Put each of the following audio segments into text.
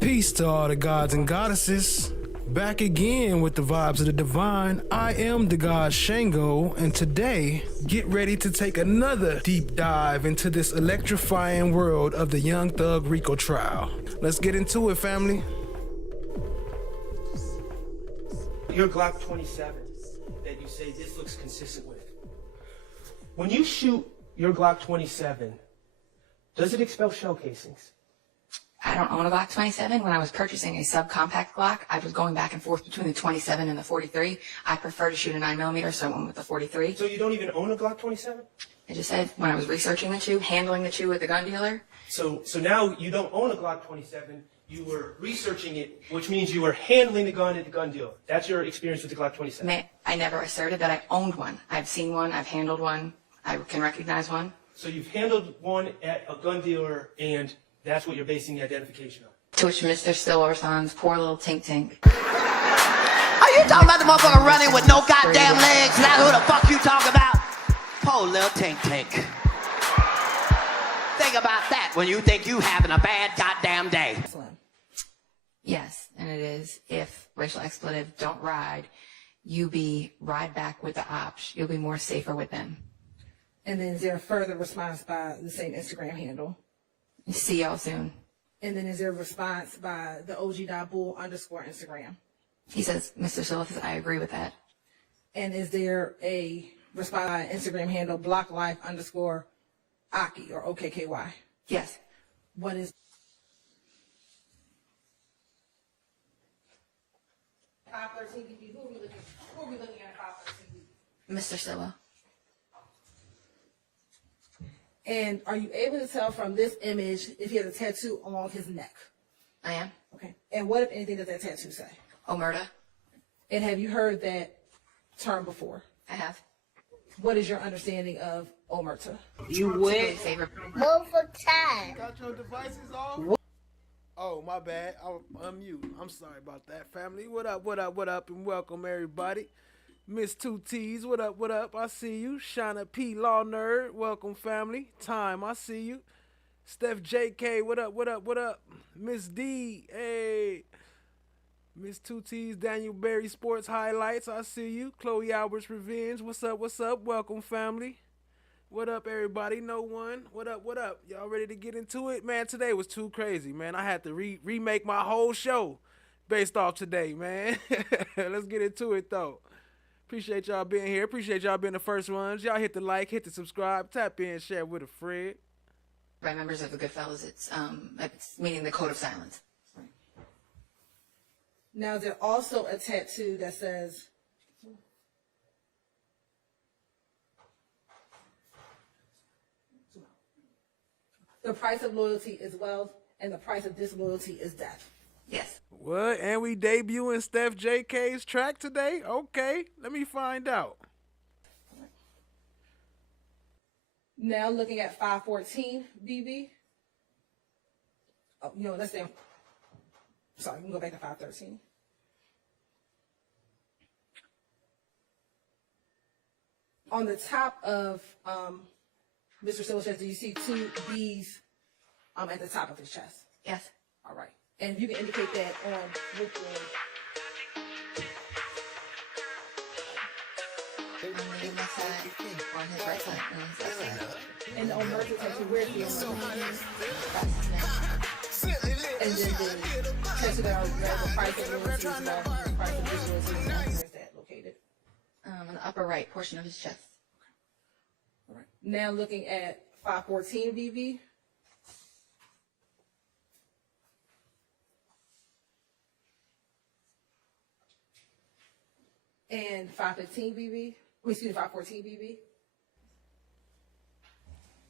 Peace to all the gods and goddesses. Back again with the vibes of the divine. I am the god Shango, and today, get ready to take another deep dive into this electrifying world of the Young Thug Rico trial. Let's get into it, family. Your Glock 27 that you say this looks consistent with. When you shoot your Glock 27, does it expel shell casings? I don't own a Glock 27. When I was purchasing a subcompact Glock, I was going back and forth between the 27 and the 43. I prefer to shoot a 9mm, so I went with the 43. So you don't even own a Glock 27? I just said when I was researching the two, handling the two with the gun dealer. So now you don't own a Glock 27. You were researching it, which means you were handling the gun at the gun dealer. That's your experience with the Glock 27. I never asserted that I owned one. I've seen one. I've handled one. I can recognize one. So you've handled one at a gun dealer, and that's what you're basing the identification on. To which Mr. Stiller responds, poor little tink tink. Are you talking about the motherfucker running with no goddamn legs? That's who the fuck you talking about? Poor little tink tink. Think about that when you think you having a bad goddamn day. Yes, and it is. If racial expletive don't ride, you be ride back with the ops. You'll be more safer with them. And then is there a further response by the same Instagram handle? See y'all soon. And then is there a response by the OG.bull _ Instagram? He says, Mr. Sillis, I agree with that. And is there a response by Instagram handle blocklife _ Aki or OKKY? Yes. What is 513 BB? Who are we looking at 513 BB? Mr. Stiller. And are you able to tell from this image if he has a tattoo along his neck? I am. Okay. And what, if anything, does that tattoo say? Omerta. And have you heard that term before? I have. What is your understanding of Omerta? You went. Favorite. Move for time. Got your devices off? Oh, my bad. I'll unmute. I'm sorry about that, family. What up, what up, what up, and welcome, everybody. Miss 2T's, what up, what up? I see you. Shauna P. Law Nerd, welcome, family. Time, I see you. Steph JK, what up, what up, what up? Miss D, hey. Miss 2T's, Daniel Berry Sports Highlights, I see you. Chloe Alberts Revenge, what's up, what's up? Welcome, family. What up, everybody? No one. What up, what up? Y'all ready to get into it? Man, today was too crazy, man. I had to remake my whole show based off today, man. Let's get into it, though. Appreciate y'all being here. Appreciate y'all being the first ones. Y'all hit the like, hit the subscribe, tap in, share with a friend. By members of the Goodfellas, it's meaning the code of silence. Now, is there also a tattoo that says, the price of loyalty is wealth, and the price of disloyalty is death? Yes. What? And we debuting Steph JK's track today? Okay, let me find out. Now looking at 514 BB. Oh, you know, let's say, sorry, we can go back to 513. On the top of Mr. Silver's chest, do you see two B's at the top of his chest? Yes. All right. And if you can indicate that on which one. On my side, on his right side, on his left side. And on Mercer tattoo, where's the and then the tattoo that are the price of loyalty is the price of disloyalty, where's that located? On the upper right portion of his chest. All right. Now looking at 514 BB. And 515 BB. Excuse me, 514 BB.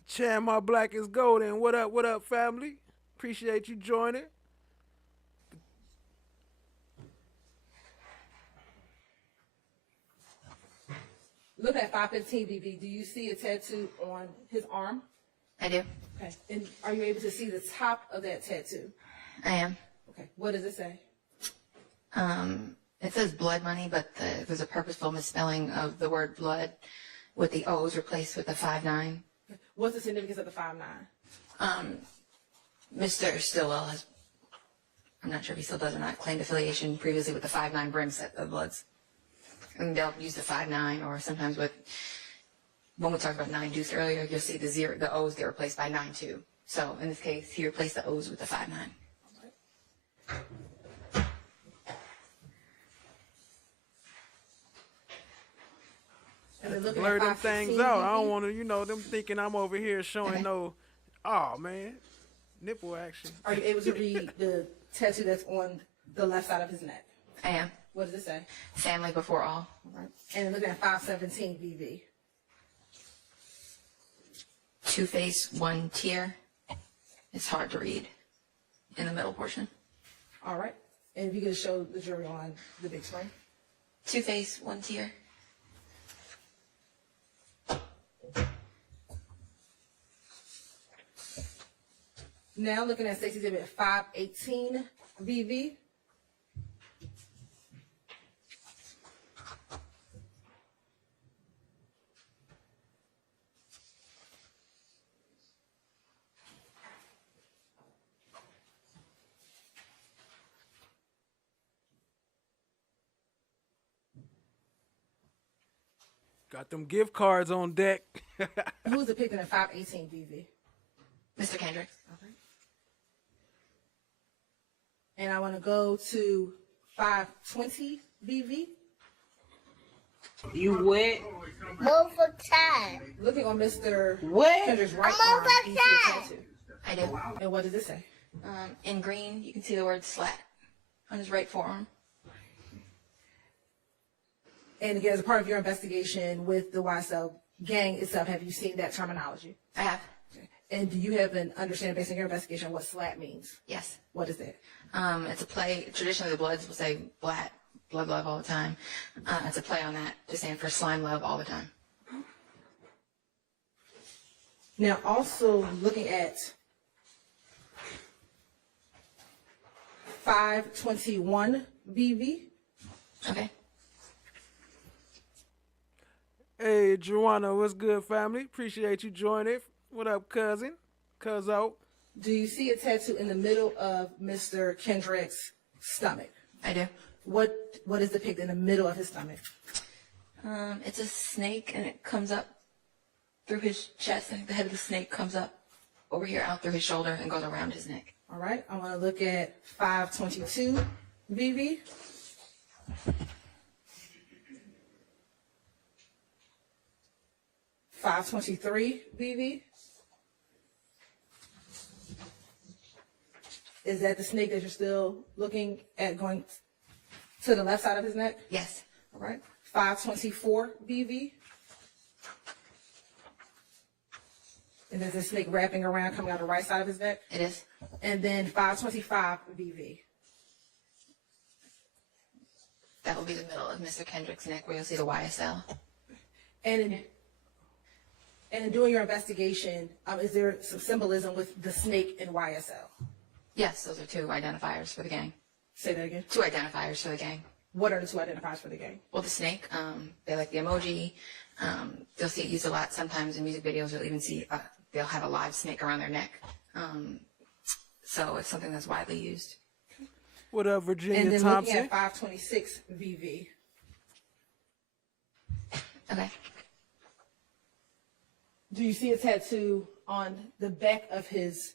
Chan, my black is golden. What up, family? Appreciate you joining. Look at 515 BB. Do you see a tattoo on his arm? I do. Okay. And are you able to see the top of that tattoo? I am. Okay. What does it say? It says blood money, but there's a purposeful misspelling of the word blood with the O's replaced with a 5-9. What's the significance of the 5-9? Mr. Stillwell has I'm not sure if he still does or not, claimed affiliation previously with the 5'9" brim set of bloods. And they'll use the 5'9", or sometimes with, when we talked about 9 deuce earlier, you'll see the O's get replaced by 9-2. So in this case, he replaced the O's with the 5'9". And then looking Blur at them 516 things out. I BB. don't want to, them thinking I'm over here showing no, oh man, nipple action. Are you able to read the tattoo that's on the left side of his neck? I am. What does it say? Family before all. And then looking at 517 BB. 2 face, 1 tier. It's hard to read in the middle portion. All right. And if you could show the jury on the big screen. 2 face, 1 tier. Now looking at Stacey's exhibit 518 BV. Got them gift cards on deck. Who's depicted in 518 BV? Mr. Kendricks. And I want to go to 520 BV. You wet? Move for time. Looking on Mr. What? Kendrick's right I'm arm, over you see a time. tattoo. I do. And what does it say? In green, you can see the word slat on his right forearm. And again, as a part of your investigation with the YSL gang itself, have you seen that terminology? I have. And do you have an understanding based on your investigation what slat means? Yes. What is that? It's a play. Traditionally, the Bloods will say blat, blood love all the time. It's a play on that to stand for slime love all the time. Now, also looking at 521 BV. Okay. Hey, Joanna, what's good, family? Appreciate you joining. What up, cousin? Cuzzo. Do you see a tattoo in the middle of Mr. Kendrick's stomach? I do. What is depicted in the middle of his stomach? It's a snake, and it comes up through his chest. I think the head of the snake comes up over here, out through his shoulder, and goes around his neck. All right, I want to look at 522 BV. $523 BV. Is that the snake that you're still looking at going to the left side of his neck? Yes. All right. 524 BV. And there's a snake wrapping around coming out the right side of his neck. It is. And then 525 BV. That will be the middle of Mr. Kendrick's neck, where you'll see the YSL. And in doing your investigation, is there some symbolism with the snake and YSL? Yes, those are 2 identifiers for the gang. Say that again. 2 identifiers for the gang. What are the 2 identifiers for the gang? Well, the snake, they like the emoji. They'll see it used a lot sometimes in music videos. You'll even see they'll have a live snake around their neck. So it's something that's widely used. What up, Virginia And then Thompson? looking at 526 VV. Okay. Do you see a tattoo on the back of his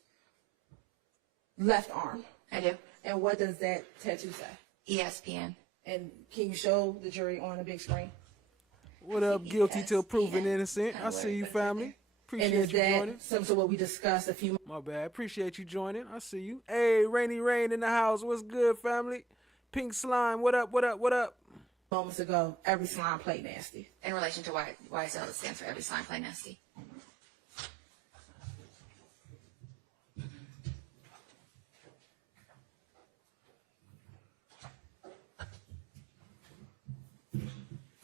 left arm? I do. And what does that tattoo say? ESPN. And can you show the jury on the big screen? What up, guilty till proven ESPN. innocent? I see you, family. And Appreciate is you joining. that similar to what we discussed a few My bad. Appreciate you joining. I see you. Hey, Rainy Rain in the house. What's good, family? Pink Slime. What up, what up, what up? moments ago? Every slime play nasty. In relation to YSL, it stands for every slime play nasty.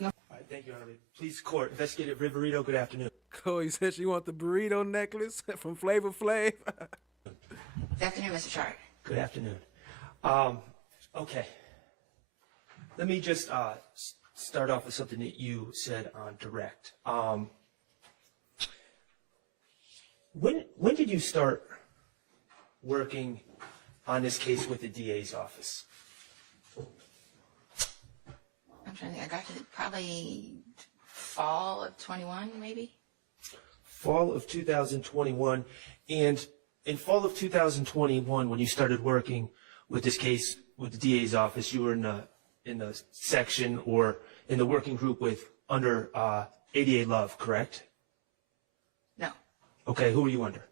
All right, thank you, Honorable. Police Court, Investigator Riverito, good afternoon. Chloe said she want the burrito necklace from Flavor Flav. Good afternoon, Mr. Sharp. Good afternoon. Okay. Let me just start off with something that you said on direct. When did you start working on this case with the DA's office? I'm trying to think. I got to probably fall of 21, maybe. Fall of 2021. And in fall of 2021, when you started working with this case with the DA's office, you were in the section or in the working group with under ADA Love, correct? No. Okay, who were you under?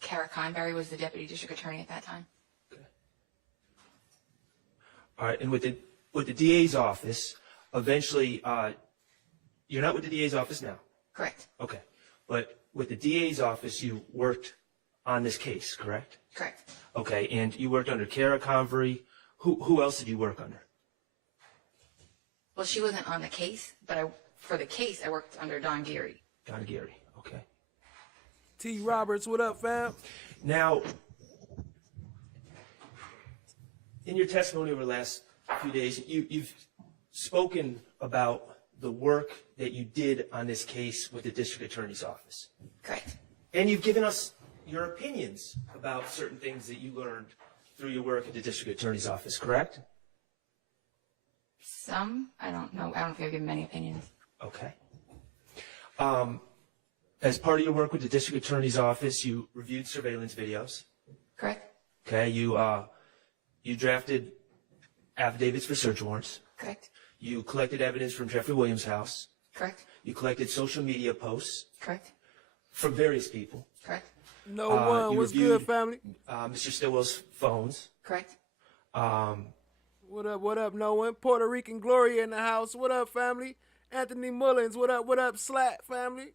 Kara Conberry was the deputy district attorney at that time. All right, and with the DA's office, eventually, you're not with the DA's office now. Correct. Okay, but with the DA's office, you worked on this case, correct? Correct. Okay, and you worked under Kara Convery. Who else did you work under? Well, she wasn't on the case, but for the case, I worked under Don Geary. Don Geary, okay. T. Roberts, what up, fam? Now, in your testimony over the last few days, you've spoken about the work that you did on this case with the district attorney's office. Correct. And you've given us your opinions about certain things that you learned through your work at the district attorney's office, correct? Some, I don't know. I don't think I've given many opinions. Okay. As part of your work with the district attorney's office, you reviewed surveillance videos. Correct. Okay. You drafted affidavits for search warrants. Correct. You collected evidence from Jeffrey Williams' house. Correct. You collected social media posts Correct. from various people. Correct. No one. you What's reviewed- good, family? Mr. Stillwell's phones. Correct. What up? What up? No one. Puerto Rican Gloria in the house. What up, family? Anthony Mullins. What up? What up? Slat, family.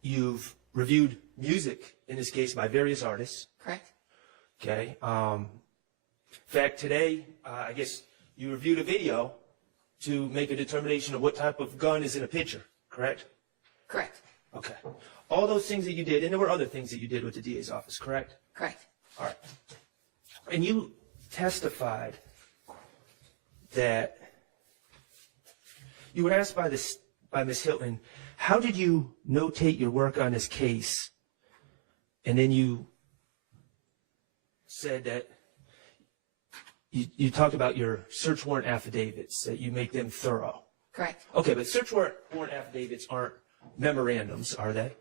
You've reviewed music, in this case, by various artists. Correct. Okay. In fact, today, I guess you reviewed a video to make a determination of what type of gun is in a picture, correct? Correct. Okay. All those things that you did, and there were other things that you did with the DA's office, correct? Correct. All right. And you testified that you were asked by Ms. Hilton, how did you notate your work on this case? And then you said that you talked about your search warrant affidavits, that you make them thorough. Correct. Okay, but search warrant affidavits aren't memorandums, are they?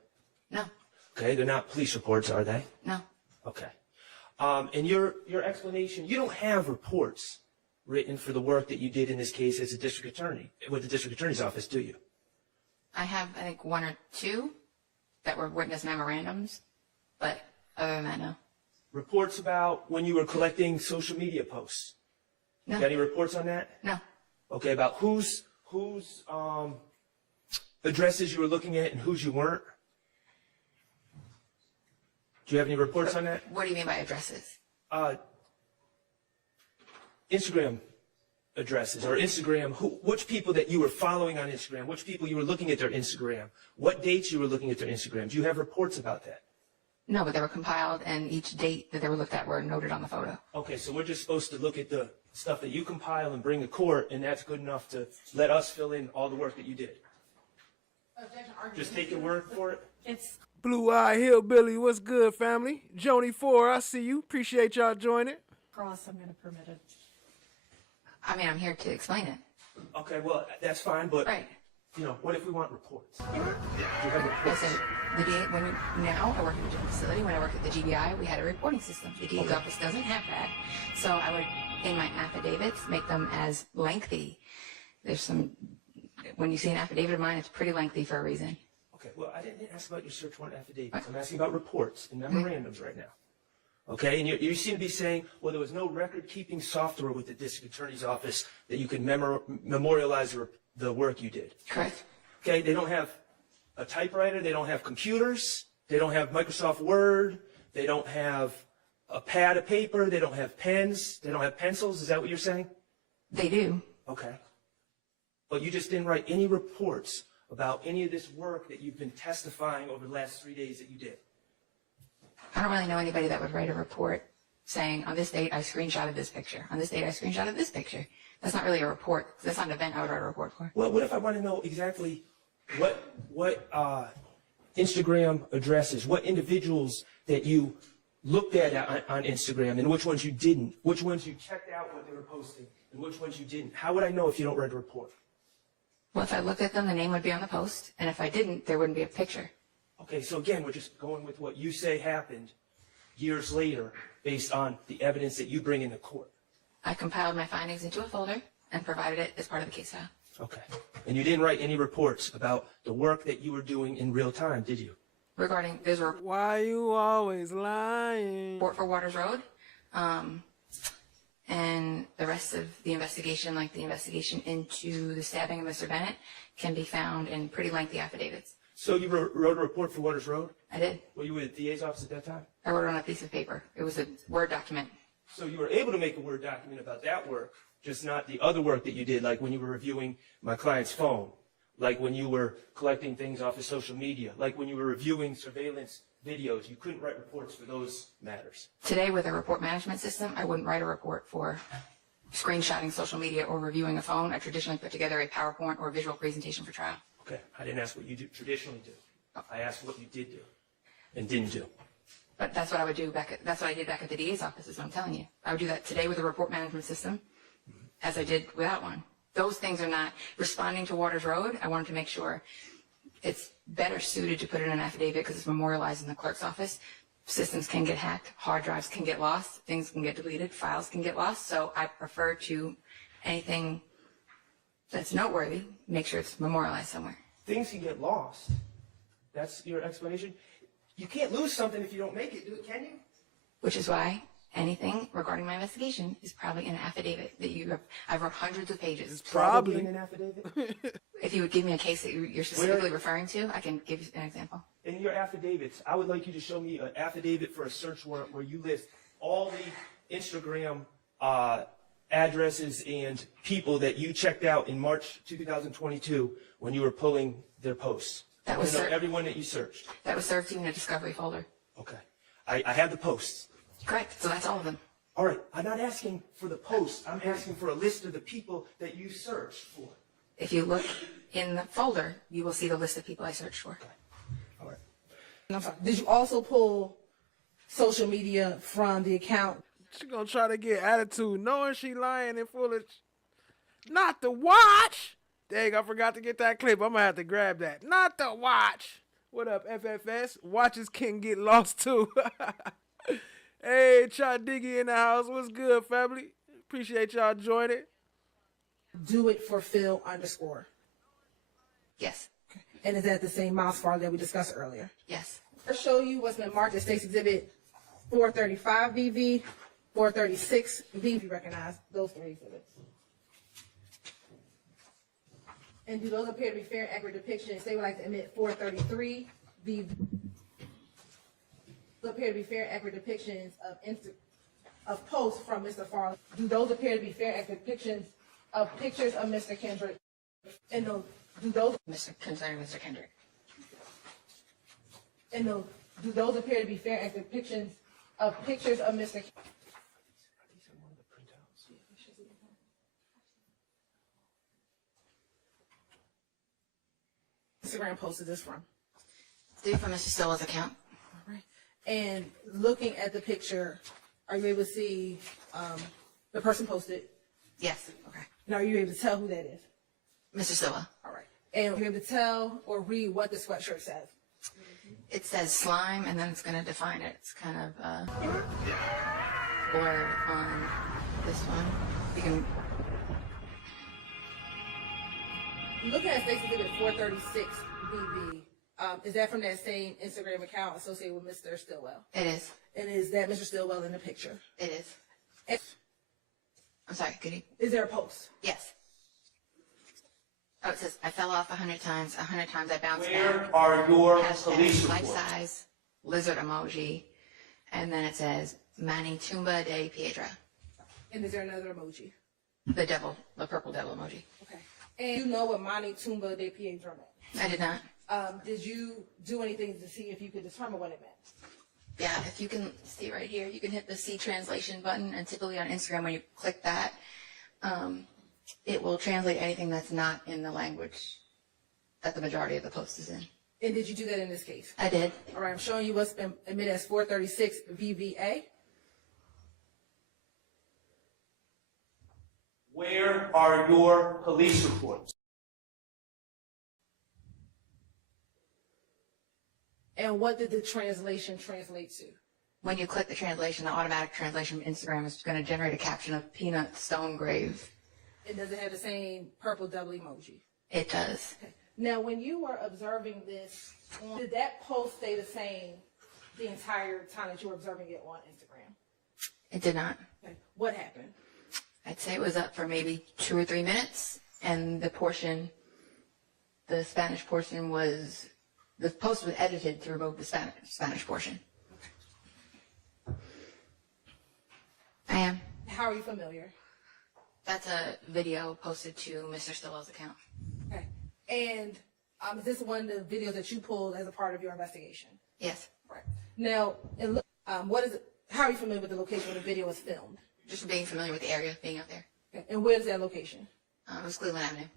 No. Okay, they're not police reports, are they? No. Okay. And your explanation, you don't have reports written for the work that you did in this case as a district attorney, with the district attorney's office, do you? I have, I think, one or two that were witness memorandums, but other than that, no. Reports about when you were collecting social media posts. No. Got any reports on that? No. Okay, about whose addresses you were looking at and whose you weren't? Do you have any reports on that? What do you mean by addresses? Instagram addresses or Instagram, which people that you were following on Instagram, which people you were looking at their Instagram, what dates you were looking at their Instagram. Do you have reports about that? No, but they were compiled, and each date that they were looked at were noted on the photo. Okay, so we're just supposed to look at the stuff that you compile and bring to court, and that's good enough to let us fill in all the work that you did. Just take your word for it? It's Blue Eye Hillbilly. What's good, family? Joni 4, I see you. Appreciate y'all joining. cross, I'm going to permit it. I mean, I'm here to explain it. Okay, well, that's fine, but, Right. you know, what if we want reports? Do you have reports? Listen, now I work in a jail facility. When I worked at the GBI, we had a reporting system. The DA's office doesn't have that. So I would, in my affidavits, make them as lengthy. When you see an affidavit of mine, it's pretty lengthy for a reason. Okay, well, I didn't ask about your search warrant affidavits. I'm asking about reports and memorandums right now. Okay, and you seem to be saying, well, there was no record-keeping software with the district attorney's office that you could memorialize the work you did. Correct. Okay, they don't have a typewriter, they don't have computers, they don't have Microsoft Word, they don't have a pad of paper, they don't have pens, they don't have pencils. Is that what you're saying? They do. Okay. But you just didn't write any reports about any of this work that you've been testifying over the last 3 days that you did. I don't really know anybody that would write a report saying, on this date, I screenshotted this picture. On this date, I screenshotted this picture. That's not really a report. That's not an event I would write a report for. Well, what if I want to know exactly what Instagram addresses, what individuals that you looked at on Instagram and which ones you didn't, which ones you checked out what they were posting and which ones you didn't? How would I know if you don't read the report? Well, if I looked at them, the name would be on the post, and if I didn't, there wouldn't be a picture. Okay, so again, we're just going with what you say happened years later based on the evidence that you bring into court. I compiled my findings into a folder and provided it as part of the case file. Okay. And you didn't write any reports about the work that you were doing in real time, did you? Regarding, there's a Why you always lying? report for Waters Road, and the rest of the investigation, like the investigation into the stabbing of Mr. Bennett, can be found in pretty lengthy affidavits. So you wrote a report for Waters Road? I did. Were you with the DA's office at that time? I wrote it on a piece of paper. It was a Word document. So you were able to make a Word document about that work, just not the other work that you did, like when you were reviewing my client's phone, like when you were collecting things off of social media, like when you were reviewing surveillance videos. You couldn't write reports for those matters. Today, with a report management system, I wouldn't write a report for screenshotting social media or reviewing a phone. I traditionally put together a PowerPoint or visual presentation for trial. Okay, I didn't ask what you traditionally do. I asked what you did do and didn't do. But that's what I would do that's what I did back at the DA's office, is what I'm telling you. I would do that today with a report management system, as I did without one. Those things are not responding to Waters Road. I wanted to make sure it's better suited to put in an affidavit because it's memorialized in the clerk's office. Systems can get hacked, hard drives can get lost, things can get deleted, files can get lost. So I prefer to anything that's noteworthy, make sure it's memorialized somewhere. Things can get lost. That's your explanation? You can't lose something if you don't make it, can you? Which is why anything regarding my investigation is probably in an affidavit that I've wrote hundreds of pages. It's probably in an affidavit. If you would give me a case that you're specifically referring to, I can give you an example. In your affidavits, I would like you to show me an affidavit for a search warrant where you list all the Instagram addresses and people that you checked out in March 2022 when you were pulling their posts. That was everyone that you searched. That was served to you in a discovery folder. Okay. I have the posts. Correct. So that's all of them. All right. I'm not asking for the posts. I'm asking for a list of the people that you searched for. If you look in the folder, you will see the list of people I searched for. All right. I'm sorry. Did you also pull social media from the account? She gonna try to get attitude, knowing she lying and full of. Not the watch. Dang, I forgot to get that clip. I'm gonna have to grab that. Not the watch. What up, FFS? Watches can get lost too. Hey, Chad Diggy in the house. What's good, family? Appreciate y'all joining. Do it for Phil _. Yes. And is that the same mouse file that we discussed earlier? Yes. I'll show you what's been marked as State's Exhibit 435 VV, 436 VV. You recognize those three exhibits. And do those appear to be fair and accurate depictions? They would like to admit 433 VV. Those appear to be fair and accurate depictions of posts from Mr. Farley. Do those appear to be fair and accurate depictions of pictures of Mr. Kendrick? And do those Concerning Mr. Kendrick. And do those appear to be fair and depictions of pictures of Mr. Instagram posted this from. Due from Mr. Stillwell's account. All right. And looking at the picture, are you able to see the person posted? Yes. Okay. And are you able to tell who that is? Mr. Stillwell. All right. And are you able to tell or read what the sweatshirt says? It says slime, and then it's going to define it. It's kind of blurred on this one. You can. Looking at State's Exhibit 436 VV, is that from that same Instagram account associated with Mr. Stillwell? It is. And is that Mr. Stillwell in the picture? It is. And I'm sorry. Could you? is there a post? Yes. Oh, it says I fell off 100 times. 100 times I bounced Where back. are your Hashtag police life reports? size lizard emoji, and then it says Mani Tumba de Piedra, And is there another emoji? the devil, the purple devil emoji. Okay. And you know what Mani Tumba de Piedra meant? I did not. Did you do anything to see if you could determine what it meant? Yeah, if you can see right here, you can hit the C translation button, and typically on Instagram, when you click that, it will translate anything that's not in the language that the majority of the post is in. And did you do that in this case? I did. All right, I'm showing you what's been admitted as 436 VVA. Where are your police reports? And what did the translation translate to? When you click the translation, the automatic translation from Instagram is going to generate a caption of peanut stone grave. And does it have the same purple double emoji? It does. Okay. Now, when you were observing this, did that post stay the same the entire time that you were observing it on Instagram? It did not. Okay. What happened? I'd say it was up for maybe 2 or 3 minutes, and the Spanish portion the post was edited to remove the Spanish portion. I am. How are you familiar? That's a video posted to Mr. Stillwell's account. Okay. And is this one of the videos that you pulled as a part of your investigation? Yes. Right. Now, how are you familiar with the location where the video was filmed? Just being familiar with the area, being out there. Okay. And where's that location? It was Cleveland Avenue.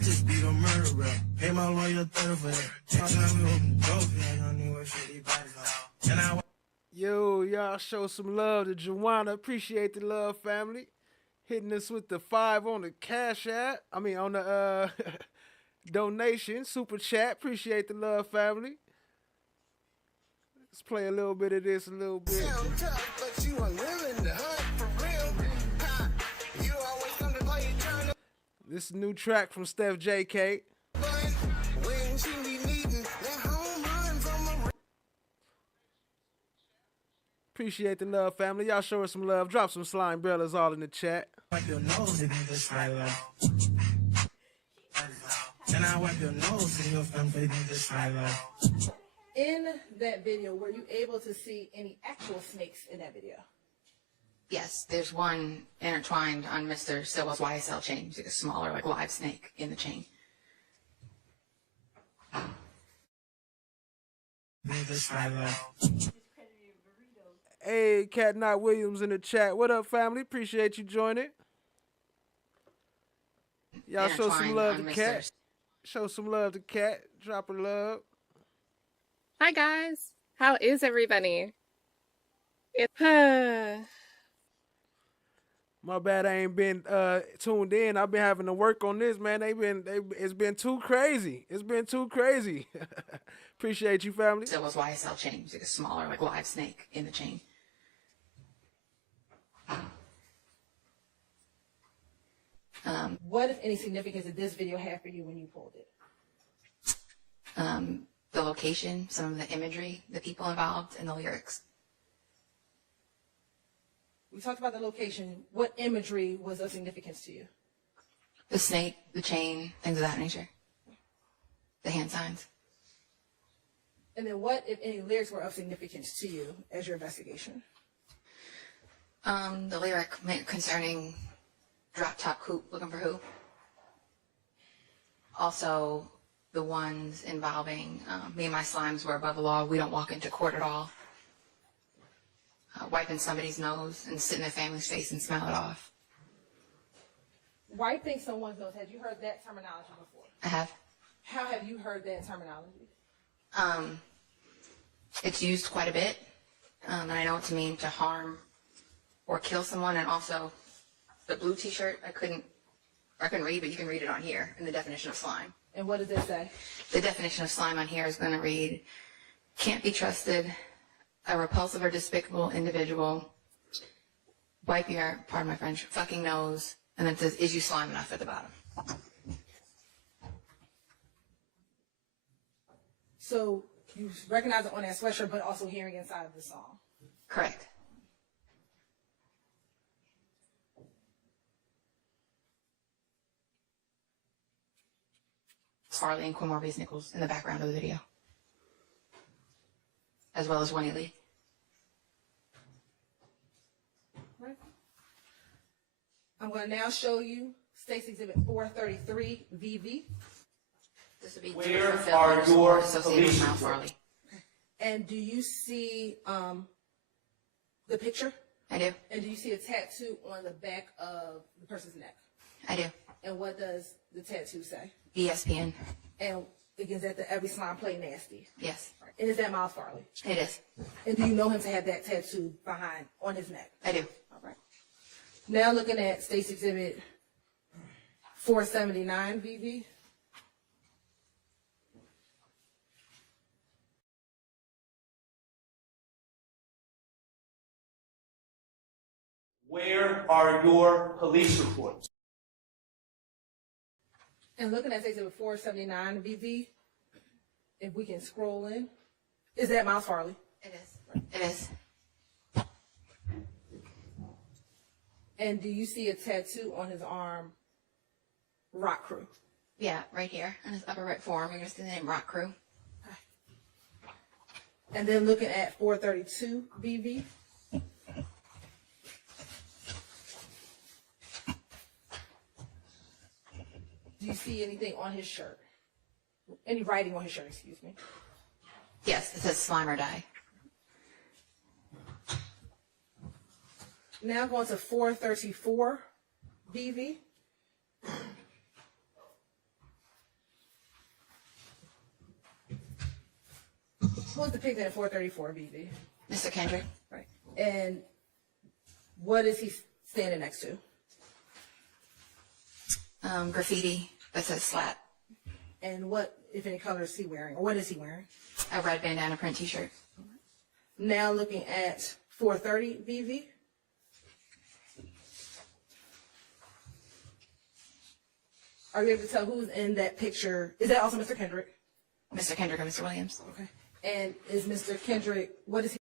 Just beat a murderer. Pay my lawyer 30 for that. Time we open the door, I don't need what shit these bodies on. And I Yo, y'all show some love to Joanna. Appreciate the love, family. Hitting us with the 5 on the Cash App. I mean, on the donation, super chat. Appreciate the love, family. Let's play a little bit of this, a little bit. sound tough, but you are living the hunt for real. Ha, you always come to play, trying to This new track from Steph JK. run. When she be needing that home run from a Appreciate the love, family. Y'all show us some love. Drop some slime bellas all in the chat. wipe your nose and just right like. And I wipe your nose and your family just right like. In that video, were you able to see any actual snakes in that video? Yes, there's one intertwined on Mr. Stillwell's YSL chain. It's like a smaller, like live snake in the chain. Just right like. Hey, Cat Knot Williams in the chat. What up, family? Appreciate you joining. Y'all show some Intertwined love on to Mr. Cat. Show some love to Cat. Drop her love. Hi guys, how is everybody? It's My bad, I ain't been tuned in. I've been having to work on this, man. It's been too crazy. It's been too crazy. Appreciate you, family. Stillwell's YSL chain. It's like a smaller, like live snake in the chain. What, if any, significance did this video have for you when you pulled it? The location, some of the imagery, the people involved, and the lyrics. We talked about the location. What imagery was of significance to you? The snake, the chain, things of that nature. The hand signs. And then what, if any, lyrics were of significance to you as your investigation? The lyric concerning drop top coupe, looking for who. Also, the ones involving me and my slimes were above the law. We don't walk into court at all. Wiping somebody's nose and sit in their family's face and smell it off. Wiping someone's nose, had you heard that terminology before? I have. How have you heard that terminology? It's used quite a bit, and I know what to mean to harm or kill someone. And also, the blue T-shirt, I couldn't read, but you can read it on here in the definition of slime. And what does it say? The definition of slime on here is going to read, can't be trusted, a repulsive or despicable individual, wipe your, pardon my French, fucking nose, and then it says, is you slime enough at the bottom. So you recognize it on that sweatshirt, but also hearing inside of the song. Correct. Farley and Quimorbius Nichols in the background of the video, as well as Winnie Lee. Right. I'm going to now show you State's Exhibit 433 VV. This would be Where Jennifer are Phillips, your associated police with Miles reports? Farley. And do you see the picture? I do. And do you see a tattoo on the back of the person's neck? I do. And what does the tattoo say? ESPN. And against that, the every slime play nasty. Yes, And is that Miles Farley? it is. And do you know him to have that tattoo behind on his neck? I do. All right. Now looking at State's Exhibit 479 VV. Where are your police reports? And looking at State's Exhibit 479 VV, if we can scroll in, is that Miles Farley? It is. It is. And do you see a tattoo on his arm, Rock Crew? Yeah, right here on his upper right forearm. You're gonna see the name Rock Crew. And then looking at 432 VV. Do you see anything on his shirt? Any writing on his shirt, excuse me. Yes, it says Slime or Die. Now going to 434 BV. Who's depicted in 434 BV? Mr. Kendrick. Right. And what is he standing next to? Graffiti that says Slat. And what, if any, color is he wearing? Or what is he wearing? A red bandana print t-shirt. Now looking at 430 BV. Are you able to tell who's in that picture? Is that also Mr. Kendrick? Mr. Kendrick or Mr. Williams. Okay. And is Mr. Kendrick, what is he?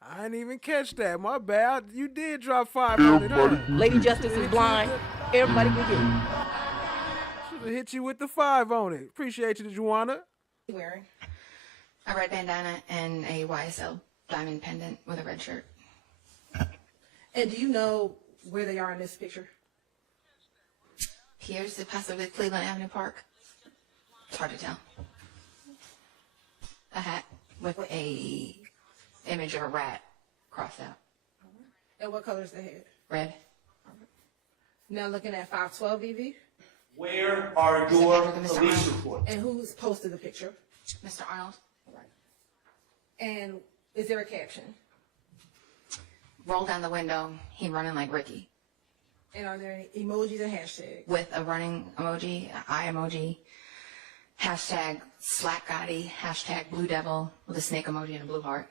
I didn't even catch that. My bad. You did drop 500. Huh? Lady Justice is blind. Everybody can get it. Should have hit you with the 5 on it. Appreciate you, Juana. Wearing? A red bandana and a YSL diamond pendant with a red shirt. And do you know where they are in this picture? Here's the possibly Cleveland Avenue Park. It's hard to tell. A hat with a image of a rat crossed out. And what color is the head? Red. Now looking at 512 VV. Where are your Mr. police Arnold. reports? And who's posted the picture? Mr. Arnold. And is there a caption? Roll down the window. He running like Ricky. And are there any emojis and hashtags? With a running emoji, an eye emoji, hashtag Slack Gotti, hashtag Blue Devil with a snake emoji and a blue heart.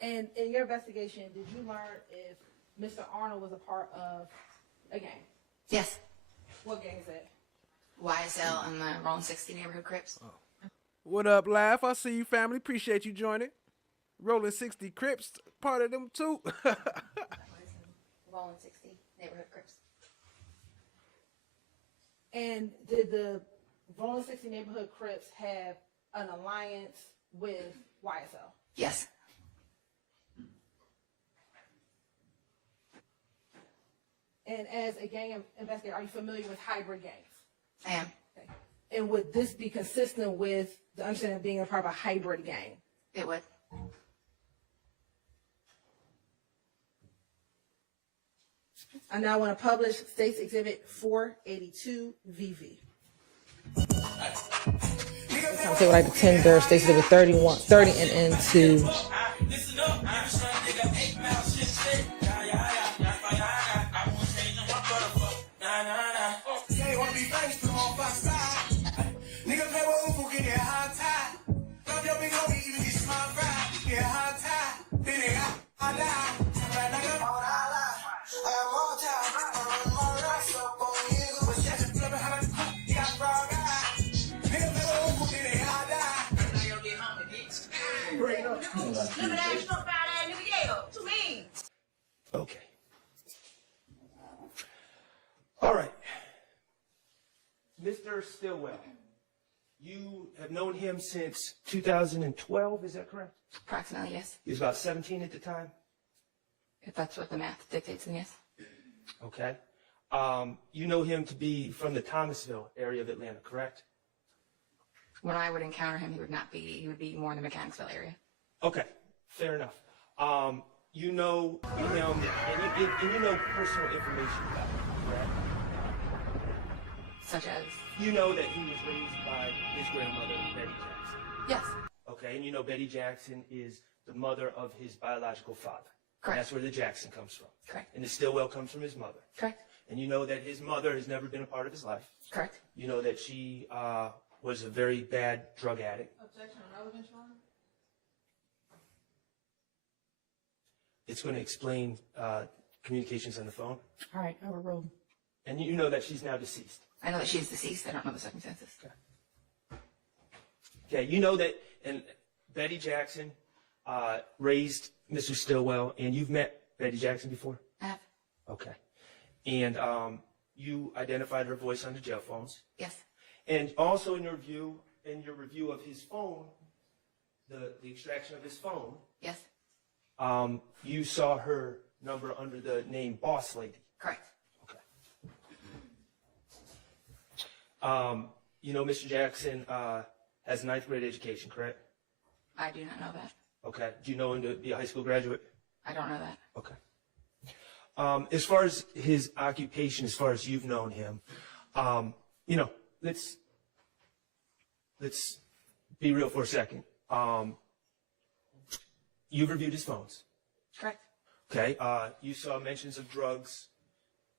And in your investigation, did you learn if Mr. Arnold was a part of a gang? Yes. What gang is that? YSL and the Rolling 60 Neighborhood Crips. What up, Laugh? I see you, family. Appreciate you joining. Rolling 60 Crips, part of them too. Rolling 60 Neighborhood Crips. And did the Rolling 60 Neighborhood Crips have an alliance with YSL? Yes. And as a gang investigator, are you familiar with hybrid gangs? I am. Okay. And would this be consistent with the understanding of being a part of a hybrid gang? It would. I now want to publish State's Exhibit 482 VV. I'll say like the 10 there, Stacey with 31, 30 and into. Okay. All right. Mr. Stillwell, you have known him since 2012, is that correct? Approximately, yes. He was about 17 at the time? If that's what the math dictates, then yes. Okay. You know him to be from the Thomasville area of Atlanta, correct? When I would encounter him, he would be more in the Mechanicsville area. Okay, fair enough. You know him, and you know personal information about him, correct? Such as? You know that he was raised by his grandmother, Betty Jackson. Yes. Okay, and you know Betty Jackson is the mother of his biological father. Correct. That's where the Jackson comes from. Correct. And the Stillwell comes from his mother. Correct. And you know that his mother has never been a part of his life. Correct. You know that she was a very bad drug addict. Objection, relevant, Your Honor? It's going to explain communications on the phone. All right, overruled. And you know that she's now deceased. I know that she's deceased. I don't know the circumstances. Okay, you know that, and Betty Jackson raised Mr. Stillwell, and you've met Betty Jackson before? I have. Okay. And you identified her voice on the jail phones. Yes. And also in your review of his phone, the extraction of his phone, Yes. you saw her number under the name Boss Lady. Correct. Okay. You know Mr. Jackson has a 9th grade education, correct? I do not know that. Okay. Do you know him to be a high school graduate? I don't know that. Okay. As far as his occupation, as far as you've known him, you know, let's be real for a second. You've reviewed his phones. Correct. Okay. You saw mentions of drugs,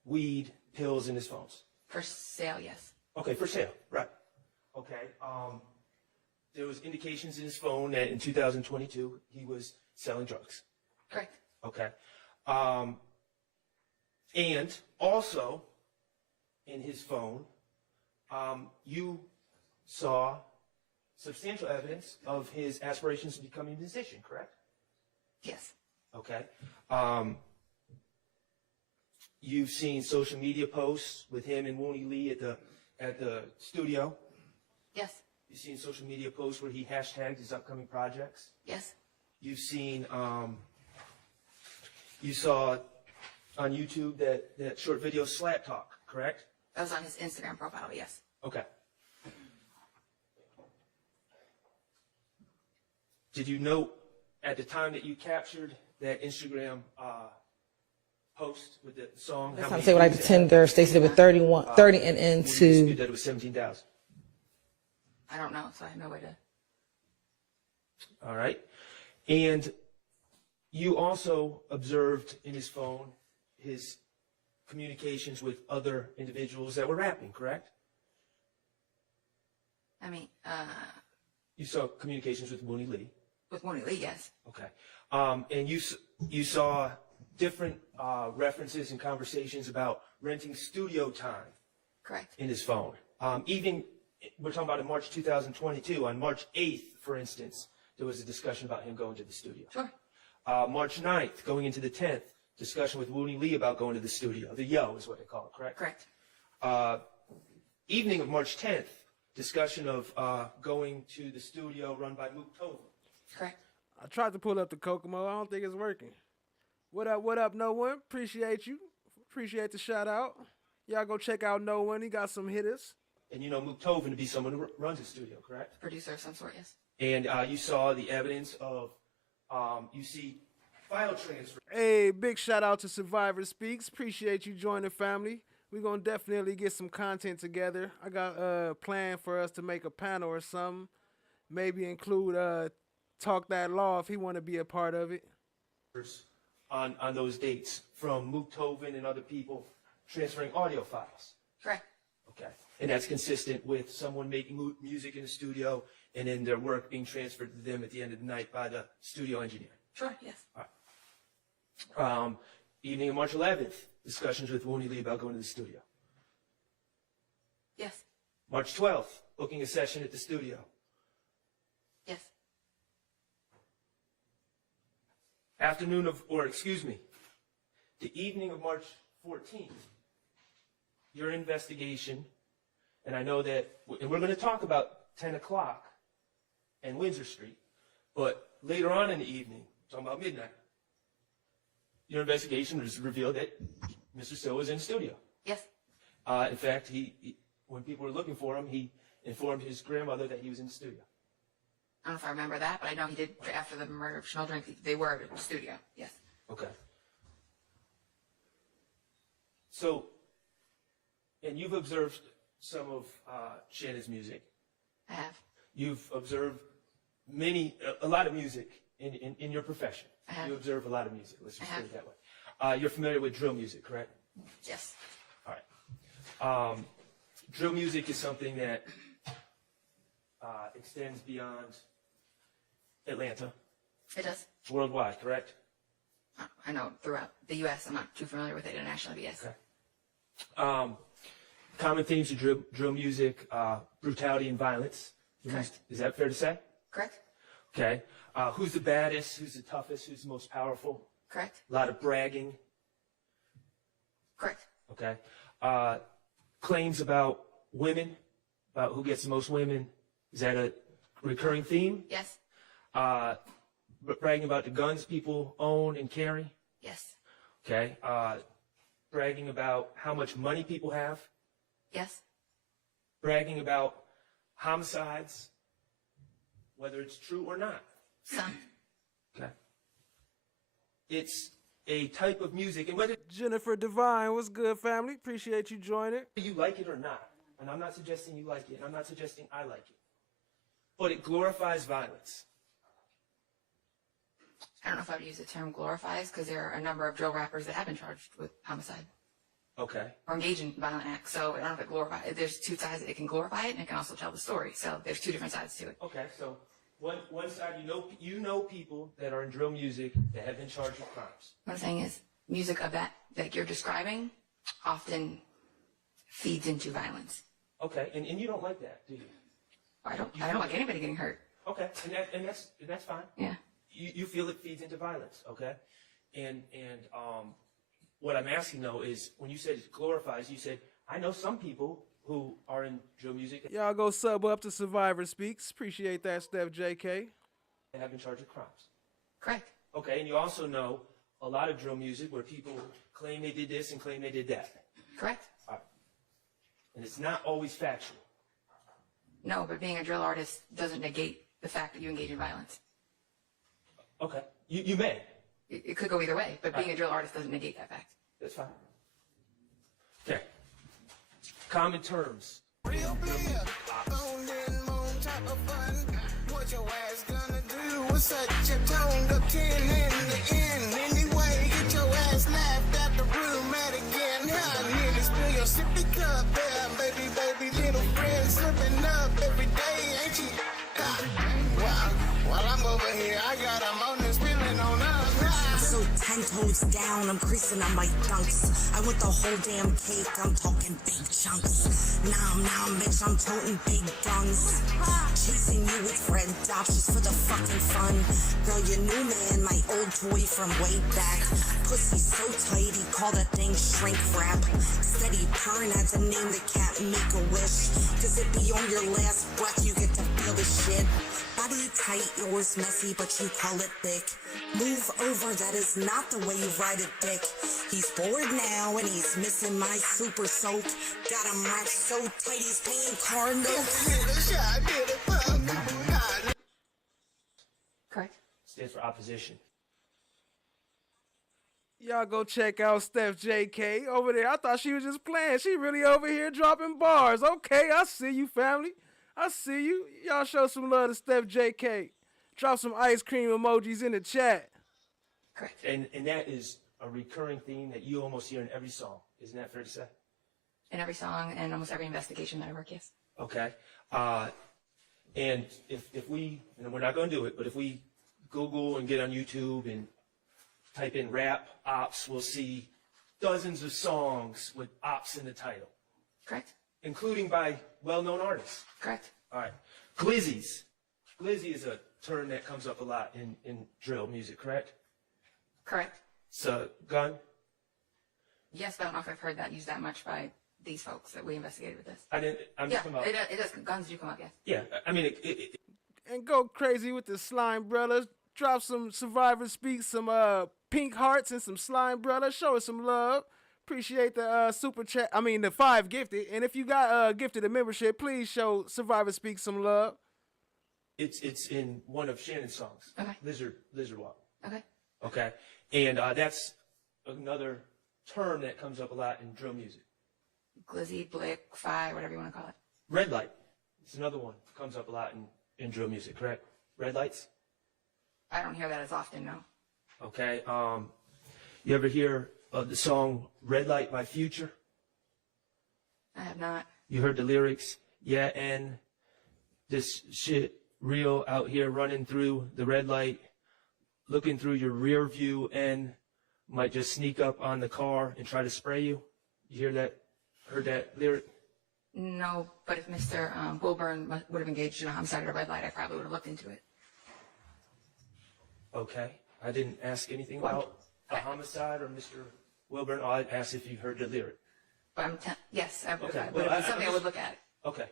weed, pills in his phones. For sale, yes. Okay, for sale, right. Okay. There was indications in his phone that in 2022 he was selling drugs. Correct. Okay. And also in his phone, you saw substantial evidence of his aspirations to becoming a musician, correct? Yes. Okay. You've seen social media posts with him and Wooney Lee at the studio. Yes. You've seen social media posts where he hashtagged his upcoming projects. Yes. You've seen, you saw on YouTube that short video Slap Talk, correct? That was on his Instagram profile, yes. Okay. Did you note at the time that you captured that Instagram post with the song? That's time to say what I like the Tinder. Stacey did with 30 and into. That it was 17,000. I don't know, so I have no way to. All right. And you also observed in his phone his communications with other individuals that were rapping, correct? I mean, You saw communications with Wooney Lee. with Moni Lee, yes. Okay. And you saw different references and conversations about renting studio time Correct. in his phone. Even, we're talking about in March 2022, on March 8th, for instance, there was a discussion about him going to the studio. Sure. March 9th, going into the 10th, discussion with Wooney Lee about going to the studio. The Yo is what they call it, correct? Correct. Evening of March 10th, discussion of going to the studio run by Mook Tova. Correct. I tried to pull up the Kokomo. I don't think it's working. What up, No One? Appreciate you. Appreciate the shout out. Y'all go check out No One. He got some hitters. And you know Mook Tova to be someone who runs a studio, correct? Producer of some sort, yes. And you saw the evidence of, you see file transfer. Hey, big shout out to Survivor Speaks. Appreciate you joining, family. We're going to definitely get some content together. I got a plan for us to make a panel or something. Maybe include Talk That Law if he want to be a part of it. On those dates from Mook Tovin and other people transferring audio files. Correct. Okay. And that's consistent with someone making music in the studio and then their work being transferred to them at the end of the night by the studio engineer. Sure, yes. All right. Evening of March 11th, discussions with Wooney Lee about going to the studio. Yes. March 12th, booking a session at the studio. Yes. The evening of March 14th, your investigation, and I know that, and we're going to talk about 10 o'clock and Windsor Street, but later on in the evening, talking about midnight, your investigation was revealed that Mr. Still was in the studio. Yes. In fact, he when people were looking for him, he informed his grandmother that he was in the studio. I don't know if I remember that, but I know he did, after the murder of Schmeldring, they were at the studio, yes. Okay. So, and you've observed some of Shannon's music. I have. You've observed a lot of music in your profession. I have. You observe a lot of music. Let's just I say have. it that way. You're familiar with drill music, correct? Yes. All right. Drill music is something that extends beyond Atlanta. It does. It's worldwide, correct? I know throughout the U.S. I'm not too familiar with it internationally, but yes. Okay. Common themes of drill music, brutality and violence. Correct. Is that fair to say? Correct. Okay. Who's the baddest? Who's the toughest? Who's the most powerful? Correct. A lot of bragging. Correct. Okay. Claims about women, about who gets the most women. Is that a recurring theme? Yes. Bragging about the guns people own and carry. Yes. Okay. Bragging about how much money people have. Yes. Bragging about homicides, whether it's true or not. Some. Okay. It's a type of music, and whether Jennifer Devine, what's good, family? Appreciate you joining. you like it or not, and I'm not suggesting you like it, and I'm not suggesting I like it, but it glorifies violence. I don't know if I would use the term glorifies because there are a number of drill rappers that have been charged with homicide Okay. or engaged in violent acts. So I don't know if it glorifies. There's two sides. It can glorify it and it can also tell the story. So there's two different sides to it. Okay. So one side, you know people that are in drill music that have been charged with crimes. What I'm saying is music of that you're describing often feeds into violence. Okay. And you don't like that, do you? I don't like anybody getting hurt. Okay. And that's fine. Yeah. You feel it feeds into violence, okay? And what I'm asking though is when you said it glorifies, you said I know some people who are in drill music Y'all go sub up to Survivor Speaks. Appreciate that, Steph JK. that have been charged with crimes. Correct. Okay, and you also know a lot of drill music where people claim they did this and claim they did that. Correct. All right. And it's not always factual. No, but being a drill artist doesn't negate the fact that you engage in violence. Okay, you may. It could go either way, but being a drill artist doesn't negate that fact. That's fine. Okay. Common terms. Real player, on and on top of fun. What your ass gonna do with such a toned up 10 in the end? Anyway, get your ass laughed at the room at again. How nearly spill your sippy cup there, baby, little friend slipping up every day, ain't she? While I'm over here, I got a moaning spilling on us. I'm so 10 toes down, I'm creasing on my dunks. I want the whole damn cake, I'm talking big chunks. Nom, bitch, I'm toting big guns. Chasing you with red dots just for the fucking fun. Girl, your new man, my old toy from way back. Pussy so tight, he called that thing shrink wrap. Steady purring at the name the cat, make a wish. Cause it be on your last breath, you get to feel the shit. Body tight, yours messy, but you call it thick. Move over, that is not the way you ride a dick. He's bored now and he's missing my super soak. Got him wrapped so tight he's paying car notes. Correct. Stands for opposition. Y'all go check out Steph JK over there. I thought she was just playing. She really over here dropping bars. Okay, I see you, family. I see you. Y'all show some love to Steph JK. Drop some ice cream emojis in the chat. Correct. And that is a recurring theme that you almost hear in every song. Isn't that fair to say? In every song and almost every investigation that I work, yes. Okay. And if we, and we're not going to do it, but if we Google and get on YouTube and type in rap ops, we'll see dozens of songs with ops in the title, Correct. including by well-known artists. Correct. All right. Glizzies. Glizzy is a term that comes up a lot in drill music, correct? Correct. It's a gun. Yes, but I don't know if I've heard that used that much by these folks that we investigated with this. I'm Yeah, talking about. it does. Guns do come up, yes. Yeah, I mean, And go crazy with the Slime Brothers. Drop some Survivor Speak, some pink hearts and some Slime Brothers. Show us some love. Appreciate the super chat. I mean, the 5 gifted. And if you got gifted a membership, please show Survivor Speak some love. it's in one of Shannon's songs. Okay. Lizard Walk. Okay. Okay, and that's another term that comes up a lot in drill music. Glizzy, Blick, Fi, whatever you want to call it. Red light. It's another one. Comes up a lot in drill music, correct? Red lights? I don't hear that as often, no. Okay. You ever hear of the song Red Light by Future? I have not. You heard the lyrics? Yeah, and this shit real out here running through the red light, looking through your rear view and might just sneak up on the car and try to spray you. You hear that? Heard that lyric? No, but if Mr. Wilburn would have engaged in a homicide at a red light, I probably would have looked into it. Okay. I didn't ask anything about a homicide or Mr. Wilburn. I asked if you heard the lyric. But yes, I would. Okay, Would well, have been something I would look at. Okay.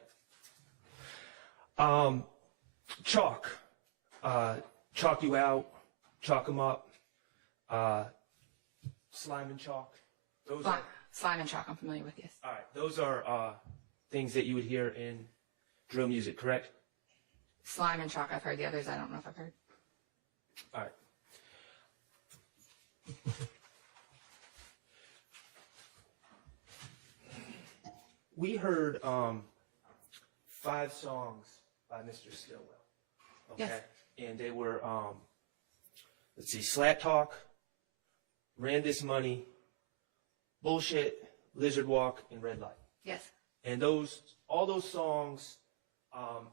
Chalk. Chalk you out, chalk them up. Slime and chalk. Those are, Slime and chalk, I'm familiar with, yes. all right. Those are things that you would hear in drill music, correct? Slime and chalk, I've heard. The others, I don't know if I've heard. All right. We heard 5 songs by Mr. Stillwell. Okay. Yes. And they were, let's see, Slat Talk, Ran This Money, Bullshit, Lizard Walk, and Red Light. Yes. And all those songs,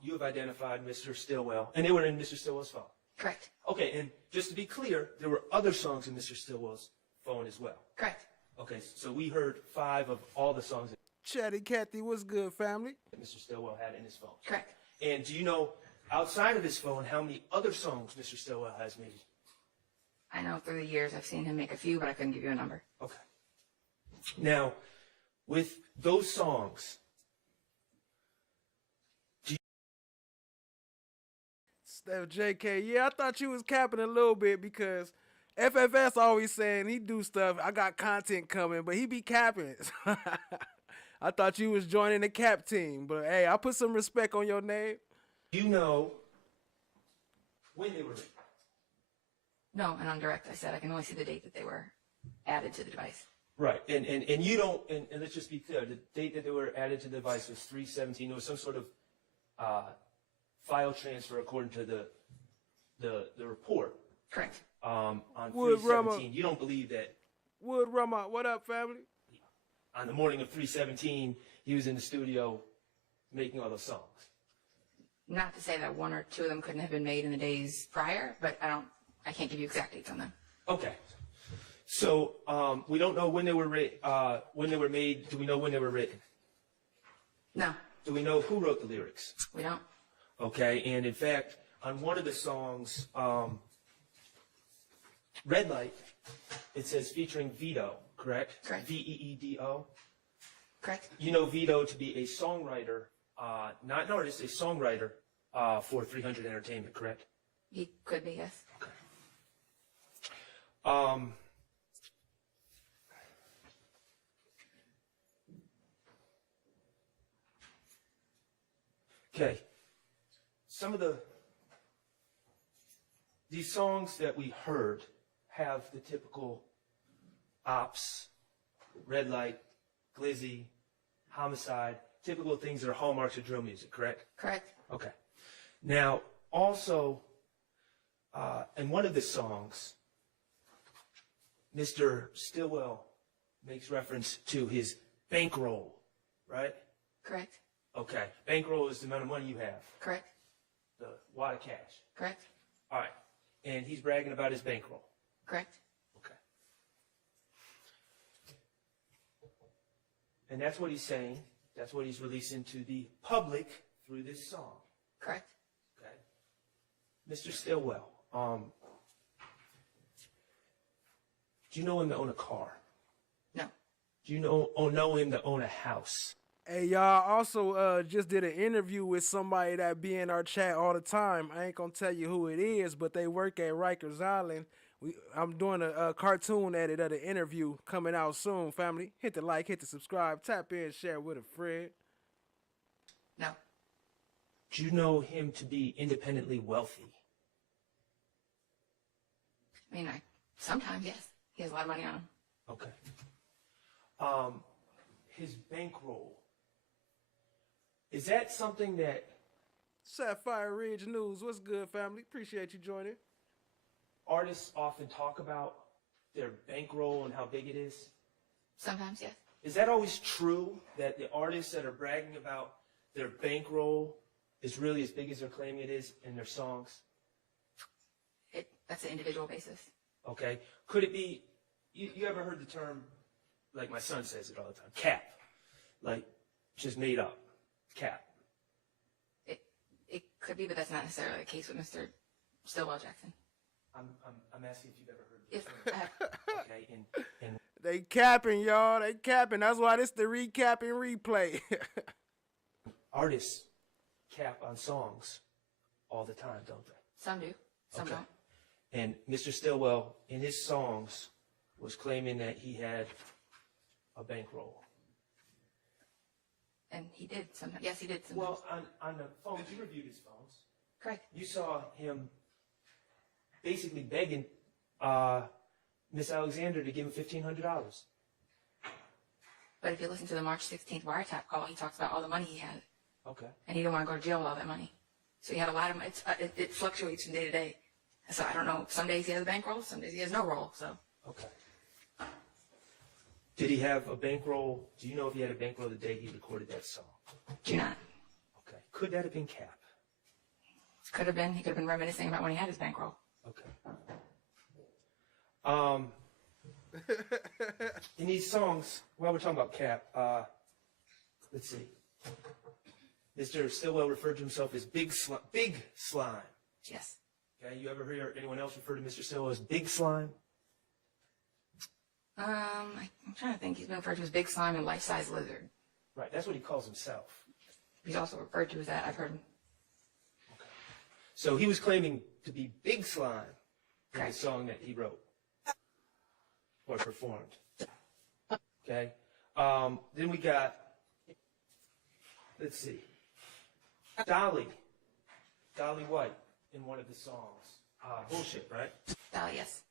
you have identified Mr. Stillwell, and they were in Mr. Stillwell's phone. Correct. Okay, and just to be clear, there were other songs in Mr. Stillwell's phone as well. Correct. Okay, so we heard 5 of all the songs that Chatty Cathy, what's good, family? Mr. Stillwell had in his phone. Correct. And do you know, outside of his phone, how many other songs Mr. Stillwell has made? I know through the years I've seen him make a few, but I couldn't give you a number. Okay. Now, with those songs, Steph JK, yeah, I thought you was capping a little bit because FFS always saying he do stuff. I got content coming, but he be capping. I thought you was joining the cap team, but hey, I put some respect on your name. you know when they were written. No, and on direct, I said I can only see the date that they were added to the device. Right, and you don't, and let's just be clear, the date that they were added to the device was 3/17. There was some sort of file transfer according to the report. Correct. On Wood 3/17. Rama. You don't believe that Wood Rama, what up, family? on the morning of 3/17, he was in the studio making all those songs. Not to say that 1 or 2 of them couldn't have been made in the days prior, but I can't give you exact dates on them. Okay. So we don't know when they were when they were made. Do we know when they were written? No, Do we know who wrote the lyrics? we don't. Okay, and in fact, on one of the songs, Red Light, it says featuring Vito, correct? Correct. Veedo. Correct. You know Vito to be a songwriter, not an artist, a songwriter for 300 Entertainment, correct? He could be, yes. Okay. Some of these songs that we heard have the typical ops, red light, glizzy, homicide, typical things that are hallmarks of drill music, correct? Correct. Okay. Now, also, in one of the songs, Mr. Stillwell makes reference to his bankroll, right? Correct. Okay. Bankroll is the amount of money you have, Correct. the wad of cash. Correct. All right. And he's bragging about his bankroll. Correct. Okay. And that's what he's saying. That's what he's releasing to the public through this song. Correct. Okay. Mr. Stillwell, do you know him to own a car? No. Do you know him to own a house? Hey, y'all, also just did an interview with somebody that be in our chat all the time. I ain't gonna tell you who it is, but they work at Rikers Island. I'm doing a cartoon edit of the interview coming out soon, family. Hit the like, hit the subscribe, tap in, share with a friend. No. Do you know him to be independently wealthy? I mean, sometimes, yes. He has a lot of money on him. Okay. his bankroll. Is that something that Sapphire Ridge News. What's good, family? Appreciate you joining. artists often talk about their bankroll and how big it is? Sometimes, yes. Is that always true, that the artists that are bragging about their bankroll is really as big as they're claiming it is in their songs? That's an individual basis. Okay. Could it be, you ever heard the term, like my son says it all the time, cap? Like, just made up. Cap. It could be, but that's not necessarily the case with Mr. Stillwell Jackson. I'm asking if you've ever heard Yes, the I term. have. Okay, and They capping, y'all. They capping. That's why this the recap and replay. artists cap on songs all the time, don't they? Some do, some Okay. don't. And Mr. Stillwell, in his songs, was claiming that he had a bankroll. And he did sometimes. Yes, he did sometimes. Well, on the phones, you reviewed his phones. Correct. You saw him basically begging Miss Alexander to give him $1,500. But if you listen to the March 16th wiretap call, he talks about all the money he had. Okay. And he didn't want to go to jail with all that money. So he had a lot of money. It fluctuates from day to day. So I don't know. Some days he has a bankroll, some days he has no roll. So Okay. Did he have a bankroll? Do you know if he had a bankroll the day he recorded that song? do not. Okay. Could that have been Cap? Could have been. He could have been reminiscing about when he had his bankroll. Okay. In these songs, while we're talking about Cap, let's see. Mr. Stillwell referred to himself as Big Slime. Yes. Okay, you ever hear anyone else refer to Mr. Stillwell as Big Slime? I'm trying to think. He's been referred to as Big Slime and Life-Size Lizard. Right, that's what he calls himself. He's also referred to as that. I've heard him. So he was claiming to be Big Slime in Correct. the song that he wrote or performed. Okay. Then we got, let's see, Dolly White in one of the songs. Bullshit, right? Yes.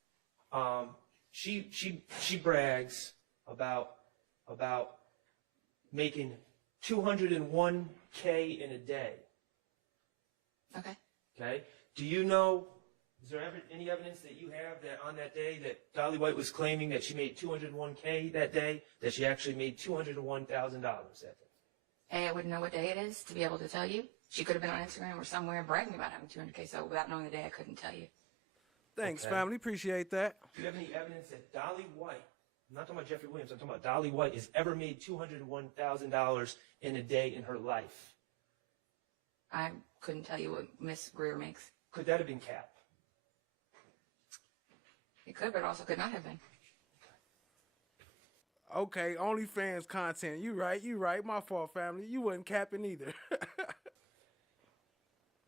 She brags about making $201K in a day. Okay. Okay. Do you know? Is there any evidence that you have that on that day that Dolly White was claiming that she made $201K that day, that she actually made $201,000 that day? A, I wouldn't know what day it is to be able to tell you. She could have been on Instagram or somewhere bragging about having 200K. So without knowing the day, I couldn't tell you. Thanks, Okay. family. Appreciate that. Do you have any evidence that Dolly White, I'm not talking about Jeffrey Williams, I'm talking about Dolly White, has ever made $201,000 in a day in her life? I couldn't tell you what Miss Greer makes. Could that have been Cap? It could, but also could not have been. Okay, OnlyFans content. You right. My fault, family. You wasn't capping either.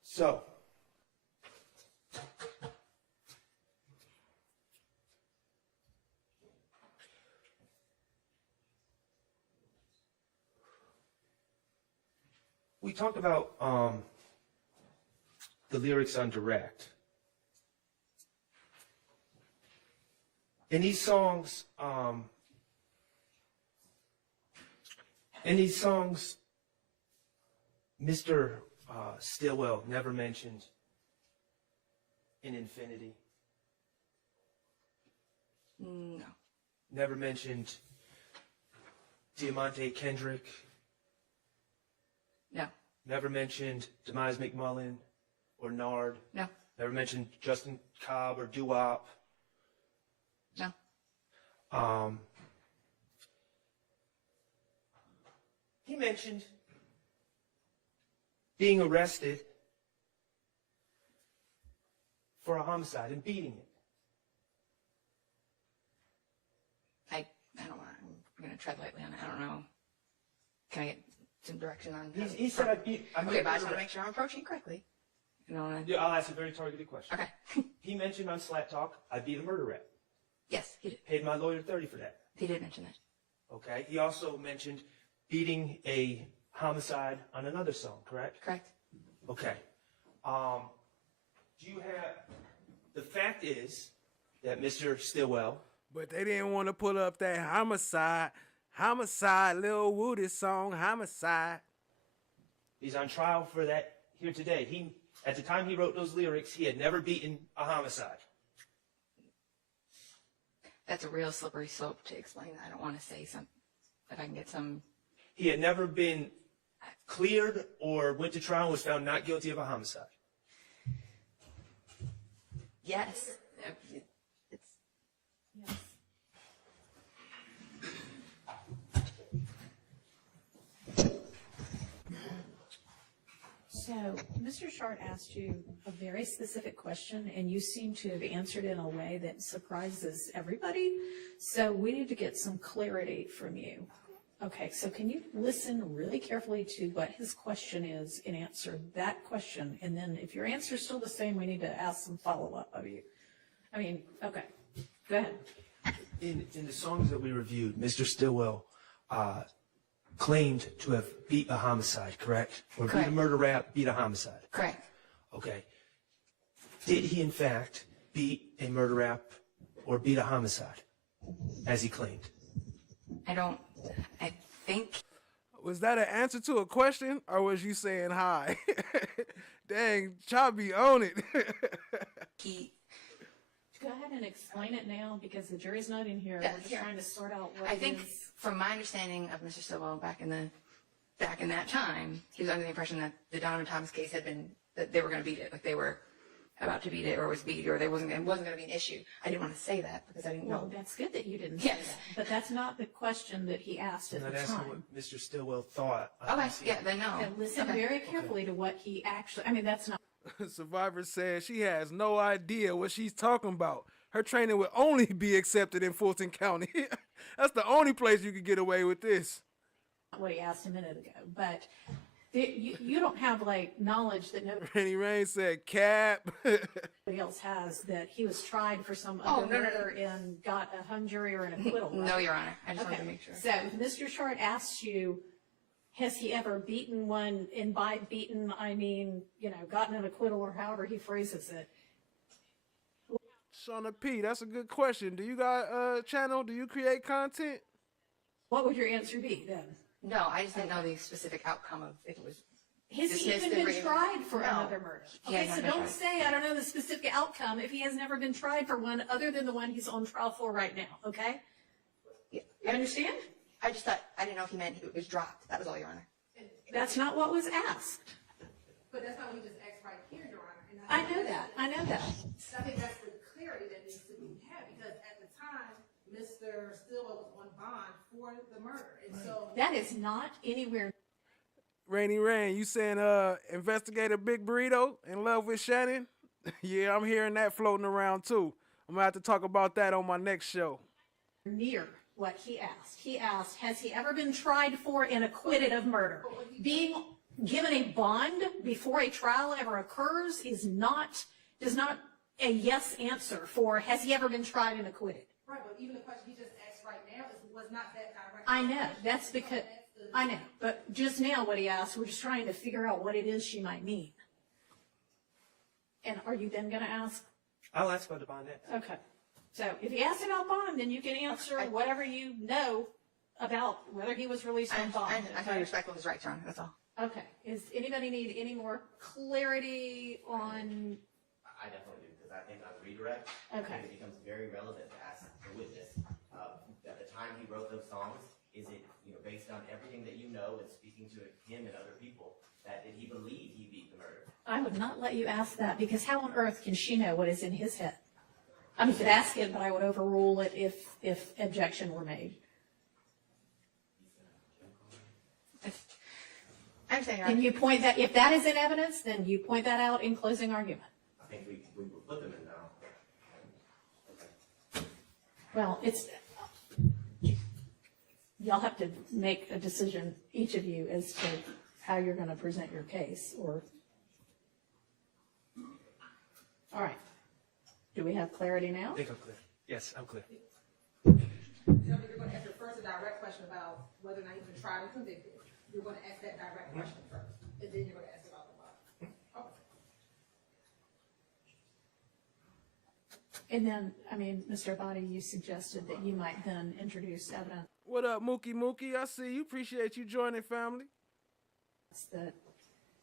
So, we talked about the lyrics on Direct. In these songs, Mr. Stillwell never mentioned an infinity. No. Never mentioned Diamante Kendrick. No. Never mentioned Demise McMullen or Nard. No. Never mentioned Justin Cobb or Doo-Wop. No. He mentioned being arrested for a homicide and beating it. I don't want. I'm going to tread lightly on it. I don't know. Can I get some direction on? He said I beat. Okay, but I just want to make sure I'm approaching it correctly. You know. Yeah, I'll ask a very targeted question. Okay. He mentioned on Slat Talk, I beat a murder rap. Yes, he did. Paid my lawyer $30 for that. He did mention that. Okay. He also mentioned beating a homicide on another song, correct? Correct. Okay. Do you have, the fact is that Mr. Stillwell, But they didn't want to put up that homicide Homicide, Lil Woody song, Homicide. He's on trial for that here today. At the time he wrote those lyrics, he had never beaten a homicide. That's a real slippery slope to explain. I don't want to say something. If I can get some. He had never been cleared or went to trial and was found not guilty of a homicide. Yes. It's. So, Mr. Shart asked you a very specific question, and you seem to have answered in a way that surprises everybody. So, we need to get some clarity from you. Okay, so can you listen really carefully to what his question is and answer that question? And then if your answer is still the same, we need to ask some follow-up of you. Okay, go ahead. In the songs that we reviewed, Mr. Stillwell claimed to have beat a homicide, correct? Or Correct. beat a murder rap, beat a homicide. Correct. Okay. Did he in fact beat a murder rap or beat a homicide, as he claimed? I think. Was that an answer to a question, or was you saying hi? Dang, Choppy on it. Go ahead and explain it now, because the jury's not in here. Yeah, We're just here. trying to sort out what I think, it is. from my understanding of Mr. Stillwell back in that time, he was under the impression that the Donovan Thomas case had been, that they were going to beat it, like they were about to beat it, or was beat, or it wasn't going to be an issue. I didn't want to say that because I didn't know. Well, that's good that you didn't say Yes. that. But that's not the question that he asked at I'm not the asking time. what Mr. Stillwell thought. Okay, yeah, then no. And listen Okay. very carefully to what he actually, that's not. Survivor says she has no idea what she's talking about. Her training would only be accepted in Fulton County. That's the only place you could get away with this. What he asked a minute ago, but you don't have knowledge that nobody Randy Rain said, Cap. else has, that he was tried for some Oh, other no, no, no. murder and got a hung jury or an acquittal. Right? No, Your Honor. I just wanted to Okay. make sure. So if Mr. Short asks you, has he ever beaten one, and by beaten I mean, gotten an acquittal, or however he phrases it. Shauna P, that's a good question. Do you got a channel? Do you create content? What would your answer be then? No, I just didn't know the specific outcome of if it was. Has he dismissed even and been tried for No. another murder? He Okay, has so not been don't tried. say I don't know the specific outcome if he has never been tried for one other than the one he's on trial for right now, okay? Yeah. You understand? I just thought, I didn't know if he meant it was dropped. That was all, Your Honor. That's not what was asked. But that's not what he just asked right here, Your Honor. And I know that. I know that. I think that's the clarity that needs to be had, because at the time, Mr. Stillwell was on bond for the murder, and so. That is not anywhere. Rainy Rain, you saying investigator Big Burrito in love with Shannon? Yeah, I'm hearing that floating around too. I'm gonna have to talk about that on my next show. Near what he asked. He asked, has he ever been tried for and acquitted of murder? Being given a bond before a trial ever occurs does not a yes answer for has he ever been tried and acquitted. Right, but even the question he just asked right now was not that direct. I know, that's because, I know, but just now what he asked, we're just trying to figure out what it is she might mean. And are you then gonna ask? I'll ask about the bond next. Okay. So if he asks about bond, then you can answer whatever you know about whether he was released on bond. I totally respect his rights, Your Honor. That's all. Okay. Does anybody need any more clarity on? I definitely do, because I think on redirect, Okay. it becomes very relevant to ask the witness, at the time he wrote those songs, is it, based on everything that you know and speaking to him and other people, that did he believe he beat the murder? I would not let you ask that, because how on earth can she know what is in his head? I mean, you could ask it, but I would overrule it if objection were made. I understand, Your And Honor. you point that, if that is in evidence, then you point that out in closing argument. I think we will put them in now. Well, y'all have to make a decision, each of you, as to how you're going to present your case, or. All right. Do we have clarity now? I think I'm clear. Yes, I'm clear. You're going to answer first a direct question about whether or not he's been tried and convicted. You're going to ask that direct question first, and then you're going to ask about the bond. Okay. And then, I mean, Mr. Abadi, you suggested that you might then introduce evidence What up, Mookie? I see you. Appreciate you joining, family. that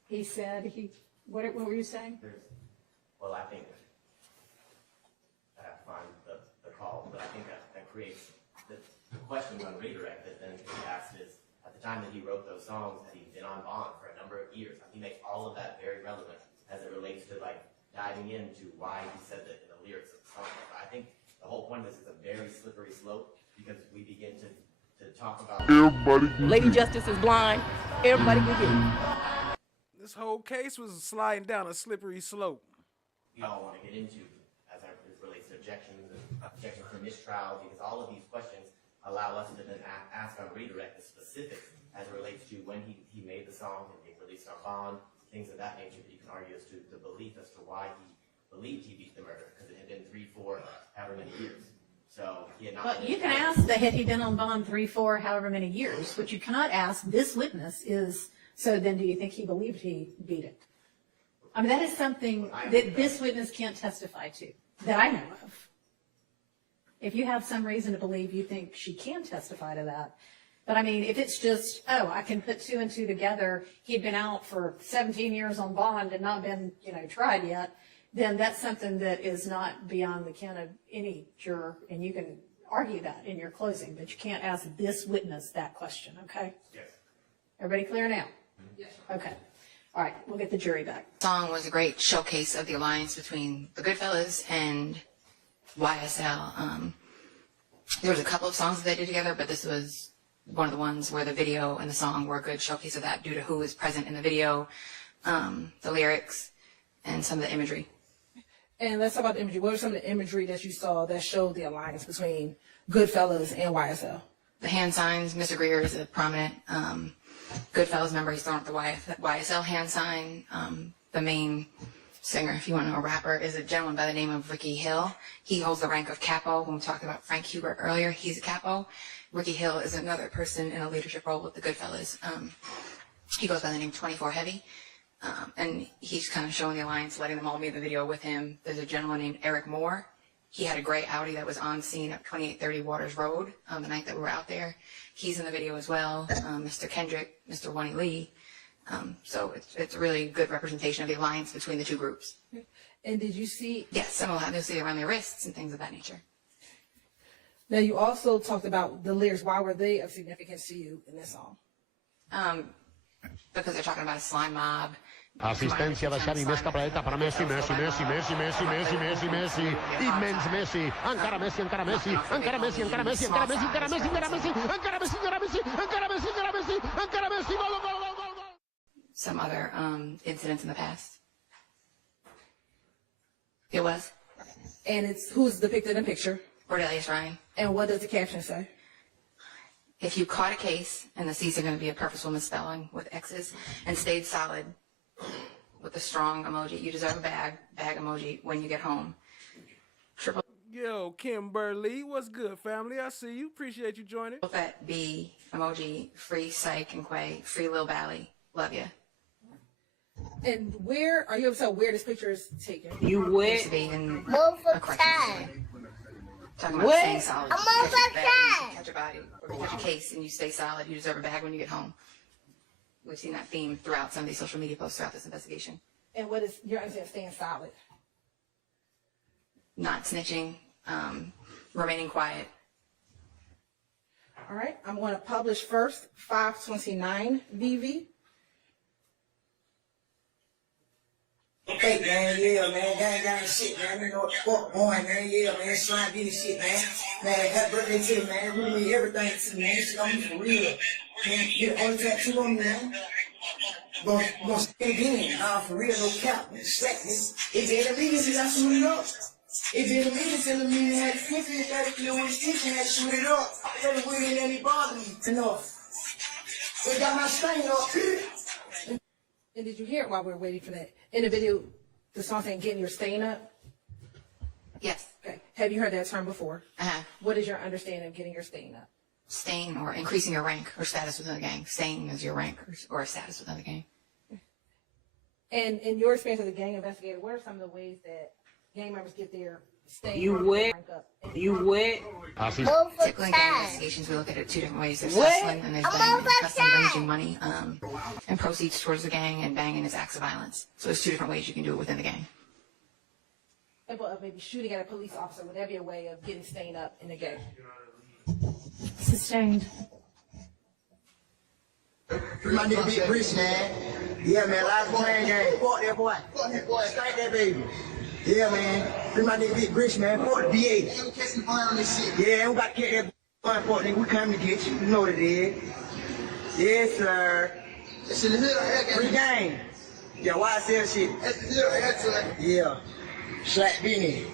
he said what were you saying? Well, I think I have to find the call, but I think that creates the question on redirect that then can be asked is, at the time that he wrote those songs, had he been on bond for a number of years? He makes all of that very relevant as it relates to like diving into why he said that in the lyrics of the song. I think the whole point of this is a very slippery slope because we begin to talk about Lady Justice is blind. Everybody can get it. This whole case was sliding down a slippery slope. we all want to get into as it relates to objections and objections to mistrial, because all of these questions allow us to then ask on redirect the specifics as it relates to when he made the song and being released on bond, things of that nature that you can argue as to the belief as to why he believed he beat the murder, because it had been 3, 4, however many years. So he had not. Well, you can ask that had he been on bond 3, 4, however many years. What you cannot ask this witness is, so then do you think he believed he beat it? I mean, that is something that this witness can't testify to, that I know of. If you have some reason to believe you think she can testify to that. But I mean, if it's just, I can put 2 and 2 together, he'd been out for 17 years on bond and not been, tried yet, then that's something that is not beyond the ken of any juror, and you can argue that in your closing, but you can't ask this witness that question, okay? Yes. Everybody clear now? Yes. Okay. All right, we'll get the jury back. The song was a great showcase of the alliance between the Goodfellas and YSL. There was a couple of songs that they did together, but this was one of the ones where the video and the song were a good showcase of that due to who was present in the video, the lyrics, and some of the imagery. And let's talk about the imagery. What were some of the imagery that you saw that showed the alliance between Goodfellas and YSL? The hand signs, Mr. Greer is a prominent Goodfellas member. He's thrown up the YSL hand sign. The main singer, if you want to know, a rapper, is a gentleman by the name of Ricky Hill. He holds the rank of capo. When we talked about Frank Hubert earlier, he's a capo. Ricky Hill is another person in a leadership role with the Goodfellas. He goes by the name 24 Heavy. And he's kind of showing the alliance, letting them all be in the video with him. There's a gentleman named Eric Moore. He had a gray Audi that was on scene at 2830 Waters Road the night that we were out there. He's in the video as well. Mr. Kendrick, Mr. Wani Lee. So it's a really good representation of the alliance between the two groups. And did you see? Yes, some of that you'll see around their wrists and things of that nature. Now, you also talked about the lyrics. Why were they of significance to you in this song? Because they're talking about a slime mob. Assistencia da Xavi, més capradeta per Messi, Messi, Messi, Messi, Messi, Messi, Messi, Messi, immens Messi, encara Messi, encara Messi, encara Messi, encara Messi, encara Messi, encara Messi, encara Messi, encara Messi, encara Messi, encara Messi, encara Messi, encara Messi, gol, gol, gol, gol, gol. Some other incidents in the past. It was. And it's who's depicted in the picture. Cordelius Ryan. And what does the caption say? If you caught a case and the C's are going to be a purposeful misspelling with X's and stayed solid with a strong emoji, you deserve a bag emoji when you get home. Yo, Kimberly, what's good, family? I see you. Appreciate you joining. That B emoji, free Psych and Quay, free Lil Bally. Love ya. And where are you able to tell where this picture is taken? You would be in a correction. Talking about staying solid. Catch a body, or catch a case and you stay solid. You deserve a bag when you get home. We've seen that theme throughout some of these social media posts throughout this investigation. And what is your understanding of staying solid? Not snitching, remaining quiet. All right, I'm going to publish first 529 VV. Hey man, yeah man, gang shit man, you know what the fuck going man, yeah man, slime getting shit man, happy birthday to you man, really mean everything to me man, shit on me for real, man, get all the tattoo on me man, gonna stay again, for real, no cap, man, slack this, if they had a meeting, I shoot it up, if they had a meeting, tell the meeting had 50, 30 kilo on the stick, and had to shoot it up, tell the way they let me bother me, enough, they got my stain up. And did you hear it while we were waiting for that? In the video, the song saying getting your stain up? Yes. Okay. Have you heard that term before? Uh-huh. What is your understanding of getting your stain up? Stain or increasing your rank or status within the gang. Stain is your rank or status within the gang. And in your experience as a gang investigator, what are some of the ways that gang members get their stain. You wet? You wet? Typically in gang investigations, we look at it two different ways. There's hustling and there's banging. Hustling brings you money and proceeds towards the gang, and banging is acts of violence. So there's two different ways you can do it within the gang. Maybe shooting at a police officer, would that be a way of getting stain up in the gang? Sustained. My nigga Big Rich, man. Yeah, man, live playing game. Fuck that boy. Fuck that boy. Strike that baby. Yeah, man. Free my nigga Big Rich, man. Fuck the DA. Yeah, we catching fire on this shit. Yeah, we got to catch that boy. Fuck nigga. We coming to get you. You know what it is. Yes, sir. That shit in the hood. Free game. Yeah, YSL shit. That's the hood. Yeah. Slack Benny.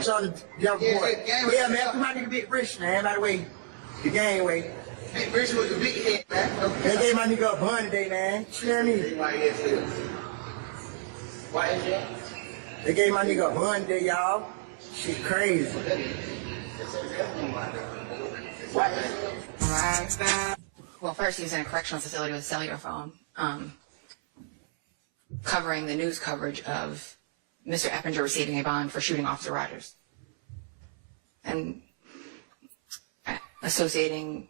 So, young boy. Yeah, man. Free my nigga Big Rich, man. By the way. The gang way. Big Rich was the big head, man. They gave my nigga a bun today, man. You hear me? YSL. YSL? They gave my nigga a bun today, y'all. Shit crazy. Well, first he was in a correctional facility with a cellular phone, covering the news coverage of Mr. Eppinger receiving a bond for shooting Officer Rogers. And associating,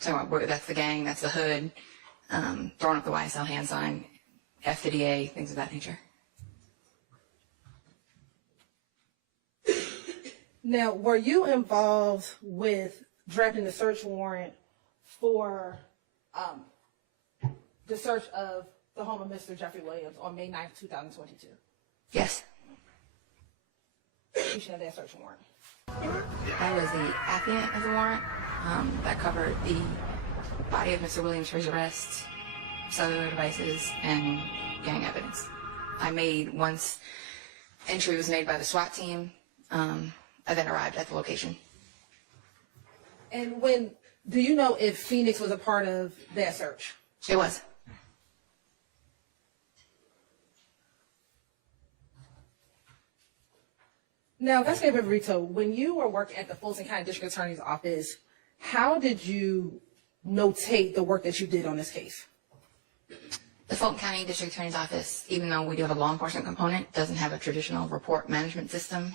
that's the gang, that's the hood, throwing up the YSL hand sign, F the DA, things of that nature. Now, were you involved with drafting the search warrant for the search of the home of Mr. Jeffrey Williams on May 9th, 2022? Yes. Execution of that search warrant. That was the affiant of the warrant that covered the body of Mr. Williams for his arrest, cellular devices, and gang evidence. I made, once entry was made by the SWAT team, I then arrived at the location. And do you know if Phoenix was a part of that search? It was. Now, Investigator Rito, when you were working at the Fulton County District Attorney's Office, how did you notate the work that you did on this case? The Fulton County District Attorney's Office, even though we do have a law enforcement component, doesn't have a traditional report management system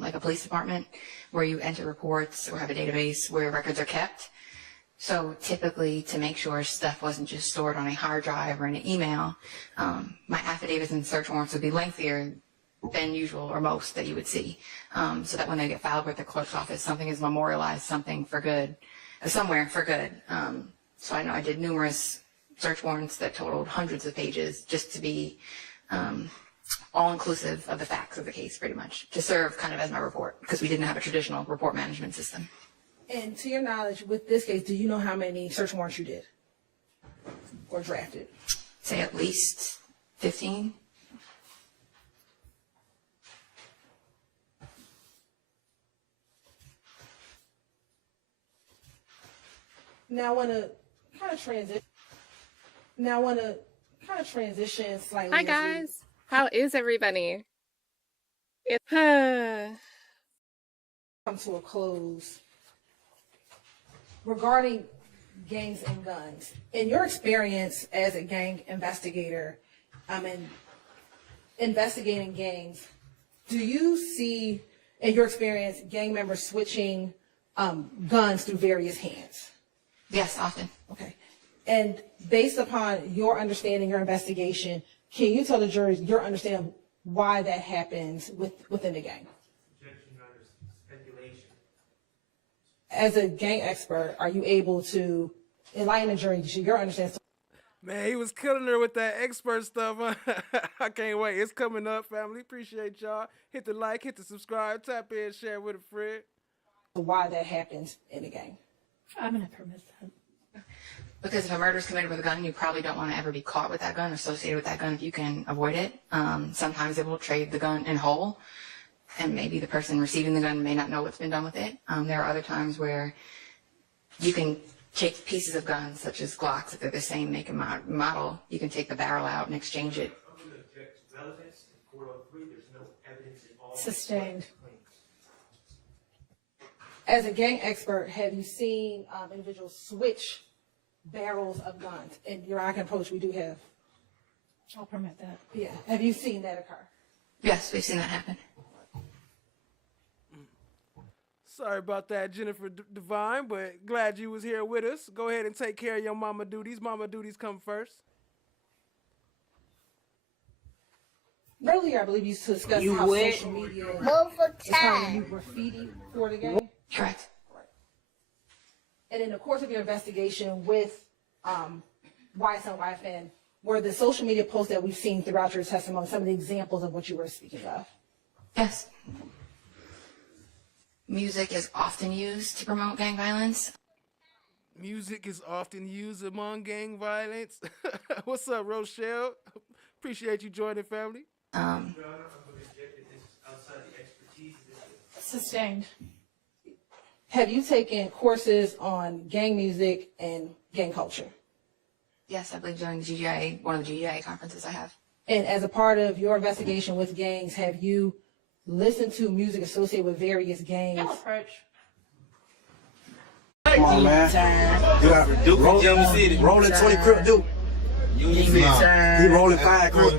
like a police department where you enter reports or have a database where records are kept. So typically, to make sure stuff wasn't just stored on a hard drive or in an email, my affidavits and search warrants would be lengthier than usual or most that you would see, so that when they get filed with the clerk's office, something is memorialized, something for good, somewhere for good. So I know I did numerous search warrants that totaled hundreds of pages just to be all-inclusive of the facts of the case, pretty much, to serve kind of as my report, because we didn't have a traditional report management system. And to your knowledge, with this case, do you know how many search warrants you did or drafted? Say at least 15. Now I want to kind of transition slightly. Hi guys, how is everybody? Come to a close regarding gangs and guns. In your experience as a gang investigator, in investigating gangs, do you see, in your experience, gang members switching guns through various hands? Yes, often. Okay. And based upon your understanding, your investigation, can you tell the jury your understanding why that happens within the gang? As a gang expert, are you able to enlighten the jury to your understanding? Man, he was killing her with that expert stuff. Huh? I can't wait. It's coming up, family. Appreciate y'all. Hit the like, hit the subscribe, tap in, share with a friend. Why that happens in the gang? I'm going to permit that. Because if a murder is committed with a gun, you probably don't want to ever be caught with that gun, associated with that gun if you can avoid it. Sometimes they will trade the gun in whole, and maybe the person receiving the gun may not know what's been done with it. There are other times where you can take pieces of guns, such as Glocks, if they're the same make and model, you can take the barrel out and exchange it. Sustained. As a gang expert, have you seen individuals switch barrels of guns? In your eye approach, we do have I'll permit that. Yeah. Have you seen that occur? Yes, we've seen that happen. Sorry about that, Jennifer Devine, but glad you was here with us. Go ahead and take care of your mama duties. Mama duties come first. Earlier, I believe you discussed You how wet? social media Over is kind of time. new graffiti for the game. Correct. And in the course of your investigation with YSL and YFN, were the social media posts that we've seen throughout your testimony some of the examples of what you were speaking of? Yes. Music is often used to promote gang violence. Music is often used among gang violence. What's up, Rochelle? Appreciate you joining, family. Sustained. Have you taken courses on gang music and gang culture? Yes, I believe during the GGIA, one of the GGIA conferences I have. And as a part of your investigation with gangs, have you listened to music associated with various gangs? Approach. Come on, man. You got Duke roll, Jim City. rolling 20 Crip Duke. Union He rolling 5 Crip.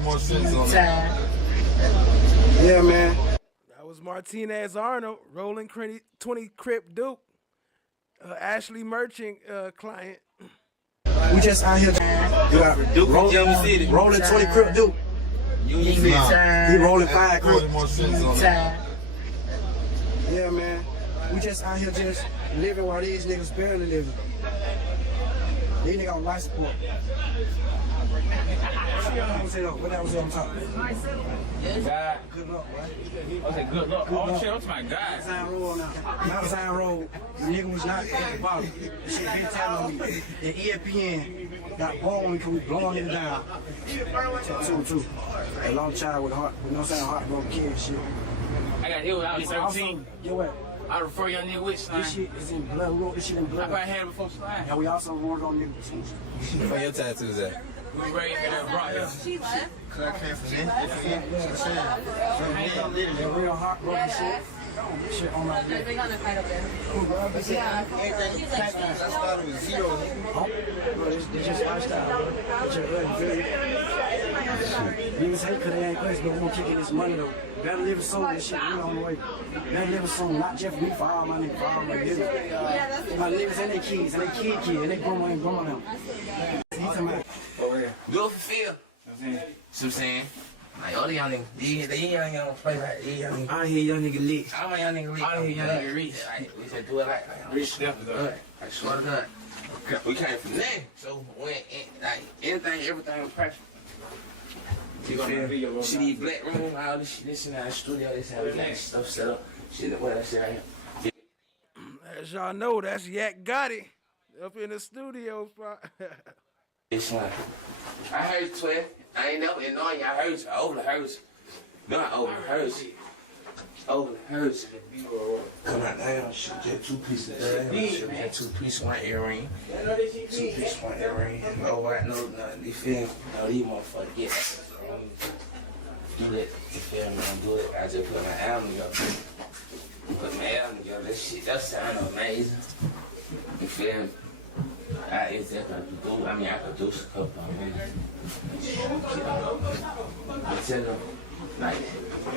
Yeah, man. That was Martinez Arnold, rolling 20 Crip Duke, Ashley Merchant client. We just out here. You got Duke Jim City. rolling 20 Crip Duke. Union He rolling 5 Crip. Yeah, man. We just out here just living while these niggas barely living. These niggas on life support. What that was on top? God. Good luck, boy. I said, good luck. Oh, shit, that's my guy. Sign road now. Mount Zion Road. The nigga was not at the bottom. The shit been telling me. The ESPN got blown because we blowing it down. Two. A long child with heart, with no sign heartbroken kid shit. I got hit when I was 17. Yo, what? I refer young nigga which slime. This shit is in blood. We wrote this shit in I blood. probably had it before slime. And we also wrote on niggas. Where your tattoos at? We raised here, brought here. She left. They're real heartbroken shit. Shit on my neck. They're gonna fight up there. Yeah. I started with 0. Bro, it's just lifestyle. It's your blood, you feel me? Niggas hate because they ain't place, but we gonna kick in this money though. Better live a song and shit, we on the way. Better live a song, not just for me, for all my niggas, for all my niggas. My niggas and their kids, and their kid, and their grandma and grandma now. He talking about, Good for Phil. See what I'm saying? Like, all the young niggas, they young niggas don't play like these young niggas. I hear young nigga lit. All my young niggas lit. All the young niggas reach. Like, we just do it like reach step is up. I swear to God. We came from there. So, when, like, anything, everything was perfect. You feel? See these black room, all this shit, this in our studio, this how we got stuff set up. Shit, what I say right here. As y'all know, that's Yak Gotti up in the studio. It's like, I heard 12. I ain't never ignoring you. I heard you. I overheard you. No, I overheard you. Overheard you. Come out there, shit, just 2 pieces. Just 2 pieces, 1 earring. 2 pieces, 1 earring. No white, no nothing. You feel me? No, these motherfuckers get do that. You feel me? Don't do it. I just put my album together. Put my album together. That shit, that sound amazing. You feel me? I produce a couple of them. I tell them, like,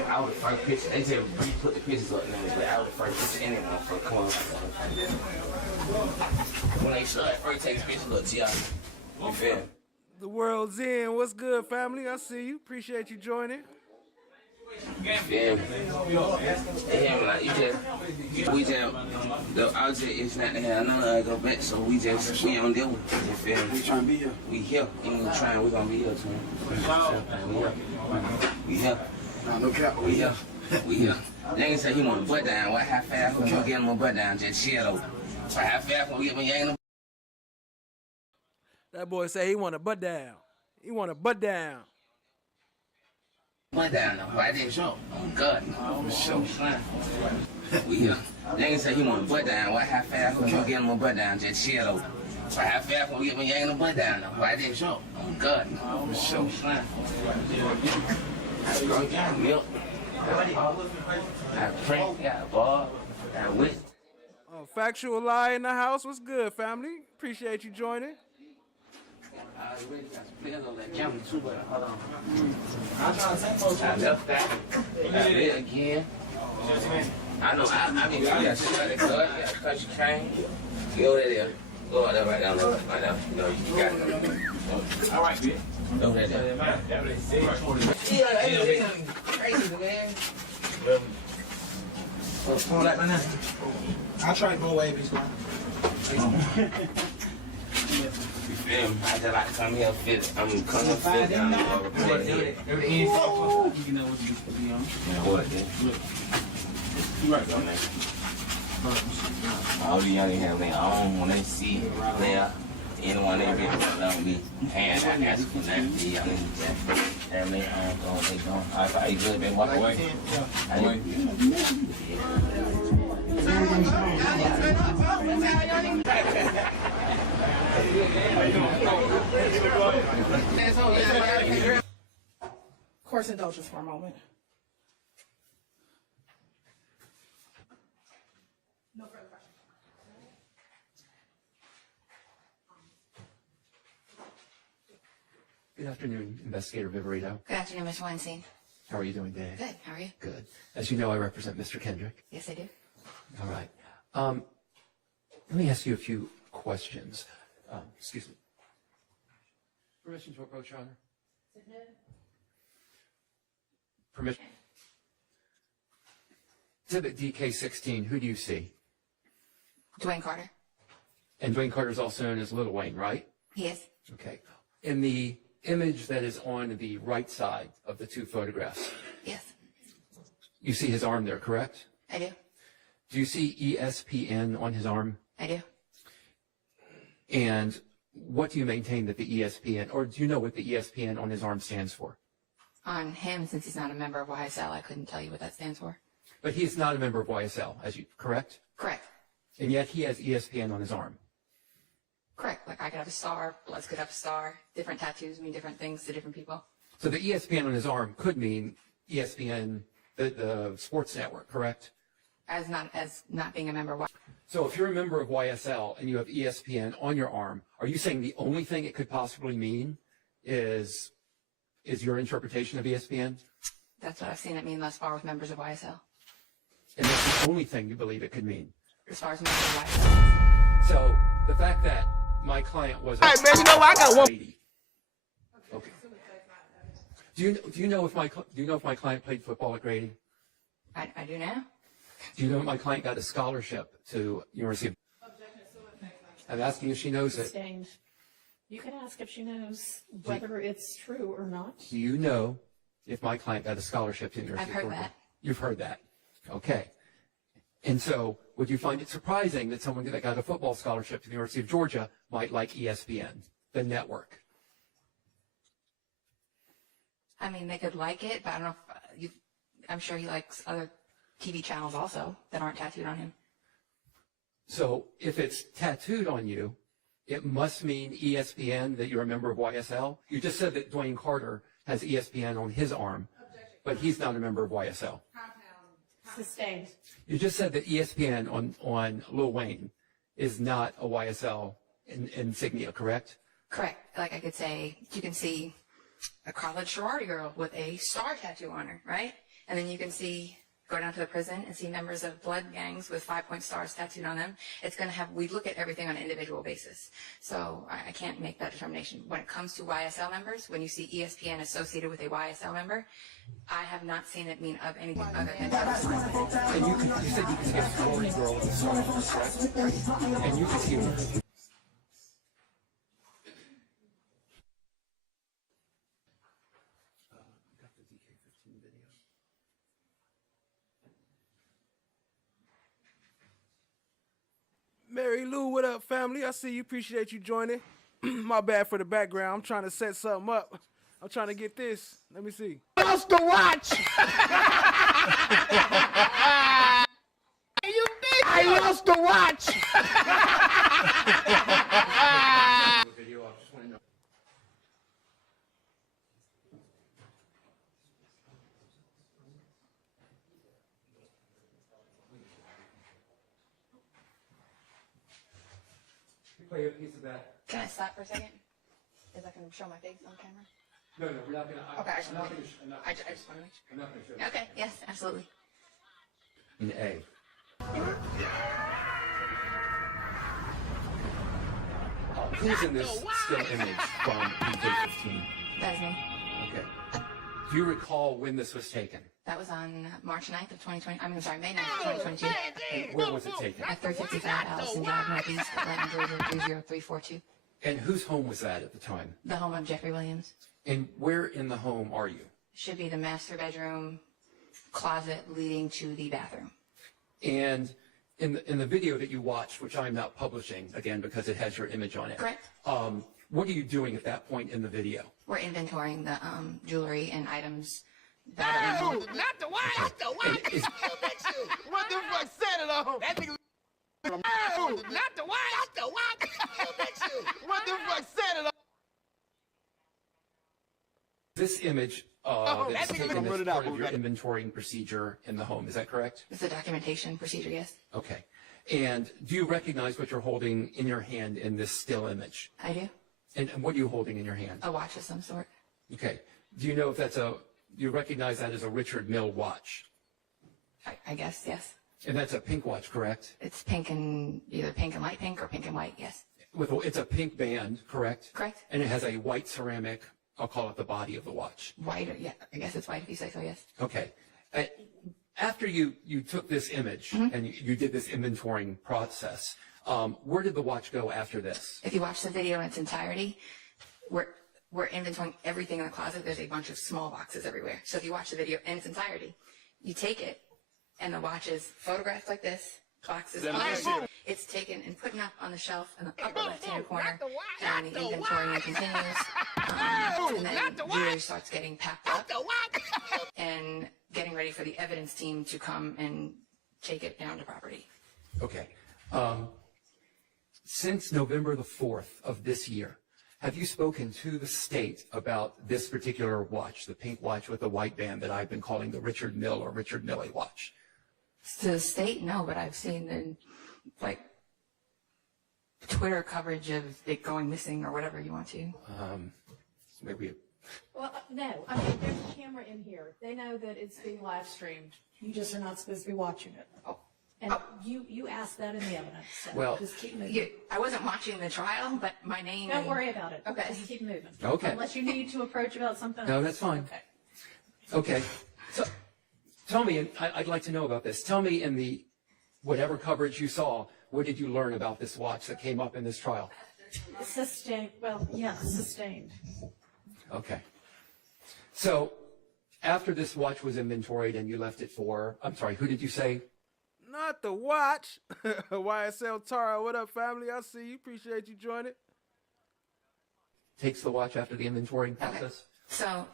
I was the first picture. They just put the pictures up now, but I was the first picture in it. Come on. When they start, first take the picture, look, T.I. You feel me? The world's in. What's good, family? I see you. Appreciate you joining. Yeah, like we just, the object is not to have none of us go back, so we on there with it, you feel me? We trying to be here. We here, ain't trying, we gonna be here too. We here. No cap. We here. We here. Nigga say he want a butt down, what, how fast when we get him a butt down, just chill though. So how fast when we get him, ain't no. That boy say he want a butt down. He want a butt down. Butt down though, I didn't show. Oh God, no, show slime. We here. Nigga say he want a butt down, what, how fast when we get him a butt down, just chill though. So how fast when we get him, ain't no butt down though, I didn't show. Oh God, no, show slime. I got milk. Got Frank, got Bob, got Whit. Factual Lie in the house. What's good, family? Appreciate you joining. I already got some players on that camera too, but hold on. I left that. I did again. I know, I mean, you got shit like that cut, you got to cut your cane. Go there. Go out there right down there, right now. You know, you got it. All right, bitch. Go there. Yeah, crazy, man. Pull that right now. I'll try both ways, man. You feel me? I just like to come here fit. I'm coming fit down here or report it. Everything you know what you be on. What, then? You right, man. All the young have their own when they see there. Anyone they be don't be hand that ask for that. The young have their own going, they going. I thought you good, been walk away. Course indulgence for a moment. No further questions. Good afternoon, Investigator Viverito. Good afternoon, Mr. Weinstein. How are you doing today? Good. How are you? Good. As you know, I represent Mr. Kendrick. Yes, I do. All right. Let me ask you a few questions. Excuse me. Permission to approach, Your Honor? Permission. Exhibit DK16, who do you see? Dwayne Carter. And Dwayne Carter is also known as Lil Wayne, right? He is. Okay. In the image that is on the right side of the two photographs, Yes, you see his arm there, correct? I do. Do you see ESPN on his arm? I do. And what do you maintain that the ESPN, or do you know what the ESPN on his arm stands for? On him, since he's not a member of YSL, I couldn't tell you what that stands for. But he is not a member of YSL, correct? Correct. And yet he has ESPN on his arm. Correct. Like I could have a star, Bloods could have a star. Different tattoos mean different things to different people. So the ESPN on his arm could mean ESPN, the sports network, correct? As not being a member of YSL. So if you're a member of YSL and you have ESPN on your arm, are you saying the only thing it could possibly mean is your interpretation of ESPN? That's what I've seen it mean thus far with members of YSL. And that's the only thing you believe it could mean? As far as members of YSL. So the fact that my client was Hey, man, you know what? I got one. lady. Okay. Do you know if my client played football at Grady? I do now. Do you know my client got a scholarship to University of... I'm asking if she knows it. Sustained. You can ask if she knows whether it's true or not. Do you know if my client got a scholarship to University I've of heard Georgia? that. You've heard that. Okay. And so would you find it surprising that someone that got a football scholarship to the University of Georgia might like ESPN, the network? I mean, they could like it, but I don't know if I'm sure he likes other TV channels also that aren't tattooed on him. So if it's tattooed on you, it must mean ESPN, that you're a member of YSL? You just said that Dwayne Carter has ESPN on his arm, but he's not a member of YSL. Sustained. You just said that ESPN on Lil Wayne is not a YSL insignia, correct? Correct. Like I could say, you can see a college sorority girl with a star tattoo on her, right? And then you can go down to the prison and see members of blood gangs with 5-point stars tattooed on them. It's going to we look at everything on an individual basis. So I can't make that determination. When it comes to YSL members, when you see ESPN associated with a YSL member, I have not seen it mean of anything other than And you said you could see a sorority girl with a star, correct? And you could see Mary Lou, what up, family? I see you. Appreciate you joining. My bad for the background. I'm trying to set something up. I'm trying to get this. Let me see. Lost the watch. I lost the watch. play a piece of that. Can I stop for a second? Is that going to show my face on camera? No, we're not going to. Okay, I just want to make sure. I'm not going to show you. Okay, yes, absolutely. In A. Who's in this still image from UK15? That is me. Okay. Do you recall when this was taken? That was on March 9th of 2020. I mean, sorry, May 9th of 2022. And where was it taken? At 355 Allison Drive Northeast, Atlanta, Georgia, 30342. And whose home was that at the time? The home of Jeffrey Williams. And where in the home are you? Should be the master bedroom closet leading to the bathroom. And in the video that you watched, which I'm not publishing, again, because it has your image on it. Correct. What are you doing at that point in the video? We're inventorying the jewelry and items that are in the home. Not the watch, not the watch. What the fuck said it on? That nigga. Oh, not the watch, not the watch. What the fuck said it on? This image that's taken as part of your inventorying procedure in the home, is that correct? It's a documentation procedure, yes. Okay. And do you recognize what you're holding in your hand in this still image? I do. And what are you holding in your hand? A watch of some sort. Okay. Do you know if you recognize that as a Richard Mille watch? I guess, yes. And that's a pink watch, correct? It's pink and either pink and light pink or pink and white, yes. It's a pink band, correct? Correct. And it has a white ceramic, I'll call it the body of the watch. White, yeah, I guess it's white if you say so, yes. Okay. After you took this image and you did this inventorying process, where did the watch go after this? If you watch the video in its entirety, we're inventorying everything in the closet. There's a bunch of small boxes everywhere. So if you watch the video in its entirety, you take it, and the watch is photographed like this, boxes on the shelf. It's taken and put up on the shelf in the upper left-hand corner, and the inventorying continues. And then jewelry starts getting packed up and getting ready for the evidence team to come and take it down to property. Okay. Since November the 4th of this year, have you spoken to the state about this particular watch, the pink watch with the white band that I've been calling the Richard Mille or Richard Mille watch? To the state, no, but I've seen the Twitter coverage of it going missing or whatever you want to. Maybe. Well, no, I mean, there's a camera in here. They know that it's being live streamed. You just are not supposed to be watching it. And you asked that in the evidence. So Well, just keep moving. I wasn't watching the trial, but my name. Don't worry about it. Okay. Just keep moving. Okay. Unless you need to approach about something else. No, that's fine. Okay. Okay. So tell me, and I'd like to know about this. Tell me in the whatever coverage you saw, what did you learn about this watch that came up in this trial? Sustained. Well, yeah, sustained. Okay. So after this watch was inventoried and you left it for, I'm sorry, who did you say? Not the watch. YSL Tara, what up, family? I see you. Appreciate you joining. Takes the watch after the inventorying process? So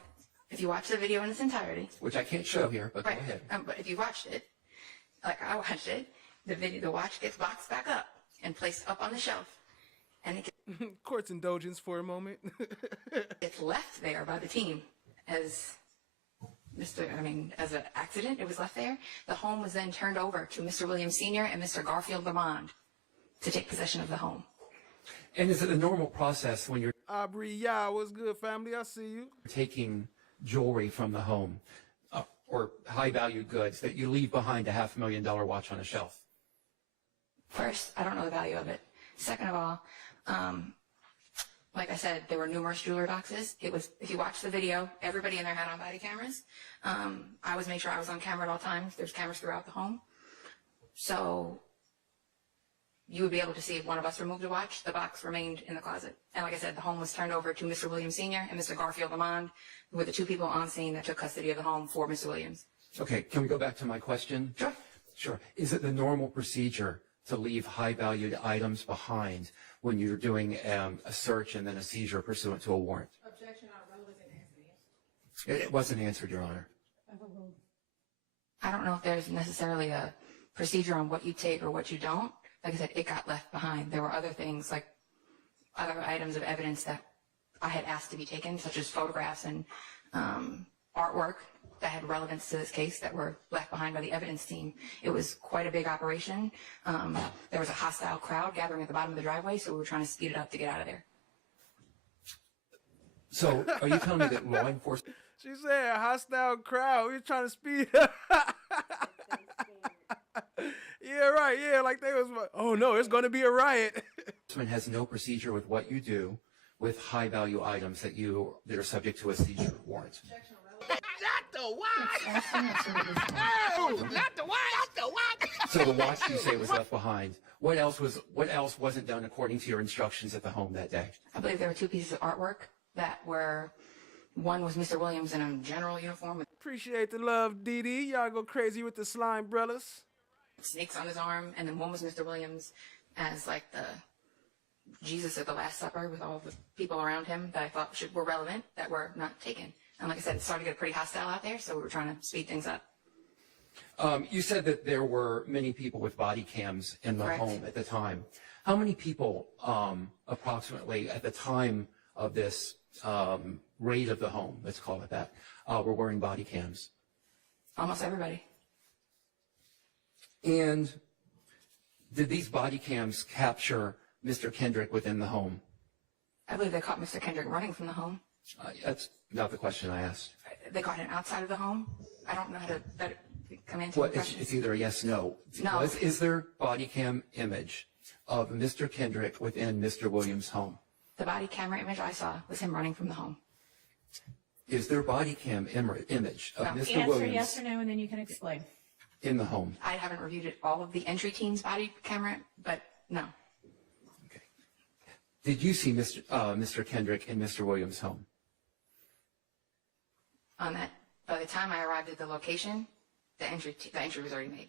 if you watch the video in its entirety. Which I can't show here, but right. go ahead. But if you watched it, like I watched it, the watch gets boxed back up and placed up on the shelf. And it Court's indulgence for a moment. gets left there by the team as as an accident. It was left there. The home was then turned over to Mr. Williams Sr. and Mr. Garfield Lamond to take possession of the home. And is it a normal process when you're Aubrey, yeah, what's good, family? I see you. taking jewelry from the home or high-value goods that you leave behind a $500,000 watch on a shelf? First, I don't know the value of it. Second of all, like I said, there were numerous jewelry boxes. It was, if you watch the video, everybody in there had on body cameras. I always made sure I was on camera at all times. There's cameras throughout the home. So you would be able to see if one of us removed a watch, the box remained in the closet. And like I said, the home was turned over to Mr. Williams Sr. and Mr. Garfield Lamond, who were the two people on scene that took custody of the home for Mr. Williams. Okay, can we go back to my question? Sure. Sure. Is it the normal procedure to leave high-valued items behind when you're doing a search and then a seizure pursuant to a warrant? Objection, Your Honor, wasn't answered. It wasn't answered, Your Honor. I don't know if there's necessarily a procedure on what you take or what you don't. Like I said, it got left behind. There were other things, like other items of evidence that I had asked to be taken, such as photographs and artwork that had relevance to this case that were left behind by the evidence team. It was quite a big operation. There was a hostile crowd gathering at the bottom of the driveway, so we were trying to speed it up to get out of there. So are you telling me that law enforcement? She said hostile crowd. We was trying to speed up. Yeah, right. Yeah, like they was like, oh no, it's going to be a riot. Has no procedure with what you do with high value items that are subject to a seizure warrant. Not the watch! Oh, not the watch! Not the watch! So the watch you say was left behind. What else wasn't done according to your instructions at the home that day? I believe there were 2 pieces of artwork that were, one was Mr. Williams in a general uniform with Appreciate the love, Dee Dee. Y'all go crazy with the slime brothers. snakes on his arm, and then one was Mr. Williams as like the Jesus at the Last Supper with all the people around him that I thought were relevant that were not taken. And like I said, it started to get pretty hostile out there, so we were trying to speed things up. You said that there were many people with body cams in the Correct. home at the time. How many people, approximately, at the time of this raid of the home, let's call it that, were wearing body cams? Almost everybody. And did these body cams capture Mr. Kendrick within the home? I believe they caught Mr. Kendrick running from the home. That's not the question I asked. They caught him outside of the home. I don't know how to better come into Well, the question. it's either a yes, no. No. Is there body cam image of Mr. Kendrick within Mr. Williams' home? The body camera image I saw was him running from the home. Is there body cam image of No. Mr. Answer Williams yes or no, and then you can explain. in the home? I haven't reviewed all of the entry team's body camera, but no. Did you see Mr. Kendrick in Mr. Williams' home? On that, by the time I arrived at the location, the entry was already made.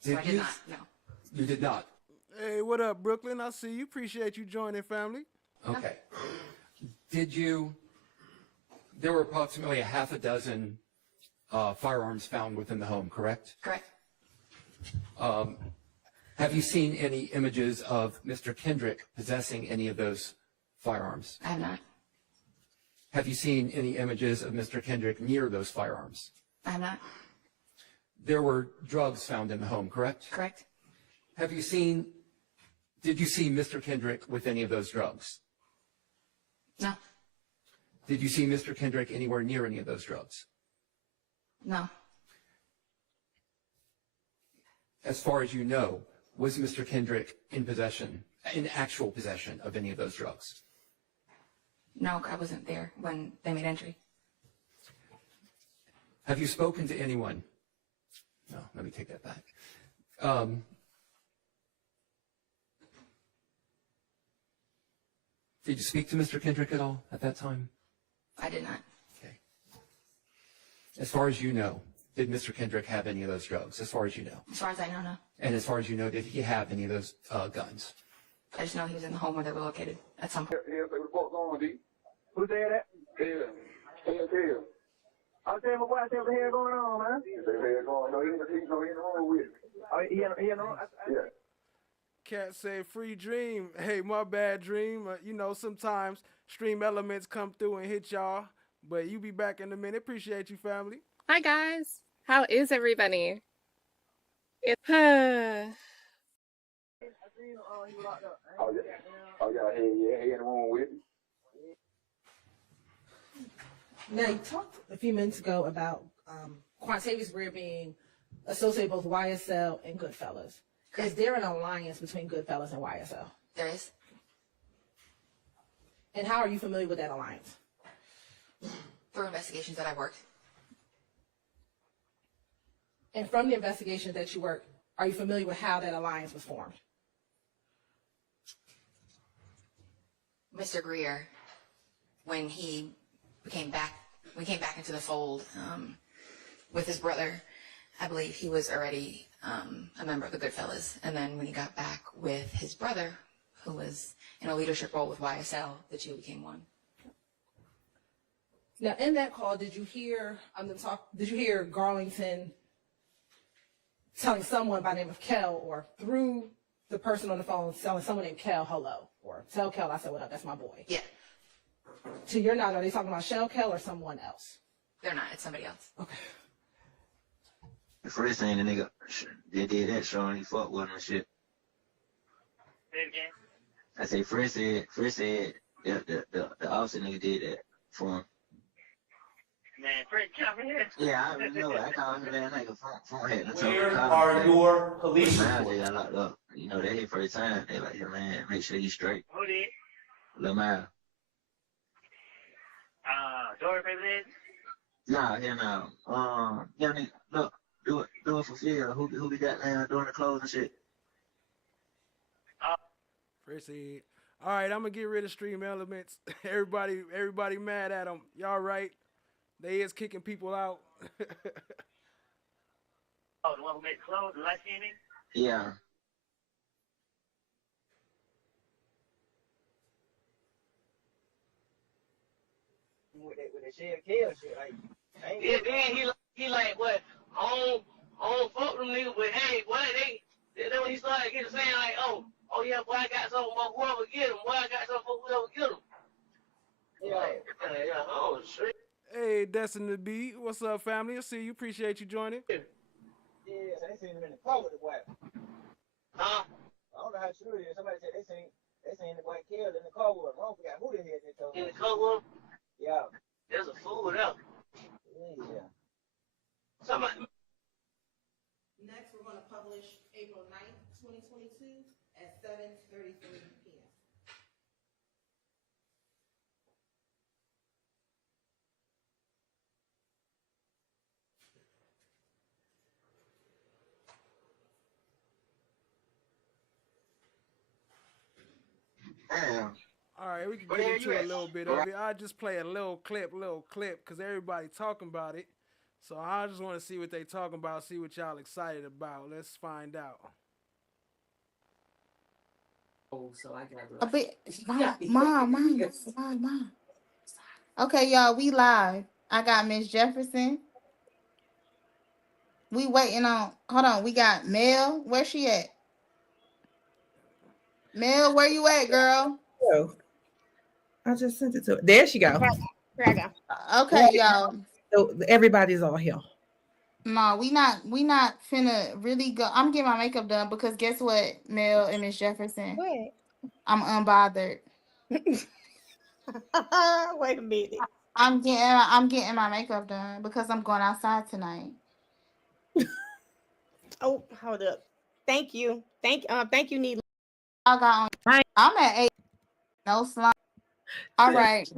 So Did I did you? not, no. You did not? Hey, what up, Brooklyn? I see you. Appreciate you joining, family. Okay. Did you? There were approximately a half a dozen firearms found within the home, correct? Correct. Have you seen any images of Mr. Kendrick possessing any of those firearms? I have not. Have you seen any images of Mr. Kendrick near those firearms? I have not. There were drugs found in the home, correct? Correct. Did you see Mr. Kendrick with any of those drugs? No. Did you see Mr. Kendrick anywhere near any of those drugs? No. As far as you know, was Mr. Kendrick in actual possession of any of those drugs? No, I wasn't there when they made entry. Have you spoken to anyone? No, let me take that back. Did you speak to Mr. Kendrick at all at that time? I did not. Okay. As far as you know, did Mr. Kendrick have any of those drugs? As far as you know. As far as I know, no. And as far as you know, did he have any of those guns? I just know he was in the home where they were located at some point. Yeah, what the fuck going on, D? Who said that? Yeah. I'll tell you what the hell going on, man. The hell going on? He's in the room with me. Oh, he in the room? Yeah. Cat say free Dream. Hey, my bad, Dream. You know, sometimes stream elements come through and hit y'all, but you be back in a minute. Appreciate you, family. Hi guys, how is everybody? Oh, yeah. He in the room with me. Now, you talked a few minutes ago about Quantavious Greer being associated with both YSL and Goodfellas. Is there an alliance between Goodfellas and YSL? There is. And how are you familiar with that alliance? Through investigations that I worked. And from the investigation that you worked, are you familiar with how that alliance was formed? Mr. Greer, when he came back into the fold with his brother, I believe he was already a member of the Goodfellas. And then when he got back with his brother, who was in a leadership role with YSL, the two became one. Now, in that call, did you hear Garlington telling someone by the name of Kel, or through the person on the phone telling someone named Kel hello, or tell Kel I said what up, that's my boy? Yeah. To your knowledge, are they talking about Shell Kel or someone else? They're not. It's somebody else. Okay. The first thing the nigga, they did that showing he fucked with him and shit. I say first said the officer nigga did that. for him. Man, Fred coming here. Yeah, I already know it. I called him that nigga phone head. Where are your police Miles reports? got locked up. You know, they hit first time. They like, yeah, man, make sure you straight. Who did? Lil Miles. Dory Baby? Nah, yeah, no. Yeah, nigga, look, do it for Phil. Who we got now doing the clothes and shit? Proceed. All right, I'm gonna get rid of stream elements. Everybody mad at them. Y'all right? They is kicking people out. Oh, the one who made clothes, the light skinned? Yeah. With that shell kill shit, like, Yeah, then he like, what, I don't fuck them niggas, but hey, boy, then when he started getting saying like, oh yeah, boy, I got something for whoever get him, boy, I got something for whoever get him. Yeah, oh shit. Hey, Destiny B, what's up, family? I see you. Appreciate you joining. yeah, so they seen him in the car with the boy. Huh? I don't know how true it is. Somebody said they seen the boy killed in the car with him. I don't forget who they had they told me. In the car with him? Yeah. There's a fool there. Yeah. Somebody. Next, we're going to publish April 9th, 2022 at 7:33 p.m. Damn. All right, we can get into a little bit of it. I just play a little clip, because everybody talking about it. So I just want to see what they talking about, see what y'all excited about. Let's find out. Oh, so I got A bit, mom. Okay, y'all, we live. I got Miss Jefferson. We waiting on. Hold on, we got Mel. Where she at? Mel, where you at, girl? Oh, I just sent it to her. There she go. Here I go. Okay, y'all. So everybody's all here. No, we not finna really go. I'm getting my makeup done because guess what, Mel and Miss Jefferson? What? I'm unbothered. Wait a minute. I'm getting my makeup done because I'm going outside tonight. Oh, hold up. Thank you, Needle. I got on. I'm at 8. No slime. All right.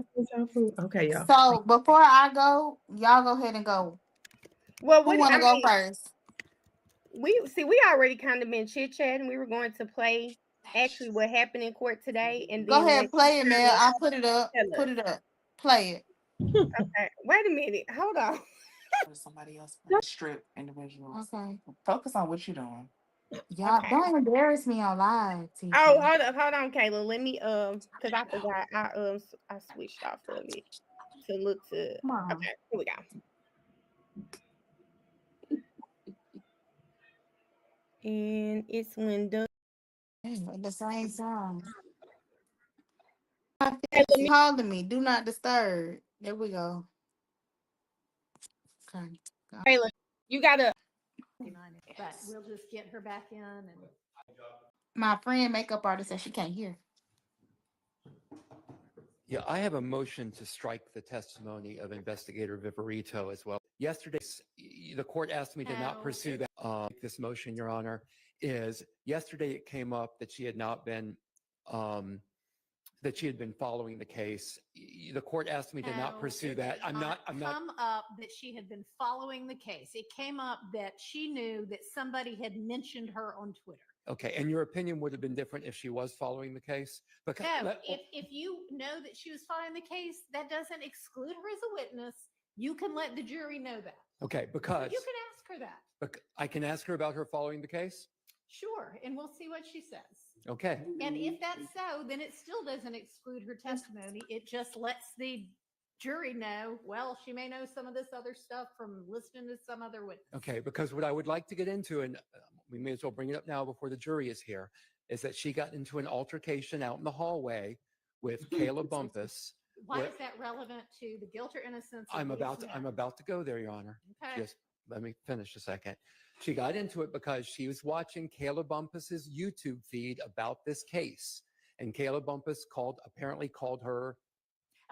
Okay, y'all. So before I go, y'all go ahead and go. Well, who want to go first? We already kind of been chit chatting. We were going to play actually what happened in court today, and Go then ahead, play it, man. I'll put it up. Put it up. Play it. Okay. Wait a minute. Hold on. Somebody else strip individuals. Okay. Focus on what you're doing. Y'all Okay. don't embarrass me on live. TT. Oh, hold on, Kayla. Let me because I forgot I switched off of it to look to. Come on. Okay, here we go. And it's Linda. The same song. Calling me. Do not disturb. There we go. Okay. Kayla, you gotta. But we'll just get her back in and. My friend, makeup artist, said she can't hear. Yeah, I have a motion to strike the testimony of Investigator Viverito as well. Yesterday, the court asked me to not pursue that. This motion, Your Honor, is yesterday it came up that she had not been, that she had been following the case. The court asked me to not pursue that. I'm not. Come up that she had been following the case. It came up that she knew that somebody had mentioned her on Twitter. Okay, and your opinion would have been different if she was following the case? Because No, if you know that she was following the case, that doesn't exclude her as a witness. You can let the jury know that. Okay, because You can ask her that. I can ask her about her following the case? Sure, and we'll see what she says. Okay. And if that's so, then it still doesn't exclude her testimony. It just lets the jury know, well, she may know some of this other stuff from listening to some other witness. Okay, because what I would like to get into, and we may as well bring it up now before the jury is here, is that she got into an altercation out in the hallway with Kayla Bumpus. Why is that relevant to the guilt or innocence? I'm about to go there, Your Honor. Okay. Just let me finish a second. She got into it because she was watching Kayla Bumpus's YouTube feed about this case, and Kayla Bumpus apparently called her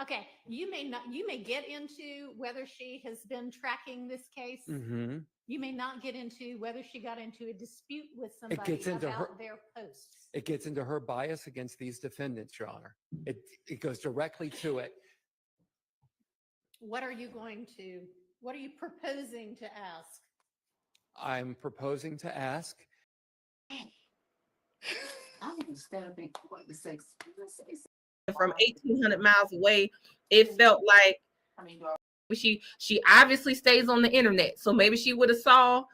Okay, you may get into whether she has been tracking this case. Mm-hmm. You may not get into whether she got into a dispute with It somebody gets into about their posts. It gets into her bias against these defendants, Your Honor. It goes directly to it. What are you proposing to ask? I'm proposing to ask. I want to stand up in court and say, from 1,800 miles away, it felt like she obviously stays on the internet, so maybe she would have saw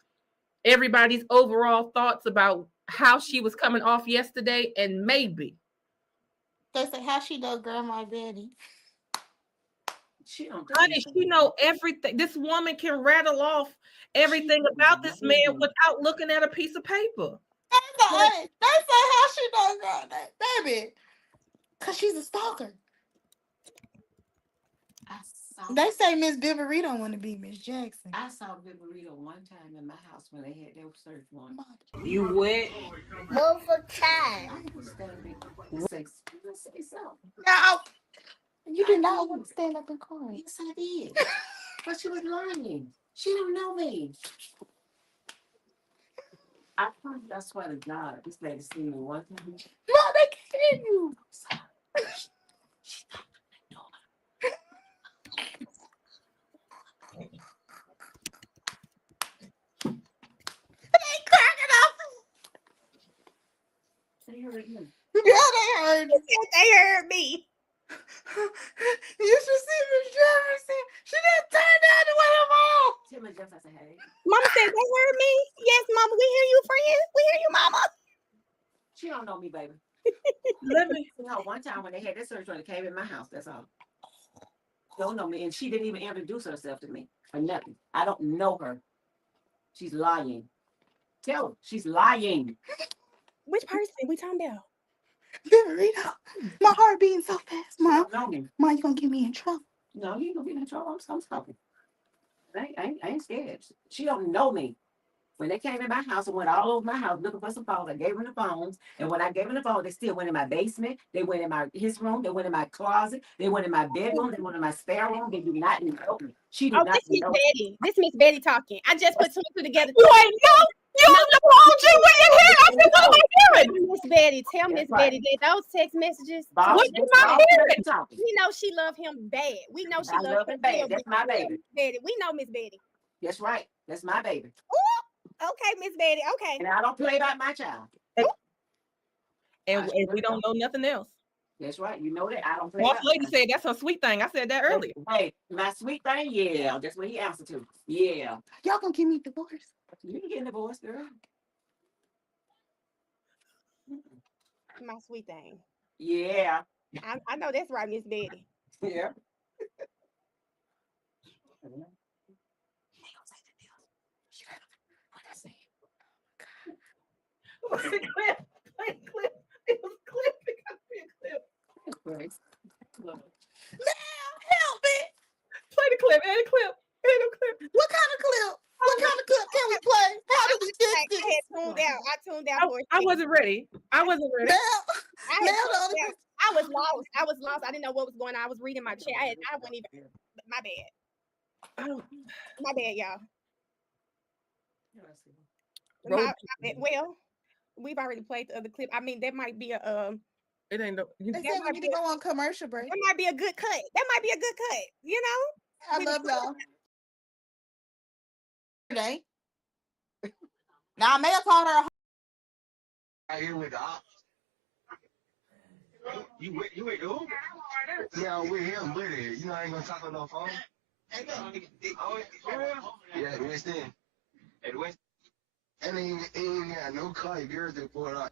everybody's overall thoughts about how she was coming off yesterday, and maybe They say how she know Grandma Betty. She know everything. This woman can rattle off everything about this man without looking at a piece of paper. They say how she know Grandma, baby, because she's a stalker. They say Miss Viverito don't want to be Miss Jackson. I saw Viverito one time in my house when they had their search warrant. You would? Multiple times. I want to stand up in court and say something. No, you did not want to stand up in court. Yes, I did. But she was lying. She don't know me. I promise, I swear to God, this lady seen me one time. No, they can't hear you. They cracking up. They heard you. Yeah, they heard me. They heard me. You should see Miss Jefferson. She didn't turn down the window wall. Tell me just I said, hey. Mama said they heard me. Yes, Mama, we hear you, friend. We hear you, Mama. She don't know me, baby. Let me. No, one time when they had that search warrant, they came in my house. That's all. Don't know me, and she didn't even introduce herself to me or nothing. I don't know her. She's lying. Tell her she's lying. Which person we talking about? Viverito, my heart beating so fast, Mom. She don't know me. Mom, you gonna get me in trouble? No, you ain't gonna get in trouble. I'm talking. I ain't scared. She don't know me. When they came in my house and went all over my house looking for some phones, I gave them the phones. And when I gave them the phone, they still went in my basement. They went in his room. They went in my closet. They went in my bedroom. They went in my spare room. They do not know me. She did not This Miss know. Betty. This Miss Betty talking. I just put two and two together. You ain't know. You don't know OG when you hear. I said, what am I hearing? Miss Betty, tell Miss right. Betty that those text messages. What am I hearing? We know she love him bad. We know she I love him bad. real That's my baby. Betty. We know Miss Betty. That's right. That's my baby. Ooh, okay, Miss Betty. Okay. And I don't play about my child. And we don't know nothing else. That's right. You know that. I don't play Boss about lady mine. said that's her sweet thing. I said that earlier. Hey, my sweet thing, yeah. That's what he answered to. Yeah. Y'all gonna give me divorce? You can get divorced, girl. My sweet thing. Yeah. I know that's right, Miss Betty. Yeah. What's the clip? Play the clip. It was a clip. It got to be a clip. Ma'am, help me. Play the clip. Add a clip. Add a clip. What kind of clip? What kind of clip can we play? How do we fix this? I tuned out. I tuned out for a I second. wasn't ready. I wasn't ready. I was lost. I was lost. I didn't know what was going on. I was reading my chat. I wasn't even. My bad. My bad, y'all. My bad. Well, we've already played the other clip. I mean, that might be a It ain't no. They said we need to go on commercial break. That might be a good cut. That might be a good cut. You know. I love y'all. Today. Now I may have called her. Right here with the ops. You with who? Yeah, I'm with him, buddy. You know I ain't gonna talk on no phone. Yeah, the West End. At the West. And he ain't got no car. Your girls they pull it out.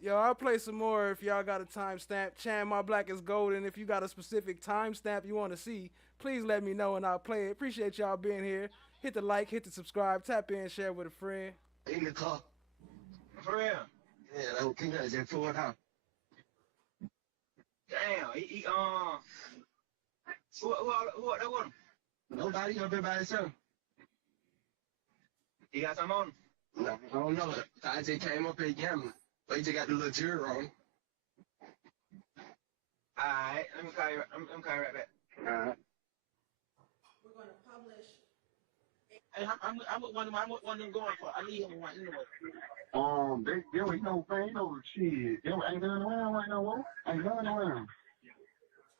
Yo, I'll play some more if y'all got a timestamp. Chan, my black is golden. If you got a specific timestamp you want to see, please let me know and I'll play it. Appreciate y'all being here. Hit the like, hit the subscribe, tap in, share with a friend. In the car. For real? Yeah, that whole thing just pull it out. Damn, he who that was him? Nobody up there by himself. He got something on him? No, I don't know. I just came up here gambling. But he just got the little tear on. Alright, let me call you. I'm call you right back. Alright. We're going to publish. Hey, I'm with one of them going for. I need him one anyway. They you know, man, you know, shit. They ain't nothing around right now, bro. Ain't nothing around.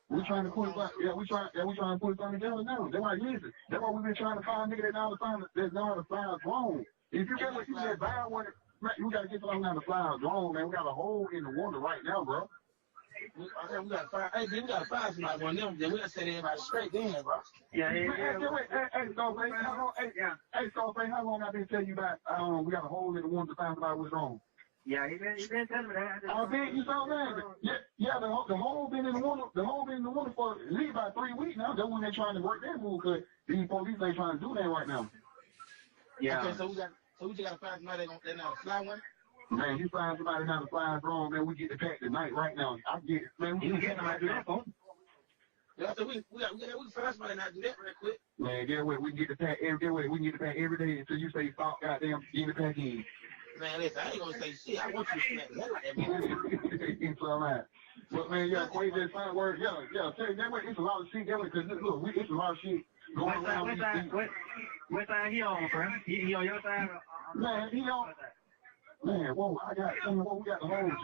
We trying to put it, we trying to put something together now. That's why, listen. That's why we been trying to find a nigga that know how to fly a drone. If you get what you said, buy one, man, we gotta get someone how to fly a drone, man. We got a hole in the water right now, bro. We gotta find. Hey, we gotta find somebody one of them. Then we gotta set everybody straight then, bro. Yeah. Hey, Scarface, how long? Hey, Scarface, how long I been telling you about? We got a hole in the water to find somebody what's wrong. Yeah, he been telling me that. I bet you saw that. Yeah, the hole been in the water. The hole been in the water for at least about 3 weeks now. That's when they're trying to work that move. Cause these police ain't trying to do that right now. Yeah. Okay, so we just gotta find somebody that know how to fly one. Man, you find somebody how to fly a drone, man. We get the pack tonight, right now. I get it, man. We get them out do that, phone. Yeah, so we can find somebody how to do that real quick. Man, get away. We can get the pack every day until you say stop. Goddamn, get the pack in. Man, listen, I ain't gonna say shit. I want you to snap the hell out of that. It's all right. But man, yeah, Quay just find word. Yeah. Tell you that way, it's a lot of shit that way. Cause look, it's a lot of shit going around. What side he on, bro? He on your side? Man, he on. Man, whoa, we got the whole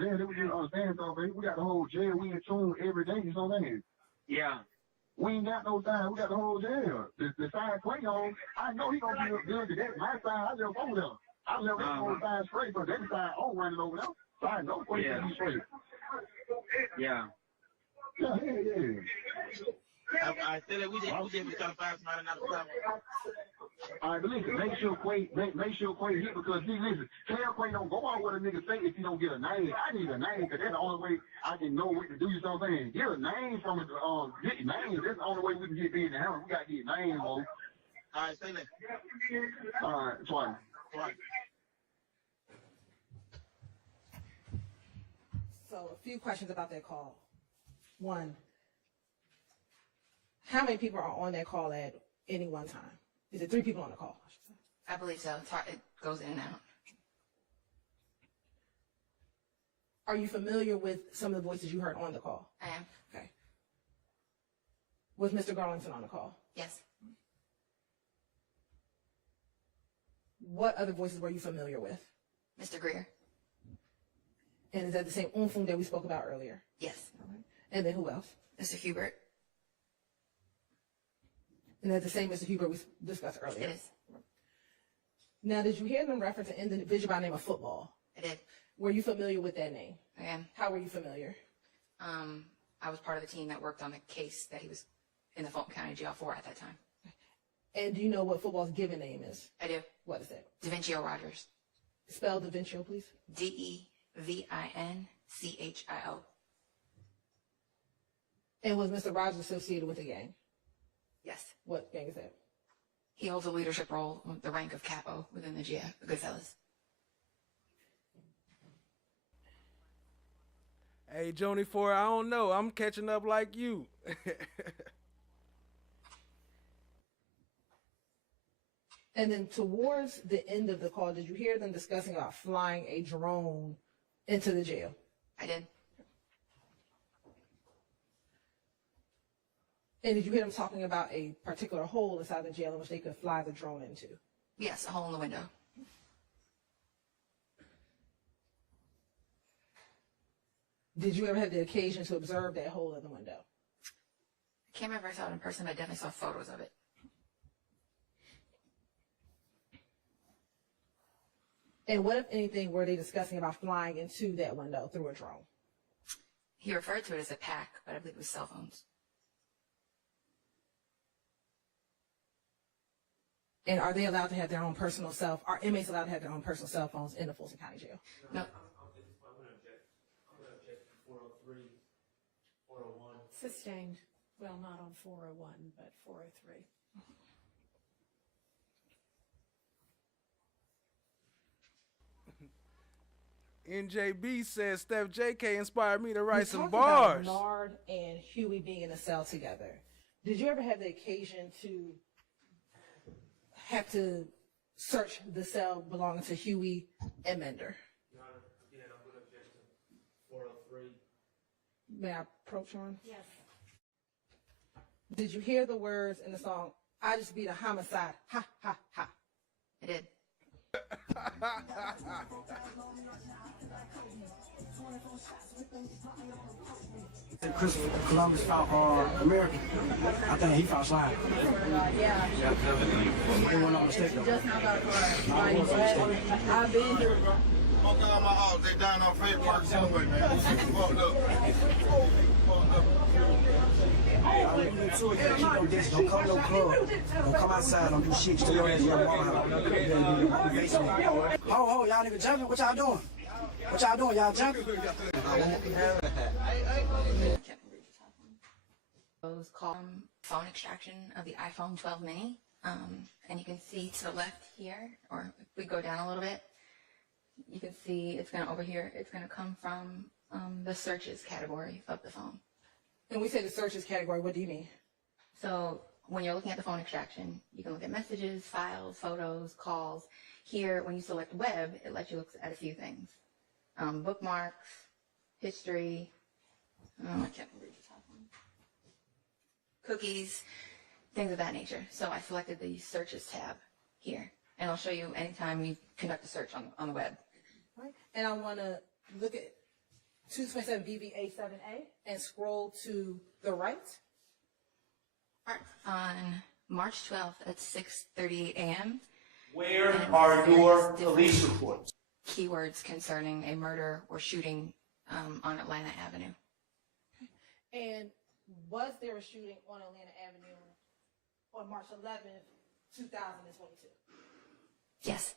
jail. That we didn't understand, though, baby. We got the whole jail. We in tune every day. You know what I mean? Yeah. We ain't got no side. We got the whole jail. The side Quay on, I know he gonna be good to that. My side, I live over there. I live that whole side straight, but that side, I'm running over there. So I know Quay can be straight. Yeah. Yeah. I said that we just trying to find somebody not to fly one. All right, but listen, make sure Quay hit because, see, listen, tell Quay don't go out what a nigga say if he don't get a name. I need a name because that's the only way I can know what to do. You know what I'm saying? Get a name from it, get names. That's the only way we can get in the house. We got to get names, bro. All right, say that. All right, twice. So a few questions about that call. One, how many people are on that call at any one time? Is it 3 people on the call? I believe so. It's hard. It goes in and out. Are you familiar with some of the voices you heard on the call? I am. Okay. Was Mr. Garlington on the call? Yes. What other voices were you familiar with? Mr. Greer. And is that the same umfung that we spoke about earlier? Yes. Right. And then who else? Mr. Hubert. And that's the same Mr. Hubert we discussed earlier? It is. Now, did you hear them reference an individual by the name of Football? I did. Were you familiar with that name? I am. How were you familiar? I was part of the team that worked on the case that he was in the Fulton County Jail for at that time. And do you know what Football's given name is? I do. What is it? DaVincio Rogers. Spell DaVincio, please. DeVincio. And was Mr. Rogers associated with the gang? Yes. What gang is that? He holds a leadership role, the rank of capo within the Goodfellas. Hey, Joni Four, I don't know. I'm catching up like you. And then towards the end of the call, did you hear them discussing about flying a drone into the jail? I did. And did you hear them talking about a particular hole inside the jail in which they could fly the drone into? Yes, a hole in the window. Did you ever have the occasion to observe that hole in the window? I can't remember if I saw it in person, but I definitely saw photos of it. And what, if anything, were they discussing about flying into that window through a drone? He referred to it as a pack, but I believe it was cell phones. And are they allowed to have their own personal are inmates allowed to have their own personal cell phones in the Fulton County Jail? No. Sustained. Well, not on 401, but 403. NJB says Steph JK inspired me to write some talked bars. About Nard and Huey being in a cell together. Did you ever have the occasion to have to search the cell belonging to Huey and Mender? May I approach one? Yes. Did you hear the words in the song, I just beat a homicide, ha, ha, ha? I did. Christopher Columbus found America. I think he found slime. Yeah. It wasn't on mistake though. Just now got a car. I've been here. Fuck all my house, they down on Fred Parks anyway, man. Fucked up. Don't come no club. Don't come outside. Don't do shit. Stay your ass in your mama house. Ho, y'all niggas jumping? What y'all doing? What y'all doing? Y'all jumping? Those call phone extraction of the iPhone 12 mini. And you can see to the left here, or if we go down a little bit, you can see it's going to over here, it's going to come from the searches category of the phone. When we say the searches category, what do you mean? So when you're looking at the phone extraction, you can look at messages, files, photos, calls. Here, when you select web, it lets you look at a few things. Bookmarks, history, I can't read the top one. Cookies, things of that nature. So I selected the searches tab here, and I'll show you anytime you conduct a search on the web. Right. And I want to look at 227 BBA7A and scroll to the right. All right. On March 12th at 6:38 a.m. Where are your police reports? Keywords concerning a murder or shooting on Atlanta Avenue. And was there a shooting on Atlanta Avenue on March 11th, 2022? Yes.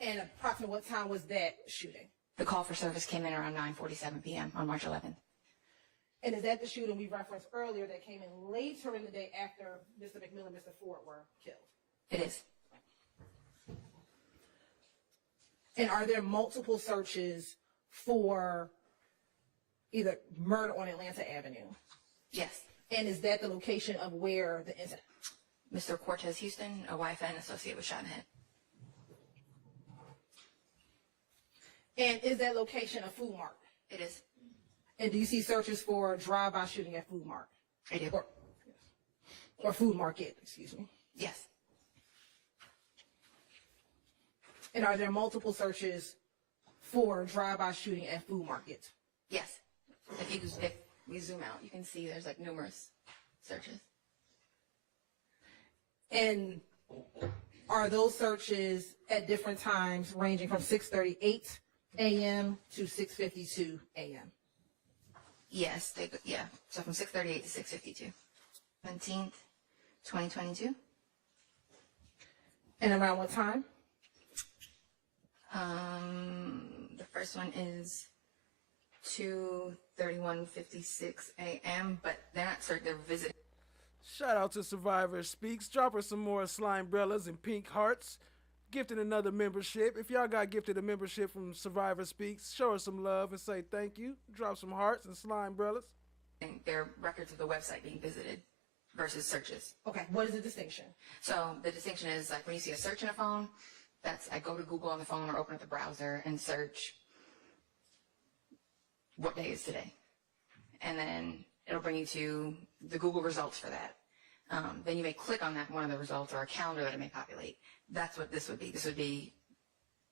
And approximately what time was that shooting? The call for service came in around 9:47 p.m. on March 11th. And is that the shooting we referenced earlier that came in later in the day after Mr. McMillan and Mr. Ford were killed? It is. And are there multiple searches for either murder on Atlanta Avenue? Yes. And is that the location of where the incident? Mr. Cortez Houston, a YSL associate, was shot in the head. And is that location a food mart? It is. And do you see searches for drive-by shooting at food mart? I do. Or food market, excuse me. Yes. And are there searches for drive-by shooting at food market? Yes. If we zoom out, you can see there's like numerous searches. And are those searches at different times ranging from 6:38 a.m. to 6:52 a.m.? Yes, yeah. So from 6:38 to 6:52. 17th, 2022. And around what time? The first one is 2:31:56 a.m., but they're not certain, they're visiting. Shout out to Survivor Speaks. Drop her some more slime umbrellas and pink hearts. Gifted another membership. If y'all got gifted a membership from Survivor Speaks, show her some love and say thank you. Drop some hearts and slime umbrellas. And they're records of the website being visited versus searches. Okay, what is the distinction? So the distinction is like when you see a search in a phone, that's I go to Google on the phone or open up the browser and search what day is today. And then it'll bring you to the Google results for that. Then you may click on that one of the results or a calendar that it may populate. That's what this would be. This would be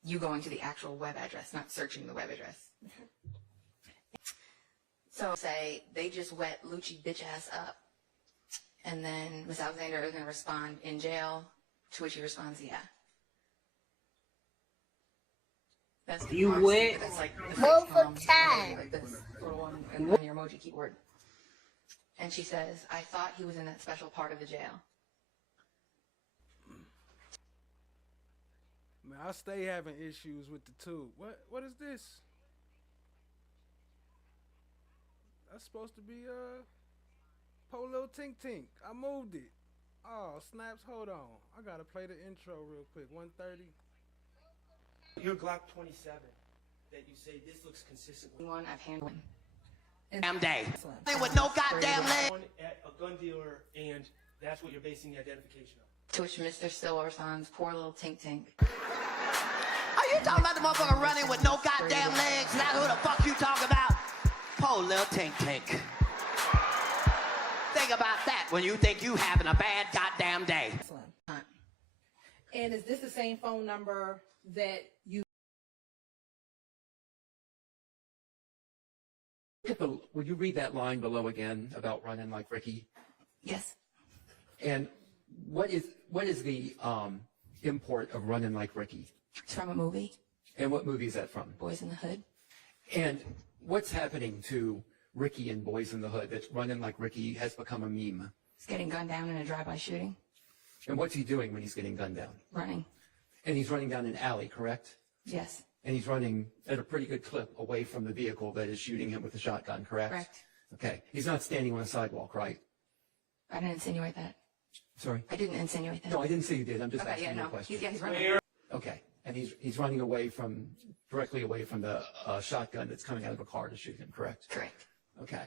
you going to the actual web address, not searching the web address. So say they just wet Lucci bitch ass up, and then Miss Alexander is going to respond in jail, to which he responds, yeah. That's the You wet? That's like the Move for face time. like this little one, and then your emoji keyboard. And she says, I thought he was in that special part of the jail. Man, I stay having issues with the tube. What is this? That's supposed to be Polo Tink Tink. I moved it. Oh, snaps, hold on. I gotta play the intro real quick. 1:30. Your Glock 27 that you say this looks consistent with. One I've handled. Damn day. With no goddamn leg. At a gun dealer, and that's what you're basing the identification on. To which Mr. Still responds, poor little Tink Tink. Are you talking about the motherfucker running with no goddamn legs? Not who the fuck you talk about? poor little tink tink. Think about that when you think you having a bad goddamn day. And is this the same phone number that you? Will you read that line below again about running like Ricky? Yes. And what is the import of running like Ricky? It's from a movie, And what movie is that from? Boys in the Hood. And what's happening to Ricky in Boys in the Hood that's running like Ricky has become a meme? He's getting gunned down in a drive-by shooting. And what's he doing when he's getting gunned down? Running. And he's running down an alley, correct? Yes. And he's running at a pretty good clip away from the vehicle that is shooting him with a shotgun, correct? Correct. Okay. He's not standing on a sidewalk, right? I didn't insinuate that. Sorry? I didn't insinuate that. No, I didn't say you did. I'm just Okay, asking yeah, you a no. question. He's running. Okay. And he's running directly away from the shotgun that's coming out of a car to shoot him, correct? Correct. Okay.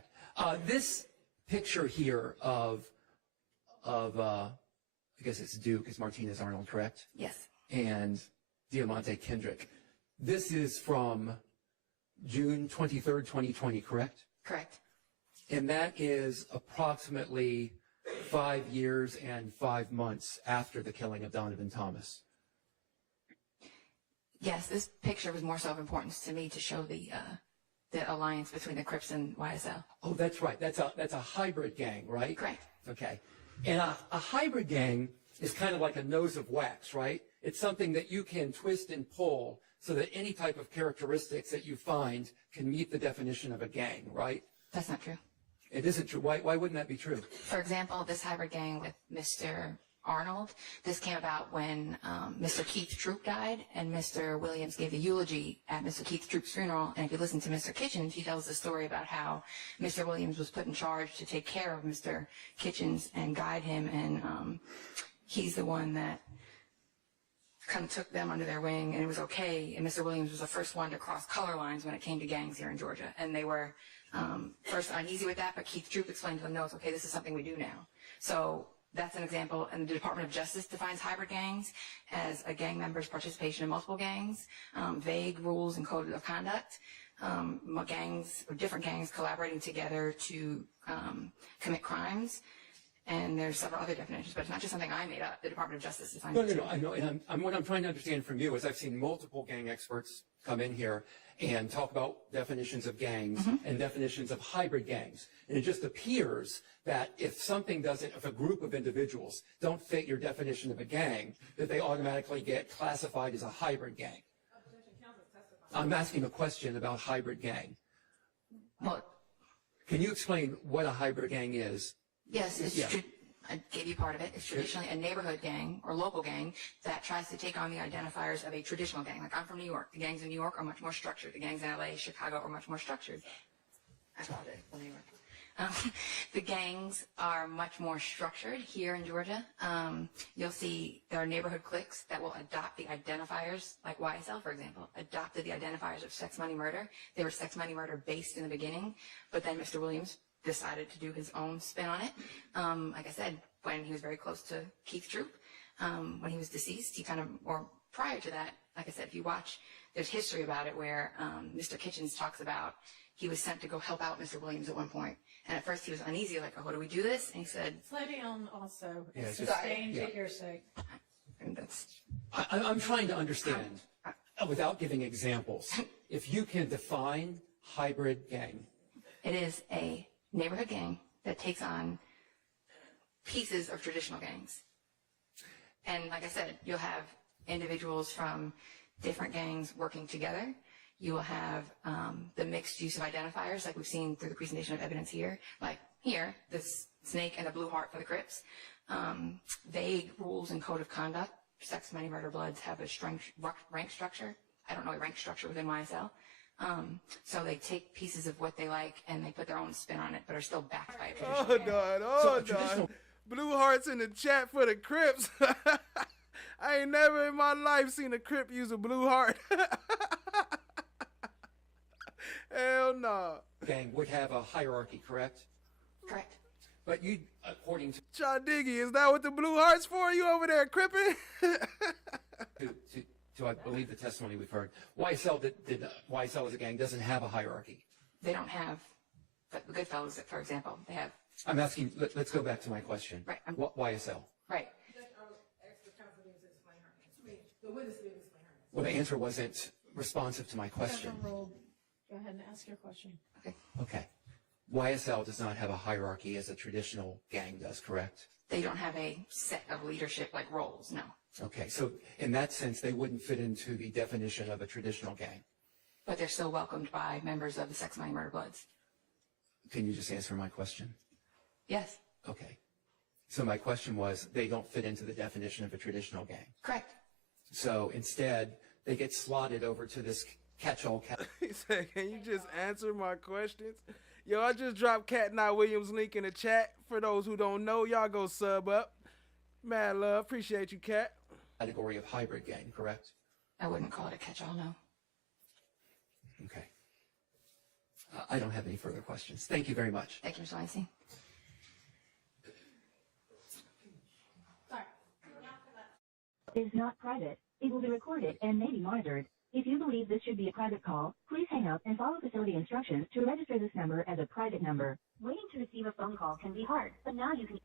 This picture here of I guess it's Duke, it's Martinez Arnold, correct? Yes. And Diamante Kendrick. This is from June 23rd, 2020, correct? Correct. And that is approximately 5 years and 5 months after the killing of Donovan Thomas. Yes, this picture was more so of importance to me to show the alliance between the Crips and YSL. Oh, that's right. That's a hybrid gang, right? Correct. Okay. And a hybrid gang is kind of like a nose of wax, right? It's something that you can twist and pull so that any type of characteristics that you find can meet the definition of a gang, right? That's not true. It isn't true. Why wouldn't that be true? For example, this hybrid gang with Mr. Arnold, this came about when Mr. Keith Troop died, and Mr. Williams gave the eulogy at Mr. Keith Troop's funeral. And if you listen to Mr. Kitchens, he tells the story about how Mr. Williams was put in charge to take care of Mr. Kitchens and guide him, and he's the one that kind of took them under their wing, and it was okay. And Mr. Williams was the first one to cross color lines when it came to gangs here in Georgia, and they were first uneasy with that, but Keith Troop explained to them, no, it's okay, this is something we do now. So that's an example, and the Department of Justice defines hybrid gangs as a gang member's participation in multiple gangs, vague rules and code of conduct, gangs or different gangs collaborating together to commit crimes, and there's several other definitions, but it's not just something I made up. The Department of Justice defines it. No, I know, and what I'm trying to understand from you is I've seen multiple gang experts come in here and talk about definitions of gangs and definitions of hybrid gangs. And it just appears that if a group of individuals don't fit your definition of a gang, that they automatically get classified as a hybrid gang. I'm asking a question about hybrid gang. Well, can you explain what a hybrid gang is? yes, I gave you part of it. It's traditionally a neighborhood gang or local gang that tries to take on the identifiers of a traditional gang. Like, I'm from New York. The gangs in New York are much more structured. The gangs in LA, Chicago are much more structured. I apologize for New York. The gangs are much more structured here in Georgia. You'll see there are neighborhood cliques that will adopt the identifiers, like YSL, for example, adopted the identifiers of sex, money, murder. They were sex, money, murder based in the beginning, but then Mr. Williams decided to do his own spin on it. Like I said, when he was very close to Keith Troop, when he was deceased, or prior to that, like I said, if you watch, there's history about it where Mr. Kitchens talks about he was sent to go help out Mr. Williams at one point. And at first he was uneasy, like, oh, do we do this? And he said, Slow down also. Yeah, It's just- sustained yeah. to your sake. and that's, I'm trying to understand, without giving examples, if you can define hybrid gang. it is a neighborhood gang that takes on pieces of traditional gangs. And like I said, you'll have individuals from different gangs working together. You will have the mixed use of identifiers, like we've seen through the presentation of evidence here. Like here, this snake and the blue heart for the Crips. Vague rules and code of conduct. Sex, money, murder, bloods have a rank structure. I don't know a rank structure within YSL. So they take pieces of what they like and they put their own spin on it, but are still backed by a traditional gang. Blue hearts in the chat for the Crips. I ain't never in my life seen a Crip use a blue heart. Hell no. Gang would have a hierarchy, correct? Correct. But you, according to John Diggy, is that what the blue heart's for? You over there cripping? to I believe the testimony we've heard, YSL as a gang doesn't have a hierarchy. They don't have But the Goodfellas, for example, they have, I'm asking, let's go back to my question. Right. YSL. right. The witness didn't explain her. Well, the answer wasn't responsive to my question. Go ahead and ask your question. Okay. YSL does not have a hierarchy as a traditional gang does, correct? They don't have a set of leadership like roles, no. Okay, so in that sense, they wouldn't fit into the definition of a traditional gang. But they're still welcomed by members of the Sex, Money, Murder Bloods. Can you just answer my question? Yes, Okay. So my question was, they don't fit into the definition of a traditional gang. correct. So instead, they get slotted over to this catch-all He said, can you just answer my questions? Yo, I just dropped Cat Nye Williams link in the chat. For those who don't know, y'all go sub up. Mad love. Appreciate you, Cat. category of hybrid gang, correct? I wouldn't call it a catch-all, no. Okay. I don't have any further questions. Thank you very much. Thank you, Mr. Weinstein. Is not private. It will be recorded and may be monitored. If you believe this should be a private call, please hang up and follow facility instructions to register this number as a private number. Waiting to receive a phone call can be hard, but now you can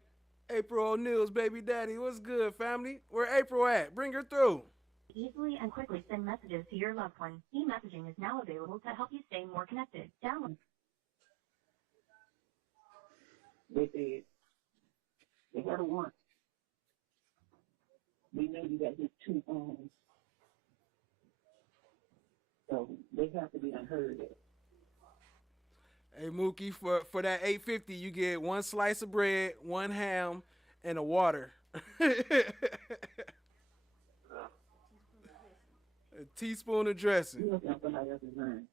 April O'Neill's baby daddy. What's good, family? Where April at? Bring her through. easily and quickly send messages to your loved one. E-messaging is now available to help you stay more connected. Download. They said, they had a warrant. We know you got his 2 phones. So they have to be unheard of. Hey, Mookie, for that $8.50, you get 1 slice of bread, 1 ham, and a water. A teaspoon of dressing. You looking at somebody else's mind.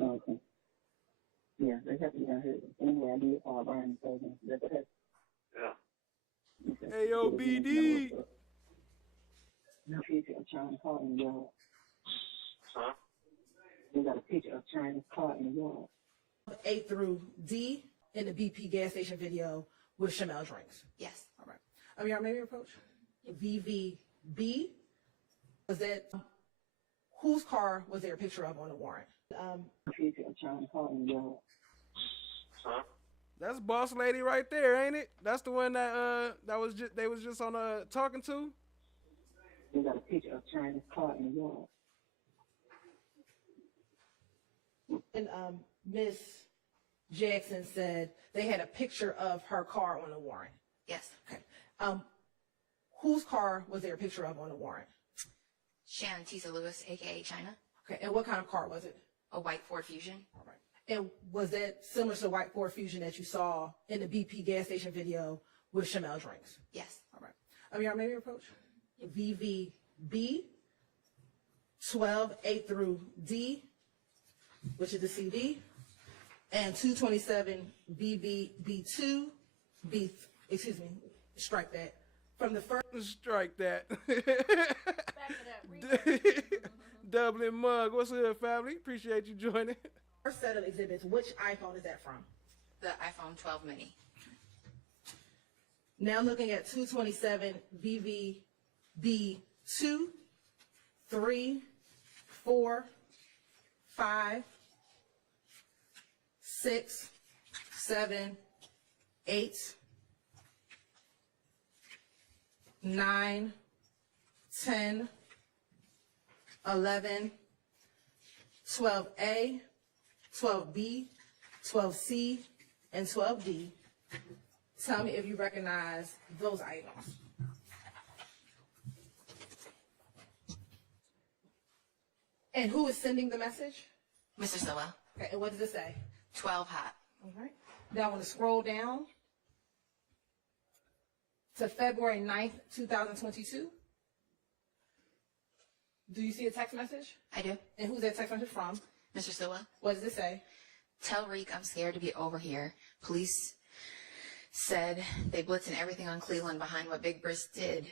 Okay. Yeah, they have to be unheard of. Anyway, I did call Brian and told him that they had. Hey, yo, BD. No picture of China's car in the yard. They got a picture of China's car in the yard. A through D in the BP gas station video with Chamel drinks. Yes. All right. Y'all maybe approach. VVB. Was that, whose car was there a picture of on the warrant? Picture of China's car in the yard. That's boss lady right there, ain't it? That's the one that they was just on talking to. They got a picture of China's car in the yard. And Miss Jackson said they had a picture of her car on the warrant. Yes. Okay. Whose car was there a picture of on the warrant? Shannon Tisa Lewis, a.k.a. China. Okay. And what kind of car was it? A white Ford Fusion. All right. And was that similar to the white Ford Fusion that you saw in the BP gas station video with Chamel drinks? Yes. All right. Y'all maybe approach. VVB 12A through D, which is the CD, and 227 BB2 B. Excuse me. Strike that. From the first. Strike that. Dublin Mug. What's good, family? Appreciate you joining. First set of exhibits. Which iPhone is that from? The iPhone 12 mini. Now looking at 227 BVB 2, 3, 4, 5, 6, 7, 8, 9, 10, 11, 12A, 12B, 12C, and 12D. Tell me if you recognize those items. And who is sending the message? Mr. Stillwell. Okay, and what does it say? 12 hot. All right. Now I want to scroll down to February 9th, 2022. Do you see a text message? I do. And who's that text message from? Mr. Stillwell. What does it say? Tell Reek I'm scared to be over here. Police said they blitzing everything on Cleveland behind what Big Brisk did.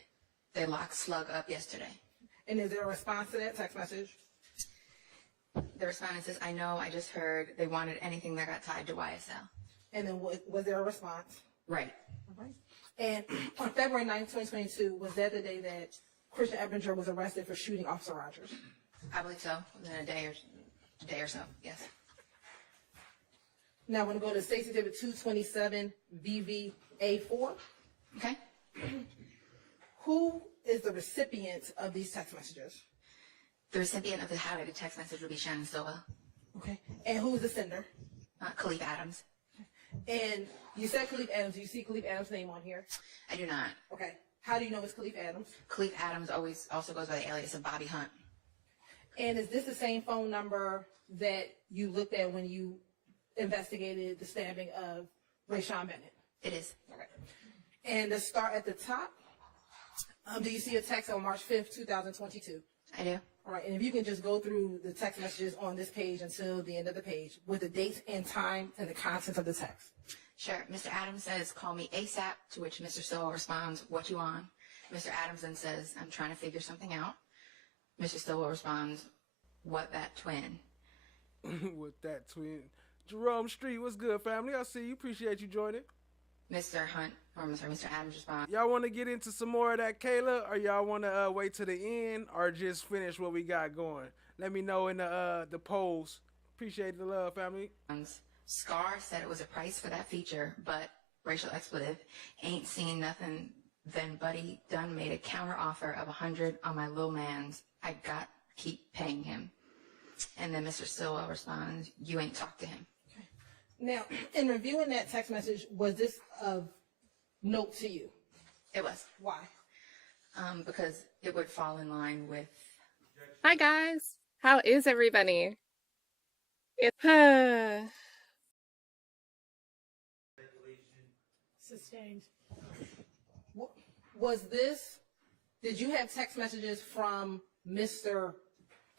They locked Slug up yesterday. And is there a response to that text message? The respondent says, I know, I just heard they wanted anything that got tied to YSL. And then was there a response? Right. All right. And on February 9th, 2022, was that the day that Christian Ebinger was arrested for shooting Officer Rogers? I believe so, within a day or day or so, yes. Now I want to go to State Exhibit 227 VVA4. Okay. Who is the recipient of these text messages? The recipient of the highlighted text message would be Shannon Silva. Okay. And who's the sender? Khalif Adams. And you said Khalif Adams. Do you see Khalif Adams' name on here? I do not. Okay. How do you know it's Khalif Adams? Khalif Adams also goes by the alias of Bobby Hunt. And is this the same phone number that you looked at when you investigated the stabbing of Rayshawn Bennett? It is. Okay. And to start at the top, do you see a text on March 5th, 2022? I do. All right, and if you can just go through the text messages on this page until the end of the page with the date and time and the contents of the text. Sure. Mr. Adams says, call me ASAP, to which Mr. Stillwell responds, what you on? Mr. Adams then says, I'm trying to figure something out. Mr. Stillwell responds, what that twin? With that twin. Jerome Street, what's good, family? I see you. Appreciate you joining. Mr. Adams responds, Y'all want to get into some more of that, Kayla, or y'all want to wait to the end, or just finish what we got going? Let me know in the polls. Appreciate the love, family. Scar said it was a price for that feature, but racial expletive, ain't seen nothing. Then Buddy done made a counter offer of 100 on my little man's. I got keep paying him. And then Mr. Stillwell responds, you ain't talked to him. Now, in reviewing that text message, was this of note to you? It was. Why? Because it would fall in line with... Hi, guys. How is everybody? Sustained. Was this, did you have text messages from Mr.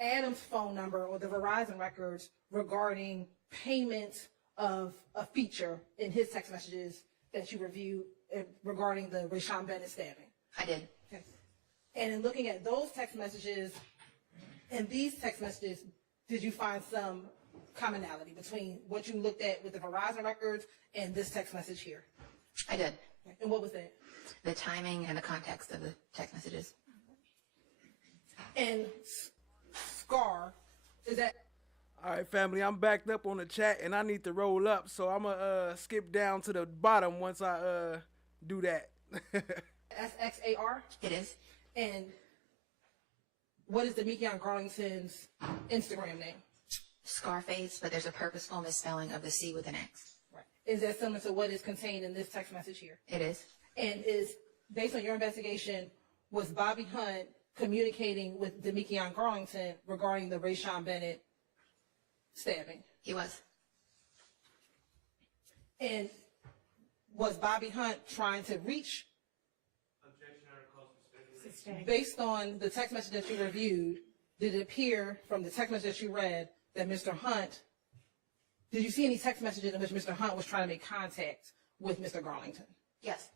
Adams' phone number or the Verizon records regarding payment of a feature in his text messages that you reviewed regarding the Rayshawn Bennett stabbing? I did. Okay. And in looking at those text messages and these text messages, did you find some commonality between what you looked at with the Verizon records and this text message here? I did. And what was that? The timing and the context of the text messages. And Scar, is that... All right, family, I'm backed up on the chat, and I need to roll up, so I'm going to skip down to the bottom once I do that. SXAR? It is. And what is Demekion Garlington's Instagram name? Scarface, but there's a purposeful misspelling of the C with an X. Right. Is that similar to what is contained in this text message here? It is. And is, based on your investigation, was Bobby Hunt communicating with Demekion Garlington regarding the Rayshawn Bennett stabbing? He was. And was Bobby Hunt trying to reach? Based on the text message that you reviewed, did it appear from the text message that you read that Mr. Hunt, did you see any text messages in which Mr. Hunt was trying to make contact with Mr. Garlington? Yes.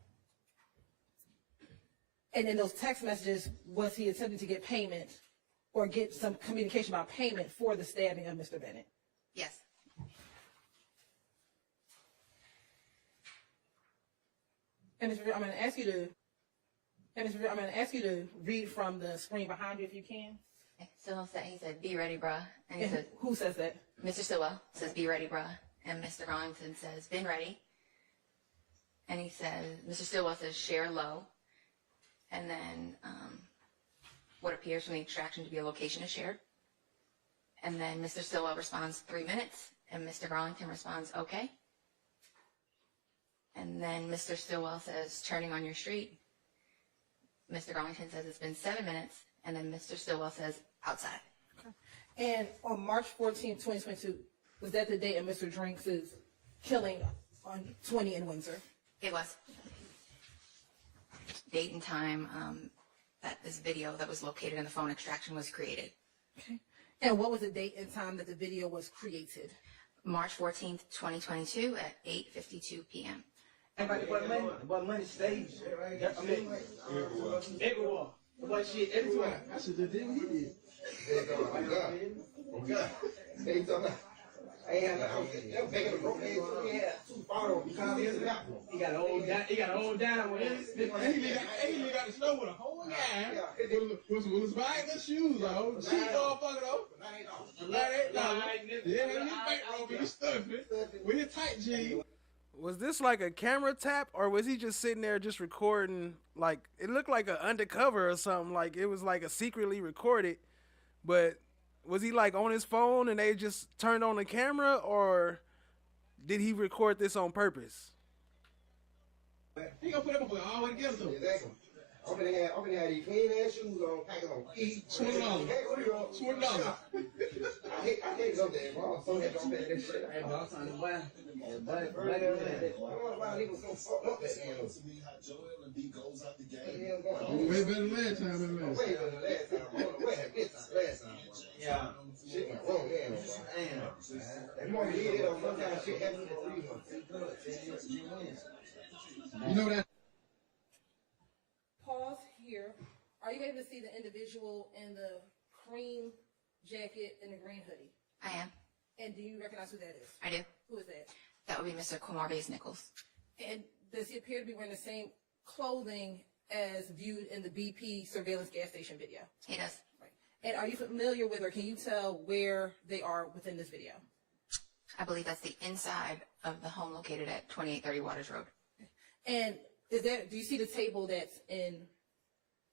And in those text messages, was he attempting to get payment or get some communication about payment for the stabbing of Mr. Bennett? Yes. And Mr. I'm going to ask you to, read from the screen behind you if you can. Stillwell said, he said, be ready, bruh. And he said, who says that? Mr. Stillwell says, be ready, bruh. And Mr. Garlington says, been ready. And he says, Mr. Stillwell says, share low. And then what appears from the extraction to be a location is shared. And then Mr. Stillwell responds 3 minutes, and Mr. Garlington responds, okay. And then Mr. Stillwell says, turning on your street. Mr. Garlington says it's been 7 minutes, and then Mr. Stillwell says, outside. Okay. And on March 14, 2022, was that the date of Mr. Drinks' killing on 20 in Windsor? It was. Date and time that this video that was located in the phone extraction was created. Okay. And what was the date and time that the video was created? March 14th, 2022 at 8:52 p.m. But money stays. I mean, everywhere. But shit, everywhere. I should have did what he did. He got an old down with it. He got the snow with a whole guy with his bag shoes on. Cheap motherfucker though. $98. Yeah, his bankroll be stuffing with his tight jeans. Was this like a camera tap, or was he just sitting there just recording? Like, it looked like an undercover or something. Like, it was like a secretly recorded, but was he like on his phone and they just turned on the camera, or did he record this on purpose? He gonna put that motherfucker all the way together though. Exactly. I'm gonna have these clean ass shoes on, packing on feet. $20. $20. I hate go there, bro. So happy I'm paying this shit. Hey, bro, I'm trying to buy. Way better than last time. Yeah. Shit went wrong then, bro. And more you did it, sometimes shit happens for a reason. You know that. Pause here. Are you able to see the individual in the cream jacket and the green hoodie? I am. And do you recognize who that is? I do. Who is that? That would be Mr. Quamarvaise Nichols. And does he appear to be wearing the same clothing as viewed in the BP surveillance gas station video? He does. Right. And are you familiar with, or can you tell where they are within this video? I believe that's the inside of the home located at 2830 Waters Road. And do you see the table that's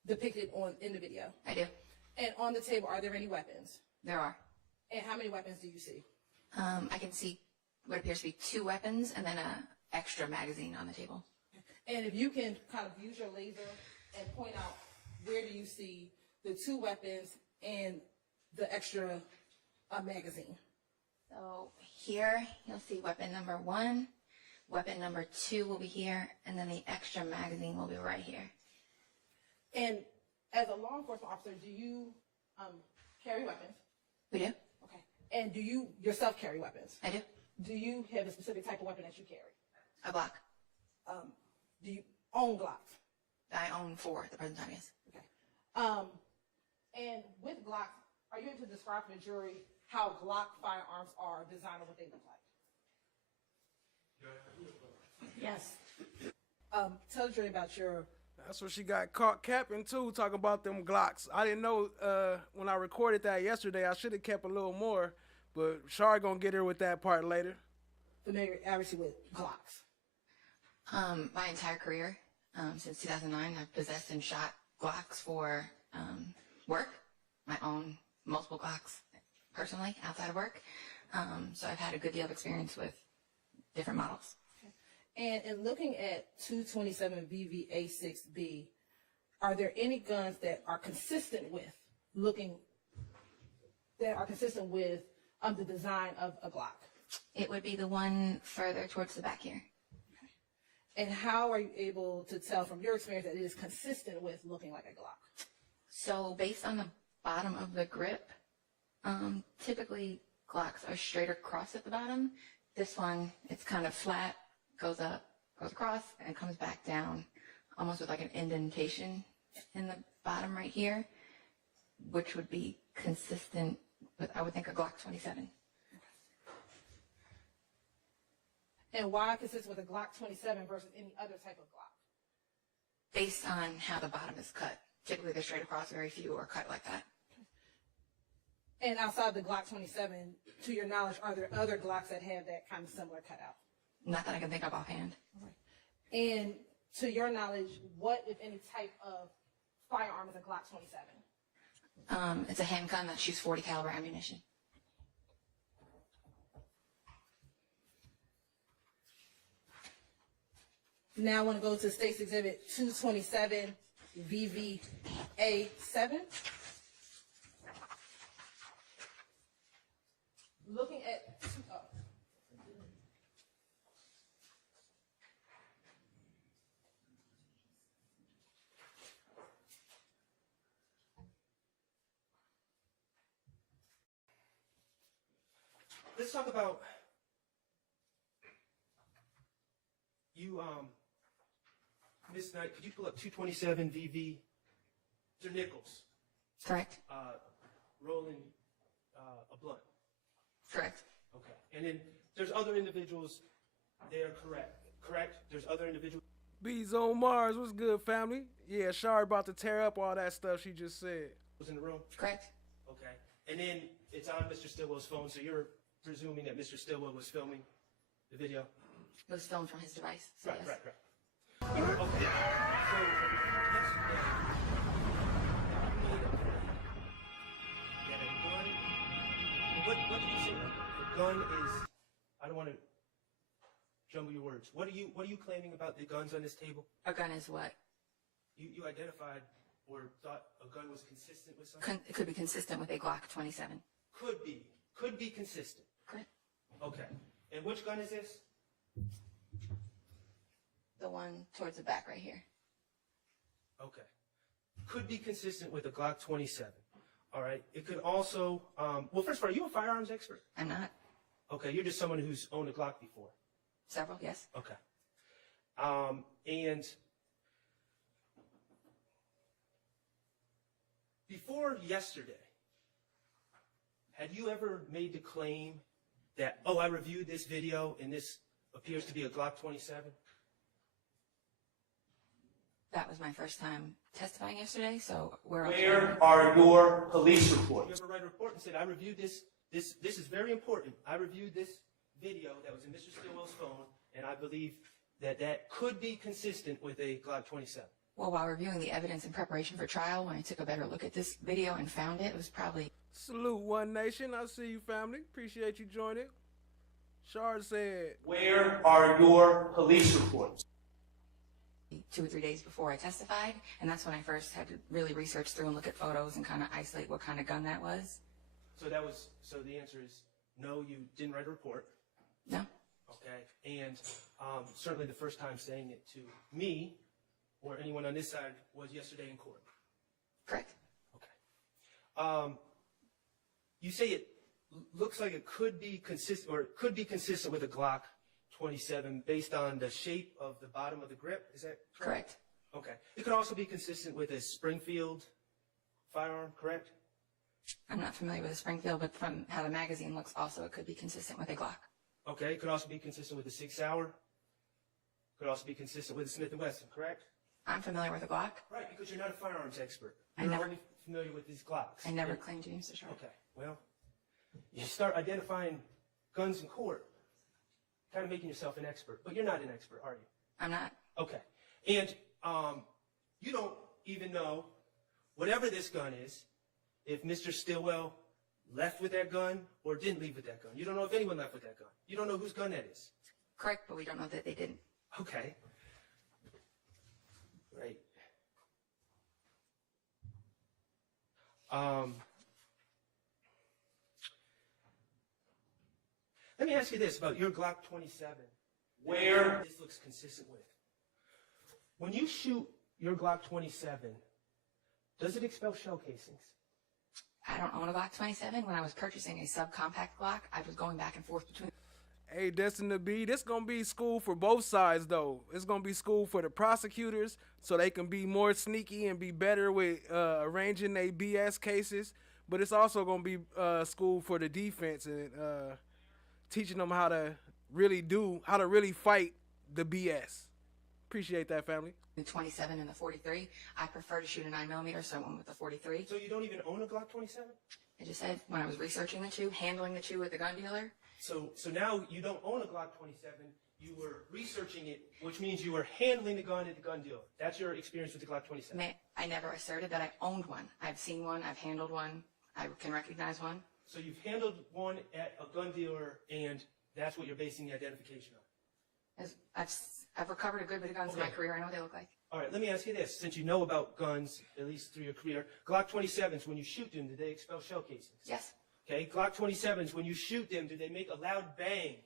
depicted in the video? I do. And on the table, are there any weapons? There are. And how many weapons do you see? I can see what appears to be 2 weapons and then an extra magazine on the table. And if you can kind of use your laser and point out where do you see the 2 weapons and the extra magazine? So here you'll see weapon number 1. Weapon number 2 will be here, and then the extra magazine will be right here. And as a law enforcement officer, do you carry weapons? We do. Okay. And do you yourself carry weapons? I do. Do you have a specific type of weapon that you carry? A Glock. Do you own Glocks? I own 4 at the present time, yes. Okay. And with Glocks, are you able to describe for the jury how Glock firearms are designed or what they look like? Yes. Tell the jury about your. That's what she got caught capping too, talking about them Glocks. I didn't know when I recorded that yesterday, I should have kept a little more, but Shar gonna get her with that part later. Familiar, obviously, with Glocks. My entire career, since 2009, I've possessed and shot Glocks for work. My own multiple Glocks personally outside of work. So I've had a good deal of experience with different models. And in looking at 227 VVA6B, are there any guns that are consistent with the design of a Glock? It would be the one further towards the back here. And how are you able to tell from your experience that it is consistent with looking like a Glock? So based on the bottom of the grip, typically Glocks are straight across at the bottom. This one, it's kind of flat, goes up, goes across, and comes back down, almost with like an indentation in the bottom right here, which would be consistent with, I would think, a Glock 27. And why consistent with a Glock 27 versus any other type of Glock? Based on how the bottom is cut. Typically they're straight across, very few are cut like that. And outside the Glock 27, to your knowledge, are there other Glocks that have that kind of similar cutout? Not that I can think of offhand. And to your knowledge, what, if any, type of firearm is a Glock 27? It's a handgun that shoots .40 caliber ammunition. Now I want to go to State's Exhibit 227 VVA7. Looking at Let's talk about you, Miss Knight. Could you pull up 227 VV? Mr. Nichols. Correct. Rolling a blunt. Correct. Okay. And then there's other individuals there, correct? There's other individuals. Bees on Mars, what's good, family? Yeah, Shar about to tear up all that stuff she just said. Was in the room? Correct. Okay. And then it's on Mr. Stillwell's phone, so you're presuming that Mr. Stillwell was filming the video? It was filmed from his device. So Right, yes. right. Okay. So, yesterday, you had a gun. What did you say? The gun is, I don't want to jumble your words. What are you claiming about the guns on this table? A gun is what? You identified or thought a gun was consistent with something? It could be consistent with a Glock 27. Could be consistent. Correct. Okay. And which gun is this? The one towards the back right here. Okay. Could be consistent with a Glock 27. All right. It could also, well, first of all, are you a firearms expert? I'm not. Okay. You're just someone who's owned a Glock before. Several, yes. Okay. And before yesterday, had you ever made the claim that, oh, I reviewed this video and this appears to be a Glock 27? That was my first time testifying yesterday, so we're Where are your police reports? You ever write a report and said, I reviewed this is very important. I reviewed this video that was in Mr. Stillwell's phone, and I believe that that could be consistent with a Glock 27. Well, while reviewing the evidence in preparation for trial, when I took a better look at this video and found it, it was probably... Salute, One Nation. I see you, family. Appreciate you joining. Shard said, Where are your police reports? 2 or 3 days before I testified, and that's when I first had to really research through and look at photos and kind of isolate what kind of gun that was. So the answer is no, you didn't write a report. No. Okay. And certainly the first time saying it to me or anyone on this side was yesterday in court. Correct. Okay. You say it looks like it could be consistent, or it could be consistent with a Glock 27 based on the shape of the bottom of the grip. Is that correct? Okay. It could also be consistent with a Springfield firearm, correct? I'm not familiar with the Springfield, but from how the magazine looks, also it could be consistent with a Glock. Okay. It could also be consistent with a 6 Hour. Could also be consistent with a Smith & Wesson, correct? I'm familiar with a Glock. Right, because you're not a firearms expert. I You're never- only familiar with these Glocks. I never claimed to be Mr. Short. Okay, well, you start identifying guns in court, kind of making yourself an expert. But you're not an expert, are you? I'm not. Okay. And you don't even know, whatever this gun is, if Mr. Stillwell left with that gun or didn't leave with that gun. You don't know if anyone left with that gun. You don't know whose gun that is. Correct, but we don't know that they didn't. Okay. Right. Let me ask you this about your Glock 27. Where this looks consistent with. When you shoot your Glock 27, does it expel shell casings? I don't own a Glock 27. When I was purchasing a subcompact Glock, I was going back and forth between... hey, Destin to be, this gonna be school for both sides though. It's gonna be school for the prosecutors so they can be more sneaky and be better with arranging their BS cases. But it's also gonna be school for the defense and teaching them how to really fight the BS. Appreciate that, family. The 27 and the 43. I prefer to shoot a 9mm, so I went with the 43. So you don't even own a Glock 27? I just said when I was researching the two, handling the two with the gun dealer. So now you don't own a Glock 27. You were researching it, which means you were handling the gun at the gun dealer. That's your experience with the Glock 27. I never asserted that I owned one. I've seen one. I've handled one. I can recognize one. So you've handled one at a gun dealer, and that's what you're basing the identification on. I've recovered a good bit of guns in my career. I know what they look like. All right, let me ask you this. Since you know about guns, at least through your career, Glock 27s, when you shoot them, do they expel shell casings? Yes. Okay, Glock 27s, when you shoot them, do they make a loud bang?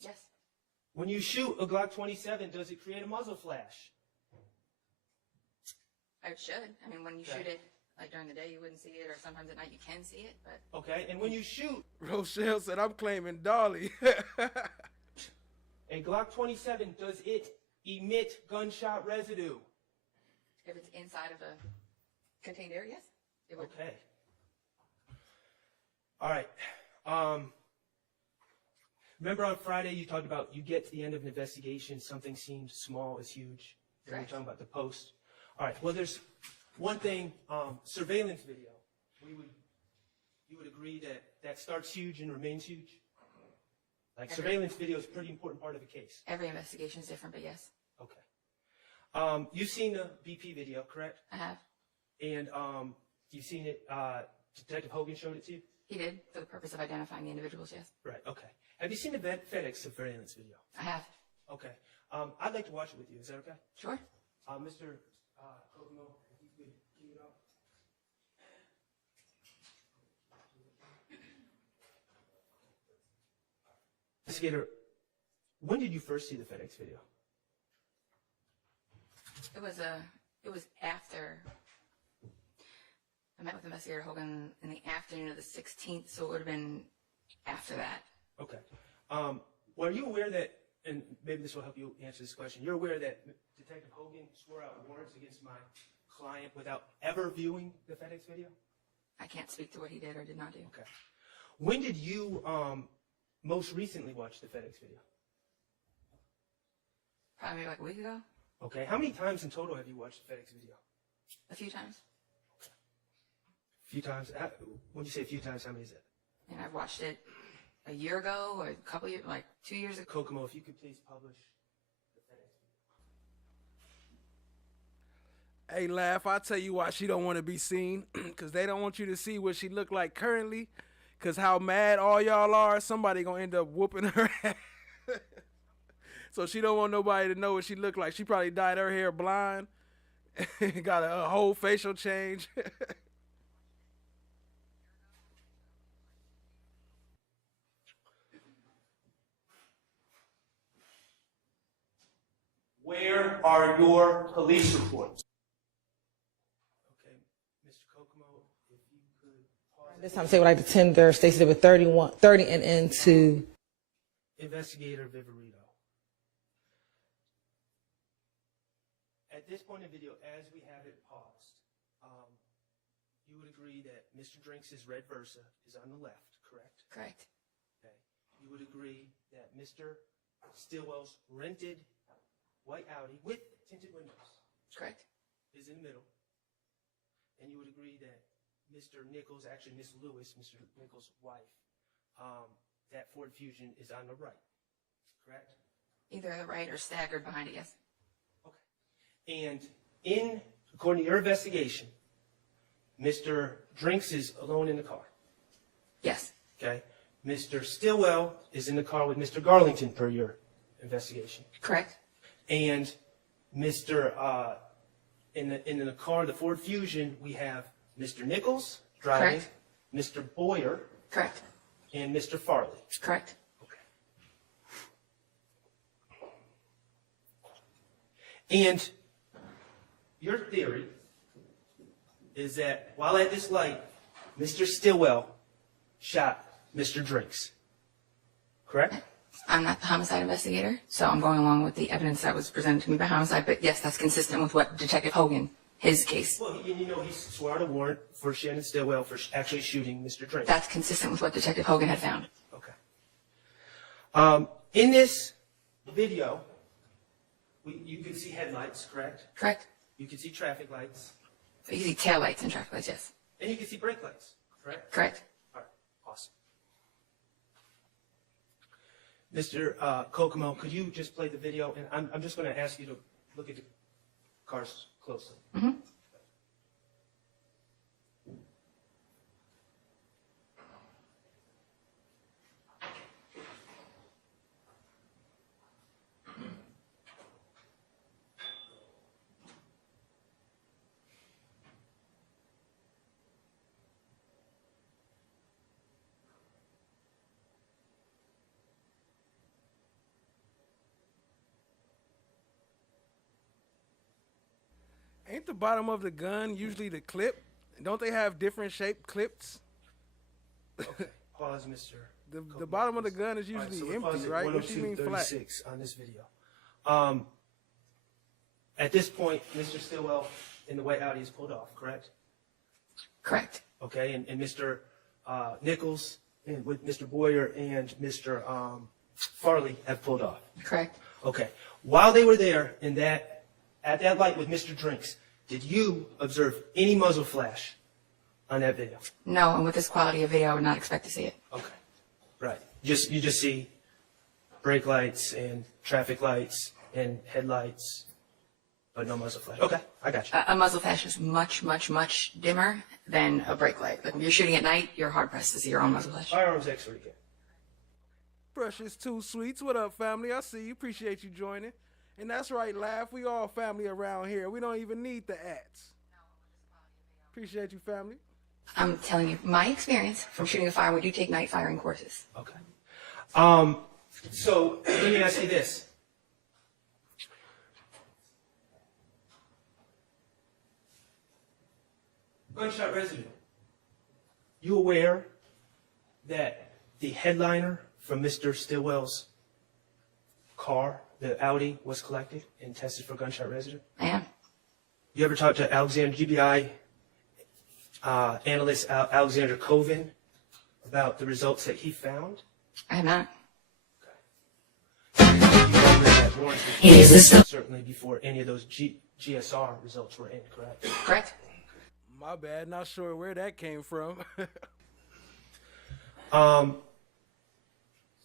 Yes. When you shoot a Glock 27, does it create a muzzle flash? It should. I mean, when you shoot it, like during the day, you wouldn't see it, or sometimes at night you can see it, but... Okay, and when you shoot... Rochelle said, I'm claiming Dolly. A Glock 27, does it emit gunshot residue? If it's inside of a contained area, yes. It would. Okay. All right. Remember on Friday you talked about you get to the end of an investigation, something seems small is huge. And we're talking about the post. All right. Well, there's one thing. Surveillance video. You would agree that that starts huge and remains huge. Like surveillance video is a pretty important part of the case. Every investigation is different, but yes. Okay. You've seen the BP video, correct? I have. And you've seen it. Detective Hogan showed it to you. He did, for the purpose of identifying the individuals, yes. Right. Okay. Have you seen the FedEx surveillance video? I have. Okay. I'd like to watch it with you. Is that okay? Sure. Mr. Kokomo, if you could cue it up. Investigator, when did you first see the FedEx video? It was after I met with Investigator Hogan in the afternoon of the 16th, so it would have been after that. Okay. Well, are you aware that, and maybe this will help you answer this question, you're aware that Detective Hogan swore out warrants against my client without ever viewing the FedEx video? I can't speak to what he did or did not do. Okay. When did you most recently watch the FedEx video? Probably like a week ago. Okay. How many times in total have you watched the FedEx video? A few times. A few times? When you say a few times, how many is it? And I've watched it a year ago or a couple years, like 2 years ago. Kokomo, if you could please publish the FedEx video. Hey, Laugh, I'll tell you why she don't want to be seen. Because they don't want you to see what she look like currently. Because how mad all y'all are, somebody going to end up whooping her ass. So she don't want nobody to know what she look like. She probably dyed her hair blind. Got a whole facial change. Where are your police reports? Okay, Mr. Kokomo, if you could pause. This time, say what I like the tender. Stacey did with 30 and into. Investigator Viverito. At this point in the video, as we have it paused, you would agree that Mr. Drinks' red Versa is on the left, correct? Correct. Okay. You would agree that Mr. Stillwell's rented white Audi with tinted windows. Correct. Is in the middle. And you would agree that Mr. Nichols, actually Miss Lewis, Mr. Nichols' wife, that Ford Fusion is on the right. Correct? Either the right or staggered behind it, yes. And according to your investigation, Mr. Drinks is alone in the car. Yes. Okay. Mr. Stillwell is in the car with Mr. Garlington per your investigation. Correct. And Mr. In the car, the Ford Fusion, we have Mr. Nichols driving, Correct. Mr. Boyer, correct, and Mr. Farley. Correct. And your theory is that while at this light, Mr. Stillwell shot Mr. Drinks. Correct? I'm not the homicide investigator, so I'm going along with the evidence that was presented to me by homicide, but yes, that's consistent with what Detective Hogan, his case. Well, you know, he swore out a warrant for Shannon Stillwell for actually shooting Mr. Drinks. That's consistent with what Detective Hogan had found. Okay. In this video, you can see headlights, correct? Correct. You can see traffic lights. You can see tail lights and traffic lights, yes. And you can see brake lights, correct? Correct. All right, awesome. Mr. Kokomo, could you just play the video? And I'm just going to ask you to look at the cars closely. Mm-hmm. Ain't the bottom of the gun usually the clip? Don't they have different shaped clips? Okay, pause, Mr. The bottom of the gun is All right, usually so we're empty, pausing right? What you mean flat? 102:36 on this video. At this point, Mr. Stillwell in the white Audi is pulled off, correct? Correct. Okay, and Mr. Nichols and with Mr. Boyer and Mr. Farley have pulled off. Correct. Okay. While they were there at that light with Mr. Drinks, did you observe any muzzle flash on that video? No, and with this quality of video, I would not expect to see it. Okay. Right. You just see brake lights and traffic lights and headlights, but no muzzle flash. Okay, I got you. A muzzle flash is much, much, much dimmer than a brake light. Like when you're shooting at night, you're hard pressed to see your own muzzle flash. Firearms expert again. Precious Two Sweets, what up, family? I see you. Appreciate you joining. And that's right, Laugh. We all family around here. We don't even need the ads. Appreciate you, family. I'm telling you, my experience from shooting a fire, we do take night firing courses. Okay. So let me ask you this. Gunshot residue. You aware that the headliner from Mr. Stillwell's car, the Audi, was collected and tested for gunshot residue? I am. You ever talked to Alexander GBI analyst Alexander Coven about the results that he found? I have not. It is certainly before any of those GSR results were in, correct? Correct. My bad. Not sure where that came from. Talk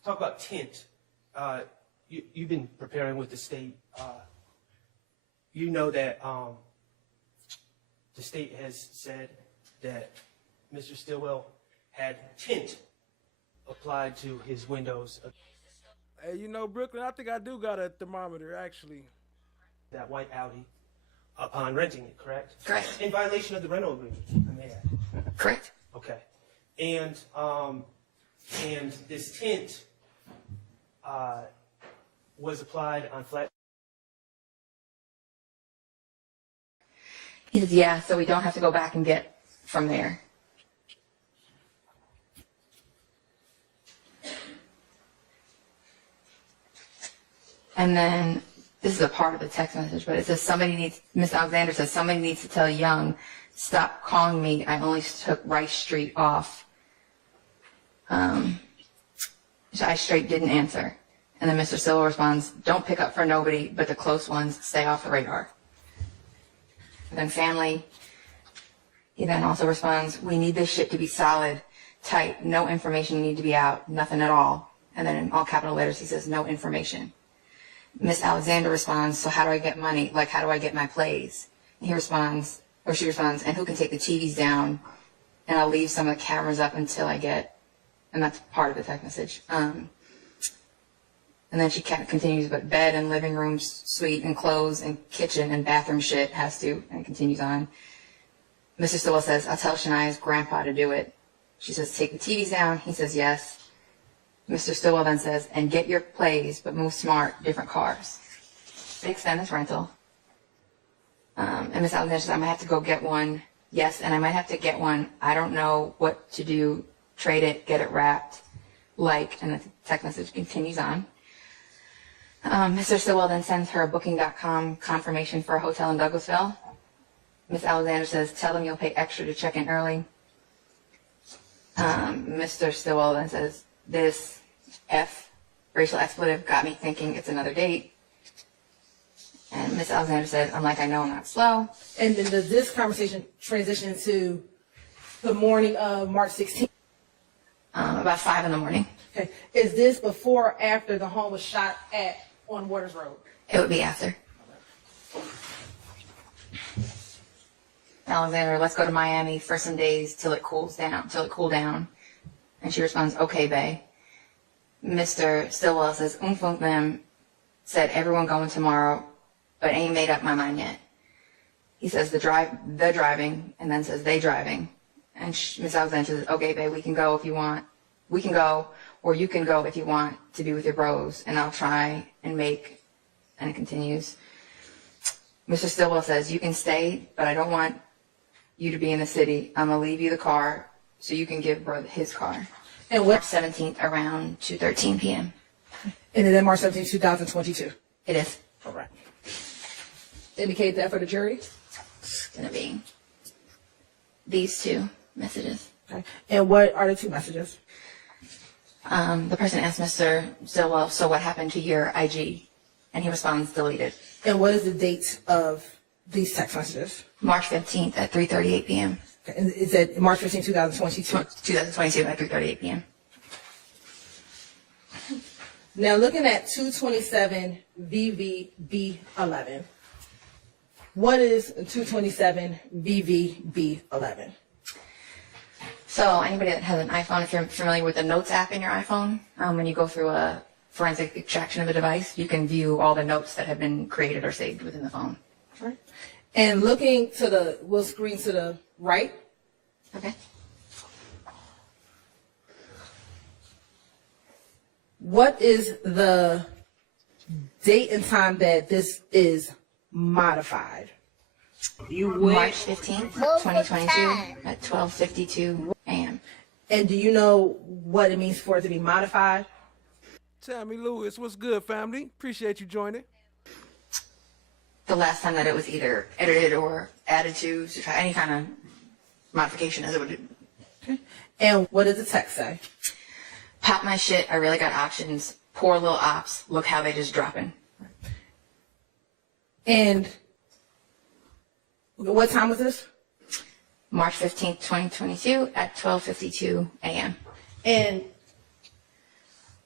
about tint. You've been preparing with the state. You know that the state has said that Mr. Stillwell had tint applied to his windows. Hey, you know, Brooklyn, I think I do got a thermometer, actually. That white Audi upon renting it, correct? Correct. In violation of the rental agreement, I may add. Correct. Okay. And this tint was applied on flat. He says, yeah, so we don't have to go back and get from there. And then, this is a part of the text message, but it says Miss Alexander says, somebody needs to tell Young, stop calling me, I only took Rice Street off. I straight didn't answer. And then Mr. Stillwell responds, don't pick up for nobody, but the close ones stay off the radar. And then family, he then also responds, we need this shit to be solid, tight, no information need to be out, nothing at all. And then in all capital letters, he says, no information. Miss Alexander responds, so how do I get money? Like, how do I get my plays? And he responds, or she responds, and who can take the TVs down? And I'll leave some of the cameras up until I get, and that's part of the text message. And then she continues, but bed and living room suite and clothes and kitchen and bathroom shit has to, and it continues on. Mr. Stillwell says, I'll tell Shania's grandpa to do it. She says, take the TVs down. He says, yes. Mr. Stillwell then says, and get your plays, but move smart, different cars. They extend this rental. And Miss Alexander says, I might have to go get one. Yes, and I might have to get one. I don't know what to do. Trade it, get it wrapped. Like, and the text message continues on. Mr. Stillwell then sends her a Booking.com confirmation for a hotel in Douglasville. Miss Alexander says, tell them you'll pay extra to check in early. Mr. Stillwell then says, this racial expletive got me thinking it's another date. And Miss Alexander said, I'm like, I know I'm not slow. And then does this conversation transition to the morning of March 16th? About 5 in the morning. Okay. Is this before or after the home was shot at on Waters Road? It would be after. Alexander, let's go to Miami for some days till it cooled down. And she responds, okay, bae. Mr. Stillwell says, them, said everyone going tomorrow, but ain't made up my mind yet. He says the driving, and then says they driving. And Miss Alexander says, okay, babe, we can go if you want. We can go, or you can go if you want to be with your bros, and I'll try and make, and it continues. Mr. Stillwell says, you can stay, but I don't want you to be in the city. I'm going to leave you the car so you can give bro his car. And what? 17th around 2:13 p.m. And then March 17th, 2022. It is. All right. Indicate that for the jury? It's going to be these two messages. Okay. And what are the two messages? The person asked Mr. Stillwell, so what happened to your IG? And he responds, deleted. And what is the date of these text messages? March 15th at 3:38 p.m. Okay. And is it March 15, 2022? 2022 at 3:38 p.m. Now looking at 227 VVB11. What is 227 VVB11? So anybody that has an iPhone, if you're familiar with the Notes app in your iPhone, when you go through a forensic extraction of a device, you can view all the notes that have been created or saved within the phone. Right. And looking to the, we'll screen to the right. Okay. What is the date and time that this is modified? March 15th, 2022 at 12:52 a.m. And do you know what it means for it to be modified? Tammy Lewis, what's good, family? Appreciate you joining. The last time that it was either edited or added to try any kind of modification as it would do. Okay. And what does the text say? Pop my shit, I really got options. Poor little ops, look how they just dropping. And what time was this? March 15th, 2022 at 12:52 a.m. And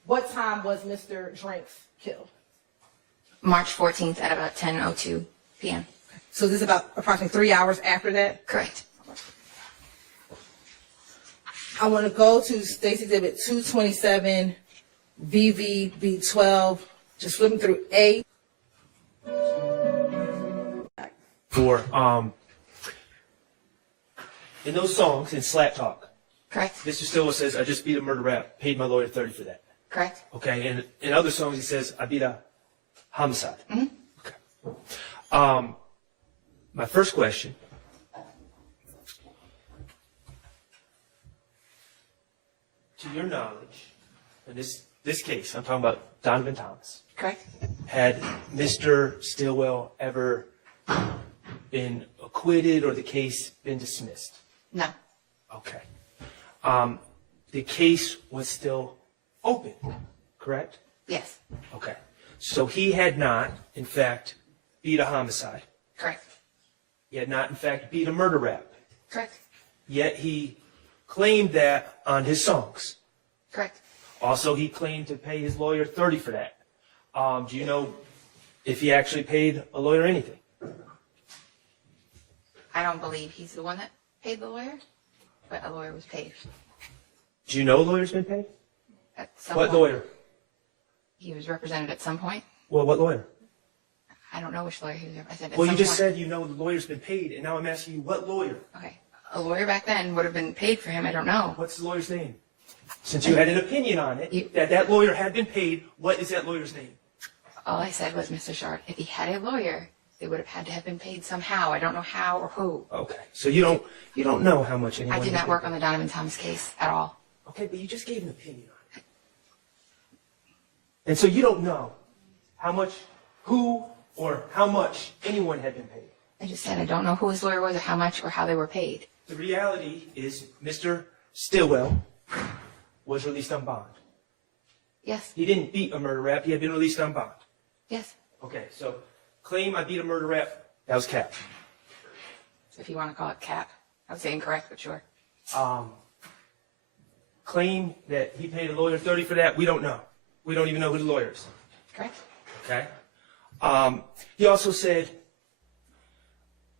what time was Mr. Drinks killed? March 14th at about 10:02 p.m. So this is about approximately 3 hours after that? Correct. I want to go to State's Exhibit 227 VVB12. Just flipping through A. For in those songs in Slap Talk, correct. Mr. Stillwell says, "I just beat a murder rap, paid my lawyer $30 for that." Correct. Okay, and in other songs he says, "I beat a homicide." Mm-hmm. Okay. My first question. To your knowledge, in this case, I'm talking about Donovan Thomas. Correct. Had Mr. Stillwell ever been acquitted or the case been dismissed? No. Okay. The case was still open, correct? Yes. Okay. So he had not, in fact, beat a homicide. Correct. He had not, in fact, beat a murder rap. Correct. Yet he claimed that on his songs. Correct. Also, he claimed to pay his lawyer $30 for that. Do you know if he actually paid a lawyer anything? I don't believe he's the one that paid the lawyer, but a lawyer was paid. Do you know a lawyer's been paid? At some What point. lawyer? He was represented at some point. Well, what lawyer? I don't know which lawyer he was represented. Well, at you some just point. said you know the lawyer's been paid, and now I'm asking you what lawyer? Okay. A lawyer back then would have been paid for him. I don't know. What's the lawyer's name? Since you had an opinion on it, that lawyer had been paid, what is that lawyer's name? All I said was, Mr. Shard, if he had a lawyer, they would have had to have been paid somehow. I don't know how or who. Okay. So you don't know how much anyone I did has not been work paid. on the Donovan Thomas case at all. Okay, but you just gave an opinion on it. And so you don't know how much, who, or how much anyone had been paid. I just said I don't know who his lawyer was or how much or how they were paid. The reality is Mr. Stillwell was released on bond. Yes. He didn't beat a murder rap. He had been released on bond. Yes. Okay, so claim I beat a murder rap, that was cap. If you want to call it cap. I would say incorrect, but sure. Claim that he paid a lawyer $30 for that, we don't know. We don't even know who the lawyer is. Correct. Okay? He also said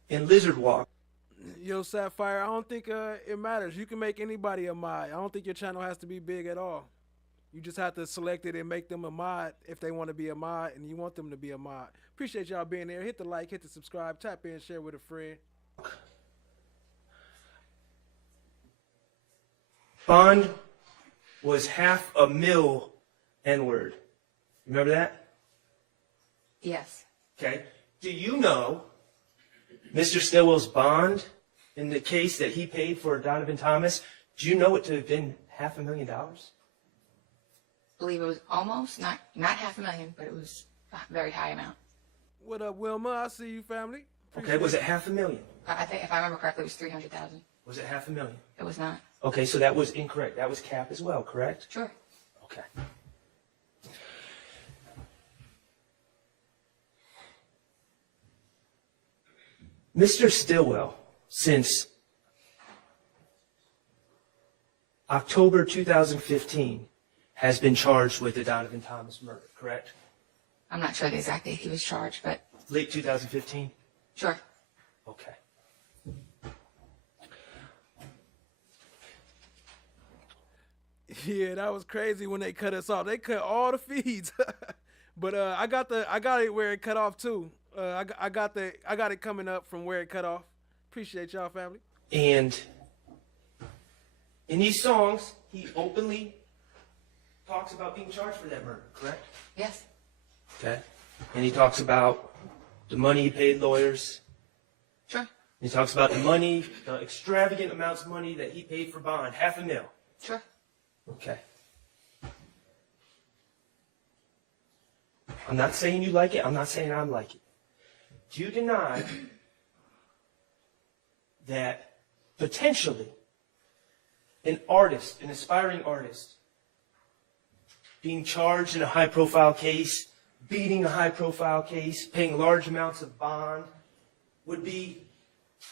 in Lizard Walk, Yo, Sapphire, I don't think it matters. You can make anybody a mod. I don't think your channel has to be big at all. You just have to select it and make them a mod if they want to be a mod and you want them to be a mod. Appreciate y'all being there. Hit the like, hit the subscribe, tap in, share with a friend. bond was $500,000 N-word. Remember that? Yes. Okay. Do you know Mr. Stillwell's bond in the case that he paid for Donovan Thomas? Do you know it to have been $500,000? I believe it was almost, not $500,000, but it was a very high amount. What up, Wilma? I see you, family. Okay, was it $500,000? I think, if I remember correctly, it was 300,000. Was it $500,000? It was not. Okay, so that was incorrect. That was cap as well, correct? Sure. Okay. Mr. Stillwell, since October 2015, has been charged with the Donovan Thomas murder, correct? I'm not sure the exact date he was charged, but Late 2015? sure. Okay. Yeah, that was crazy when they cut us off. They cut all the feeds. But I got it where it cut off too. I got it coming up from where it cut off. Appreciate y'all, family. And in these songs, he openly talks about being charged for that murder, correct? Yes. Okay. And he talks about the money he paid lawyers. Sure. He talks about the money, the extravagant amounts of money that he paid for bond, $500,000. Sure. Okay. I'm not saying you like it. I'm not saying I'm like it. Do you deny that potentially an artist, an aspiring artist, being charged in a high-profile case, beating a high-profile case, paying large amounts of bond, would be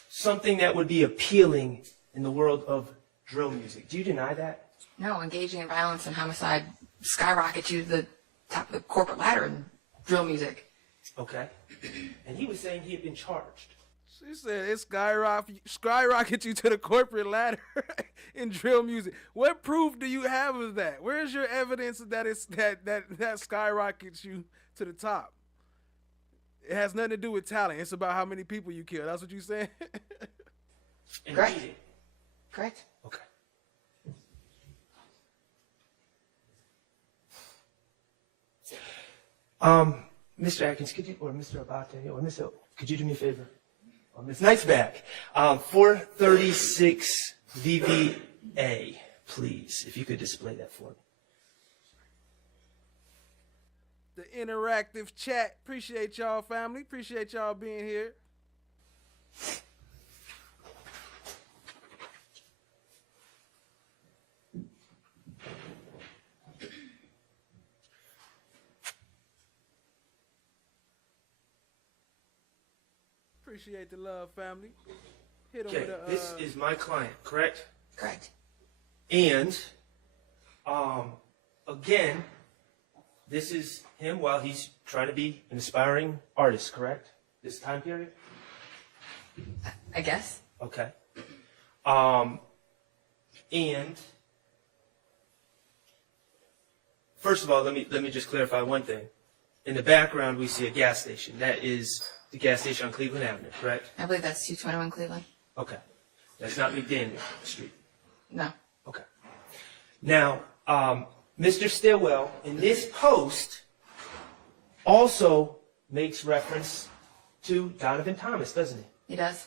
something that would be appealing in the world of drill music? Do you deny that? No, engaging in violence and homicide skyrockets you to the top of the corporate ladder in drill music. Okay. And he was saying he had been charged. She said it skyrocket you to the corporate ladder in drill music. What proof do you have of that? Where's your evidence that skyrockets you to the top? It has nothing to do with talent. It's about how many people you kill. That's what you saying? Correct. Correct. Okay. Mr. Atkins, could you, or Mr. Abate, or Mr. Could you do me a favor? Miss Knight's back. 436 VVA, please, if you could display that for me. The interactive chat. Appreciate y'all, family. Appreciate y'all being here. Appreciate the love, family. Hit 'em Okay, with a, this is my client, correct? Correct. And, again, this is him while he's trying to be an aspiring artist, correct? This time period? I guess. Okay. And first of all, let me just clarify one thing. In the background, we see a gas station. That is the gas station on Cleveland Avenue, correct? I believe that's 221 Cleveland. Okay. That's not McDaniel Street. No. Okay. Now, Mr. Stillwell, in this post, also makes reference to Donovan Thomas, doesn't he? He does.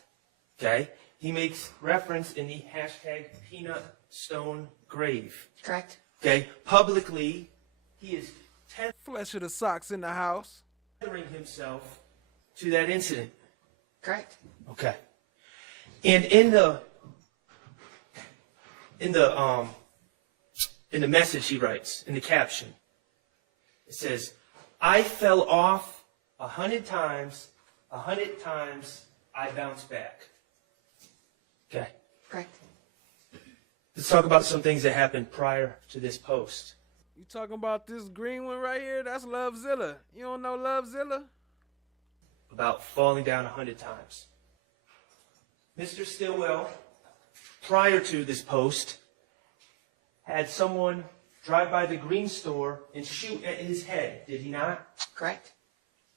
Okay. He makes reference in the hashtag Peanut Stone Grave. Correct. Okay. Publicly, he is flesh of the socks in the house. tethering himself to that incident. Correct. Okay. And in the message he writes, in the caption, it says, "I fell off 100 times, 100 times I bounced back." Okay. Correct. Let's talk about some things that happened prior to this post. You talking about this green one right here? That's Lovezilla. You don't know Lovezilla? About falling down 100 times. Mr. Stillwell, prior to this post, had someone drive by the green store and shoot at his head, did he not? Correct.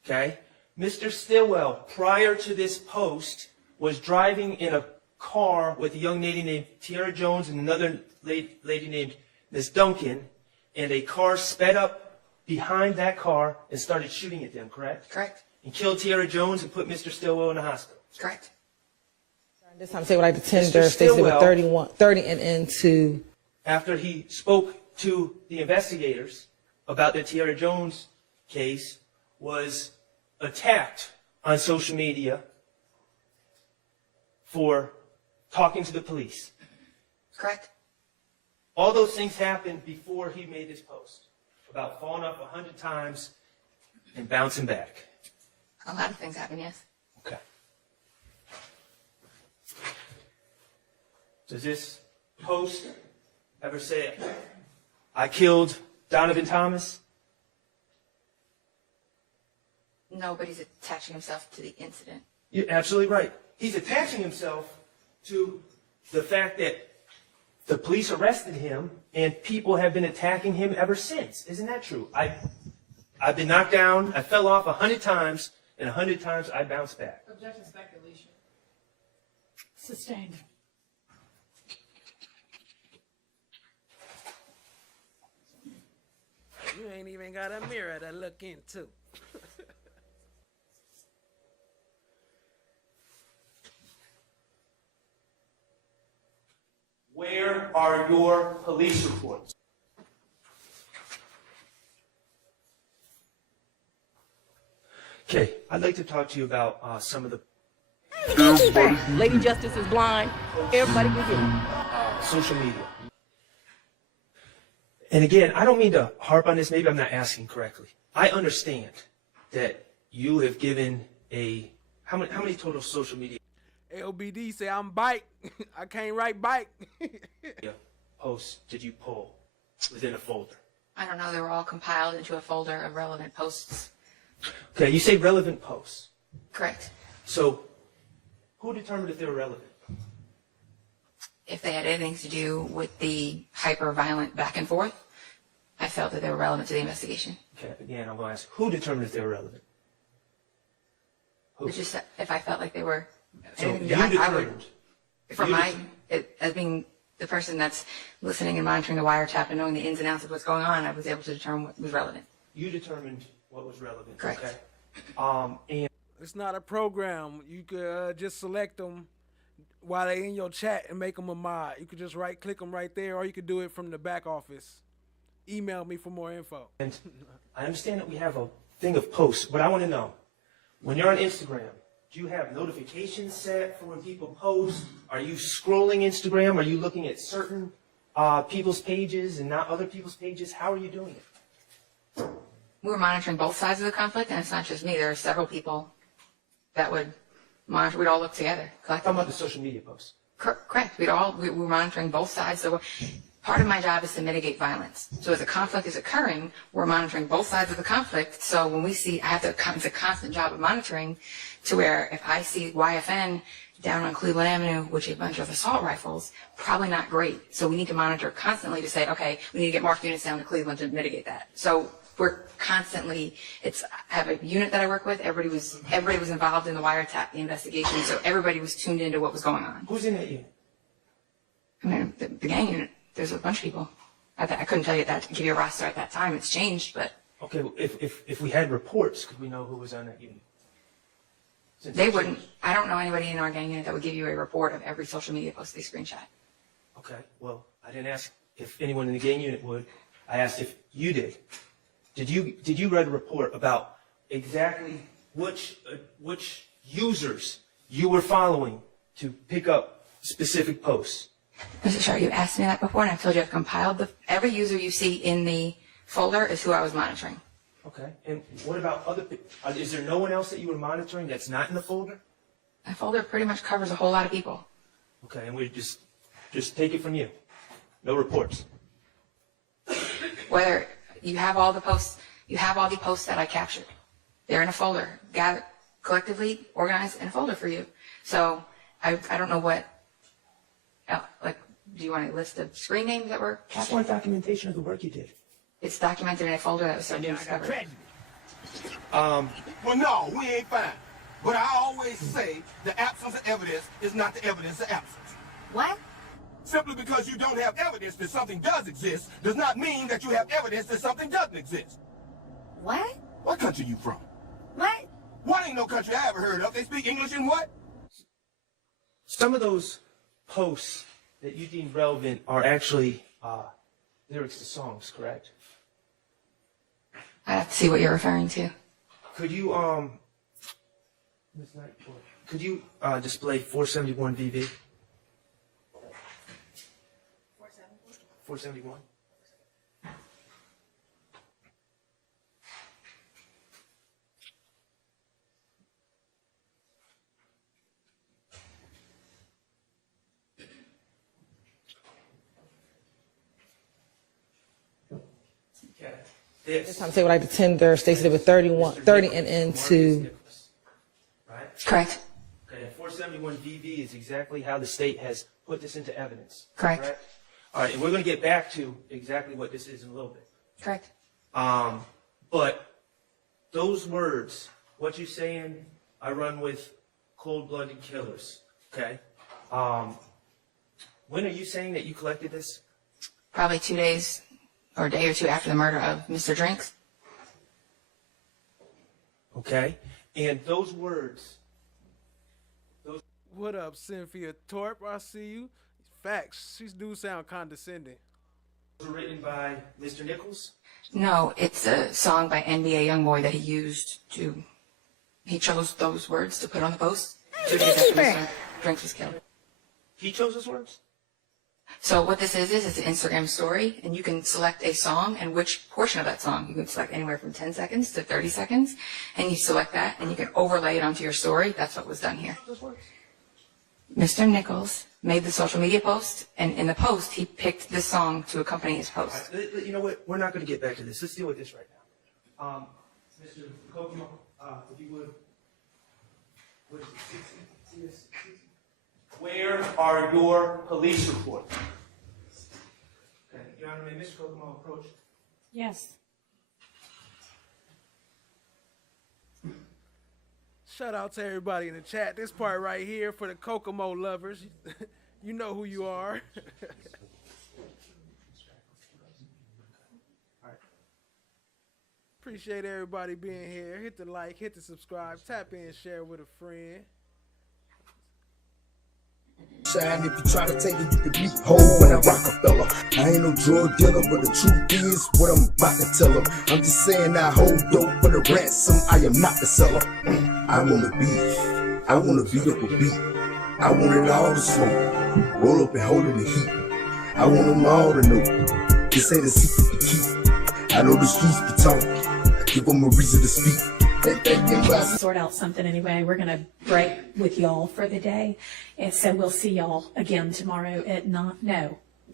Okay. Mr. Stillwell, prior to this post, was driving in a car with a young lady named Tiara Jones and another lady named Miss Duncan, and a car sped up behind that car and started shooting at them, correct? Correct. And killed Tiara Jones and put Mr. Stillwell in the hospital. Correct. This time, say what like the tender, they said with 30 and into. After he spoke to the investigators about the Tiara Jones case, was attacked on social media for talking to the police. Correct. all those things happened before he made this post about falling off 100 times and bouncing back. A lot of things happen, yes. Okay. Does this post ever say, I killed Donovan Thomas? Nobody's attaching himself to the incident. You're absolutely right. He's attaching himself to the fact that the police arrested him and people have been attacking him ever since. Isn't that true? I've been knocked down, I fell off 100 times, and 100 times I bounced back. Objection, speculation. Sustained. You ain't even got a mirror to look into. Where are your police reports? Okay, I'd like to talk to you about some of the Lady Justice is blind. Everybody can get it. social media. And again, I don't mean to harp on this. Maybe I'm not asking correctly. I understand that you have given how many total social media LBD say I'm bike. I can't write bike. posts did you pull within a folder? I don't know. They were all compiled into a folder of relevant posts. Okay, you say relevant posts. Correct. So, who determined if they were relevant? If they had anything to do with the hyper-violent back and forth, I felt that they were relevant to the investigation. Okay, again, I'm going to ask, who determined if they were relevant? Who? It's just that if I felt like they were, So anything you I would, determined. from as being the person that's listening and monitoring the wiretap and knowing the ins and outs of what's going on, I was able to determine what was relevant. You determined what was relevant. Correct. Okay. And It's not a program. You could just select them while they're in your chat and make them a mod. You could just click them right there, or you could do it from the back office. Email me for more info. And I understand that we have a thing of posts, but I want to know, when you're on Instagram, do you have notifications set for when people post? Are you scrolling Instagram? Are you looking at certain people's pages and not other people's pages? How are you doing it? We were monitoring both sides of the conflict, and it's not just me. There are several people that would monitor. We'd all look together I'm collectively. talking about the social media posts. Correct. We were monitoring both sides. So part of my job is to mitigate violence. So as a conflict is occurring, we're monitoring both sides of the conflict. So when we see, it's a constant job of monitoring, to where if I see YFN down on Cleveland Avenue, which a bunch of assault rifles, probably not great. So we need to monitor constantly to say, okay, we need to get more units down to Cleveland to mitigate that. So we're constantly, I have a unit that I work with. Everybody was involved in the wiretap, the investigation. So everybody was tuned into what was going on. Who's in that unit? I mean, the gang unit, there's a bunch of people. I couldn't tell you that, give you a roster at that time. It's changed, but. Okay, well, if we had reports, could we know who was on that unit? They wouldn't. I don't know anybody in our gang unit that would give you a report of every social media post they screenshot. Okay, well, I didn't ask if anyone in the gang unit would. I asked if you did. Did you write a report about exactly which users you were following to pick up specific posts? Mr. Shar, you asked me that before, and I told you I've compiled every user you see in the folder is who I was monitoring. Okay, and what about other people? Is there no one else that you were monitoring that's not in the folder? The folder pretty much covers a whole lot of people. Okay, and we just take it from you. No reports. Whether you have all the posts, that I captured. They're in a folder, gathered, collectively organized in a folder for you. So I don't know what, do you want a list of screen names that were captured? Just want documentation of the work you did. It's documented in a folder that was so discovered. Well, no, we ain't fine. But I always say the absence of evidence is not the evidence of absence. What? Simply because you don't have evidence that something does exist does not mean that you have evidence that something doesn't exist. What? What country you from? What? What ain't no country I ever heard of. They speak English in what? Some of those posts that you deem relevant are actually lyrics to songs, correct? I have to see what you're referring to. Could you display 471 VV? 471. This time, say what like the tender, Stacey did with 30 and into. Right? Correct. Okay, 471 VV is exactly how the state has put this into evidence. Correct. All right, and we're going to get back to exactly what this is in a little bit. Correct. But those words, what you're saying, I run with cold-blooded killers, okay? When are you saying that you collected this? Probably 2 days or a day or two after the murder of Mr. Drinks. Okay, and those words. What up, Cynthia Torp? I see you. Facts. She do sound condescending. Were written by Mr. Nichols? No, it's a song by NBA Youngboy that he used to. He chose those words to put on the post 2 days after Mr. Drinks was killed. He chose those words? So what this is it's an Instagram story, and you can select a song and which portion of that song. You can select anywhere from 10 seconds to 30 seconds, and you select that, and you can overlay it onto your story. That's what was done here. Mr. Nichols made the social media post, and in the post, he picked this song to accompany his post. You know what? We're not going to get back to this. Let's deal with this right now. Mr. Kokomo, if you would. What is it? 60? Where are your police reports? Okay, Your Honor, may Mr. Kokomo approach? Yes. Shout out to everybody in the chat. This part right here for the Kokomo lovers. You know who you are. Appreciate everybody being here. Hit the like, hit the subscribe, tap in, share with a friend. Shine, if you try to take it, you can be whole when I Rockefeller. I ain't no drug dealer, but the truth is what I'm about to tell them. I'm just saying I hold dope for the ransom. I am not the seller. I wanna be, I wanna beat up a beat. I want it all to smoke, roll up and hold in the heat. I want them all to know, this ain't a secret to keep. I know the streets be talking, give them a reason to speak. Sort out something anyway. We're going to break with y'all for the day. And so we'll see y'all again tomorrow at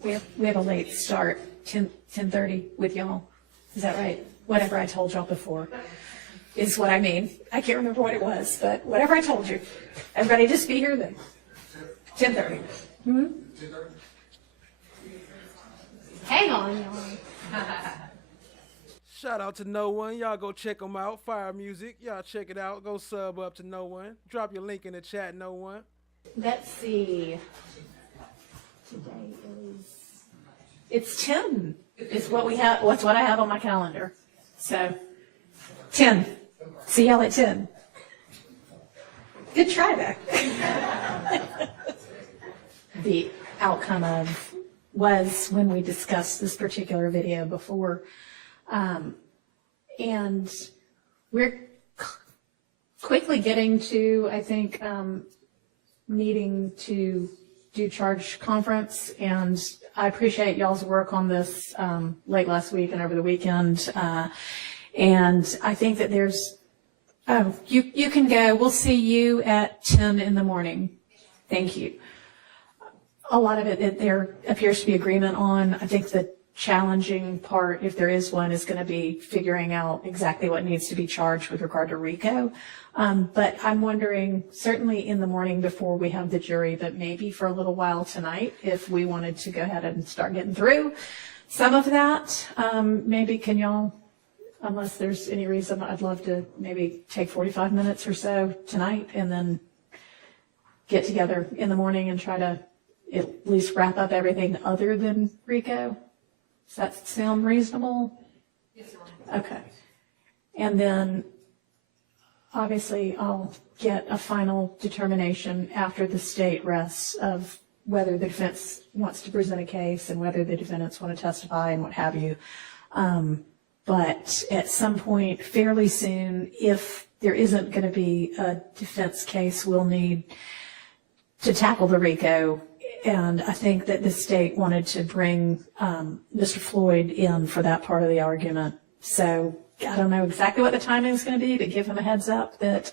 we have a late start, 10:30 with y'all. Is that right? Whatever I told y'all before is what I mean. I can't remember what it was, but whatever I told you. Everybody just be here then. 10:30. Mm-hmm. Hang on, y'all. Shout out to No One. Y'all go check them out. Fire Music. Y'all check it out. Go sub up to No One. Drop your link in the chat, No One. Let's see. Today it's 10. It's what we have. What's what I have on my calendar. So 10. See y'all at 10. Good try there. The outcome of was when we discussed this particular video before. And we're quickly getting to, I think, needing to do charge conference, and I appreciate y'all's work on this late last week and over the weekend. And I think that there's, you can go. We'll see you at 10 in the morning. Thank you. A lot of it there appears to be agreement on. I think the challenging part, if there is one, is going to be figuring out exactly what needs to be charged with regard to RICO. But I'm wondering, certainly in the morning before we have the jury, but maybe for a little while tonight, if we wanted to go ahead and start getting through some of that, maybe can y'all, unless there's any reason, I'd love to maybe take 45 minutes or so tonight and then get together in the morning and try to at least wrap up everything other than RICO. Does that sound reasonable? Yes, ma'am. Okay. And then, obviously, I'll get a final determination after the state rests of whether the defense wants to present a case and whether the defendants want to testify and what have you. But at some point fairly soon, if there isn't going to be a defense case, we'll need to tackle the RICO And I think that the state wanted to bring Mr. Floyd in for that part of the argument. So I don't know exactly what the timing is going to be, but give him a heads up that,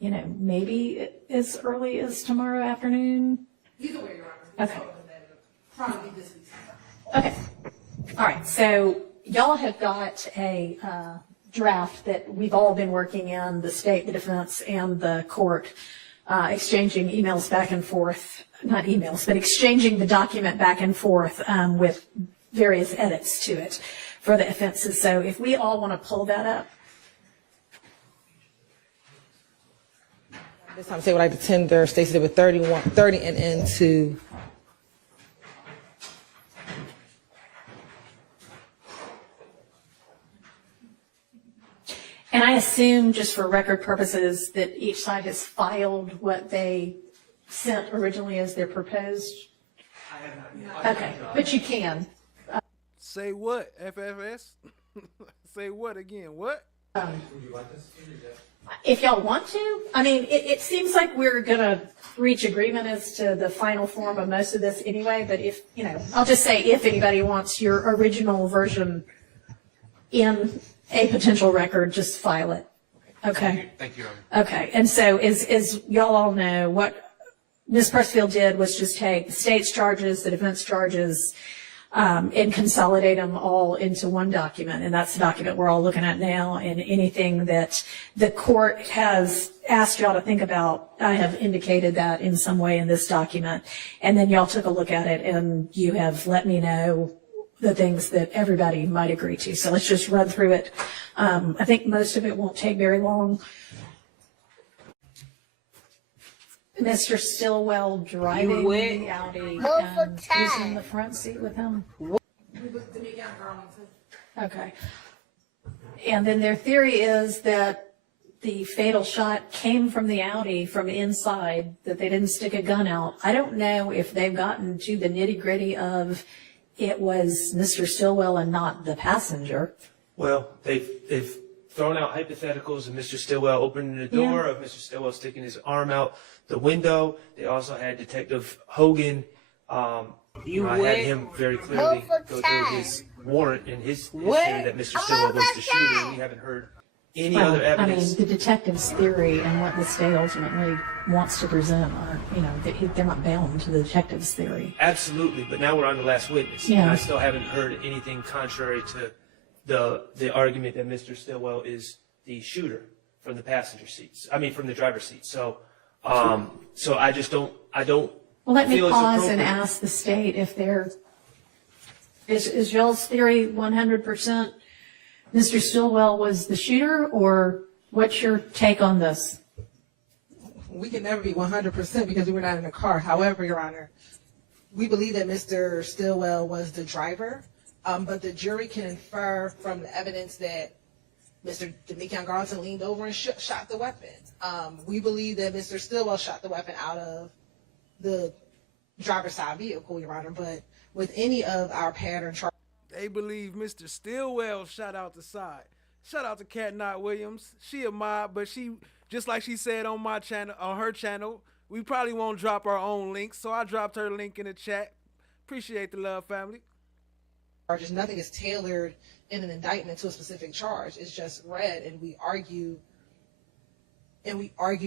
you know, maybe as early as tomorrow afternoon. Either way, Your Honor. Okay. Probably this week. Okay. All right. So y'all have got a draft that we've all been working in, the state, the defense, and the court, exchanging emails back and forth. Not emails, but exchanging the document back and forth with various edits to it for the offenses. So if we all want to pull that up. This time, say what I like to tender. Stacey did with 30 and into. And I assume, just for record purposes, that each side has filed what they sent originally as their proposed. Okay, but you can. Say what, FFS? Say what again? What? If y'all want to, I mean, it seems like we're gonna reach agreement as to the final form of most of this anyway, but if, you know, I'll just say if anybody wants your original version in a potential record, just file it. Okay? Thank you, Your Honor. Okay, and so as y'all all know, what Ms. Pressfield did was just take the state's charges, the defense charges, and consolidate them all into one document. And that's the document we're all looking at now. And anything that the court has asked y'all to think about, I have indicated that in some way in this document. And then y'all took a look at it and you have let me know the things that everybody might agree to. So let's just run through it. I think most of it won't take very long. Mr. Stillwell driving the Audi and using the front seat with him. Okay. And then their theory is that the fatal shot came from the Audi from inside, that they didn't stick a gun out. I don't know if they've gotten to the nitty gritty of it was Mr. Stillwell and not the passenger. Well, they've thrown out hypotheticals of Mr. Stillwell opening the door, of Mr. Stillwell sticking his arm out the window. They also had Detective Hogan. I had him very clearly go through his warrant and his history that Mr. Stillwell was the shooter. We haven't heard any other evidence. I mean, the detective's theory and what the state ultimately wants to present are, you know, they're not bound to the detective's theory. Absolutely, but now we're on the last witness. Yeah. And I still haven't heard anything contrary to the argument that Mr. Stillwell is the shooter from the passenger seats. I mean, from the driver's seat. So, so I just don't. Well, let me pause and ask the state if is y'all's theory 100% Mr. Stillwell was the shooter, or what's your take on this? We can never be 100% because we were not in the car. However, Your Honor, we believe that Mr. Stillwell was the driver, but the jury can infer from the evidence that Mr. Demikian Garlington leaned over and shot the weapon. We believe that Mr. Stillwell shot the weapon out of the driver's side vehicle, Your Honor, but with any of our pattern charges. They believe Mr. Stillwell shot out the side. Shout out to Cat Knott Williams. She a mob, but she, just like she said on my channel, on her channel, we probably won't drop our own links, so I dropped her link in the chat. Appreciate the love, family. Nothing is tailored in an indictment to a specific charge. It's just read, and we argue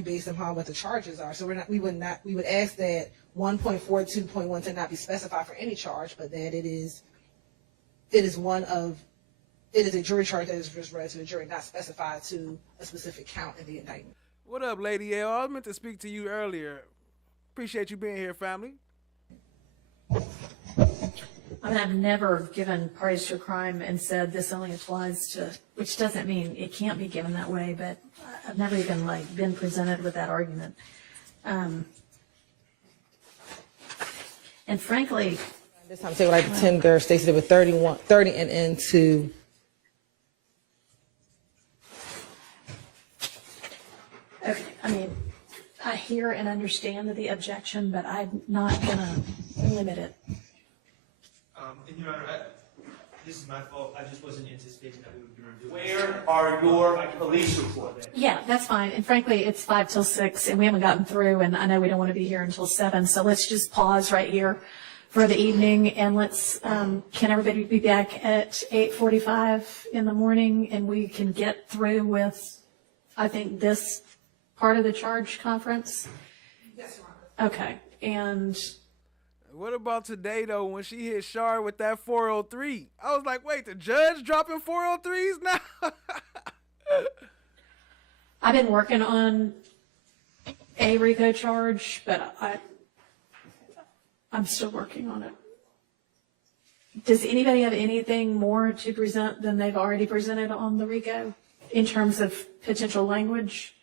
based upon what the charges are. So we would ask that 1.42.1 not be specified for any charge, but that it is a jury charge that is just read to the jury, not specified to a specific count in the indictment. What up, Lady L? I meant to speak to you earlier. Appreciate you being here, family. I mean, I've never given parties to a crime and said this only applies to, which doesn't mean it can't be given that way, but I've never even been presented with that argument. And frankly, this time, say what I like to tender. Stacey did with 30 and into. Okay, I mean, I hear and understand the objection, but I'm not gonna limit it. And Your Honor, This is my fault. I just wasn't anticipating that we were going to do Where are your police reports? Yeah, that's fine. And frankly, it's 5 till 6 and we haven't gotten through and I know we don't want to be here until 7. So let's just pause right here for the evening and let's, can everybody be back at 8:45 in the morning and we can get through with, I think, this part of the charge conference? Yes, Your Honor. Okay. And what about today, though, when she hit Shar with that 403? I was like, wait, the judge dropping 403s now? I've been working on a RICO charge, but I'm still working on it. Does anybody have anything more to present than they've already presented on the RICO in terms of potential language?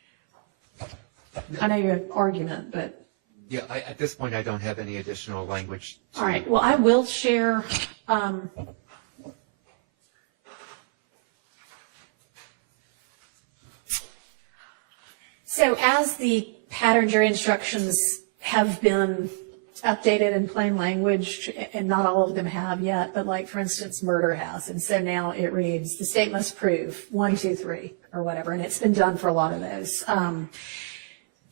I know your argument, but. Yeah, at this point, I don't have any additional language. All right. Well, I will share. So as the pattern jury instructions have been updated in plain language, and not all of them have yet, but like, for instance, murder has. And so now it reads, the state must prove 1, 2, 3, or whatever. And it's been done for a lot of those.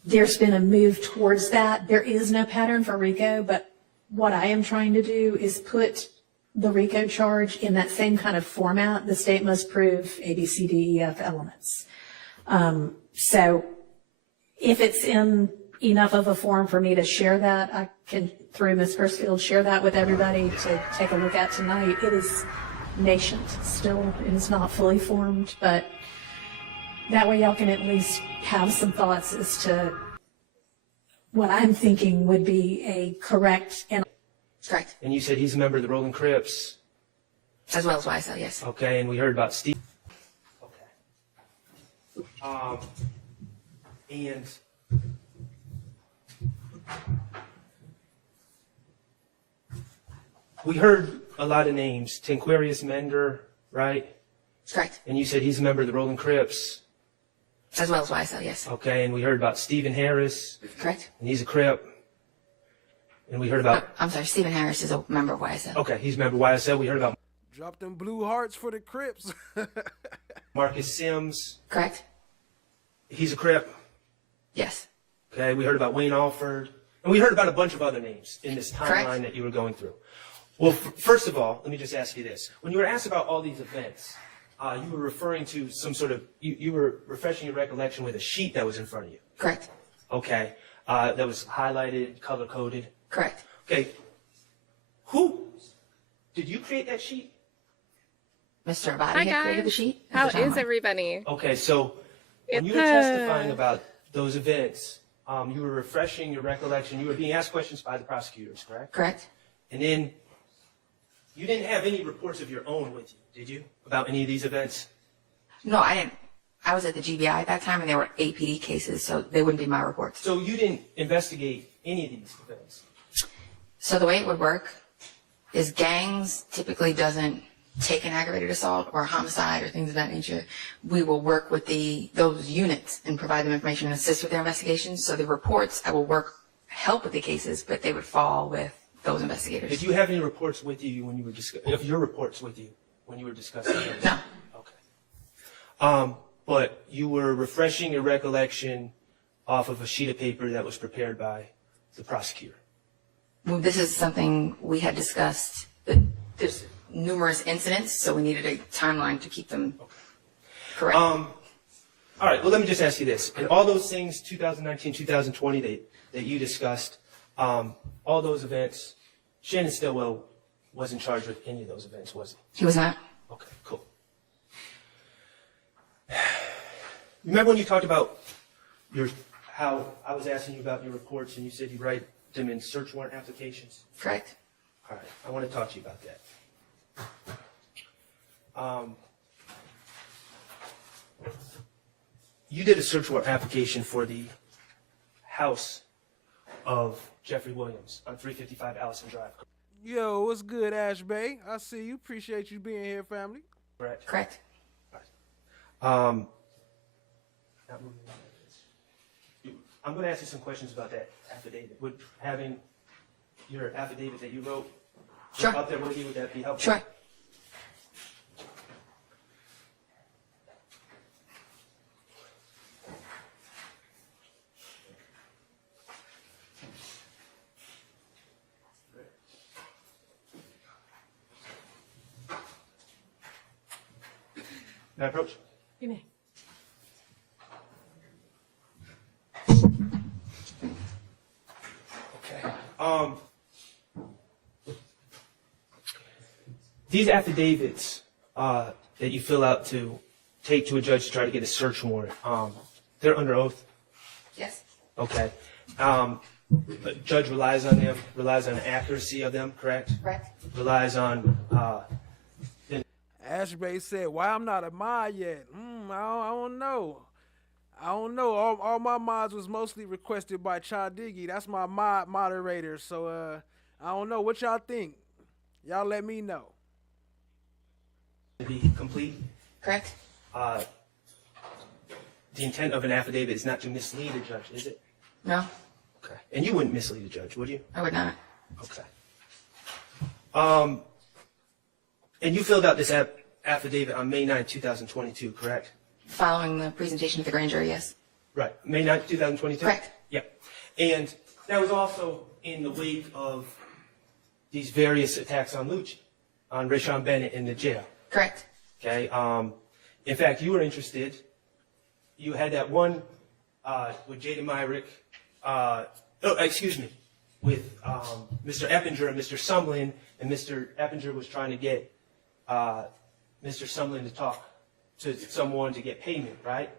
There's been a move towards that. There is no pattern for RICO, but what I am trying to do is put the RICO charge in that same kind of format. The state must prove A, B, C, D, E, F elements. So if it's in enough of a form for me to share that, I can, through Ms. Persfield, share that with everybody to take a look at tonight. It is nascent still. It is not fully formed, but that way y'all can at least have some thoughts as to what I'm thinking would be a correct and... Correct. And you said he's a member of the Rolling Crips. As well as YSL, yes. Okay, and we heard about Steve. Okay. And we heard a lot of names. Tanquarius Mender, right? Correct. And you said he's a member of the Rolling Crips. As well as YSL, yes. Okay, and we heard about Stephen Harris. Correct. And he's a Crip. And we heard about... I'm sorry, Stephen Harris is a member of YSL. Okay, he's a member of YSL. We heard about... Drop them blue hearts for the Crips. Marcus Sims. Correct. He's a Crip. Yes. Okay, we heard about Wayne Alford. And we heard about a bunch of other names in this timeline Correct. that you were going through. Well, first of all, let me just ask you this. When you were asked about all these events, you were referring to some sort of, you were refreshing your recollection with a sheet that was in front of you. Correct. Okay. That was highlighted, color-coded. Correct. Okay. Did you create that sheet? Mr. Hi, Abadi had created the guys. sheet. How is everybody? Okay, so when you were testifying about those events, you were refreshing your recollection. You were being asked questions by the prosecutors, correct? Correct. And then you didn't have any reports of your own with you, did you, about any of these events? No, I didn't. I was at the GBI at that time, and there were APD cases, so they wouldn't be my reports. So you didn't investigate any of these events? So the way it would work is gangs typically doesn't take an aggravated assault or homicide or things of that nature. We will work with those units and provide them information and assist with their investigations. So the reports, I will help with the cases, but they would fall with those investigators. Did you have any reports with you when you were your reports with you when you were discussing it? No. Okay. But you were refreshing your recollection off of a sheet of paper that was prepared by the prosecutor. Well, this is something we had discussed. There's numerous incidents, so we needed a timeline to keep them correct. All right. Well, let me just ask you this: in all those things, 2019, 2020, that you discussed, all those events, Shannon Stillwell wasn't charged with any of those events, was he? He was not. Okay, cool. Remember when you talked about how I was asking you about your reports and you said you write them in search warrant applications? Correct. All right, I want to talk to you about that. You did a search warrant application for the house of Jeffrey Williams on 355 Allison Drive. Yo, what's good, Ash Bay? I see you. Appreciate you being here, family. Correct. Correct. I'm going to ask you some questions about that affidavit. Would having your affidavit that you wrote Sure. up there with you, would that be helpful? Sure. Can I approach? You may. Okay. These affidavits that you fill out to take to a judge to try to get a search warrant, they're under oath? Yes. Okay. The judge relies on them, relies on the accuracy of them, correct? Correct. Relies on, Ashbay said, "Why I'm not a mod yet? I don't know. I don't know. All my mods was mostly requested by Diggy. That's my mod moderator. So I don't know. What y'all think? Y'all let me know." to be complete. Correct. The intent of an affidavit is not to mislead a judge, is it? No. Okay. And you wouldn't mislead a judge, would you? I would not. Okay. And you filled out this affidavit on May 9, 2022, correct? Following the presentation of the grand jury, yes. Right. May 9, 2022? Correct. Yep. And that was also in the wake of these various attacks on Lucci, on Rashawn Bennett in the jail. Correct. Okay. In fact, you were interested. You had that one with Jada Myrick. With Mr. Eppinger and Mr. Sumlin, and Mr. Eppinger was trying to get Mr. Sumlin to talk to someone to get payment, right?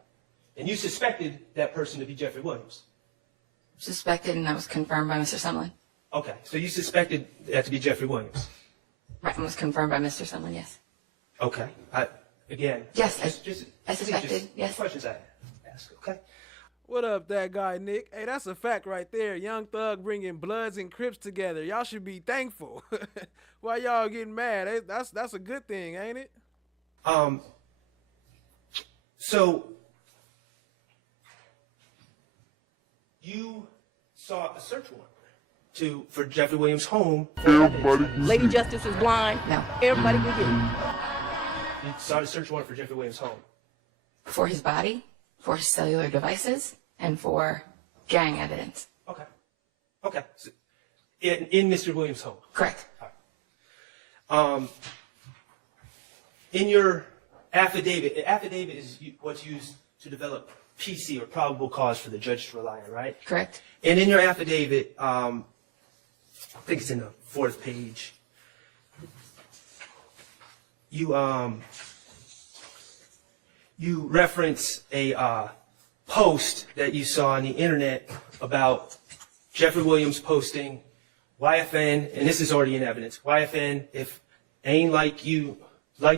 And you suspected that person to be Jeffrey Williams. Suspected, and that was confirmed by Mr. Sumlin. Okay, so you suspected that to be Jeffrey Williams. Right, and was confirmed by Mr. Sumlin, yes. Okay. Again. Yes, I suspected, yes. Questions I ask, okay? What up, that guy, Nick? Hey, that's a fact right there. Young Thug bringing Bloods and Crips together. Y'all should be thankful. Why y'all getting mad? Hey, that's a good thing, ain't it? So you saw a search warrant for Jeffrey Williams' home. Lady Justice is blind. No. Everybody can get it. You saw the search warrant for Jeffrey Williams' home. For his body, for his cellular devices, and for gang evidence. Okay. Okay. So, in Mr. Williams' home. Correct. In your affidavit, an affidavit is what's used to develop PC, or probable cause, for the judge to rely on, right? Correct. And in your affidavit, I think it's in the 4th page, you reference a post that you saw on the internet about Jeffrey Williams posting, YFN, and this is already in evidence, YFN, if I ain't like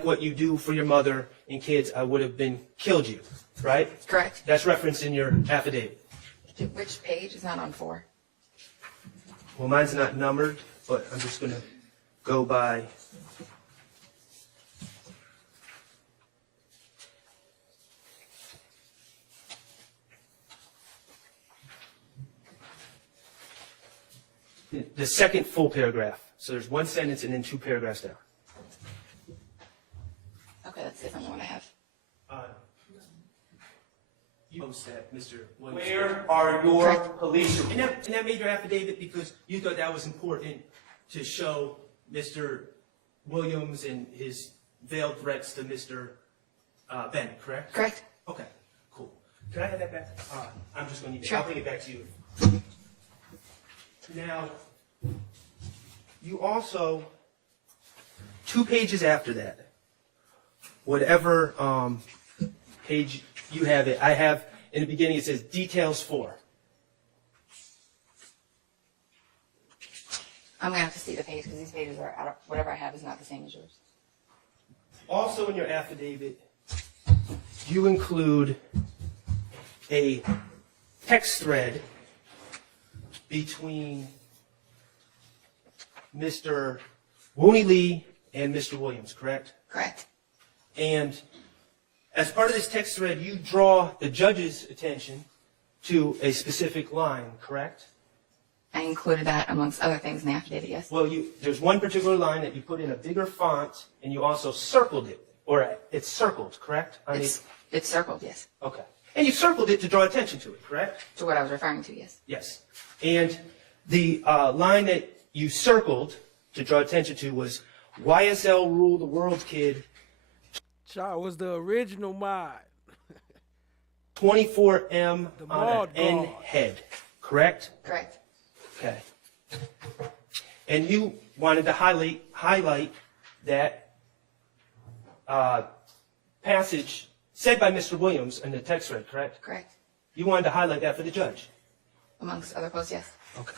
what you do for your mother and kids, I would have been killed you, right? Correct. That's referenced in your affidavit. Which page is not on 4? Well, mine's not numbered, but I'm just going to go by. The second full paragraph. So there's one sentence and then 2 paragraphs down. Okay, that's different than what I have. You post that, Mr. Williams. Where are your police? And that made your affidavit because you thought that was important to show Mr. Williams and his veiled threats to Mr. Bennett, correct? Correct. Okay, cool. Can I have that back? I'm just going to need it. Sure. I'll bring it back to you. Now, you also, 2 pages after that, whatever page you have it, I have in the beginning it says details 4. I'm going to have to see the page because these pages are, whatever I have is not the same as yours. Also in your affidavit, you include a text thread between Mr. Wooney Lee and Mr. Williams, correct? Correct. And as part of this text thread, you draw the judge's attention to a specific line, correct? I included that amongst other things in the affidavit, yes. Well, there's one particular line that you put in a bigger font, and you also circled it, or it's circled, correct? It's circled, yes. Okay. And you circled it to draw attention to it, correct? To what I was referring to, yes. Yes. And the line that you circled to draw attention to was YSL rule the world, kid. Char was the original mod. 24M The on mod an N guard. head, correct? Correct. Okay. And you wanted to highlight that passage said by Mr. Williams in the text thread, correct? Correct. You wanted to highlight that for the judge. Amongst other posts, yes. Okay.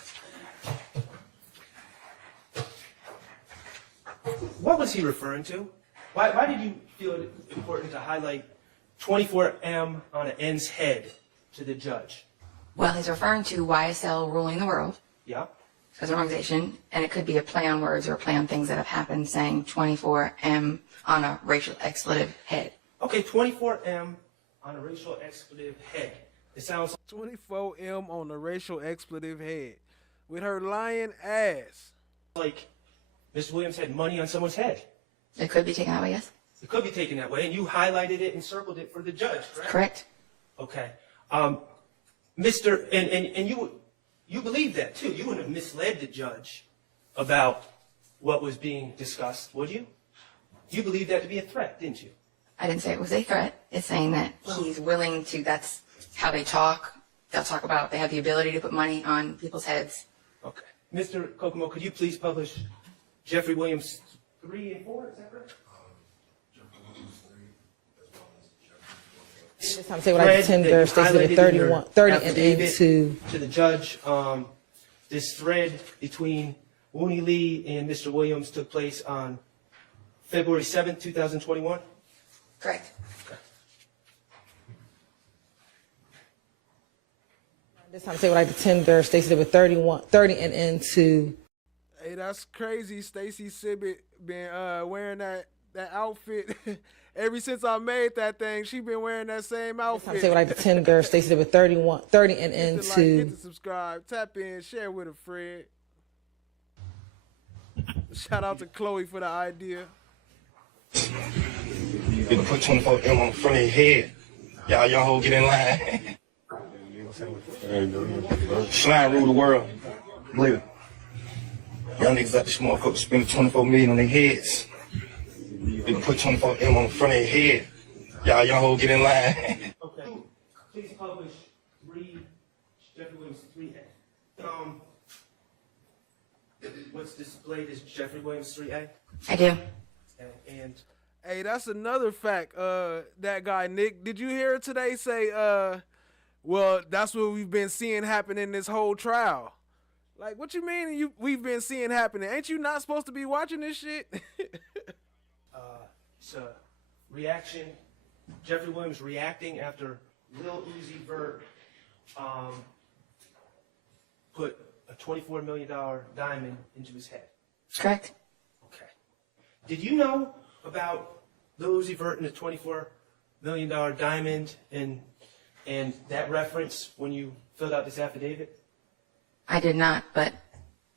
What was he referring to? Why did you feel it important to highlight 24M on an N's head to the judge? Well, he's referring to YSL ruling the world Yeah? as an organization, and it could be a play on words or a play on things that have happened, saying 24M on a racial expletive head. Okay, 24M on a racial expletive head. It sounds 24M on the racial expletive head. With her lying ass. like Mr. Williams had money on someone's head. It could be taken that way, yes. It could be taken that way, and you highlighted it and circled it for the judge, correct? Correct. Okay. And you believe that too. You wouldn't have misled the judge about what was being discussed, would you? You believed that to be a threat, didn't you? I didn't say it was a threat. It's saying that he's willing to, that's how they talk. They'll talk about, they have the ability to put money on people's heads. Okay. Mr. Kokomo, could you please publish Jeffrey Williams 3 and 4, is that correct? This time, say what I tender, Stacey with 31, 30 and into. To the judge, this thread between Wooney Lee and Mr. Williams took place on February 7th, 2021? Correct. This time, say what I tender, Stacey with 31, 30 and into. Hey, that's crazy. Stacy Sibbett been wearing that outfit ever since I made that thing. She been wearing that same outfit. Say what I tender, Stacey with 31, 30 and Hit the like, into. hit the subscribe, tap in, share with a friend. Shout out to Chloe for the idea. You can put 24M on the front of your head. Y'all young hoes get in line. Slime rule the world. Believe it. Young niggas out this motherfucker spending 24 million on their heads. You can put 24M on the front of your head. Y'all young hoes get in line. Okay. Please publish Jeffrey Williams 3A. What's displayed is Jeffrey Williams 3A? I do. And hey, that's another fact. That guy Nick, did you hear it today? Say, well, that's what we've been seeing happen in this whole trial. Like, what you mean? We've been seeing happening? Ain't you not supposed to be watching this shit? it's a reaction. Jeffrey Williams reacting after Lil Uzi Vert put a $24 million diamond into his head. Correct. Okay. Did you know about Lil Uzi Vert and the $24 million diamond and that reference when you filled out this affidavit? I did not, but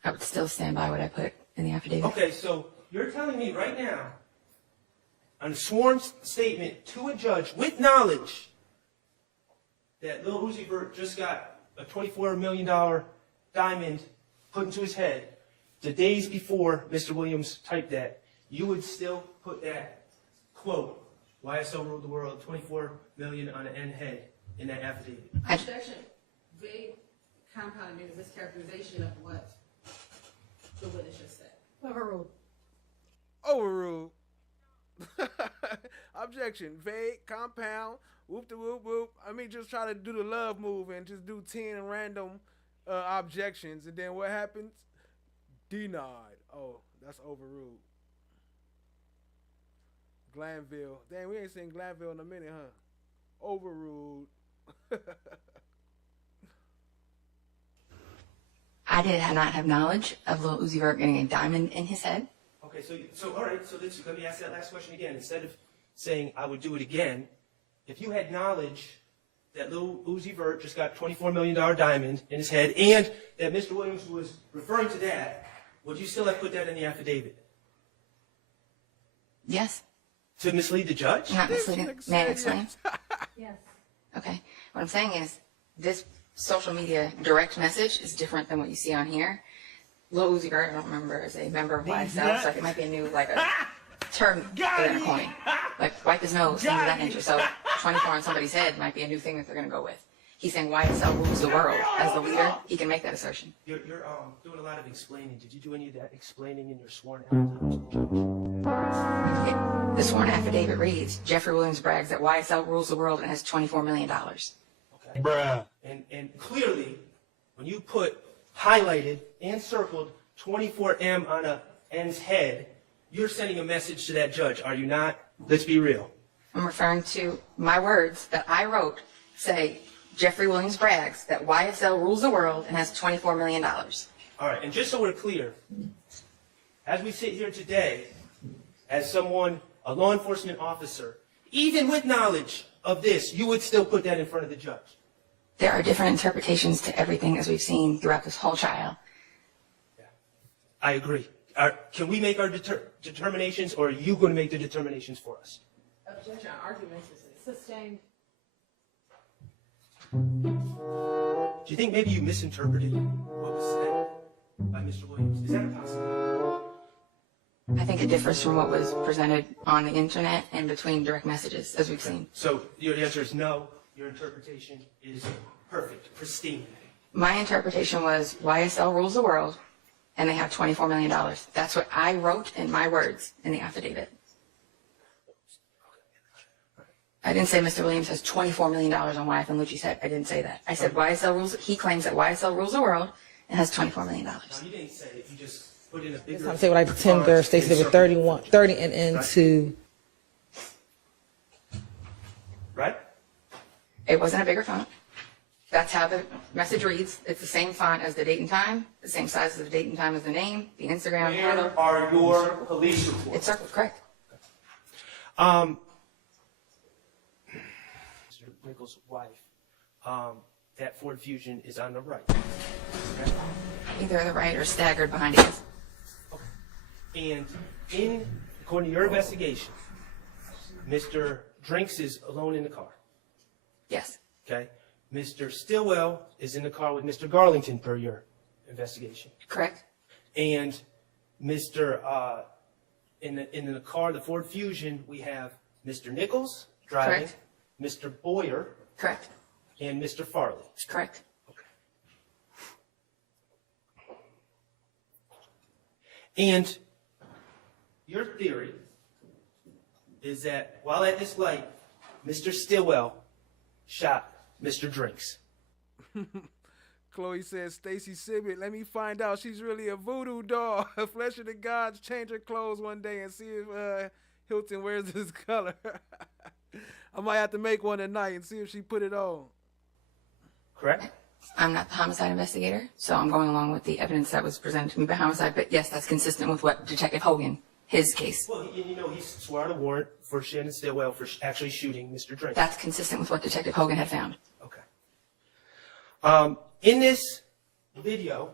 I would still stand by what I put in the affidavit. Okay, so you're telling me right now, on a sworn statement to a judge with knowledge that Lil Uzi Vert just got a $24 million diamond put into his head, the days before Mr. Williams typed that, you would still put that quote, YSL ruled the world, 24 million on an N head in that affidavit? Objection. Vague, compounded, means mischaracterization of what the witness just said. Overruled. Overruled. Objection. Vague, compound, whoop de whoop whoop. I mean, just try to do the love move and just do 10 random objections, and then what happens? Denied. Oh, that's overruled. Glanville. Damn, we ain't seen Glanville in a minute, huh? Overruled. I did not have knowledge of Lil Uzi Vert getting a diamond in his head. Okay, so all right, so let me ask that last question again. Instead of saying I would do it again, if you had knowledge that Lil Uzi Vert just got $24 million diamond in his head and that Mr. Williams was referring to that, would you still have put that in the affidavit? Yes. To mislead the judge? Not misleading. May I explain? Yes. Okay. What I'm saying is this social media direct message is different than what you see on here. Lil Uzi Vert, I don't remember, is a member of YSL, so it might be a new, like a term than a coin. Like wipe his nose, things of that nature. So 24 on somebody's head might be a new thing that they're going to go with. He's saying YSL rules the world. As the leader, he can make that assertion. You're doing a lot of explaining. Did you do any of that explaining in your sworn affidavit? The sworn affidavit reads, Jeffrey Williams brags that YSL rules the world and has $24 million. Okay. Bruh. And clearly, when you put highlighted and circled 24M on a N's head, you're sending a message to that judge, are you not? Let's be real. I'm referring to my words that I wrote say, Jeffrey Williams brags that YSL rules the world and has $24 million. All right, and just so we're clear, as we sit here today, as someone, a law enforcement officer, even with knowledge of this, you would still put that in front of the judge? There are different interpretations to everything as we've seen throughout this whole trial. Yeah, I agree. Can we make our determinations, or are you going to make the determinations for us? Objection. Argument is sustained. Do you think maybe you misinterpreted what was said by Mr. Williams? Is that a possibility? I think it differs from what was presented on the internet and between direct messages, as we've seen. So your answer is no. Your interpretation is perfect, pristine. My interpretation was YSL rules the world, and they have $24 million. That's what I wrote in my words in the affidavit. I didn't say Mr. Williams has $24 million on YF and Lucci's head. I didn't say that. I said YSL rules. He claims that YSL rules the world and has $24 million. No, you didn't say it. You just put in a bigger... I'm saying like Timber, Stacey with 30 and into... Right? It wasn't a bigger font. That's how the message reads. It's the same font as the date and time, the same size as the date and time as the name, the Instagram handle. Where are your police reports? It's circled, correct. Mr. Nichols' wife, that Ford Fusion is on the right. Okay? Either the right or staggered behind it. Okay. And according to your investigation, Mr. Drinks is alone in the car. Yes. Okay. Mr. Stillwell is in the car with Mr. Garlington per your investigation. Correct. And Mr. In the car, the Ford Fusion, we have Mr. Nichols driving, Correct. Mr. Boyer, correct, and Mr. Farley. Correct. And your theory is that while at this light, Mr. Stillwell shot Mr. Drinks. Chloe says, Stacy Sibbett, let me find out she's really a voodoo doll. Flesh of the gods, change her clothes one day and see if Hilton wears this color. I might have to make one tonight and see if she put it on. Correct? I'm not the homicide investigator, so I'm going along with the evidence that was presented to me by homicide. But yes, that's consistent with what Detective Hogan, his case. Well, you know, he swore out a warrant for Shannon Stillwell for actually shooting Mr. Drinks. That's consistent with what Detective Hogan had found. Okay. In this video,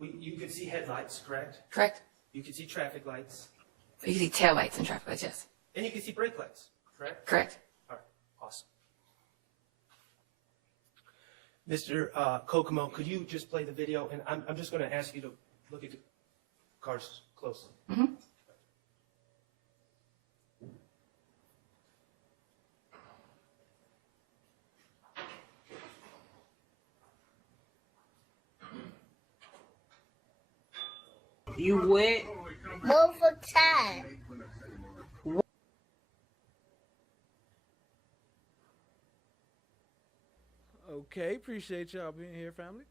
you can see headlights, correct? Correct. You can see traffic lights. You can see tail lights and traffic lights, yes. And you can see brake lights, correct? Correct. All right, awesome. Mr. Kokomo, could you just play the video? And I'm just going to ask you to look at the cars closely. Mm-hmm. You wet? Move for time. Okay, appreciate y'all being here, family.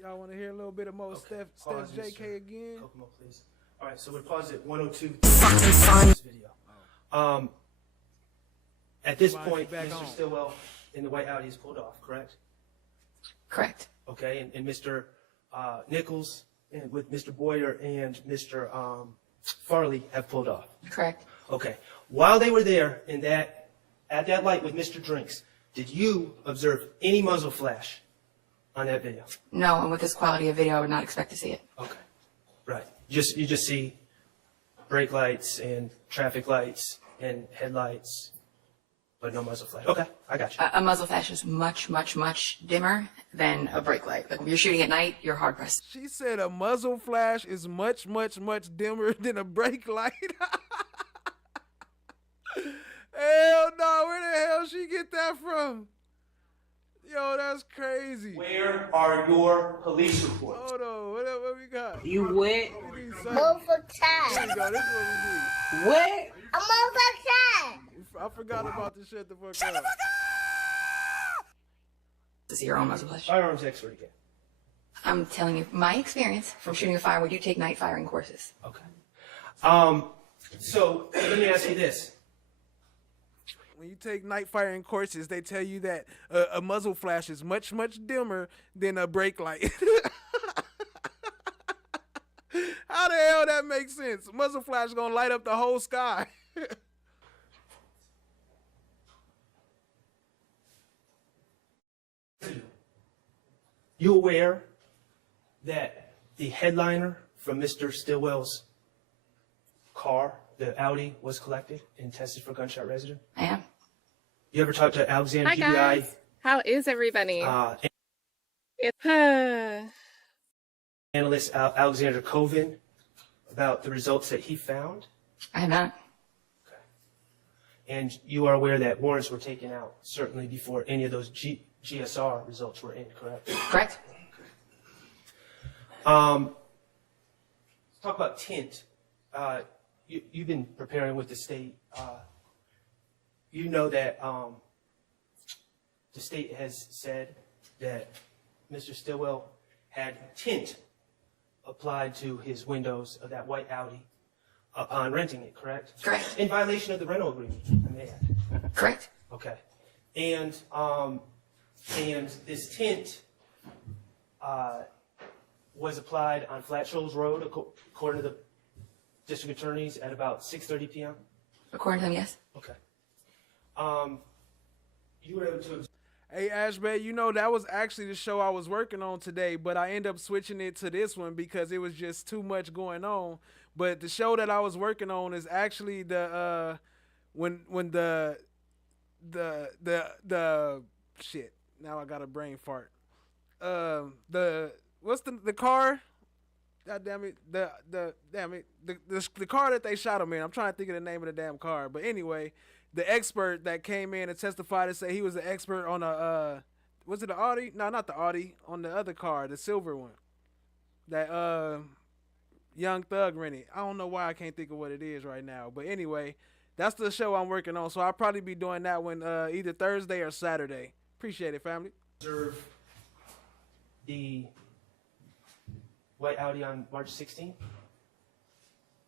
Y'all want to hear a little bit of more Steph JK again? Kokomo, please. All right, so we're paused at 102. This video. At this point, Mr. Stillwell in the white Audi is pulled off, correct? Correct. Okay, and Mr. Nichols and with Mr. Boyer and Mr. Farley have pulled off. Correct. Okay. While they were there at that light with Mr. Drinks, did you observe any muzzle flash on that video? No, and with this quality of video, I would not expect to see it. Okay. Right. You just see brake lights and traffic lights and headlights, But no muzzle flash. Okay, I got you. A muzzle flash is much, much, much dimmer than a brake light. Like when you're shooting at night, you're hard pressed. She said a muzzle flash is much, much, much dimmer than a brake light. Hell no, where the hell she get that from? Yo, that's crazy. Where are your police reports? Hold on, what we got? You wet? Move for There time. we go, this is what we need. What? I'm over time. I forgot about this shit the fuck up. To see your own muzzle flash. Firearms expert again. I'm telling you, my experience from shooting a fire when you take night firing courses. Okay. So let me ask you this. When you take night firing courses, they tell you that a muzzle flash is much, much dimmer than a brake light. How the hell that makes sense? A muzzle flash is gonna light up the whole sky. You aware that the headliner from Mr. Stillwell's car, the Audi, was collected and tested for gunshot residue? I am. You ever talk to Alexander Hi, guys. How is everybody? Analyst Alexander Coven about the results that he found? I have not. And you are aware that warrants were taken out certainly before any of those GSR results were in, correct? Correct. Let's talk about tint. You've been preparing with the state. You know that the state has said that Mr. Stillwell had tint applied to his windows of that white Audi upon renting it, correct? Correct. In violation of the rental agreement, I may add. Correct. Okay. And this tint was applied on Flat Shoals Road, according to the district attorneys, at about 6:30 p.m.? According to them, yes. Okay. You were able to... Hey, Ashbay, you know, that was actually the show I was working on today, but I ended up switching it to this one because it was just too much going on. But the show that I was working on is actually the when the shit. Now I got a brain fart. What's the car? God damn it. The car that they shot him in. I'm trying to think of the name of the damn car. But anyway, the expert that came in and testified to say he was an expert on a was it the Audi? No, not the Audi. On the other car, the silver one. That Young Thug rented. I don't know why I can't think of what it is right now. But anyway, that's the show I'm working on. So I'll probably be doing that one either Thursday or Saturday. Appreciate it, family. Observe the white Audi on March 16th?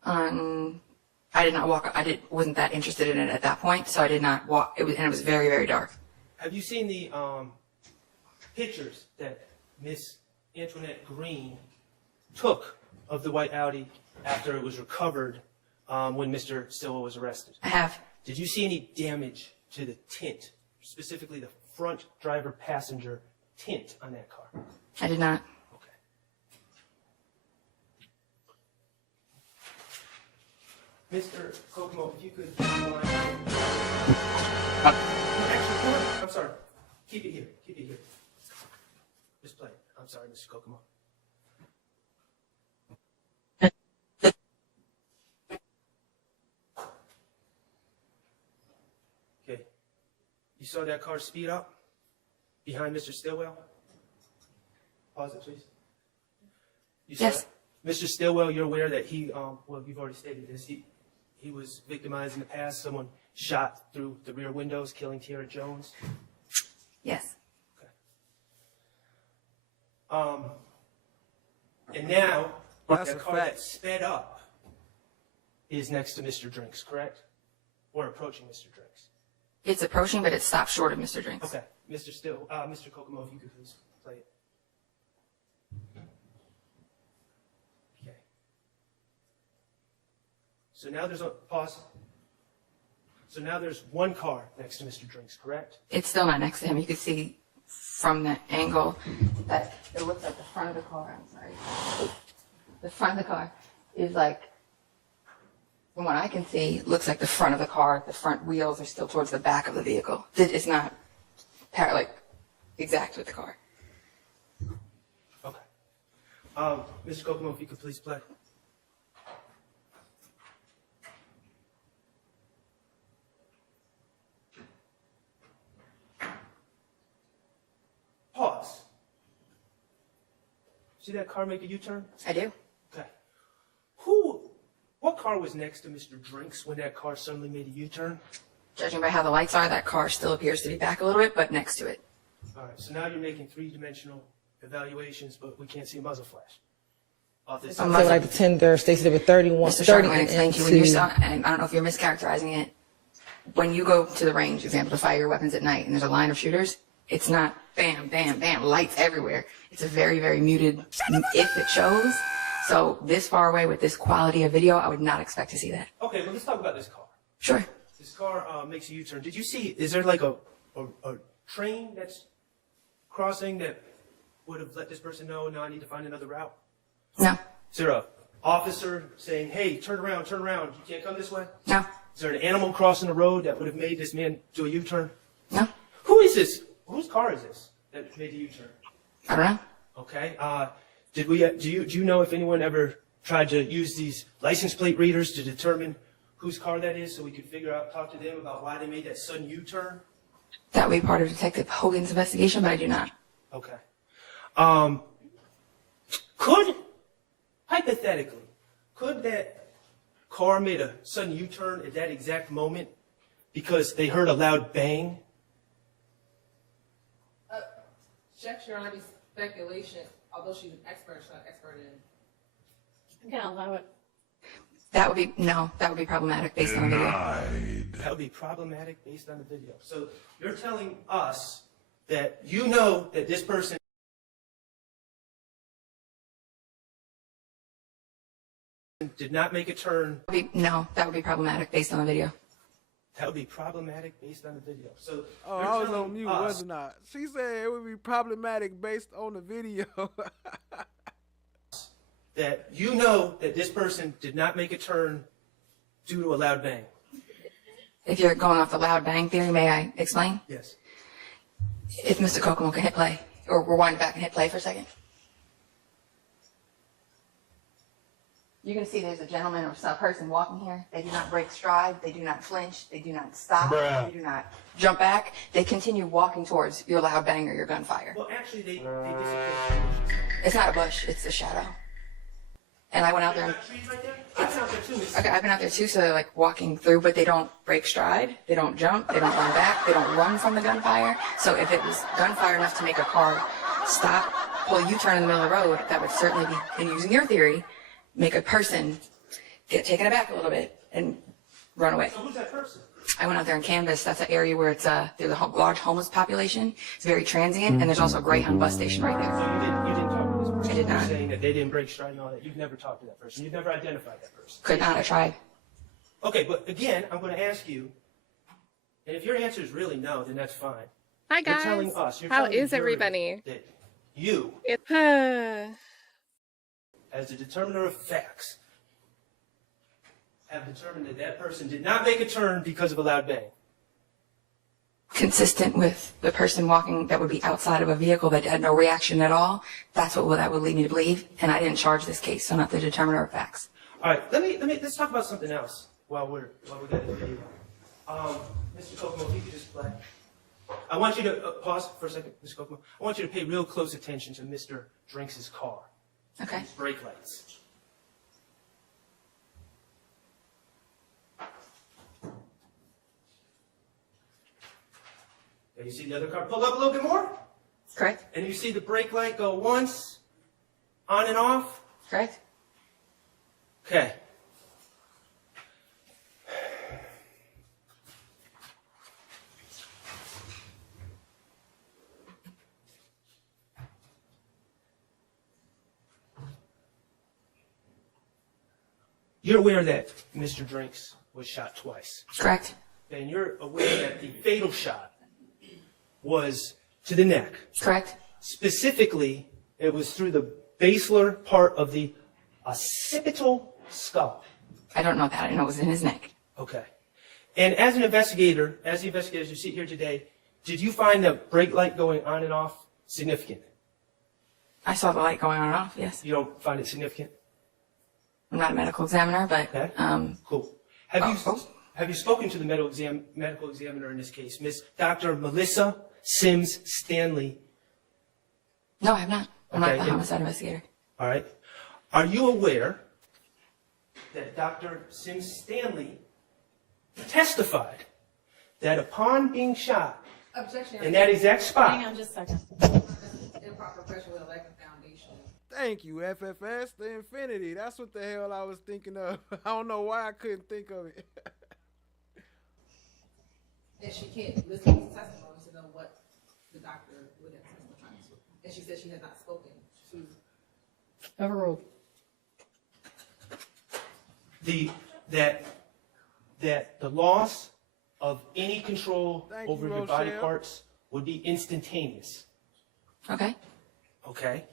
I did not walk. Wasn't that interested in it at that point, so I did not walk. It was very, very dark. Have you seen the pictures that Miss Antoinette Green took of the white Audi after it was recovered when Mr. Stillwell was arrested? I have. Did you see any damage to the tint, specifically the front driver passenger tint on that car? I did not. Mr. Kokomo, if you could... Actually, I'm sorry. Keep it here. Keep it here. Just play it. I'm sorry, Mr. Kokomo. Okay. You saw that car speed up behind Mr. Stillwell? Pause it, please. You saw Yes. It? Mr. Stillwell, you're aware that he, well, you've already stated this, he was victimized in the past. Someone shot through the rear windows, killing Tiara Jones. Yes. And now, That's that a car fact. that sped up is next to Mr. Drinks, correct? Or approaching Mr. Drinks. It's approaching, but it stopped short of Mr. Drinks. Okay. Mr. Kokomo, if you could please play it. Okay. So now there's a pause. So now there's one car next to Mr. Drinks, correct? It's still not next to him. You can see from the angle that it looks like the front of the car. I'm sorry. The front of the car is like From what I can see, it looks like the front of the car, the front wheels are still towards the back of the vehicle. It's not exact with the car. Okay. Mr. Kokomo, if you could please play. Pause. See that car make a U-turn? I do. Okay. What car was next to Mr. Drinks when that car suddenly made a U-turn? Judging by how the lights are, that car still appears to be back a little bit, but next to it. All right, so now you're making three-dimensional evaluations, but we can't see a muzzle flash. I'm like the tender, Stacey did with 31, Mr. 30 Sharp, I explained to you when you into- saw, and I don't know if you're mischaracterizing it. When you go to the range, example, to fire your weapons at night, and there's a line of shooters, it's not bam, bam, bam, lights everywhere. It's a very, very muted, if it shows. So this far away with this quality of video, I would not expect to see that. Okay, well, let's talk about this car. Sure. This car makes a U-turn. Did you see, is there like a train that's crossing that would have let this person know, no, I need to find another route? No. Is there a officer saying, hey, turn around, you can't come this way? No. Is there an animal crossing the road that would have made this man do a U-turn? No. Who is this? Whose car is this that made the U-turn? I don't know. Okay. Do you know if anyone ever tried to use these license plate readers to determine whose car that is so we could talk to them about why they made that sudden U-turn? That would be part of Detective Hogan's investigation, but I do not. Okay. Hypothetically, could that car made a sudden U-turn at that exact moment because they heard a loud bang? Check your honor, speculation, although she's an expert, she's not an expert in. I'm gonna allow it. That would be problematic based on the video. That would be problematic based on the video. So you're telling us that you know that this person did not make a turn. That would be problematic based on the video. That would be problematic based on the video. So I was on mute, wasn't I? She said it would be problematic based on the video. that you know that this person did not make a turn due to a loud bang. If you're going off the loud bang theory, may I explain? Yes. If Mr. Kokomo can hit play, or rewind back and hit play for a second. You're going to see there's a gentleman or some person walking here. They do not break stride. They do not flinch. They do not stop. They do not jump back. They continue walking towards your loud bang or your gunfire. Well, actually, they disappeared. It's not a bush. It's a shadow. And I went out there. And, okay, I've been out there too, so they're like walking through, but they don't break stride. They don't jump. They don't run back. They don't run from the gunfire. So if it was gunfire enough to make a car stop, pull a U-turn in the middle of the road, that would certainly be, and using your theory, make a person get taken aback a little bit and run away. So who's that person? I went out there and canvassed. That's an area where it's there's a large homeless population. It's very transient, and there's also a Greyhound bus station right there. So you didn't talk to this person? I did not. You're saying that they didn't break stride and all that. You've never talked to that person. You've never identified that person. Could not. I tried. Okay, but again, I'm going to ask you, and if your answer is really no, then that's fine. Hi guys. You're telling us. How is everybody? That you, as the determiner of facts, have determined that that person did not make a turn because of a loud bang. Consistent with the person walking that would be outside of a vehicle that had no reaction at all. That's what that would lead me to believe. And I didn't charge this case, so I'm not the determiner of facts. All right, let's talk about something else while we got the video. Mr. Kokomo, if you could just play. I want you to pause for a second, Mr. Kokomo. I want you to pay real close attention to Mr. Drinks' car. Okay. His brake lights. Okay, you see the other car pull up a little bit more? Correct. And you see the brake light go once, on and off? Correct. Okay. You're aware that Mr. Drinks was shot twice. Correct. And you're aware that the fatal shot was to the neck. Correct. Specifically, it was through the basilar part of the occipital skull. I don't know that. I know it was in his neck. Okay. And as an investigator, as the investigators who sit here today, did you find the brake light going on and off significant? I saw the light going on and off, yes. You don't find it significant? I'm not a medical examiner, but, Okay. Cool. Have you spoken to the medical examiner in this case, Miss Dr. Melissa Sims Stanley? No, I have not. I'm Okay, not the homicide investigator. All right. Are you aware that Dr. Sims Stanley testified that upon being shot Objection. in that exact spot, Hang on just a second. Improper pressure with a lack of foundation. Thank you, FFS, the infinity. That's what the hell I was thinking of. I don't know why I couldn't think of it. And she can't listen to his testimony to know what the doctor would have testified to. And she said she had not spoken to. Overruled. that the loss of any control Thank over you, your body Rochelle. parts would be instantaneous. Okay. Okay?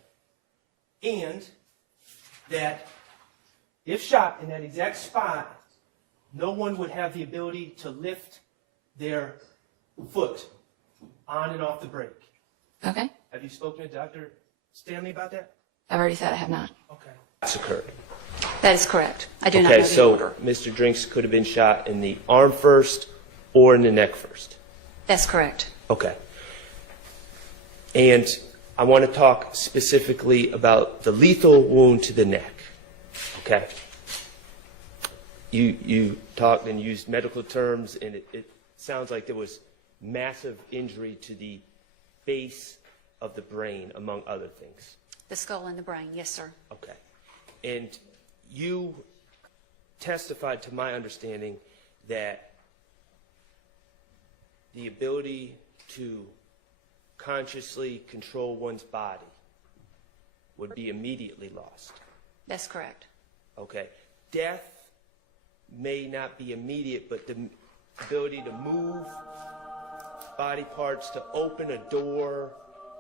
And that if shot in that exact spot, no one would have the ability to lift their foot on and off the brake. Okay. Have you spoken to Dr. Stanley about that? I've already said I have not. Okay. That's occurred. That is correct. I do not Okay, know the so order. Mr. Drinks could have been shot in the arm first or in the neck first. That's correct. Okay. And I want to talk specifically about the lethal wound to the neck. Okay. You talked and used medical terms, and it sounds like there was massive injury to the base of the brain, among other things. The skull and the brain, yes, sir. Okay. And you testified, to my understanding, that the ability to consciously control one's body would be immediately lost. That's correct. Okay. Death may not be immediate, but the ability to move body parts, to open a door,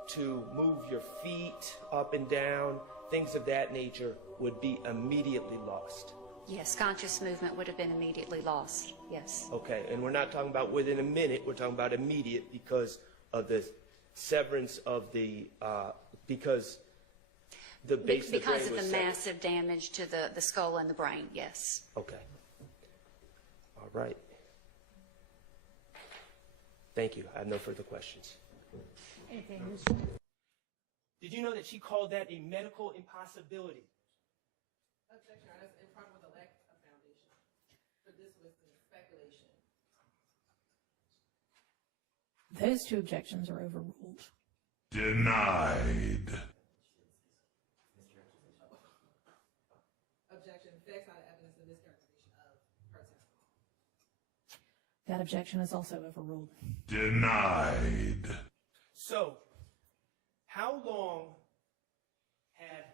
to move your feet up and down, things of that nature would be immediately lost. Yes, conscious movement would have been immediately lost, yes. Okay, and we're not talking about within a minute, we're talking about immediate because of the severance of the, because the base of the brain Because of was the severed. massive damage to the skull and the brain, yes. Okay. All right. Thank you. I have no further questions. Did you know that she called that a medical impossibility? Objection, that's improper with a lack of foundation. So this was the speculation. Those two objections are overruled. Denied. Objection, facts not evidence of mischaracterization of her testimony. That objection is also overruled. Denied. So, how long had,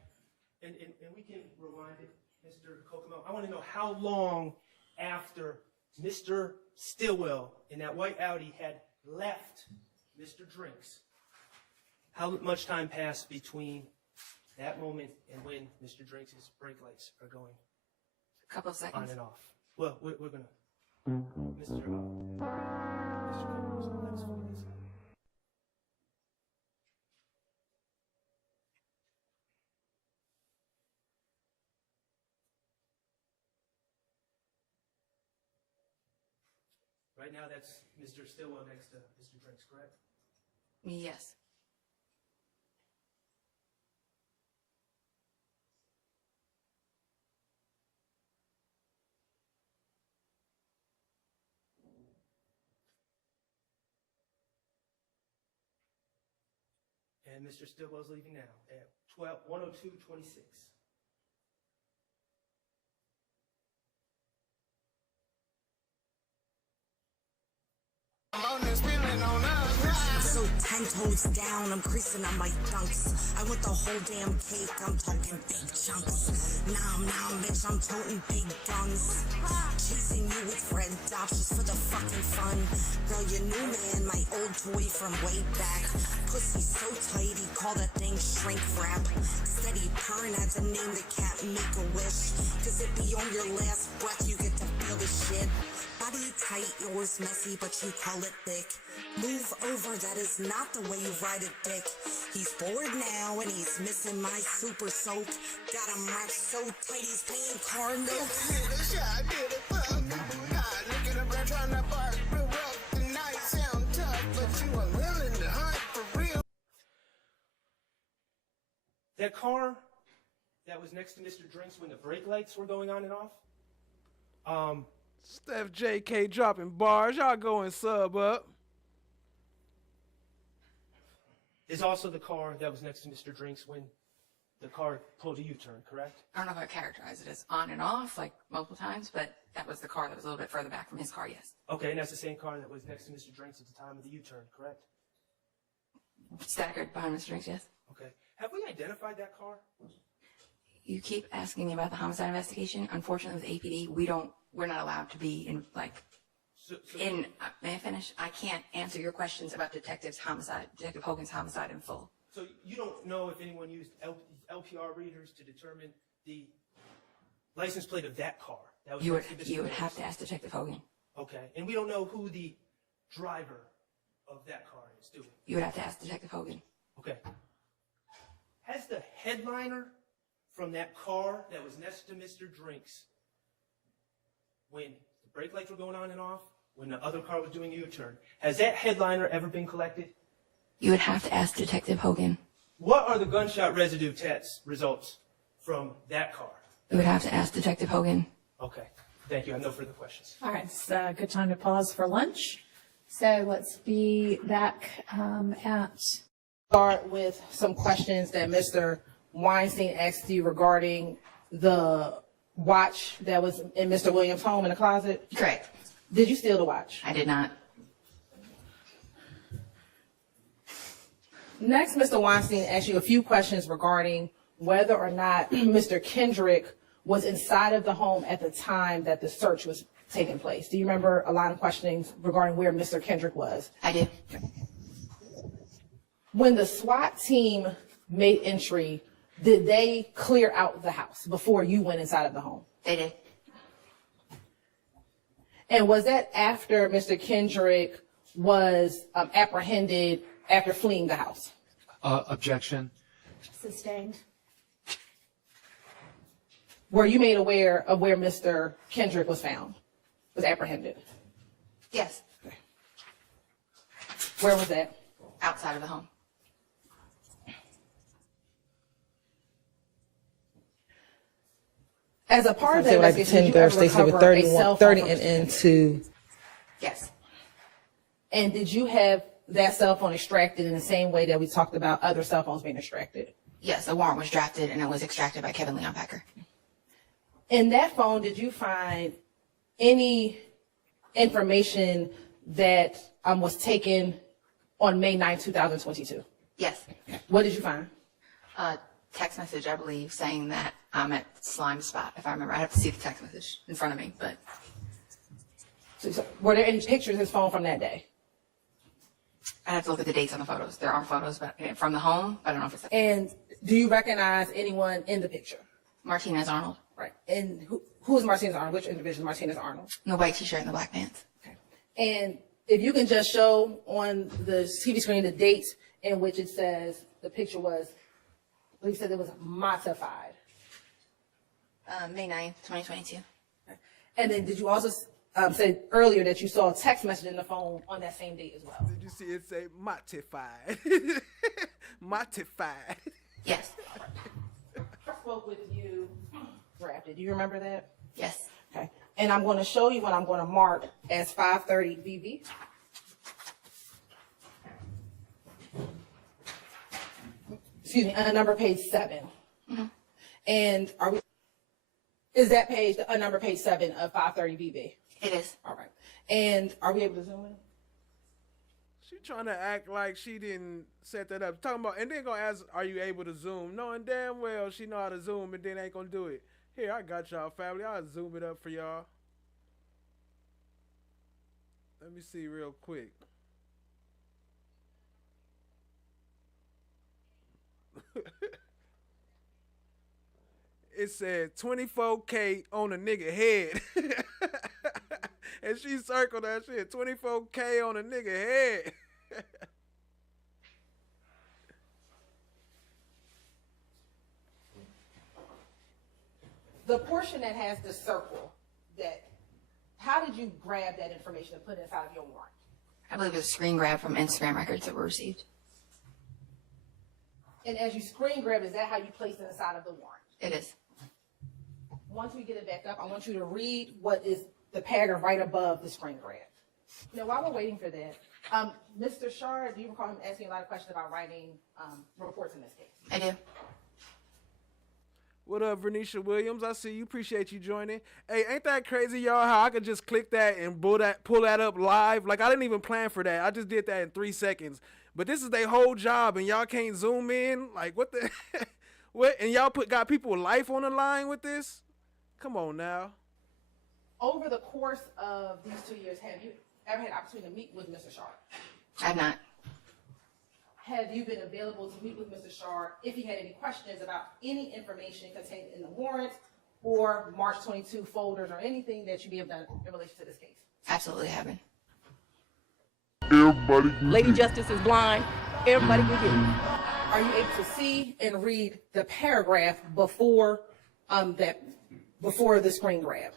and we can rewind it, Mr. Kokomo, I want to know how long after Mr. Stillwell in that white Audi had left Mr. Drinks, how much time passed between that moment and when Mr. Drinks' brake lights are going A couple of seconds. on and off? Well, we're going to, Mr. Kokomo, let's figure this out. Right now, that's Mr. Stillwell next to Mr. Drinks, correct? Yes. And Mr. Stillwell's leaving now at 1:02:26. On this feeling on us. So 10 toes down, I'm creasing on my dunks. I want the whole damn cake, I'm talking big chunks. Nom nom, bitch, I'm toting big guns. Chasing you with red dots just for the fucking fun. Girl, your new man, my old toy from way back. Pussy so tight, he called that thing shrink wrap. Steady purring at the name the cat, make a wish. Cause it be on your last breath, you get to feel the shit. Body tight, yours messy, but you call it thick. Move over, that is not the way you ride a dick. He's bored now and he's missing my super soak. Got him wrapped so tight he's paying car notes. That car that was next to Mr. Drinks when the brake lights were going on and off, Steph JK dropping bars. Y'all go and sub up. is also the car that was next to Mr. Drinks when the car pulled a U-turn, correct? I don't know if I characterize it as on and off, like multiple times, but that was the car that was a little bit further back from his car, yes. Okay, and that's the same car that was next to Mr. Drinks at the time of the U-turn, correct? Staggered behind Mr. Drinks, yes. Okay. Have we identified that car? You keep asking me about the homicide investigation. Unfortunately, with APD, we're not allowed to be in, like, may I finish? I can't answer your questions about Detective Hogan's homicide in full. So you don't know if anyone used LPR readers to determine the license plate of that car? That was You next to Mr. would Drinks? have to ask Detective Hogan. Okay, and we don't know who the driver of that car is, do we? You would have to ask Detective Hogan. Okay. Has the headliner from that car that was next to Mr. Drinks, when the brake lights were going on and off, when the other car was doing a U-turn, has that headliner ever been collected? You would have to ask Detective Hogan. What are the gunshot residue test results from that car? You would have to ask Detective Hogan. Okay, thank you. I have no further questions. All right, it's a good time to pause for lunch. So let's be back at... Start with some questions that Mr. Weinstein asked you regarding the watch that was in Mr. Williams' home in the closet. Correct. Did you steal the watch? I did not. Next, Mr. Weinstein asked you a few questions regarding whether or not Mr. Kendrick was inside of the home at the time that the search was taking place. Do you remember a lot of questions regarding where Mr. Kendrick was? I do. When the SWAT team made entry, did they clear out the house before you went inside of the home? They did. And was that after Mr. Kendrick was apprehended after fleeing the house? Objection. Sustained. Were you made aware of where Mr. Kendrick was found, was apprehended? Yes. Where was that? Outside of the home. As a part of that investigation, did you ever recover a cell phone from Mr. Kendrick? Yes. And did you have that cell phone extracted in the same way that we talked about other cell phones being extracted? Yes, a warrant was drafted and it was extracted by Kevin Leon Packer. In that phone, did you find any information that was taken on May 9, 2022? Yes. What did you find? A text message, I believe, saying that I'm at Slime Spot, if I remember. I have to see the text message in front of me, but... So were there any pictures in his phone from that day? I have to look at the dates on the photos. There are photos from the home, but I don't know if it's... And do you recognize anyone in the picture? Martinez Arnold. Right. And who is Martinez Arnold? Which individual is Martinez Arnold? The white t-shirt and the black pants. And if you can just show on the TV screen the date in which it says the picture was, I believe said it was modified. May 9th, 2022. And then did you also say earlier that you saw a text message in the phone on that same date as well? Did you see it say modified? Modified. Yes. I spoke with you, drafted. Do you remember that? Yes. Okay. And I'm going to show you what I'm going to mark as 530 BB. Excuse me, number page 7. Mm-hmm. And is that page, number page 7 of 530 BB? It is. All right. And are we able to zoom in? She trying to act like she didn't set that up. Talking about, and then gonna ask, are you able to zoom? Knowing damn well she know how to zoom and then ain't gonna do it. Here, I got y'all, family. I'll zoom it up for y'all. Let me see real quick. It said 24K on a nigga head. And she circled that shit. 24K on a nigga head. The portion that has the circle, how did you grab that information and put it inside of your warrant? I believe it was a screen grab from Instagram records that were received. And as you screen grab, is that how you place it inside of the warrant? It is. Once we get it back up, I want you to read what is the paragraph right above the screen grab. Now, while we're waiting for that, Mr. Shard, do you recall him asking a lot of questions about writing reports in this case? I do. What up, Vernisha Williams? I see you. Appreciate you joining. Hey, ain't that crazy, y'all, how I could just click that and pull that up live? Like, I didn't even plan for that. I just did that in 3 seconds. But this is their whole job, and y'all can't zoom in? Like, what the... what? And y'all got people's life on the line with this? Come on now. Over the course of these 2 years, have you ever had opportunity to meet with Mr. Shard? I have not. Have you been available to meet with Mr. Shard if he had any questions about any information contained in the warrant or March 22 folders or anything that you may have done in relation to this case? Absolutely haven't. Lady Justice is blind. Everybody can get it. Are you able to see and read the paragraph before the screen grab?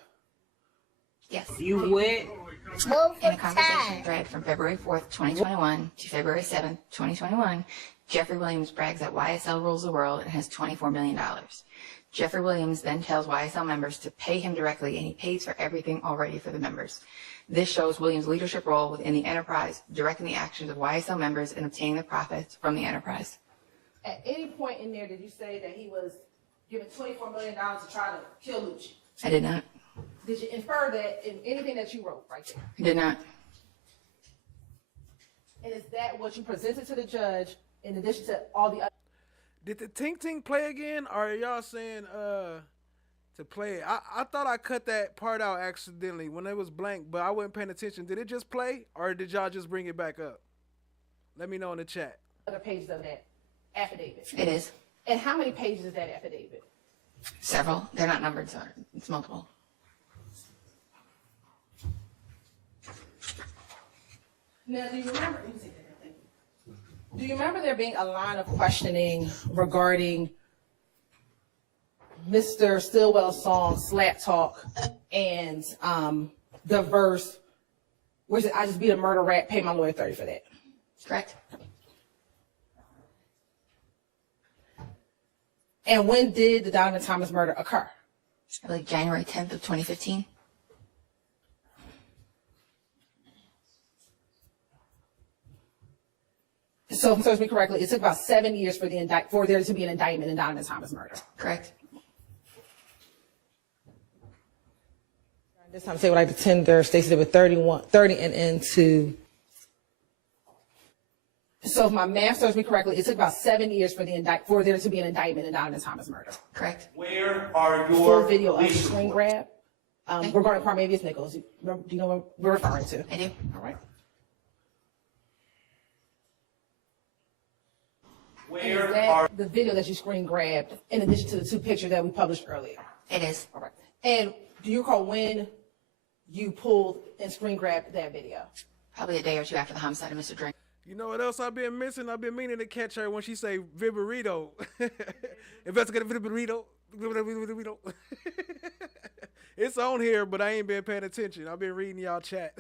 Yes. You went. In a conversation thread from February 4th, 2021 to February 7th, 2021, Jeffrey Williams brags that YSL rules the world and has $24 million. Jeffrey Williams then tells YSL members to pay him directly, and he pays for everything already for the members. This shows Williams' leadership role within the enterprise, directing the actions of YSL members and obtaining the profits from the enterprise. At any point in there, did you say that he was given $24 million to try to kill Lucci? I did not. Did you infer that in anything that you wrote right there? I did not. And is that what you presented to the judge in addition to all the other? Did the Tink Tink play again? Or are y'all saying to play it? I thought I cut that part out accidentally when it was blank, but I wasn't paying attention. Did it just play, or did y'all just bring it back up? Let me know in the chat. Other pages of that affidavit? It is. And how many pages is that affidavit? Several. They're not numbered, so it's multiple. Now, do you remember? Do you remember there being a line of questioning regarding Mr. Stillwell's song "Slap Talk" and the verse, where it said, "I just beat a murder rap, pay my lawyer $30 for that"? Correct. And when did the Donovan Thomas murder occur? I believe January 10th of 2015. So, if it serves me correctly, it took about 7 years for there to be an indictment in Donovan Thomas murder. Correct. This time, say what I like to tender. Stacey did with 30 and into. So, if my math serves me correctly, it took about 7 years for there to be an indictment in Donovan Thomas murder. Correct. Where are your Full video of the screen grab regarding Parmavius Nichols. Do you know what we're referring to? I do. All right. Where is that are the video that you screen grabbed in addition to the 2 pictures that we published earlier? It is. All right. And do you recall when you pulled and screen grabbed that video? Probably a day or two after the homicide of Mr. Drink. You know what else I've been missing? I've been meaning to catch her when she say Viborito. Investigative Viborito. It's on here, but I ain't been paying attention. I've been reading y'all chat.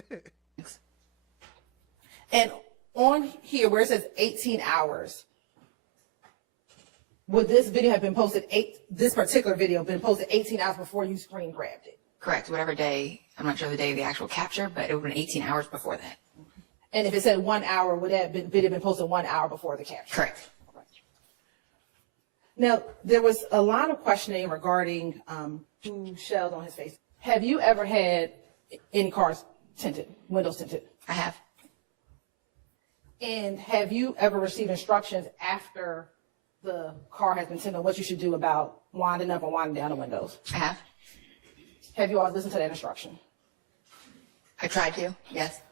And on here where it says 18 hours, would this video have been posted this particular video been posted 18 hours before you screen grabbed it? Correct. Whatever day, I'm not sure the day of the actual capture, but it would have been 18 hours before that. And if it said 1 hour, would that video been posted 1 hour before the capture? Correct. Now, there was a lot of questioning regarding who shells on his face. Have you ever had any cars tinted, windows tinted? I have. And have you ever received instructions after the car has been tinted on what you should do about winding up and winding down the windows? I have. Have you all listened to that instruction? I tried to, yes.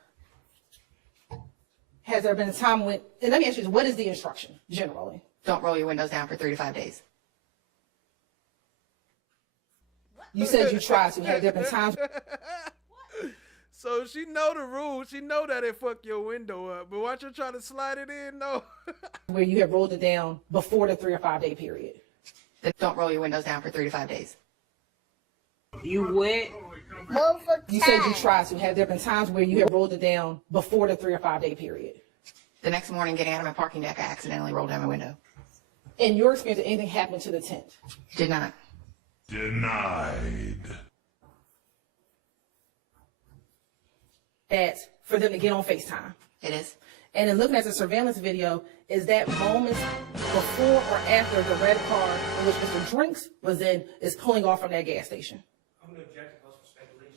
Has there been a time when, and let me ask you, what is the instruction generally? Don't roll your windows down for 3 to 5 days. You said you tried to. Have there been times? So she know the rules. She know that it fuck your window up. But watch her try to slide it in, no. Where you have rolled it down before the 3 or 5 day period? Don't roll your windows down for 3 to 5 days. You would? You said you tried to. Have there been times where you have rolled it down before the 3 or 5 day period? The next morning, getting out of my parking deck, I accidentally rolled down my window. In your experience, did anything happen to the tent? Did not. Denied. That for them to get on FaceTime. It is. And in looking at the surveillance video, is that moments before or after the red car in which Mr. Drinks was in is pulling off from that gas station? I'm going to object to possible speculation.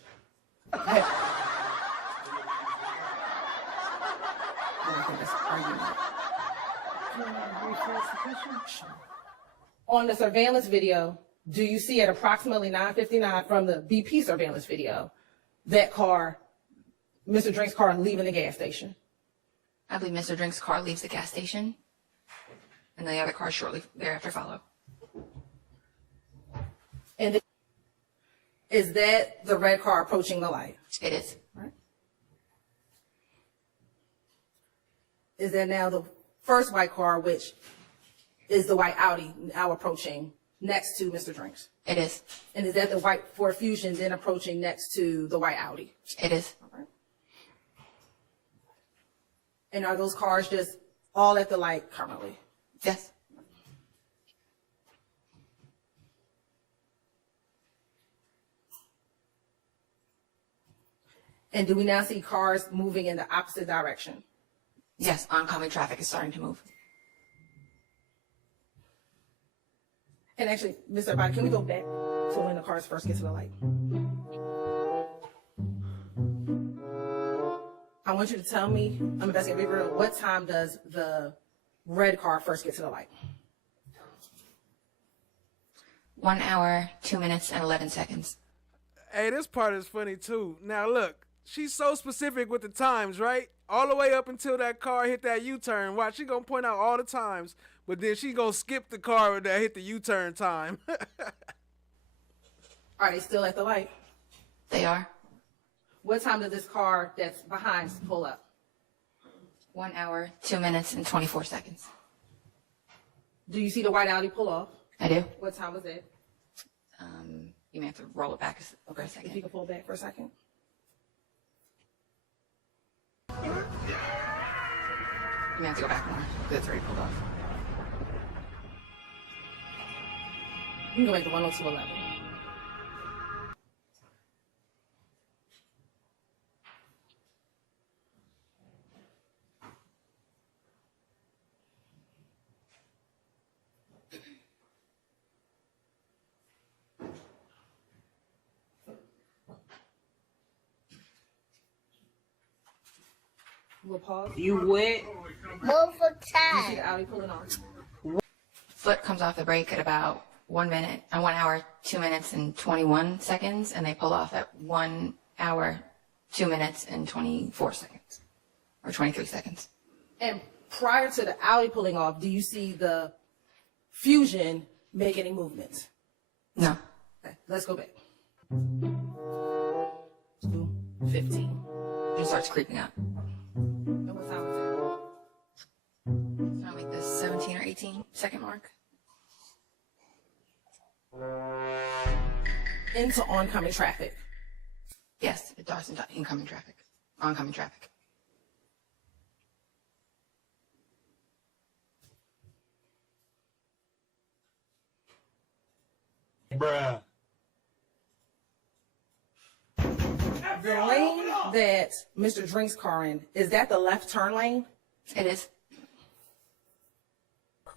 On the surveillance video, do you see at approximately 9:59 from the BP surveillance video that car, Mr. Drinks' car, leaving the gas station? I believe Mr. Drink's car leaves the gas station, and the other cars shortly thereafter follow. And is that the red car approaching the light? It is. Right. Is that now the first white car, which is the white Audi, now approaching next to Mr. Drinks? It is. And is that the white Ford Fusion then approaching next to the white Audi? It is. All right. And are those cars just all at the light currently? Yes. And do we now see cars moving in the opposite direction? Yes, oncoming traffic is starting to move. And actually, Mr. Body, can we go back to when the cars first get to the light? I want you to tell me, I'm investigating real, what time does the red car first get to the light? 1 hour, 2 minutes, and 11 seconds. Hey, this part is funny too. Now look, she's so specific with the times, right? All the way up until that car hit that U-turn. Watch, she gonna point out all the times, but then she gonna skip the car that hit the U-turn time. Are they still at the light? They are. What time did this car that's behind pull up? 1 hour, 2 minutes, and 24 seconds. Do you see the white Audi pull off? I do. What time was that? You may have to roll it back for a second. If you can pull back for a second. You may have to go back more. It's already pulled off. You can go back to 102.11. We'll pause. You would? Move for You see time. the Audi pulling off. Foot comes off the brake at about 1 minute, 1 hour, 2 minutes, and 21 seconds, and they pull off at 1 hour, 2 minutes, and 24 seconds, or 23 seconds. And prior to the Audi pulling off, do you see the Fusion make any movements? No. Okay, let's go back. 2:15. It starts creeping up. And what time is So I'll make this 17 or 18 second mark. it? Into oncoming traffic. Yes, it starts into incoming traffic, oncoming traffic. Bruh. The lane that Mr. Drink's car in, is that the left turn lane? It is.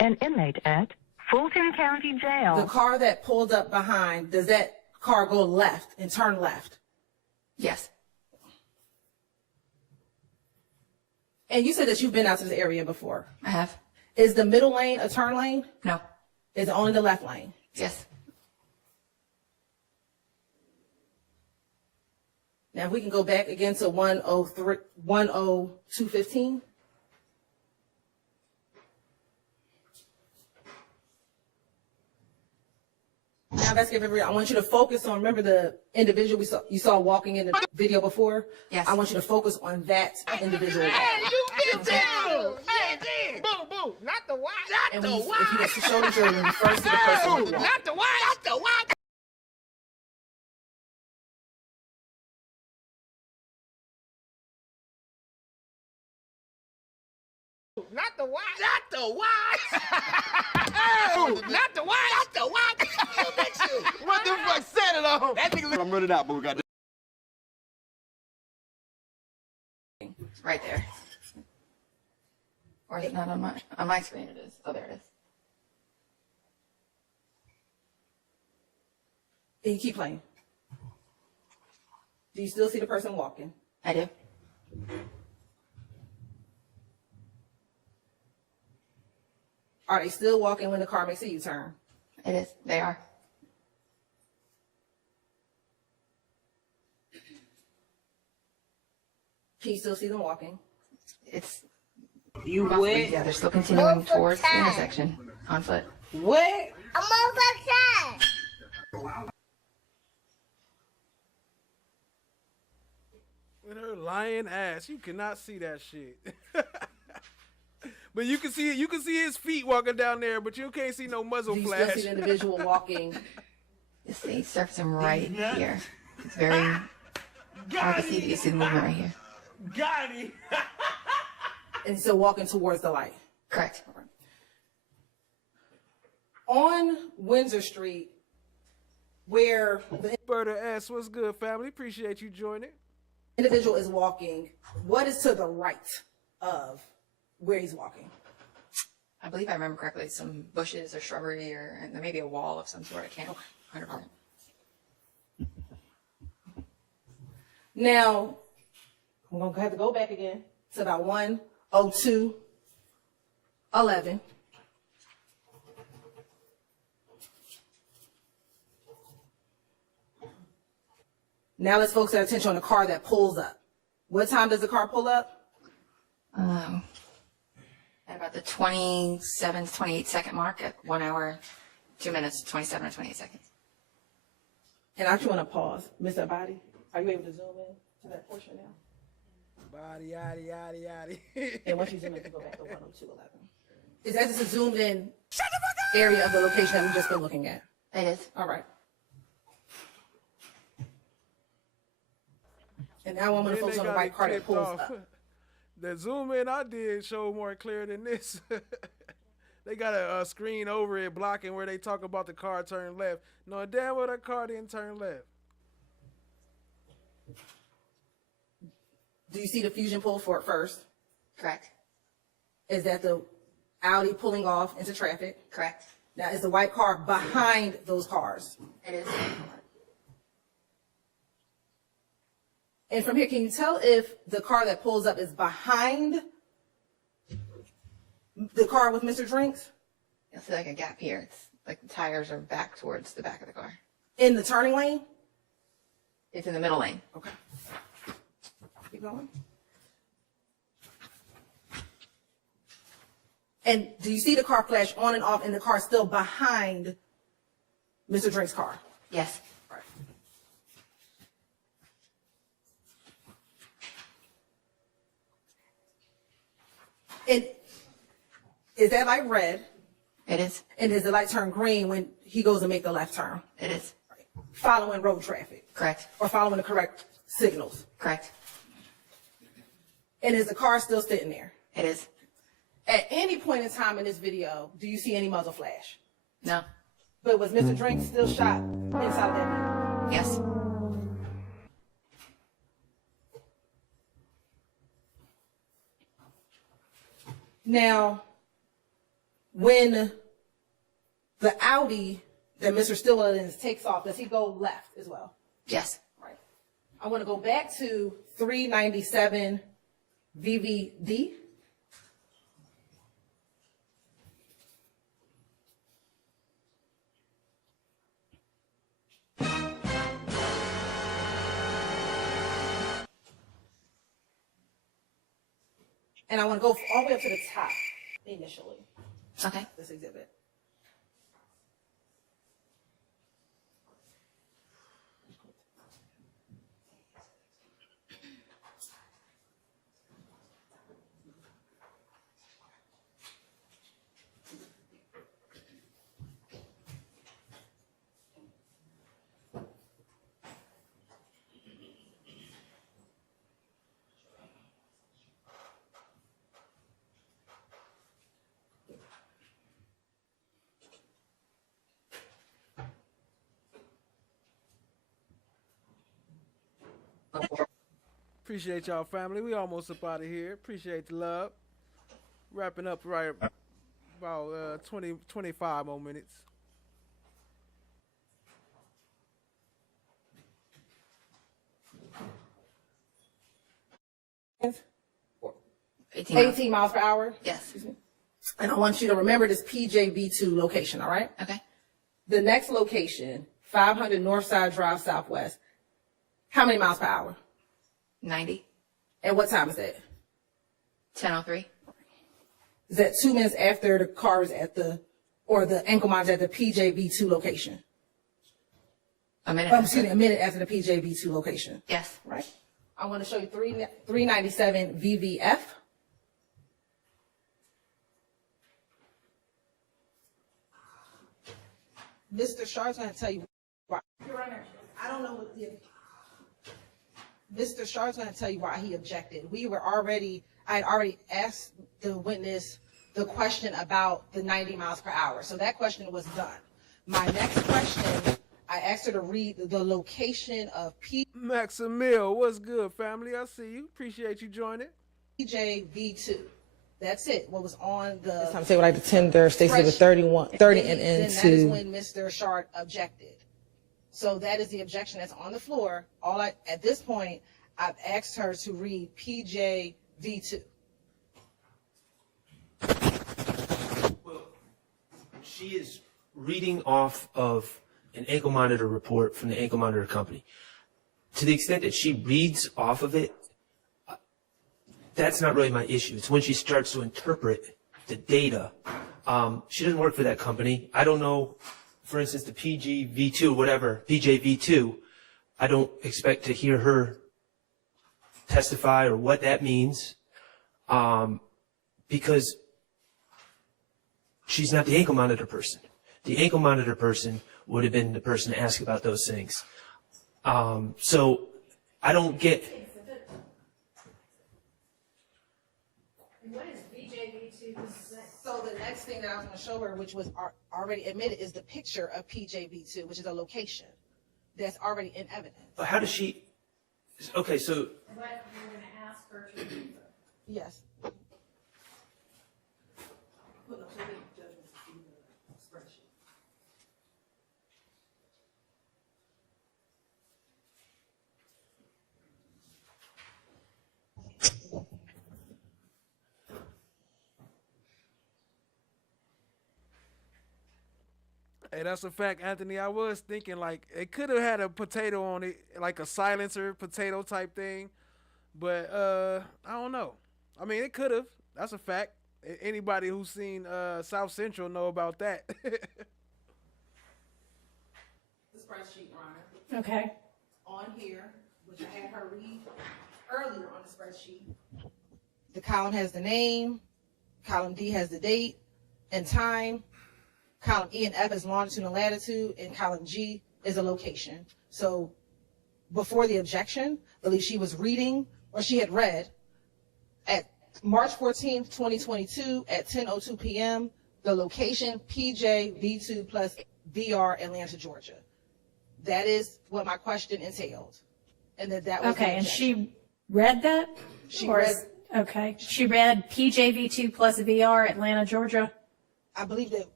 An inmate at Fulton County Jail. The car that pulled up behind, does that car go left and turn left? Yes. And you said that you've been out to this area before. I have. Is the middle lane a turn lane? No. Is it only the left lane? Yes. Now, if we can go back again to 10215. Now let's give everybody, I want you to focus on, remember the individual you saw walking in the video before? Yes. I want you to focus on that individual. Hey, you get down! Hey, then! Boo, boo! Not the white! Not And the if white! you just show the jury, when you first see the person walk. Not the white! Not the white! Not the white! Not the white! Oh, not the white! Not the white! What the fuck said it on? That nigga. I'm running out, boo. Got Right there. Or is it not on my screen? It is. Oh, there it is. And you keep playing. Do you still see the person walking? I do. Are they still walking when the car makes a U-turn? It is. They are. Can you still see them walking? It's. You would? Yeah, they're still continuing towards the intersection on foot. What? I'm outside. With her lying ass, you cannot see that shit. But you can see it. You can see his feet walking down there, but you can't see no muzzle Do you flash. still see the individual walking? You see, surface him right here. It's very hard to see. You see the movement right here. Got him! And still walking towards the light. Correct. On Windsor Street, where the Berta S, what's good, family? Appreciate you joining. individual is walking, what is to the right of where he's walking? I believe I remember correctly, some bushes or shrubbery or and there may be a wall of some sort. I can't 100%. Now, I'm going to have to go back again to about 1:02:11. Now let's focus our attention on the car that pulls up. What time does the car pull up? At about the 27 to 28 second mark at 1 hour, 2 minutes, 27 or 28 seconds. And I actually want to pause. Mr. Abadi, are you able to zoom in to that portion now? Body, yaddy, yaddy, yaddy. And once you zoom in, you go back to 1:02:11. Is that just a zoomed in area of the location that we've just been looking at? It is. All right. And now I'm going to focus on the white car that pulls up. The zoom in I did show more clear than this. They got a screen over it blocking where they talk about the car turn left. No, damn well that car didn't turn left. Do you see the fusion pull for it first? Correct. Is that the Audi pulling off into traffic? Correct. Now, is the white car behind those cars? It is. And from here, can you tell if the car that pulls up is behind the car with Mr. Drinks? You'll see like a gap here. It's like the tires are back towards the back of the car. In the turning lane? It's in the middle lane. Okay. Keep going. And do you see the car flash on and off and the car still behind Mr. Drinks' car? Yes. Right. And is that light red? It is. And does the light turn green when he goes to make the left turn? It is. Following road traffic? Correct. Or following the correct signals? Correct. And is the car still sitting there? It is. At any point in time in this video, do you see any muzzle flash? No. But was Mr. Drinks still shot inside of that vehicle? Yes. Now, when the Audi that Mr. Stillwell takes off, does he go left as well? Yes. I want to go back to 397 VVD. And I want to go all the way up to the top initially. Okay. This exhibit. Appreciate y'all, family. We almost up out of here. Appreciate the love. Wrapping up right about 25 more minutes. $18 18 miles per hour. Yes. And I want you to remember this PJV2 location, all right? Okay. The next location, 500 Northside Drive Southwest. How many miles per hour? 90. And what time is that? 10:03. Is that 2 minutes after the car is at the, or the ankle monitor at the PJV2 location? A minute. Excuse me, a minute after the PJV2 location. Yes. Right. I want to show you 397 VVF. Mr. Sharp's going to tell you why. I don't know what the. Mr. Sharp's going to tell you why he objected. I had already asked the witness the question about the 90 miles per hour. So that question was done. My next question, I asked her to read the location of Maximil, what's good, family? I see you. Appreciate you joining. PJV2. That's it. What was on the. This time, say what I the tender, Stacey was 30 and Then that is into. when Mr. Sharp objected. So that is the objection that's on the floor. At this point, I've asked her to read PJV2. Well, she is reading off of an ankle monitor report from the ankle monitor company. To the extent that she reads off of it, that's not really my issue. It's when she starts to interpret the data. She doesn't work for that company. I don't know, for instance, the PGV2, whatever, PJV2, I don't expect to hear her testify or what that means, because she's not the ankle monitor person. The ankle monitor person would have been the person to ask about those things. So I don't get. What is BJV2? So the next thing that I was going to show her, which was already admitted, is the picture of PJV2, which is a location that's already in evidence. But how does she? Okay, so. But you're going to ask her to read them. Yes. Hey, that's a fact, Anthony. I was thinking like it could have had a potato on it, like a silencer potato type thing, but I don't know. I mean, it could have. That's a fact. Anybody who's seen South Central know about that. The spreadsheet, Ron. Okay. On here, which I had her read earlier on the spreadsheet. The column has the name, column D has the date and time, column E and F is longitude and latitude, and column G is a location. So before the objection, I believe she was reading, or she had read, at March 14th, 2022 at 10:02 p.m., the location PJV2 plus VR, Atlanta, Georgia. That is what my question entailed. And that was Okay, and she read that? She Or read. is- Okay, she read PJV2 plus VR, Atlanta, Georgia? I believe that.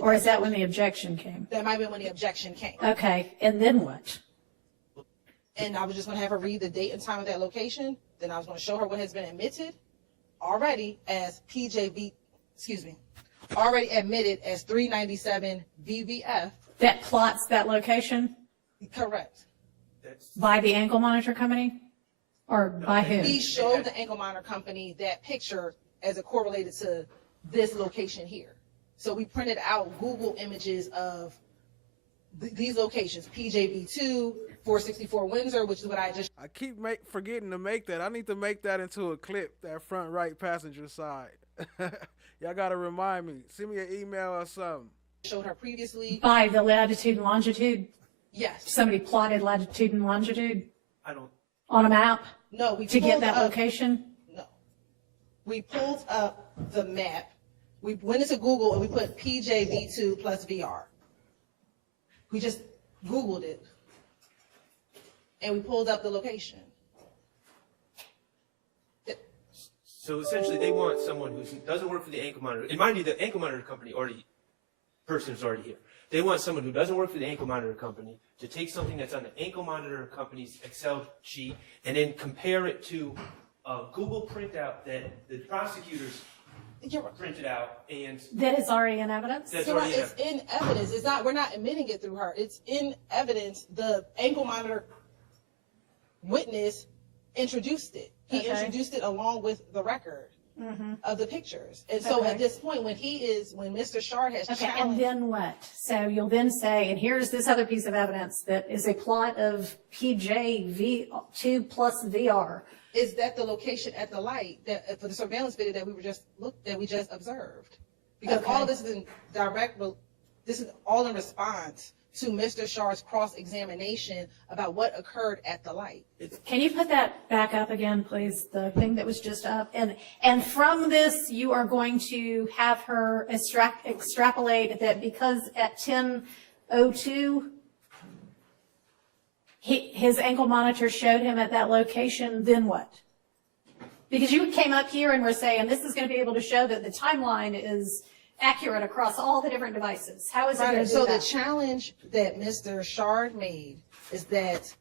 Or is that when the objection came? That might be when the objection came. Okay, and then what? And I was just going to have her read the date and time of that location. Then I was going to show her what has been admitted already as already admitted as 397 VVF. That plots that location Correct. by the ankle monitor company? Or by who? He showed the ankle monitor company that picture as it correlated to this location here. So we printed out Google images of these locations, PJB2, 464 Windsor, which is what I keep forgetting to make that. I need to make that into a clip, that front right passenger side. Y'all got to remind me. Send me an email or something. Showed her previously. By the latitude and longitude? Yes. Somebody plotted latitude and longitude? I don't. On a map? No, we to get pulled that up, location? No. We pulled up the map. We went into Google and we put PJB2 plus VR. We just Googled it. And we pulled up the location. So essentially, they want someone who doesn't work for the ankle monitor. And mind you, the ankle monitor company person is already here. They want someone who doesn't work for the ankle monitor company to take something that's on the ankle monitor company's Excel sheet and then compare it to a Google printout that the prosecutors printed out, and that is already in evidence. It's in evidence. It's not. We're not admitting it through her. It's in evidence. The ankle monitor witness introduced it. He introduced it along with the record of the pictures. And so at this point, when Mr. Shard has challenged. And then what? So you'll then say, and here's this other piece of evidence that is a plot of PJV2 plus VR. Is that the location at the light that for the surveillance video that we just observed? Because all of this is in this is all in response to Mr. Shard's cross-examination about what occurred at the light. Can you put that back up again, please? The thing that was just up. And from this, you are going to have her extrapolate that because at 10:02, his ankle monitor showed him at that location, then what? Because you came up here and were saying this is going to be able to show that the timeline is accurate across all the different devices. How is it going to do that? So the challenge that Mr. Shard made is that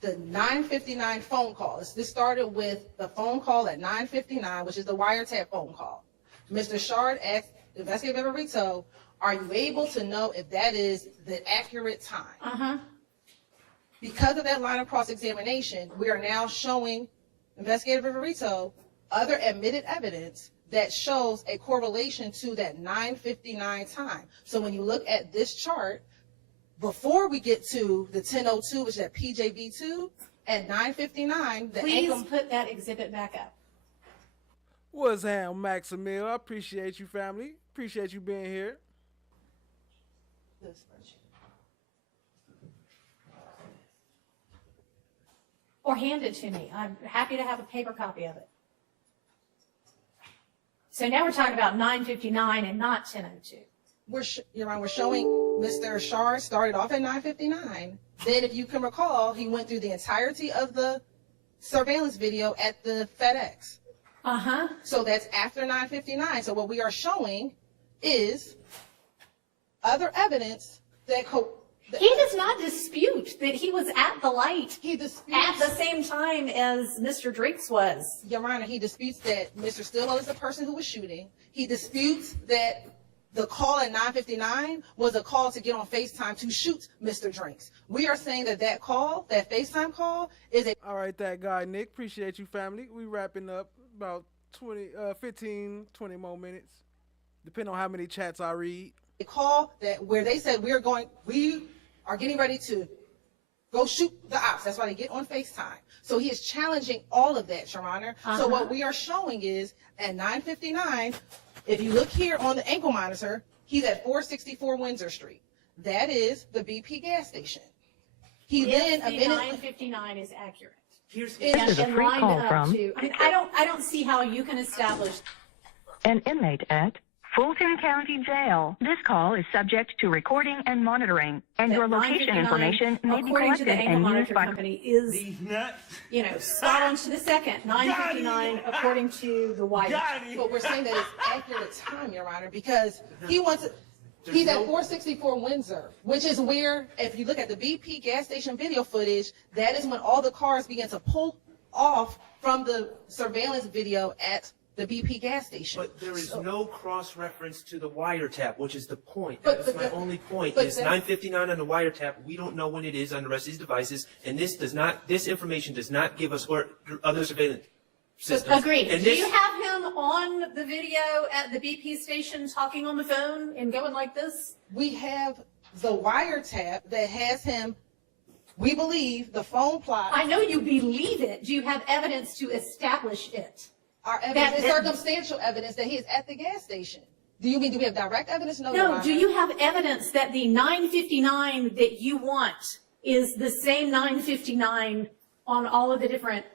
the 9:59 phone call, this started with the phone call at 9:59, which is the wiretap phone call. Mr. Shard asked Investigator Viverito, are you able to know if that is the accurate time? Because of that line of cross-examination, we are now showing Investigator Viverito other admitted evidence that shows a correlation to that 9:59 time. So when you look at this chart, before we get to the 10:02, which is at PJB2, at 9:59, please put that exhibit back up. What's happening, Maximil? I appreciate you, family. Appreciate you being here. Or hand it to me. I'm happy to have a paper copy of it. So now we're talking about 9:59 and not 10:02. Your Honor, we're showing Mr. Shard started off at 9:59. Then, if you can recall, he went through the entirety of the surveillance video at the FedEx. So that's after 9:59. So what we are showing is other evidence that he does not dispute that he was at the light at the same time as Mr. Drinks was. Your Honor, he disputes that Mr. Stillwell is the person who was shooting. He disputes that the call at 9:59 was a call to get on FaceTime to shoot Mr. Drinks. We are saying that call, that FaceTime call, is a... All right, that guy, Nick. Appreciate you, family. We wrapping up about 15, 20 more minutes, depending on how many chats I read. A call where they said we are getting ready to go shoot the ops. That's why they get on FaceTime. So he is challenging all of that, Your Honor. So what we are showing is at 9:59, if you look here on the ankle monitor, he's at 464 Windsor Street. That is the BP gas station. If the 9:59 is accurate. This is a free call from I don't see how you can establish an inmate at Fulton County Jail. This call is subject to recording and monitoring, and your location information may be collected and used by company is, spot on to the second. 9:59 according to the white. But we're saying that it's accurate time, Your Honor, because he's at 464 Windsor, which is where, if you look at the BP gas station video footage, that is when all the cars began to pull off from the surveillance video at the BP gas station. But there is So- no cross-reference to the wiretap, which is the point. But- That's but my the- only point, but is the- 959 on the wiretap, we don't know when it is on the rest of these devices, and this information does not give us, or other surveillance systems. Agreed. And Do this, you have him on the video at the BP station talking on the phone and going like this? We have the wiretap that has him, we believe, the phone plot. I know you believe it. Do you have evidence to establish it? Our evidence is circumstantial evidence that he is at the gas station. Do you mean, do we have direct evidence? No, Your No, Honor. do you have evidence that the 959 that you want is the same 959 on all of the different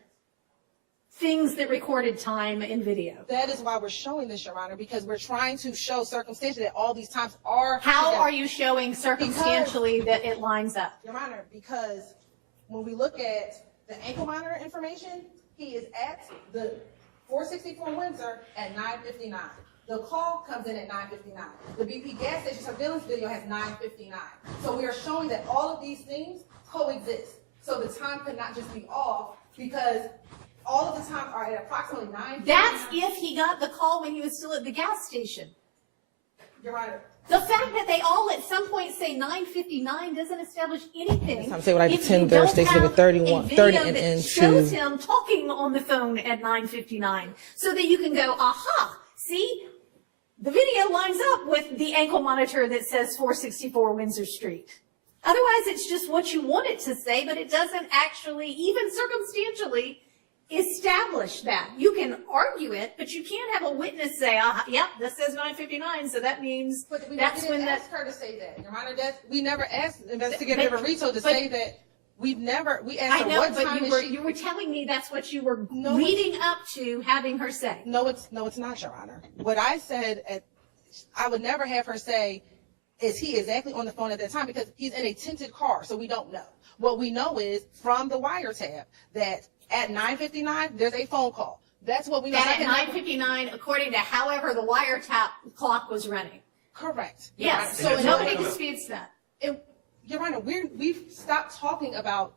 things that recorded time in video? That is why we're showing this, Your Honor, because we're trying to show circumstantially that all these times are. How together. are you showing circumstantially that it lines up? Your Honor, because when we look at the ankle monitor information, he is at the 464 Windsor at 9:59. The call comes in at 9:59. The BP gas station surveillance video has 9:59. So we are showing that all of these things coexist. So the time could not just be off because all of the times are at approximately 9:59. That's if he got the call when he was still at the gas station. Your Honor. The fact that they all at some point say 9:59 doesn't establish anything. Sometimes say what I if you attend don't Thursday, have with 31, a 30 video and that into. shows him talking on the phone at 9:59, so that you can go, aha, see, the video lines up with the ankle monitor that says 464 Windsor Street. Otherwise, it's just what you want it to say, but it doesn't actually, even circumstantially, establish that. You can argue it, but you can't have a witness say, yep, this says 9:59, so that means But we that's when didn't that. ask her to say that, Your Honor. We never asked Investigator But- Rito to but- say that. We asked I her know, what but time you were telling me that's what you were No, leading up to having her say. No, it's not, Your Honor. What I said, I would never have her say, is he exactly on the phone at that time? Because he's in a tinted car, so we don't know. What we know is from the wiretap that at 9:59 there's a phone call. That's what we know. That at 9:59, according to however the wiretap clock was running. Correct. Yes, So so nobody disputes that. Your Honor, we've stopped talking about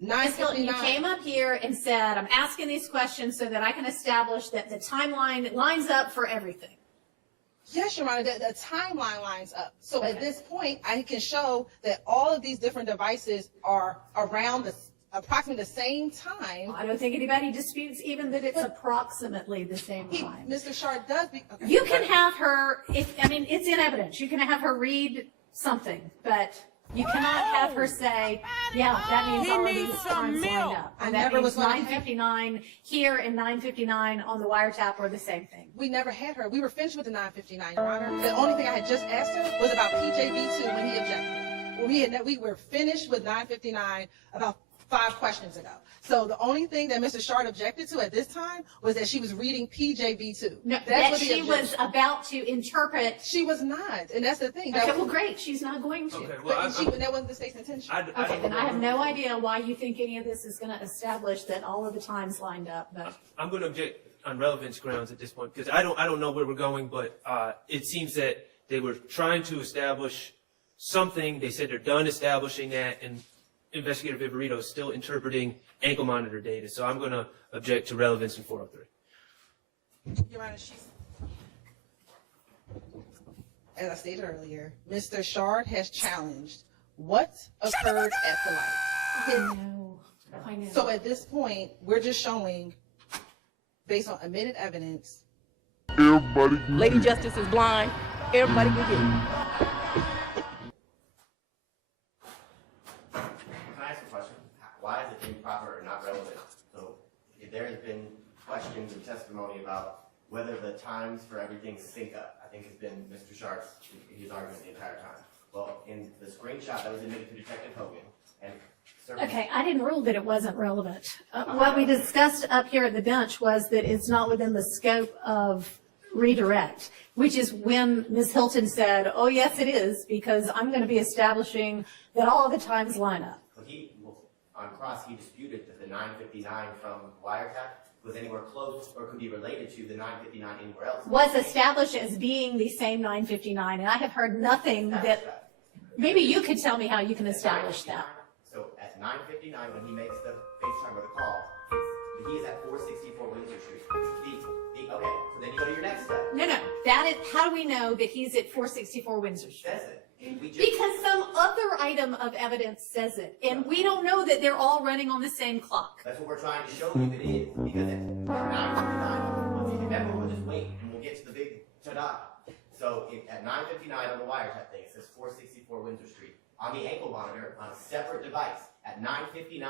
Ms. Hilton, you 9:59. came up here and said, I'm asking these questions so that I can establish that the timeline lines up for everything. Yes, Your Honor, the timeline lines up. So at this point, I can show that all of these different devices are around approximately the same time. I don't think anybody disputes even that it's approximately the same time. Mr. Shard does. Okay. You can have her, it's in evidence. You can have her read something, but you cannot have her say, yeah, that means all of these times lined up. I That never was means going to have- 9:59 here and 9:59 on the wiretap are the same thing. We never had her. We were finished with the 9:59, Your Honor. The only thing I had just asked her was about PJB2 when he objected. We were finished with 9:59 about 5 questions ago. So the only thing that Mr. Shard objected to at this time was that she was reading PJB2. No, That's that what the she was objection. about to interpret. She was not, and that's the thing. Okay, well, great. She's not going to. Okay, well, That wasn't the state's intention. Okay, then I have no idea why you think any of this is going to establish that all of the times lined up, but. I'm going to object on relevance grounds at this point, because I don't know where we're going, but it seems that they were trying to establish something. They said they're done establishing that, and Investigator Viverito is still interpreting ankle monitor data. So I'm going to object to relevance in 403. Your Honor, as I stated earlier, Mr. Shard has challenged what occurred at the light. I know. So at this point, we're just showing, based on admitted evidence. Lady Justice is blind. Everybody can get it. Can I ask a question? Why is it improper or not relevant? So if there has been questions and testimony about whether the times for everything sync up, I think has been Mr. Sharp's his argument the entire time. Well, in the screenshot that was admitted to Detective Hogan, and Okay, I didn't rule that it wasn't relevant. What we discussed up here at the bench was that it's not within the scope of redirect, which is when Ms. Hilton said, oh, yes, it is, because I'm going to be establishing that all of the times line up. on cross, he disputed that the 959 from wiretap was anywhere close or could be related to the 959 anywhere else. Was established as being the same 959, and I have heard nothing that, maybe you could tell me how you can establish that. So at 9:59, when he makes the FaceTime or the call, he is at 464 Windsor Street. The that is, how do we know that he's at 464 Windsor Street? Says it. We just, Because some other item of evidence says it, and we don't know that they're all running on the same clock. that's what we're trying to show you it is, because it's 9:59. If you remember, we'll just wait and we'll get to the big ta-da. So at 9:59 on the wiretap thing, it says 464 Windsor Street. On the ankle monitor, on a separate device, at 9:59,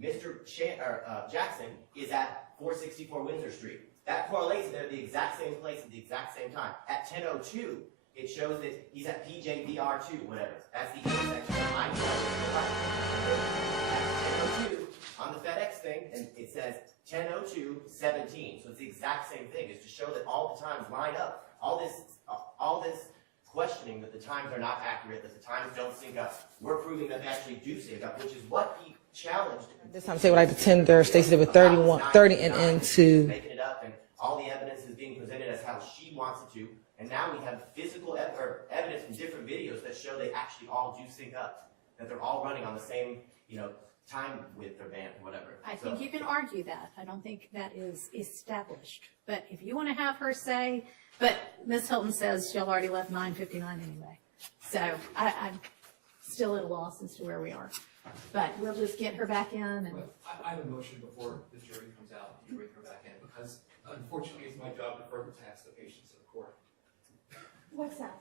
Mr. Jackson is at 464 Windsor Street. That correlates, they're the exact same place at the exact same time. At 10:02, it shows that he's at PJBR2, whatever. That's the intersection of I-95. At 10:02, on the FedEx thing, and it says 10:02:17. So it's the exact same thing. It's to show that all the times line up. All this questioning that the times are not accurate, that the times don't sync up. We're proving that they actually do sync up, which is what he challenged. This time, say what I tender, Stacey did with 30 and into. Making it up, and all the evidence is being presented as how she wants it to. And now we have physical evidence from different videos that show they actually all do sync up. That they're all running on the same, time width or band or whatever. I think you can argue that. I don't think that is established. But if you want to have her say, but Ms. Hilton says she'll already left 9:59 anyway. So I'm still at a loss as to where we are. But we'll just get her back in. And I have a motion before the jury comes out and bring her back in, because unfortunately it's my job to further tax the patience of the court. what's that?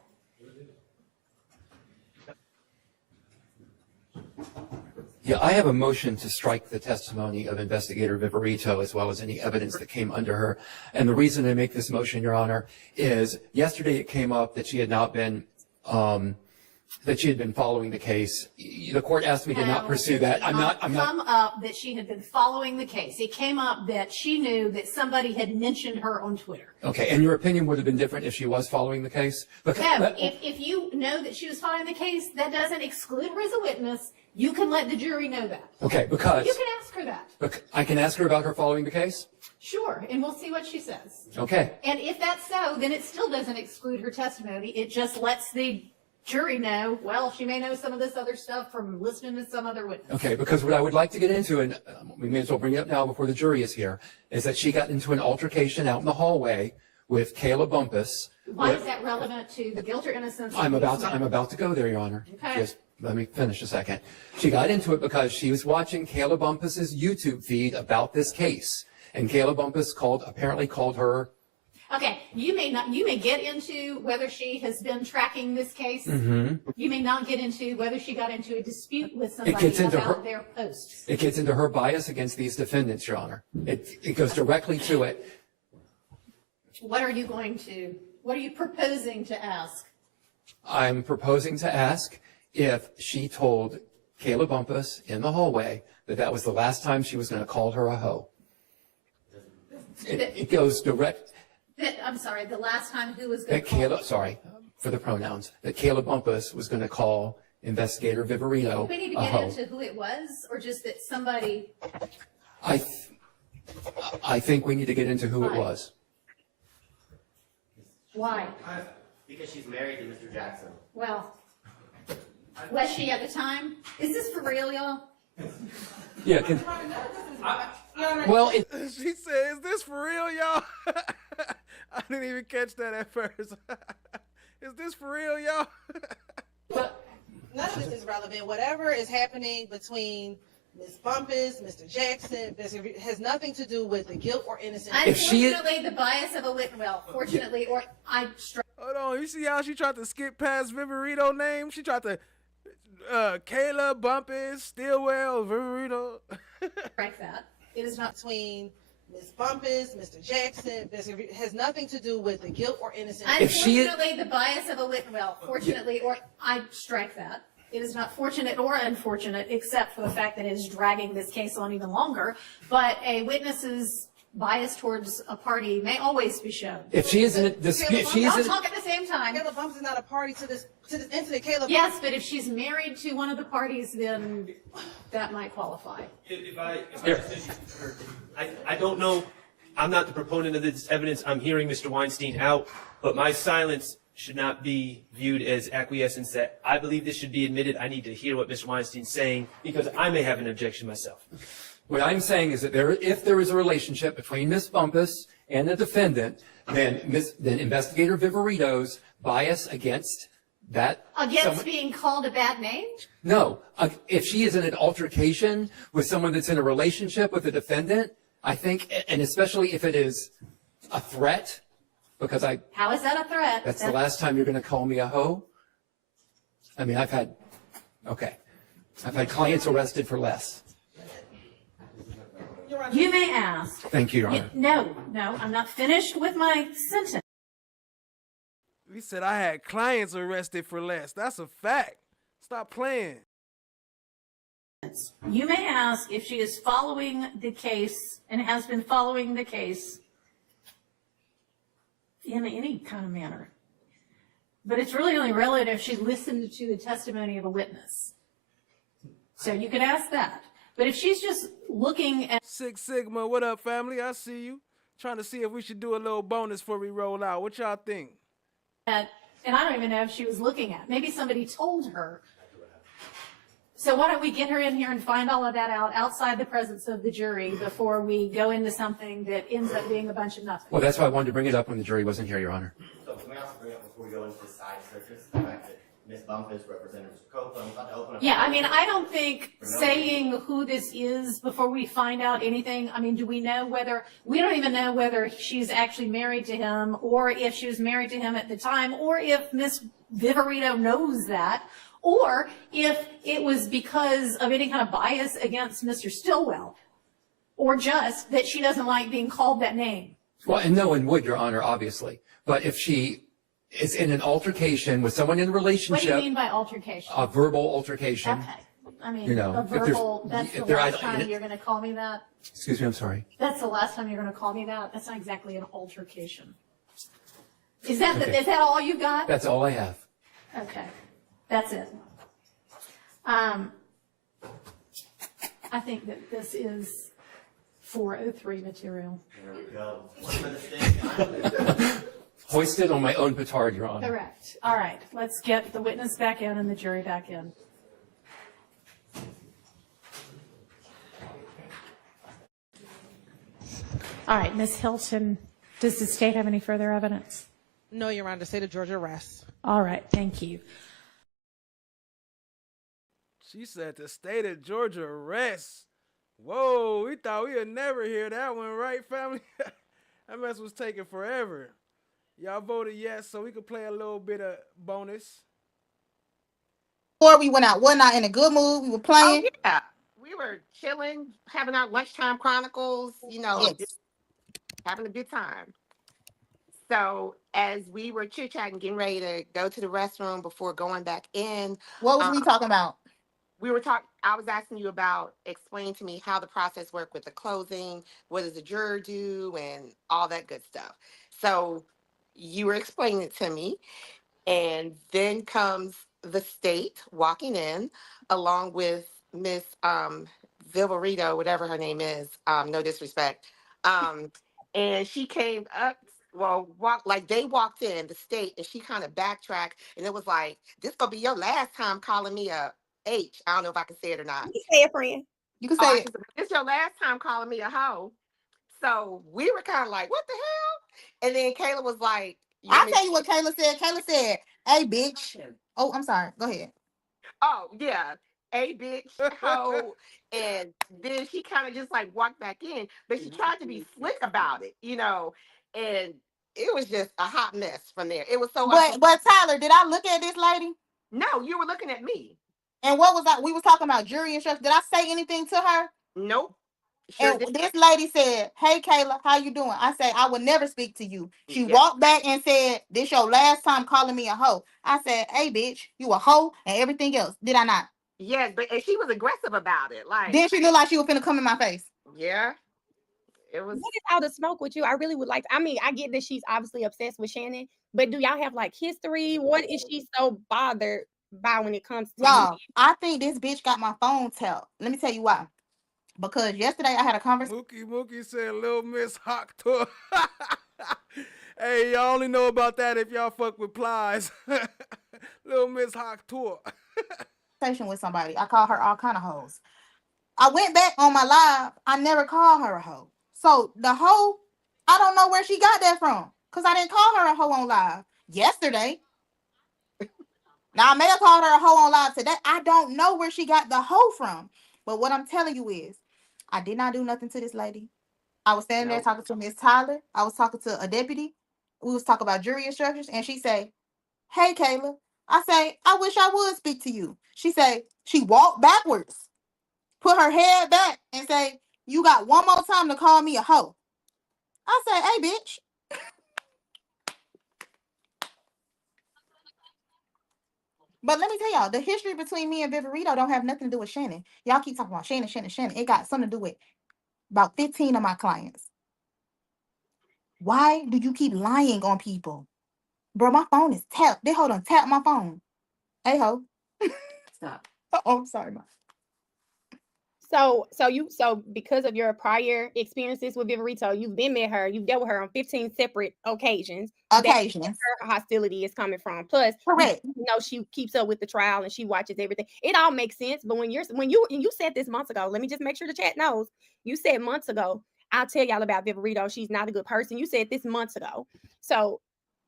Yeah, I have a motion to strike the testimony of Investigator Viverito as well as any evidence that came under her. And the reason I make this motion, Your Honor, is yesterday it came up that she had not been, that she had been following the case. The court asked me to not pursue that. I'm not. Come up that she had been following the case. It came up that she knew that somebody had mentioned her on Twitter. Okay, and your opinion would have been different if she was following the case? No, if you know that she was following the case, that doesn't exclude her as a witness. You can let the jury know that. Okay, because... You can ask her that. I can ask her about her following the case? Sure, and we'll see what she says. Okay. And if that's so, then it still doesn't exclude her testimony. It just lets the jury know, well, she may know some of this other stuff from listening to some other witness. Okay, because what I would like to get into, and we may as well bring it up now before the jury is here, is that she got into an altercation out in the hallway with Kayla Bumpus. Why is that relevant to the guilt or innocence? I'm about to go there, Your Honor. Okay. Just let me finish a second. She got into it because she was watching Kayla Bumpus's YouTube feed about this case. And Kayla Bumpus apparently called her. Okay, you may get into whether she has been tracking this case. Mm-hmm. You may not get into whether she got into a dispute with somebody about their posts. It gets into her bias against these defendants, Your Honor. It goes directly to it. What are you proposing to ask? I'm proposing to ask if she told Kayla Bumpus in the hallway that was the last time she was going to call her a hoe. It goes direct. I'm sorry, the last time who was going to call? Sorry for the pronouns. That Kayla Bumpus was going to call Investigator Viverito We need to a get hoe. into who it was, or just that somebody. I think we need to get into who it was. Why? Because she's married to Mr. Jackson. Well, was she at the time? Is this for real, y'all? Yeah. Well, she said, "Is this for real, y'all?" I didn't even catch that at first. Is this for real, y'all? None of this is relevant. Whatever is happening between Ms. Bumpus, Mr. Jackson, has nothing to do with the guilt or innocence. Unfortunately, the bias of a witness. Well, fortunately, or I. Hold on, you see how she tried to skip past Viverito name? She tried to Kayla Bumpus, Stillwell, Viverito. Strike that. It is not between Ms. Bumpus, Mr. Jackson, has nothing to do with the guilt or innocence. Unfortunately, the bias of a witness. Well, fortunately, or I strike that. It is not fortunate or unfortunate, except for the fact that it is dragging this case on even longer. But a witness's bias towards a party may always be shown. If she isn't, if she I'll isn't, talk at the same time. Kayla Bumpus is not a party to this incident. Kayla. Yes, but if she's married to one of the parties, then that might qualify. I don't know. I'm not the proponent of this evidence. I'm hearing Mr. Weinstein out, but my silence should not be viewed as acquiescence that I believe this should be admitted. I need to hear what Mr. Weinstein's saying because I may have an objection myself. what I'm saying is that if there is a relationship between Ms. Bumpus and the defendant, then Investigator Viverito's bias against that. Against being called a bad name? No, if she is in an altercation with someone that's in a relationship with a defendant, I think, and especially if it is a threat, because How is that a threat? that's the last time you're going to call me a hoe. I mean, I've had clients arrested for less. You may ask. Thank you, Your Honor. No, I'm not finished with my sentence. He said I had clients arrested for less. That's a fact. Stop playing. You may ask if she is following the case and has been following the case in any kind of manner. But it's really only relevant if she listened to the testimony of a witness. So you could ask that. But if she's just looking at... Six Sigma, what up, family? I see you. Trying to see if we should do a little bonus before we roll out. What y'all think? And I don't even know if she was looking at. Maybe somebody told her. So why don't we get her in here and find all of that out outside the presence of the jury before we go into something that ends up being a bunch of nothing? Well, that's why I wanted to bring it up when the jury wasn't here, Your Honor. So can we also bring up before we go into the side searches, the fact that Ms. Bumpus, Representative Copeland, about to open up... Yeah, I mean, I don't think saying who this is before we find out anything, I mean, do we know whether... We don't even know whether she's actually married to him or if she was married to him at the time or if Ms. Viverito knows that or if it was because of any kind of bias against Mr. Stillwell or just that she doesn't like being called that name. Well, and no one would, Your Honor, obviously. But if she is in an altercation with someone in a relationship... What do you mean by altercation? A verbal altercation. Okay. I mean, You know, a verbal, that's the last time you're going to call me that? Excuse me, I'm sorry. That's the last time you're going to call me that? That's not exactly an altercation. Is that, Okay. is that all you got? That's all I have. Okay. That's it. I think that this is 403 material. There we go. What's the mistake? Hoisted on my own petard, Your Honor. Correct. All right. Let's get the witness back in and the jury back in. All right, Ms. Hilton, does the state have any further evidence? No, Your Honor, the state of Georgia rests. All right, thank you. She said the state of Georgia rests. Whoa, we thought we would never hear that one, right, family? That mess was taking forever. Y'all voted yes, so we could play a little bit of bonus. Before we went out, wasn't I in a good mood? We were playing. Oh, yeah. We were chilling, having our lunchtime chronicles, you know, Yes. just having a good time. So as we were chit-chatting, getting ready to go to the restroom before going back in. What was we talking about? We were talking, I was asking you about, explain to me how the process worked with the closing, what does the juror do, and all that good stuff. So you were explaining it to me, and then comes the state walking in along with Miss Viverito, whatever her name is, no disrespect. And she came up, they walked in, the state, and she kind of backtracked, and it was like, this gonna be your last time calling me a H. I don't know if I can say it or not. You say it, friend. You can say it. It's your last time calling me a hoe. So we were kind of like, what the hell? And then Kayla was like, I'll tell you what Kayla said. Kayla said, hey, bitch. Oh, I'm sorry. Go ahead. Oh, yeah. A bitch, hoe. And then she kind of just like walked back in, but she tried to be slick about it, you know, and it was just a hot mess from there. It was so. But Tyler, did I look at this lady? No, you were looking at me. And what was that? We was talking about jury instructions. Did I say anything to her? Nope. And this lady said, hey, Kayla, how you doing? I said, I would never speak to you. She walked back and said, this your last time calling me a hoe. I said, hey, bitch, you a hoe and everything else. Did I not? Yes, but and she was aggressive about it. Like, then she looked like she was finna come in my face. Yeah. It was. What is all the smoke with you? I really would like to, I mean, I get that she's obviously obsessed with Shannon, but do y'all have like history? What is she so bothered by when it comes to y'all? I think this bitch got my phone tapped. Let me tell you why. Because yesterday I had a conversation. Mookie said Lil Miss Hawk Tour. Hey, y'all only know about that if y'all fuck with Plies. Lil Miss Hawk Tour. With somebody. I call her all kind of hoes. I went back on my live. I never called her a hoe. So the hoe, I don't know where she got that from. because I didn't call her a hoe on live yesterday. Now I may have called her a hoe on live today. I don't know where she got the hoe from. But what I'm telling you is, I did not do nothing to this lady. I was standing there talking to Miss Tyler. I was talking to a deputy. We was talking about jury instructions, and she say, "Hey, Kayla." I say, "I wish I would speak to you." She say, she walked backwards, put her head back, and say, "You got one more time to call me a hoe." I say, "Hey, bitch." But let me tell y'all, the history between me and Viverito don't have nothing to do with Shannon. Y'all keep talking about Shannon, Shannon, Shannon. It got something to do with about 15 of my clients. Why do you keep lying on people? Bro, my phone is tapped. They hold on, tap my phone. Hey ho. Stop. Oh, sorry, ma. So because of your prior experiences with Viverito, you've been with her, you've dealt with her on 15 separate occasions. That's where her hostility is coming from. Plus, correct. You know, she keeps up with the trial and she watches everything. It all makes sense. But when you said this months ago, let me just make sure the chat knows. You said months ago, I'll tell y'all about Viverito. She's not a good person. You said this months ago. So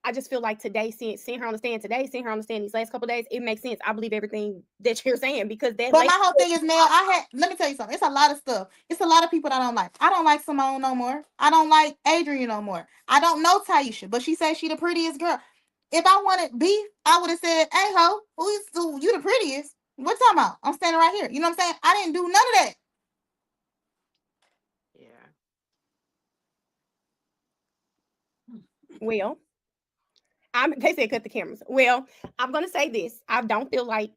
I just feel like today, seeing her on the stand today, seeing her on the stand these last couple of days, it makes sense. I believe everything that you're saying because that. But my whole thing is, Mel, let me tell you something. It's a lot of stuff. It's a lot of people that I don't like. I don't like Simone no more. I don't like Adrian no more. I don't know Taisha, but she says she the prettiest girl. If I wanted beef, I would have said, "Hey ho, you the prettiest? What you talking about? I'm standing right here." You know what I'm saying? I didn't do none of that. Well, they said cut the cameras. Well, I'm gonna say this. I don't feel like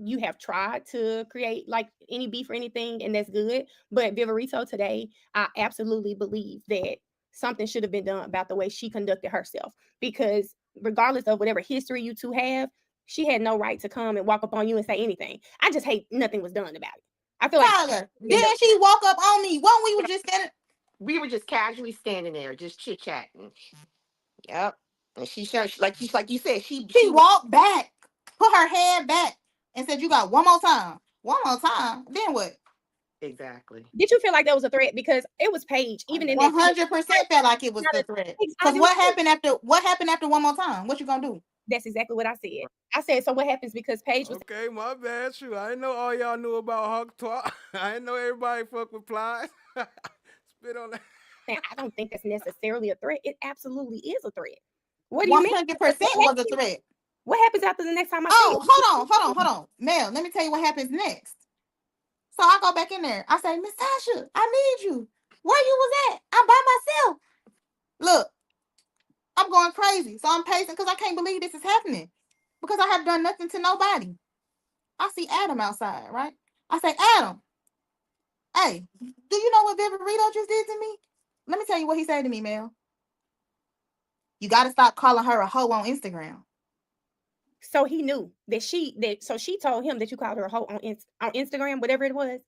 you have tried to create like any beef or anything, and that's good. But Viverito today, I absolutely believe that something should have been done about the way she conducted herself. Because regardless of whatever history you two have, she had no right to come and walk up on you and say anything. I just hate nothing was done about it. I feel like Tyler, then she walk up on me. When we were just standing, we were just casually standing there, just chit chatting. Yep. And she showed, like you said, she walked back, put her head back, and said, "You got one more time. One more time." Then what? Exactly. Did you feel like that was a threat? Because it was Paige, even in 100% felt like it was the threat. Because what happened after one more time? What you gonna do? That's exactly what I said. I said, so what happens because Paige was Okay, my bad. Shoot, I didn't know all y'all knew about Hawk Talk. I didn't know everybody fuck with Plies. Spit on that. I don't think that's necessarily a threat. It absolutely is a threat. What do you mean? 100% was a threat. What happens after the next time I see you? Hold on. Mel, let me tell you what happens next. So I go back in there. I say, "Miss Tasha, I need you. Where you was at? I'm by myself. Look, I'm going crazy. So I'm pacing because I can't believe this is happening. Because I have done nothing to nobody. I see Adam outside, right? I say, "Adam, hey, do you know what Viverito just did to me?" Let me tell you what he said to me, Mel. "You got to stop calling her a hoe on Instagram." So he knew that so she told him that you called her a hoe on Instagram, whatever it was.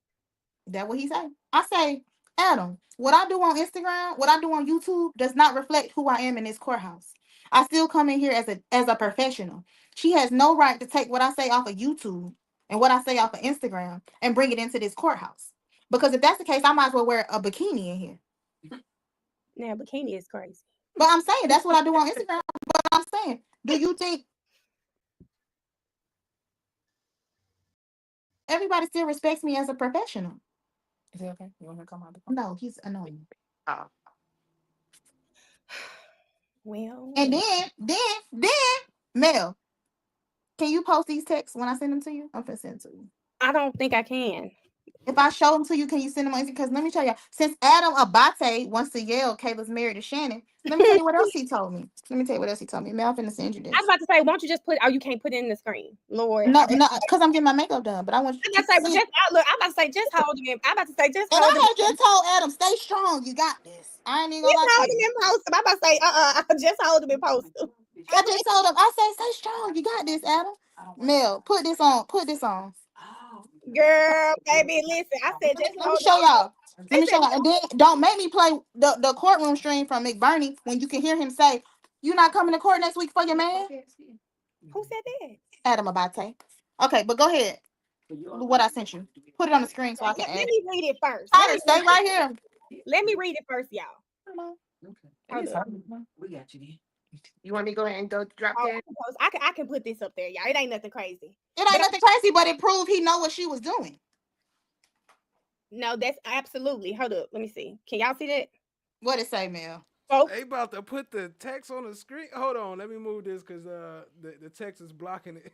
That what he said. I say, "Adam, what I do on Instagram, what I do on YouTube does not reflect who I am in this courthouse. I still come in here as a professional. She has no right to take what I say off of YouTube and what I say off of Instagram and bring it into this courthouse. Because if that's the case, I might as well wear a bikini in here." Now, bikini is crazy. But I'm saying that's what I do on Instagram. But I'm saying, do you think everybody still respects me as a professional? Is it okay? You want to come on? No, he's annoying. Oh. Well. And then, Mel, can you post these texts when I send them to you? I'm gonna send them to you. I don't think I can. If I show them to you, can you send them on Instagram? Because let me tell you, since Adam Abate wants to yell Kayla's married to Shannon, let me tell you what else he told me. Mel, I'm finna send you this. I was about to say, why don't you just put? Oh, you can't put it in the screen, Lord. No, because I'm getting my makeup done. But I want you. I'm about to say, I'm about to say, just hold him. I'm about to say, just and hold him. I had just told Adam, "Stay strong. You got this." I ain't even gonna Just lie hold to him you. and post him. I'm about to say, just hold him and post him. I just told him, I say, "Stay strong. You got this, Adam." Mel, put this on. Put this on. Girl, baby, listen. I said, just Let me show y'all. Let me show y'all. And then don't make me play the courtroom stream from McBurney when you can hear him say, "You not coming to court next week for your man?" Who said that? Adam Abate. Okay, but go ahead. What I sent you. Put it on the screen so I can Let add me it. read it first. Tyler, stay right here. Let me read it first, y'all. Okay. We got you then. You want me to go ahead and go drop Oh, that? I can put this up there, y'all. It ain't nothing crazy. It ain't nothing crazy, but it proved he know what she was doing. No, that's absolutely. Hold up. Let me see. Can y'all see that? What it say, Mel? Folks, They about to put the text on the screen. Hold on, let me move this because the text is blocking it.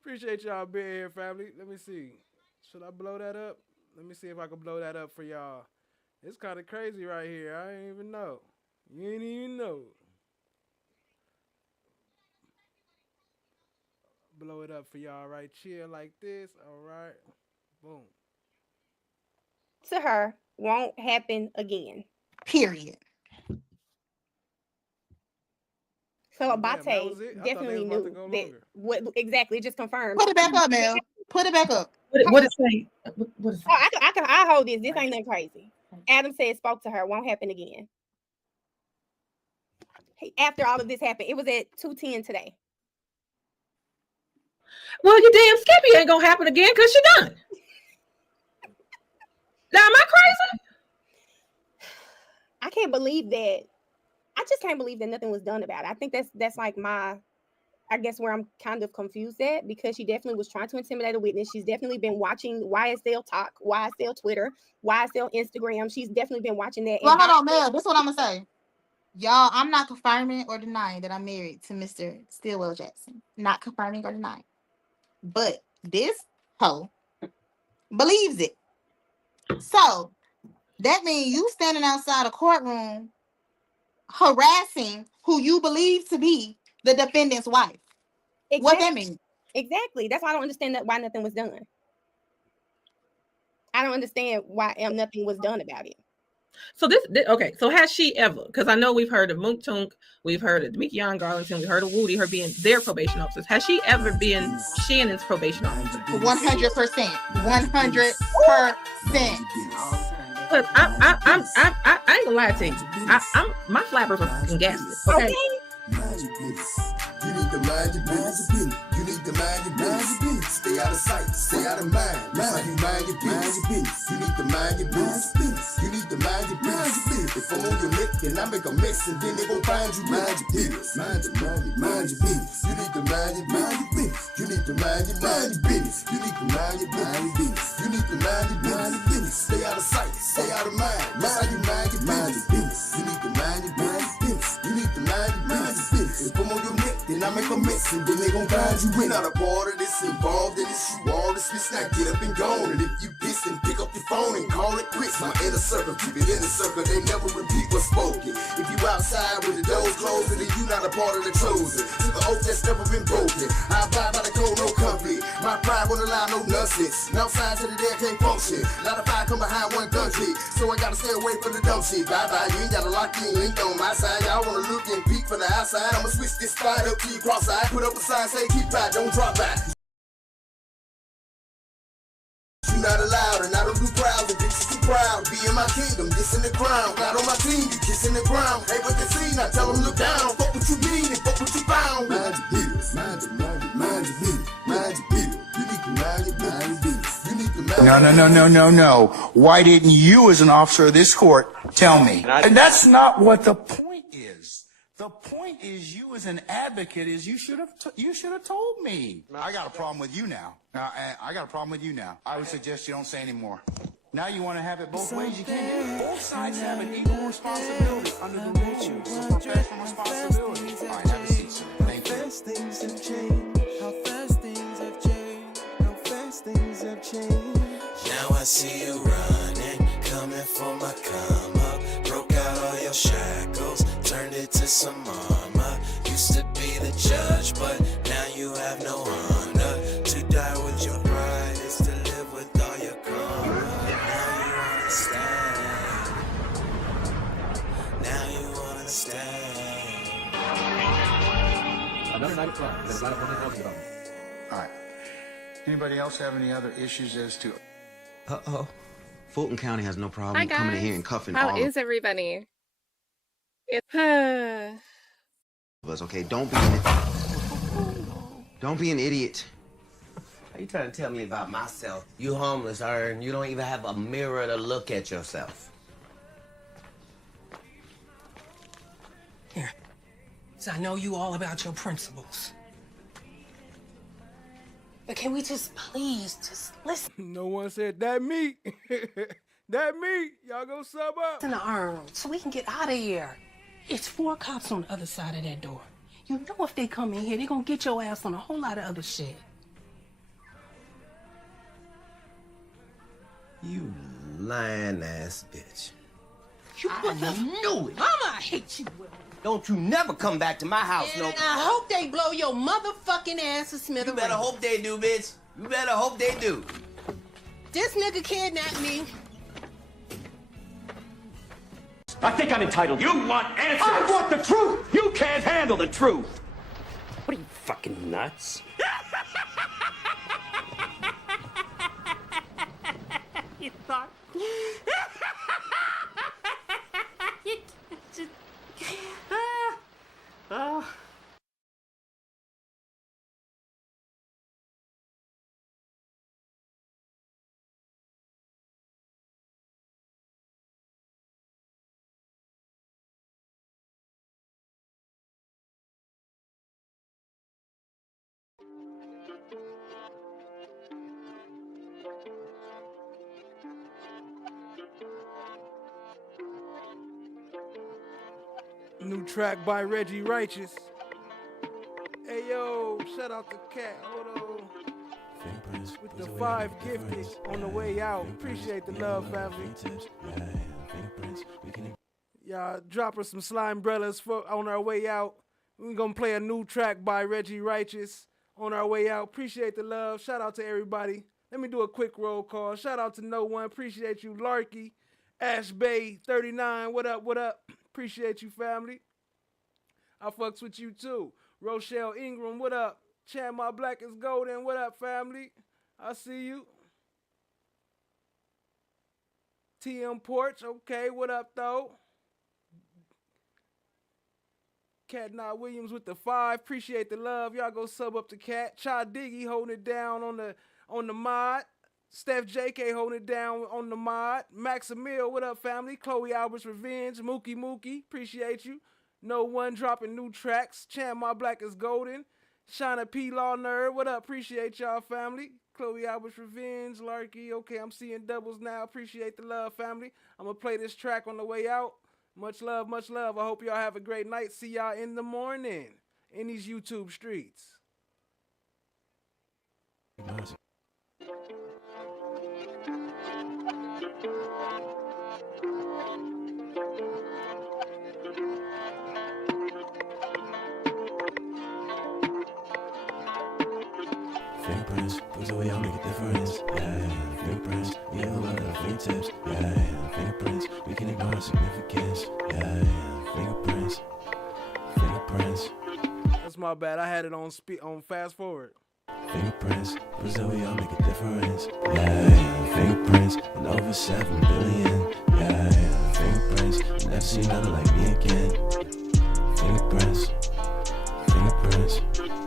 Appreciate y'all being here, family. Let me see. Should I blow that up? Let me see if I can blow that up for y'all. It's kind of crazy right here. I ain't even know. You ain't even know. Blow it up for y'all right here like this. All right. Boom. to her won't happen again. Period. So Oh, damn, that Abate was it? I thought they definitely was about to knew go that longer. what exactly it just confirmed. Put it back up, Mel. Put it back up. What it say? What is Oh, I hold this. This ain't nothing crazy. Adam said spoke to her, won't happen again. After all of this happened, it was at 2:10 today. Well, your damn Skippy ain't gonna happen again because she done. Now, am I crazy? I can't believe that. I just can't believe that nothing was done about it. I think that's like I guess where I'm kind of confused at, because she definitely was trying to intimidate a witness. She's definitely been watching YSL Talk, YSL Twitter, YSL Instagram. She's definitely been watching that. Well, hold on, Mel. This is what I'm gonna say. Y'all, I'm not confirming or denying that I'm married to Mr. Stillwell Jackson. Not confirming or denying. But this hoe believes it. So that means you standing outside a courtroom harassing who you believe to be the defendant's wife. Exactly. What that mean? Exactly. That's why I don't understand why nothing was done. I don't understand why nothing was done about it. So this okay. So has she ever? Because I know we've heard of Mook Tunk, we've heard of Demekion Garlington, we heard of Woody, her being their probation officers. Has she ever been Shannon's probation officer? 100%. 100%. But I ain't gonna lie to you. My flappers are fucking gaslit. Okay. You need to mind your business. You need to mind your business. Stay out of sight, stay out of mind. Mind you mind your business. You need to mind your business. You need to mind your business. If I'm on your neck, then I make a mess, and then they gon' find you. Mind your business. Mind your business. You need to mind your business. You need to mind your business. You need to mind your business. You need to mind your business. Stay out of sight, stay out of mind. Mind you mind your business. You need to mind your business. You need to mind your business. If I'm on your neck, then I make a mess, and then they gon' find you. We're not a part of this, involved in this. You all this bitch, now get up and gone. And if you piss, then pick up your phone and call it quits. My inner circle, keep it in the circle. They never repeat what's spoken. If you outside with the doors closed, then you not a part of the chosen. To the oath that's never been broken. I abide by the code, no conflict. My pride won't allow no nonsense. No signs to the day I can't function. A lot of fire come behind one gun click, so I gotta stay away from the dumb shit. Bye bye, you ain't gotta lock in, you ain't on my side. Y'all wanna look and peek from the outside. I'ma switch this spot up to your cross-eyed. Put up a sign, say keep by, don't drop by. You not allowed, and I don't do crowds. The bitches too proud. Be in my kingdom, this in the crown. Not on my team, you kissing the ground. Hey, what they see, now tell them look down. Fuck what you mean and fuck what you found. Mind your business, mind your business, mind your business. You need to mind your business. You need to mind No. Why didn't you, as an officer of this court, tell me? And that's not what the point is. The point is, you as an advocate, is you should have told me. I got a problem with you now. I got a problem with you now. I would suggest you don't say any more. Now you want to have it both ways. You can't do it. Both sides have an equal responsibility under the rules of professional responsibility. All right, have a seat, sir. Thank you. Things have changed. How fast things have changed. How fast things have changed. Now I see you running, coming for my come up. Broke out all your shackles, turned it to some armor. Used to be the judge, but now you have no honor. To die with your pride is to live with all your karma. Now you understand. Now you understand. Another night of fun. There's a lot of fun to talk about. All right. Anybody else have any other issues as to... Uh-oh. Fulton County has no problem Hi, coming in guys. here and cuffing How all is everybody? It's of us, okay? Don't be an idiot. Are you trying to tell me about myself? You homeless, and you don't even have a mirror to look at yourself. I know you all about your principles. But can we just please just listen? No one said that me. That me. Y'all go sub up. In the arm so we can get out of here. It's 4 cops on the other side of that door. You know if they come in here, they're gonna get your ass on a whole lot of other shit. You lying ass bitch. I knew it. Mama, I hate you, Will. Don't you never come back to my house, And I hope they blow your motherfucking ass to smithereens. You better hope they do, bitch. You better hope they do. This nigga kidnapped me. I think I'm entitled. You want answers? I want the truth! You can't handle the truth! What are you, fucking nuts? You thought... you just... Oh. New track by Reggie Righteous. Hey yo, shout out to Cat. Hold on. With the 5 gifted on the way out. Appreciate the love, family. Y'all drop her some slime brellas for on our way out. We're gonna play a new track by Reggie Righteous on our way out. Appreciate the love. Shout out to everybody. Let me do a quick roll call. Shout out to No One. Appreciate you, Larky. Ash Bay 39. What up? What up? Appreciate you, family. I fucks with you too. Rochelle Ingram, what up? Chan My Black is Golden, what up, family? I see you. TM Porch, okay, what up, though? Cat Knot Williams with the 5, appreciate the love. Y'all go sub up to Cat. Cha Diggy holding it down on the mod. Steph JK holding it down on the mod. Max Emil, what up, family? Chloe Albert's Revenge. Mookie, appreciate you. No One dropping new tracks. Chan My Black is Golden. Shauna P. Law Nerd, what up? Appreciate y'all, family. Chloe Albert's Revenge. Larky, okay, I'm seeing doubles now. Appreciate the love, family. I'm going to play this track on the way out. Much love, much love. I hope y'all have a great night. See y'all in the morning in these YouTube streets. Fingerprints, proves the way I'll make a difference. Yeah, fingerprints, we have a lot of fingertips. Yeah, fingerprints, we can ignore significance. Yeah, fingerprints, fingerprints. That's my bad. I had it on fast forward. Fingerprints, proves the way I'll make a difference. Yeah, fingerprints, and over 7 billion. Yeah, fingerprints, never seen nothing like me again. Fingerprints, fingerprints.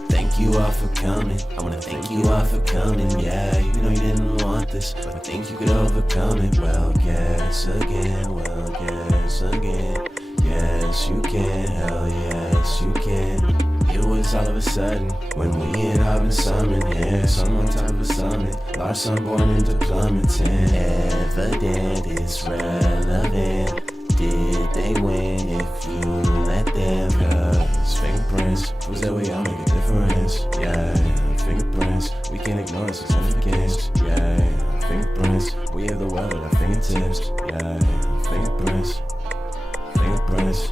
Thank you all for coming. I wanna thank you all for coming. Yeah, you know you didn't want this, but I think you could overcome it. Well, guess again. Well, guess again. Yes, you can. Hell yes, you can. It was all of a sudden when we had all been summoned. Yeah, someone type of summit. Lost son born into plummeting. Evident it's relevant. Did they win if you let them? Cause fingerprints proves that we all make a difference. Yeah, fingerprints, we can't ignore significance. Yeah, fingerprints, we have the world at our fingertips. Yeah, fingerprints, fingerprints,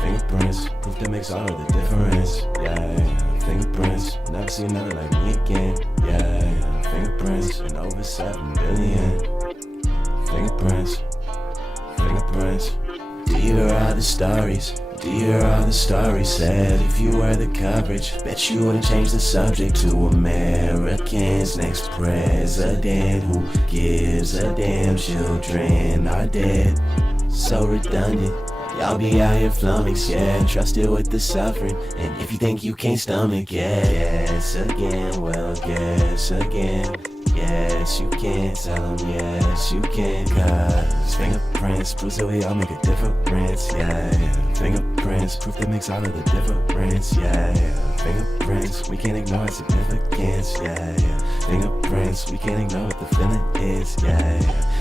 fingerprints, proof that makes all of the difference. Yeah, fingerprints, never seen nothing like me again. Yeah, fingerprints, and over 7 billion. Fingerprints. Fingerprints. Do you hear all the stories? Do you hear all the stories said? If you were the coverage, bet you wouldn't change the subject to Americans' next president. Who gives a damn? Children are dead. So redundant. Y'all be out here flummoxed, yeah. Trusted with the suffering. And if you think you can't stomach, yeah. Guess again, well, guess again. yes, you can. Tell them yes, you can. Cause fingerprints proves that we all make a difference, yeah. Fingerprints, proof that makes all of the difference, yeah. Fingerprints, we can't ignore its significance, yeah. Fingerprints, we can't ignore what the feeling is, yeah.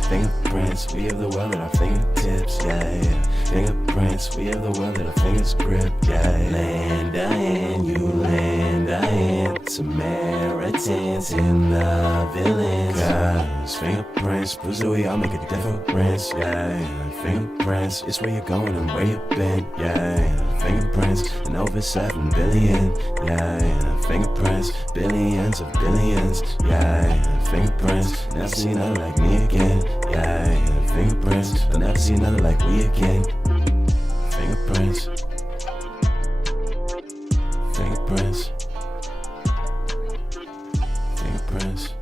Fingerprints, we have the world at our fingertips, yeah. Fingerprints, we have the world at our fingers grip, yeah. Land a hand, you land a hand. Samaritans in the villains. Cause fingerprints proves that we all make a difference, yeah. Fingerprints, it's where you're going and where you've been, yeah. Fingerprints, and over 7 billion, yeah. Fingerprints, billions of billions, yeah. Fingerprints, never seen nothing like me again, yeah. Fingerprints, I'll never see another like we again. Fingerprints. Fingerprints. Fingerprints.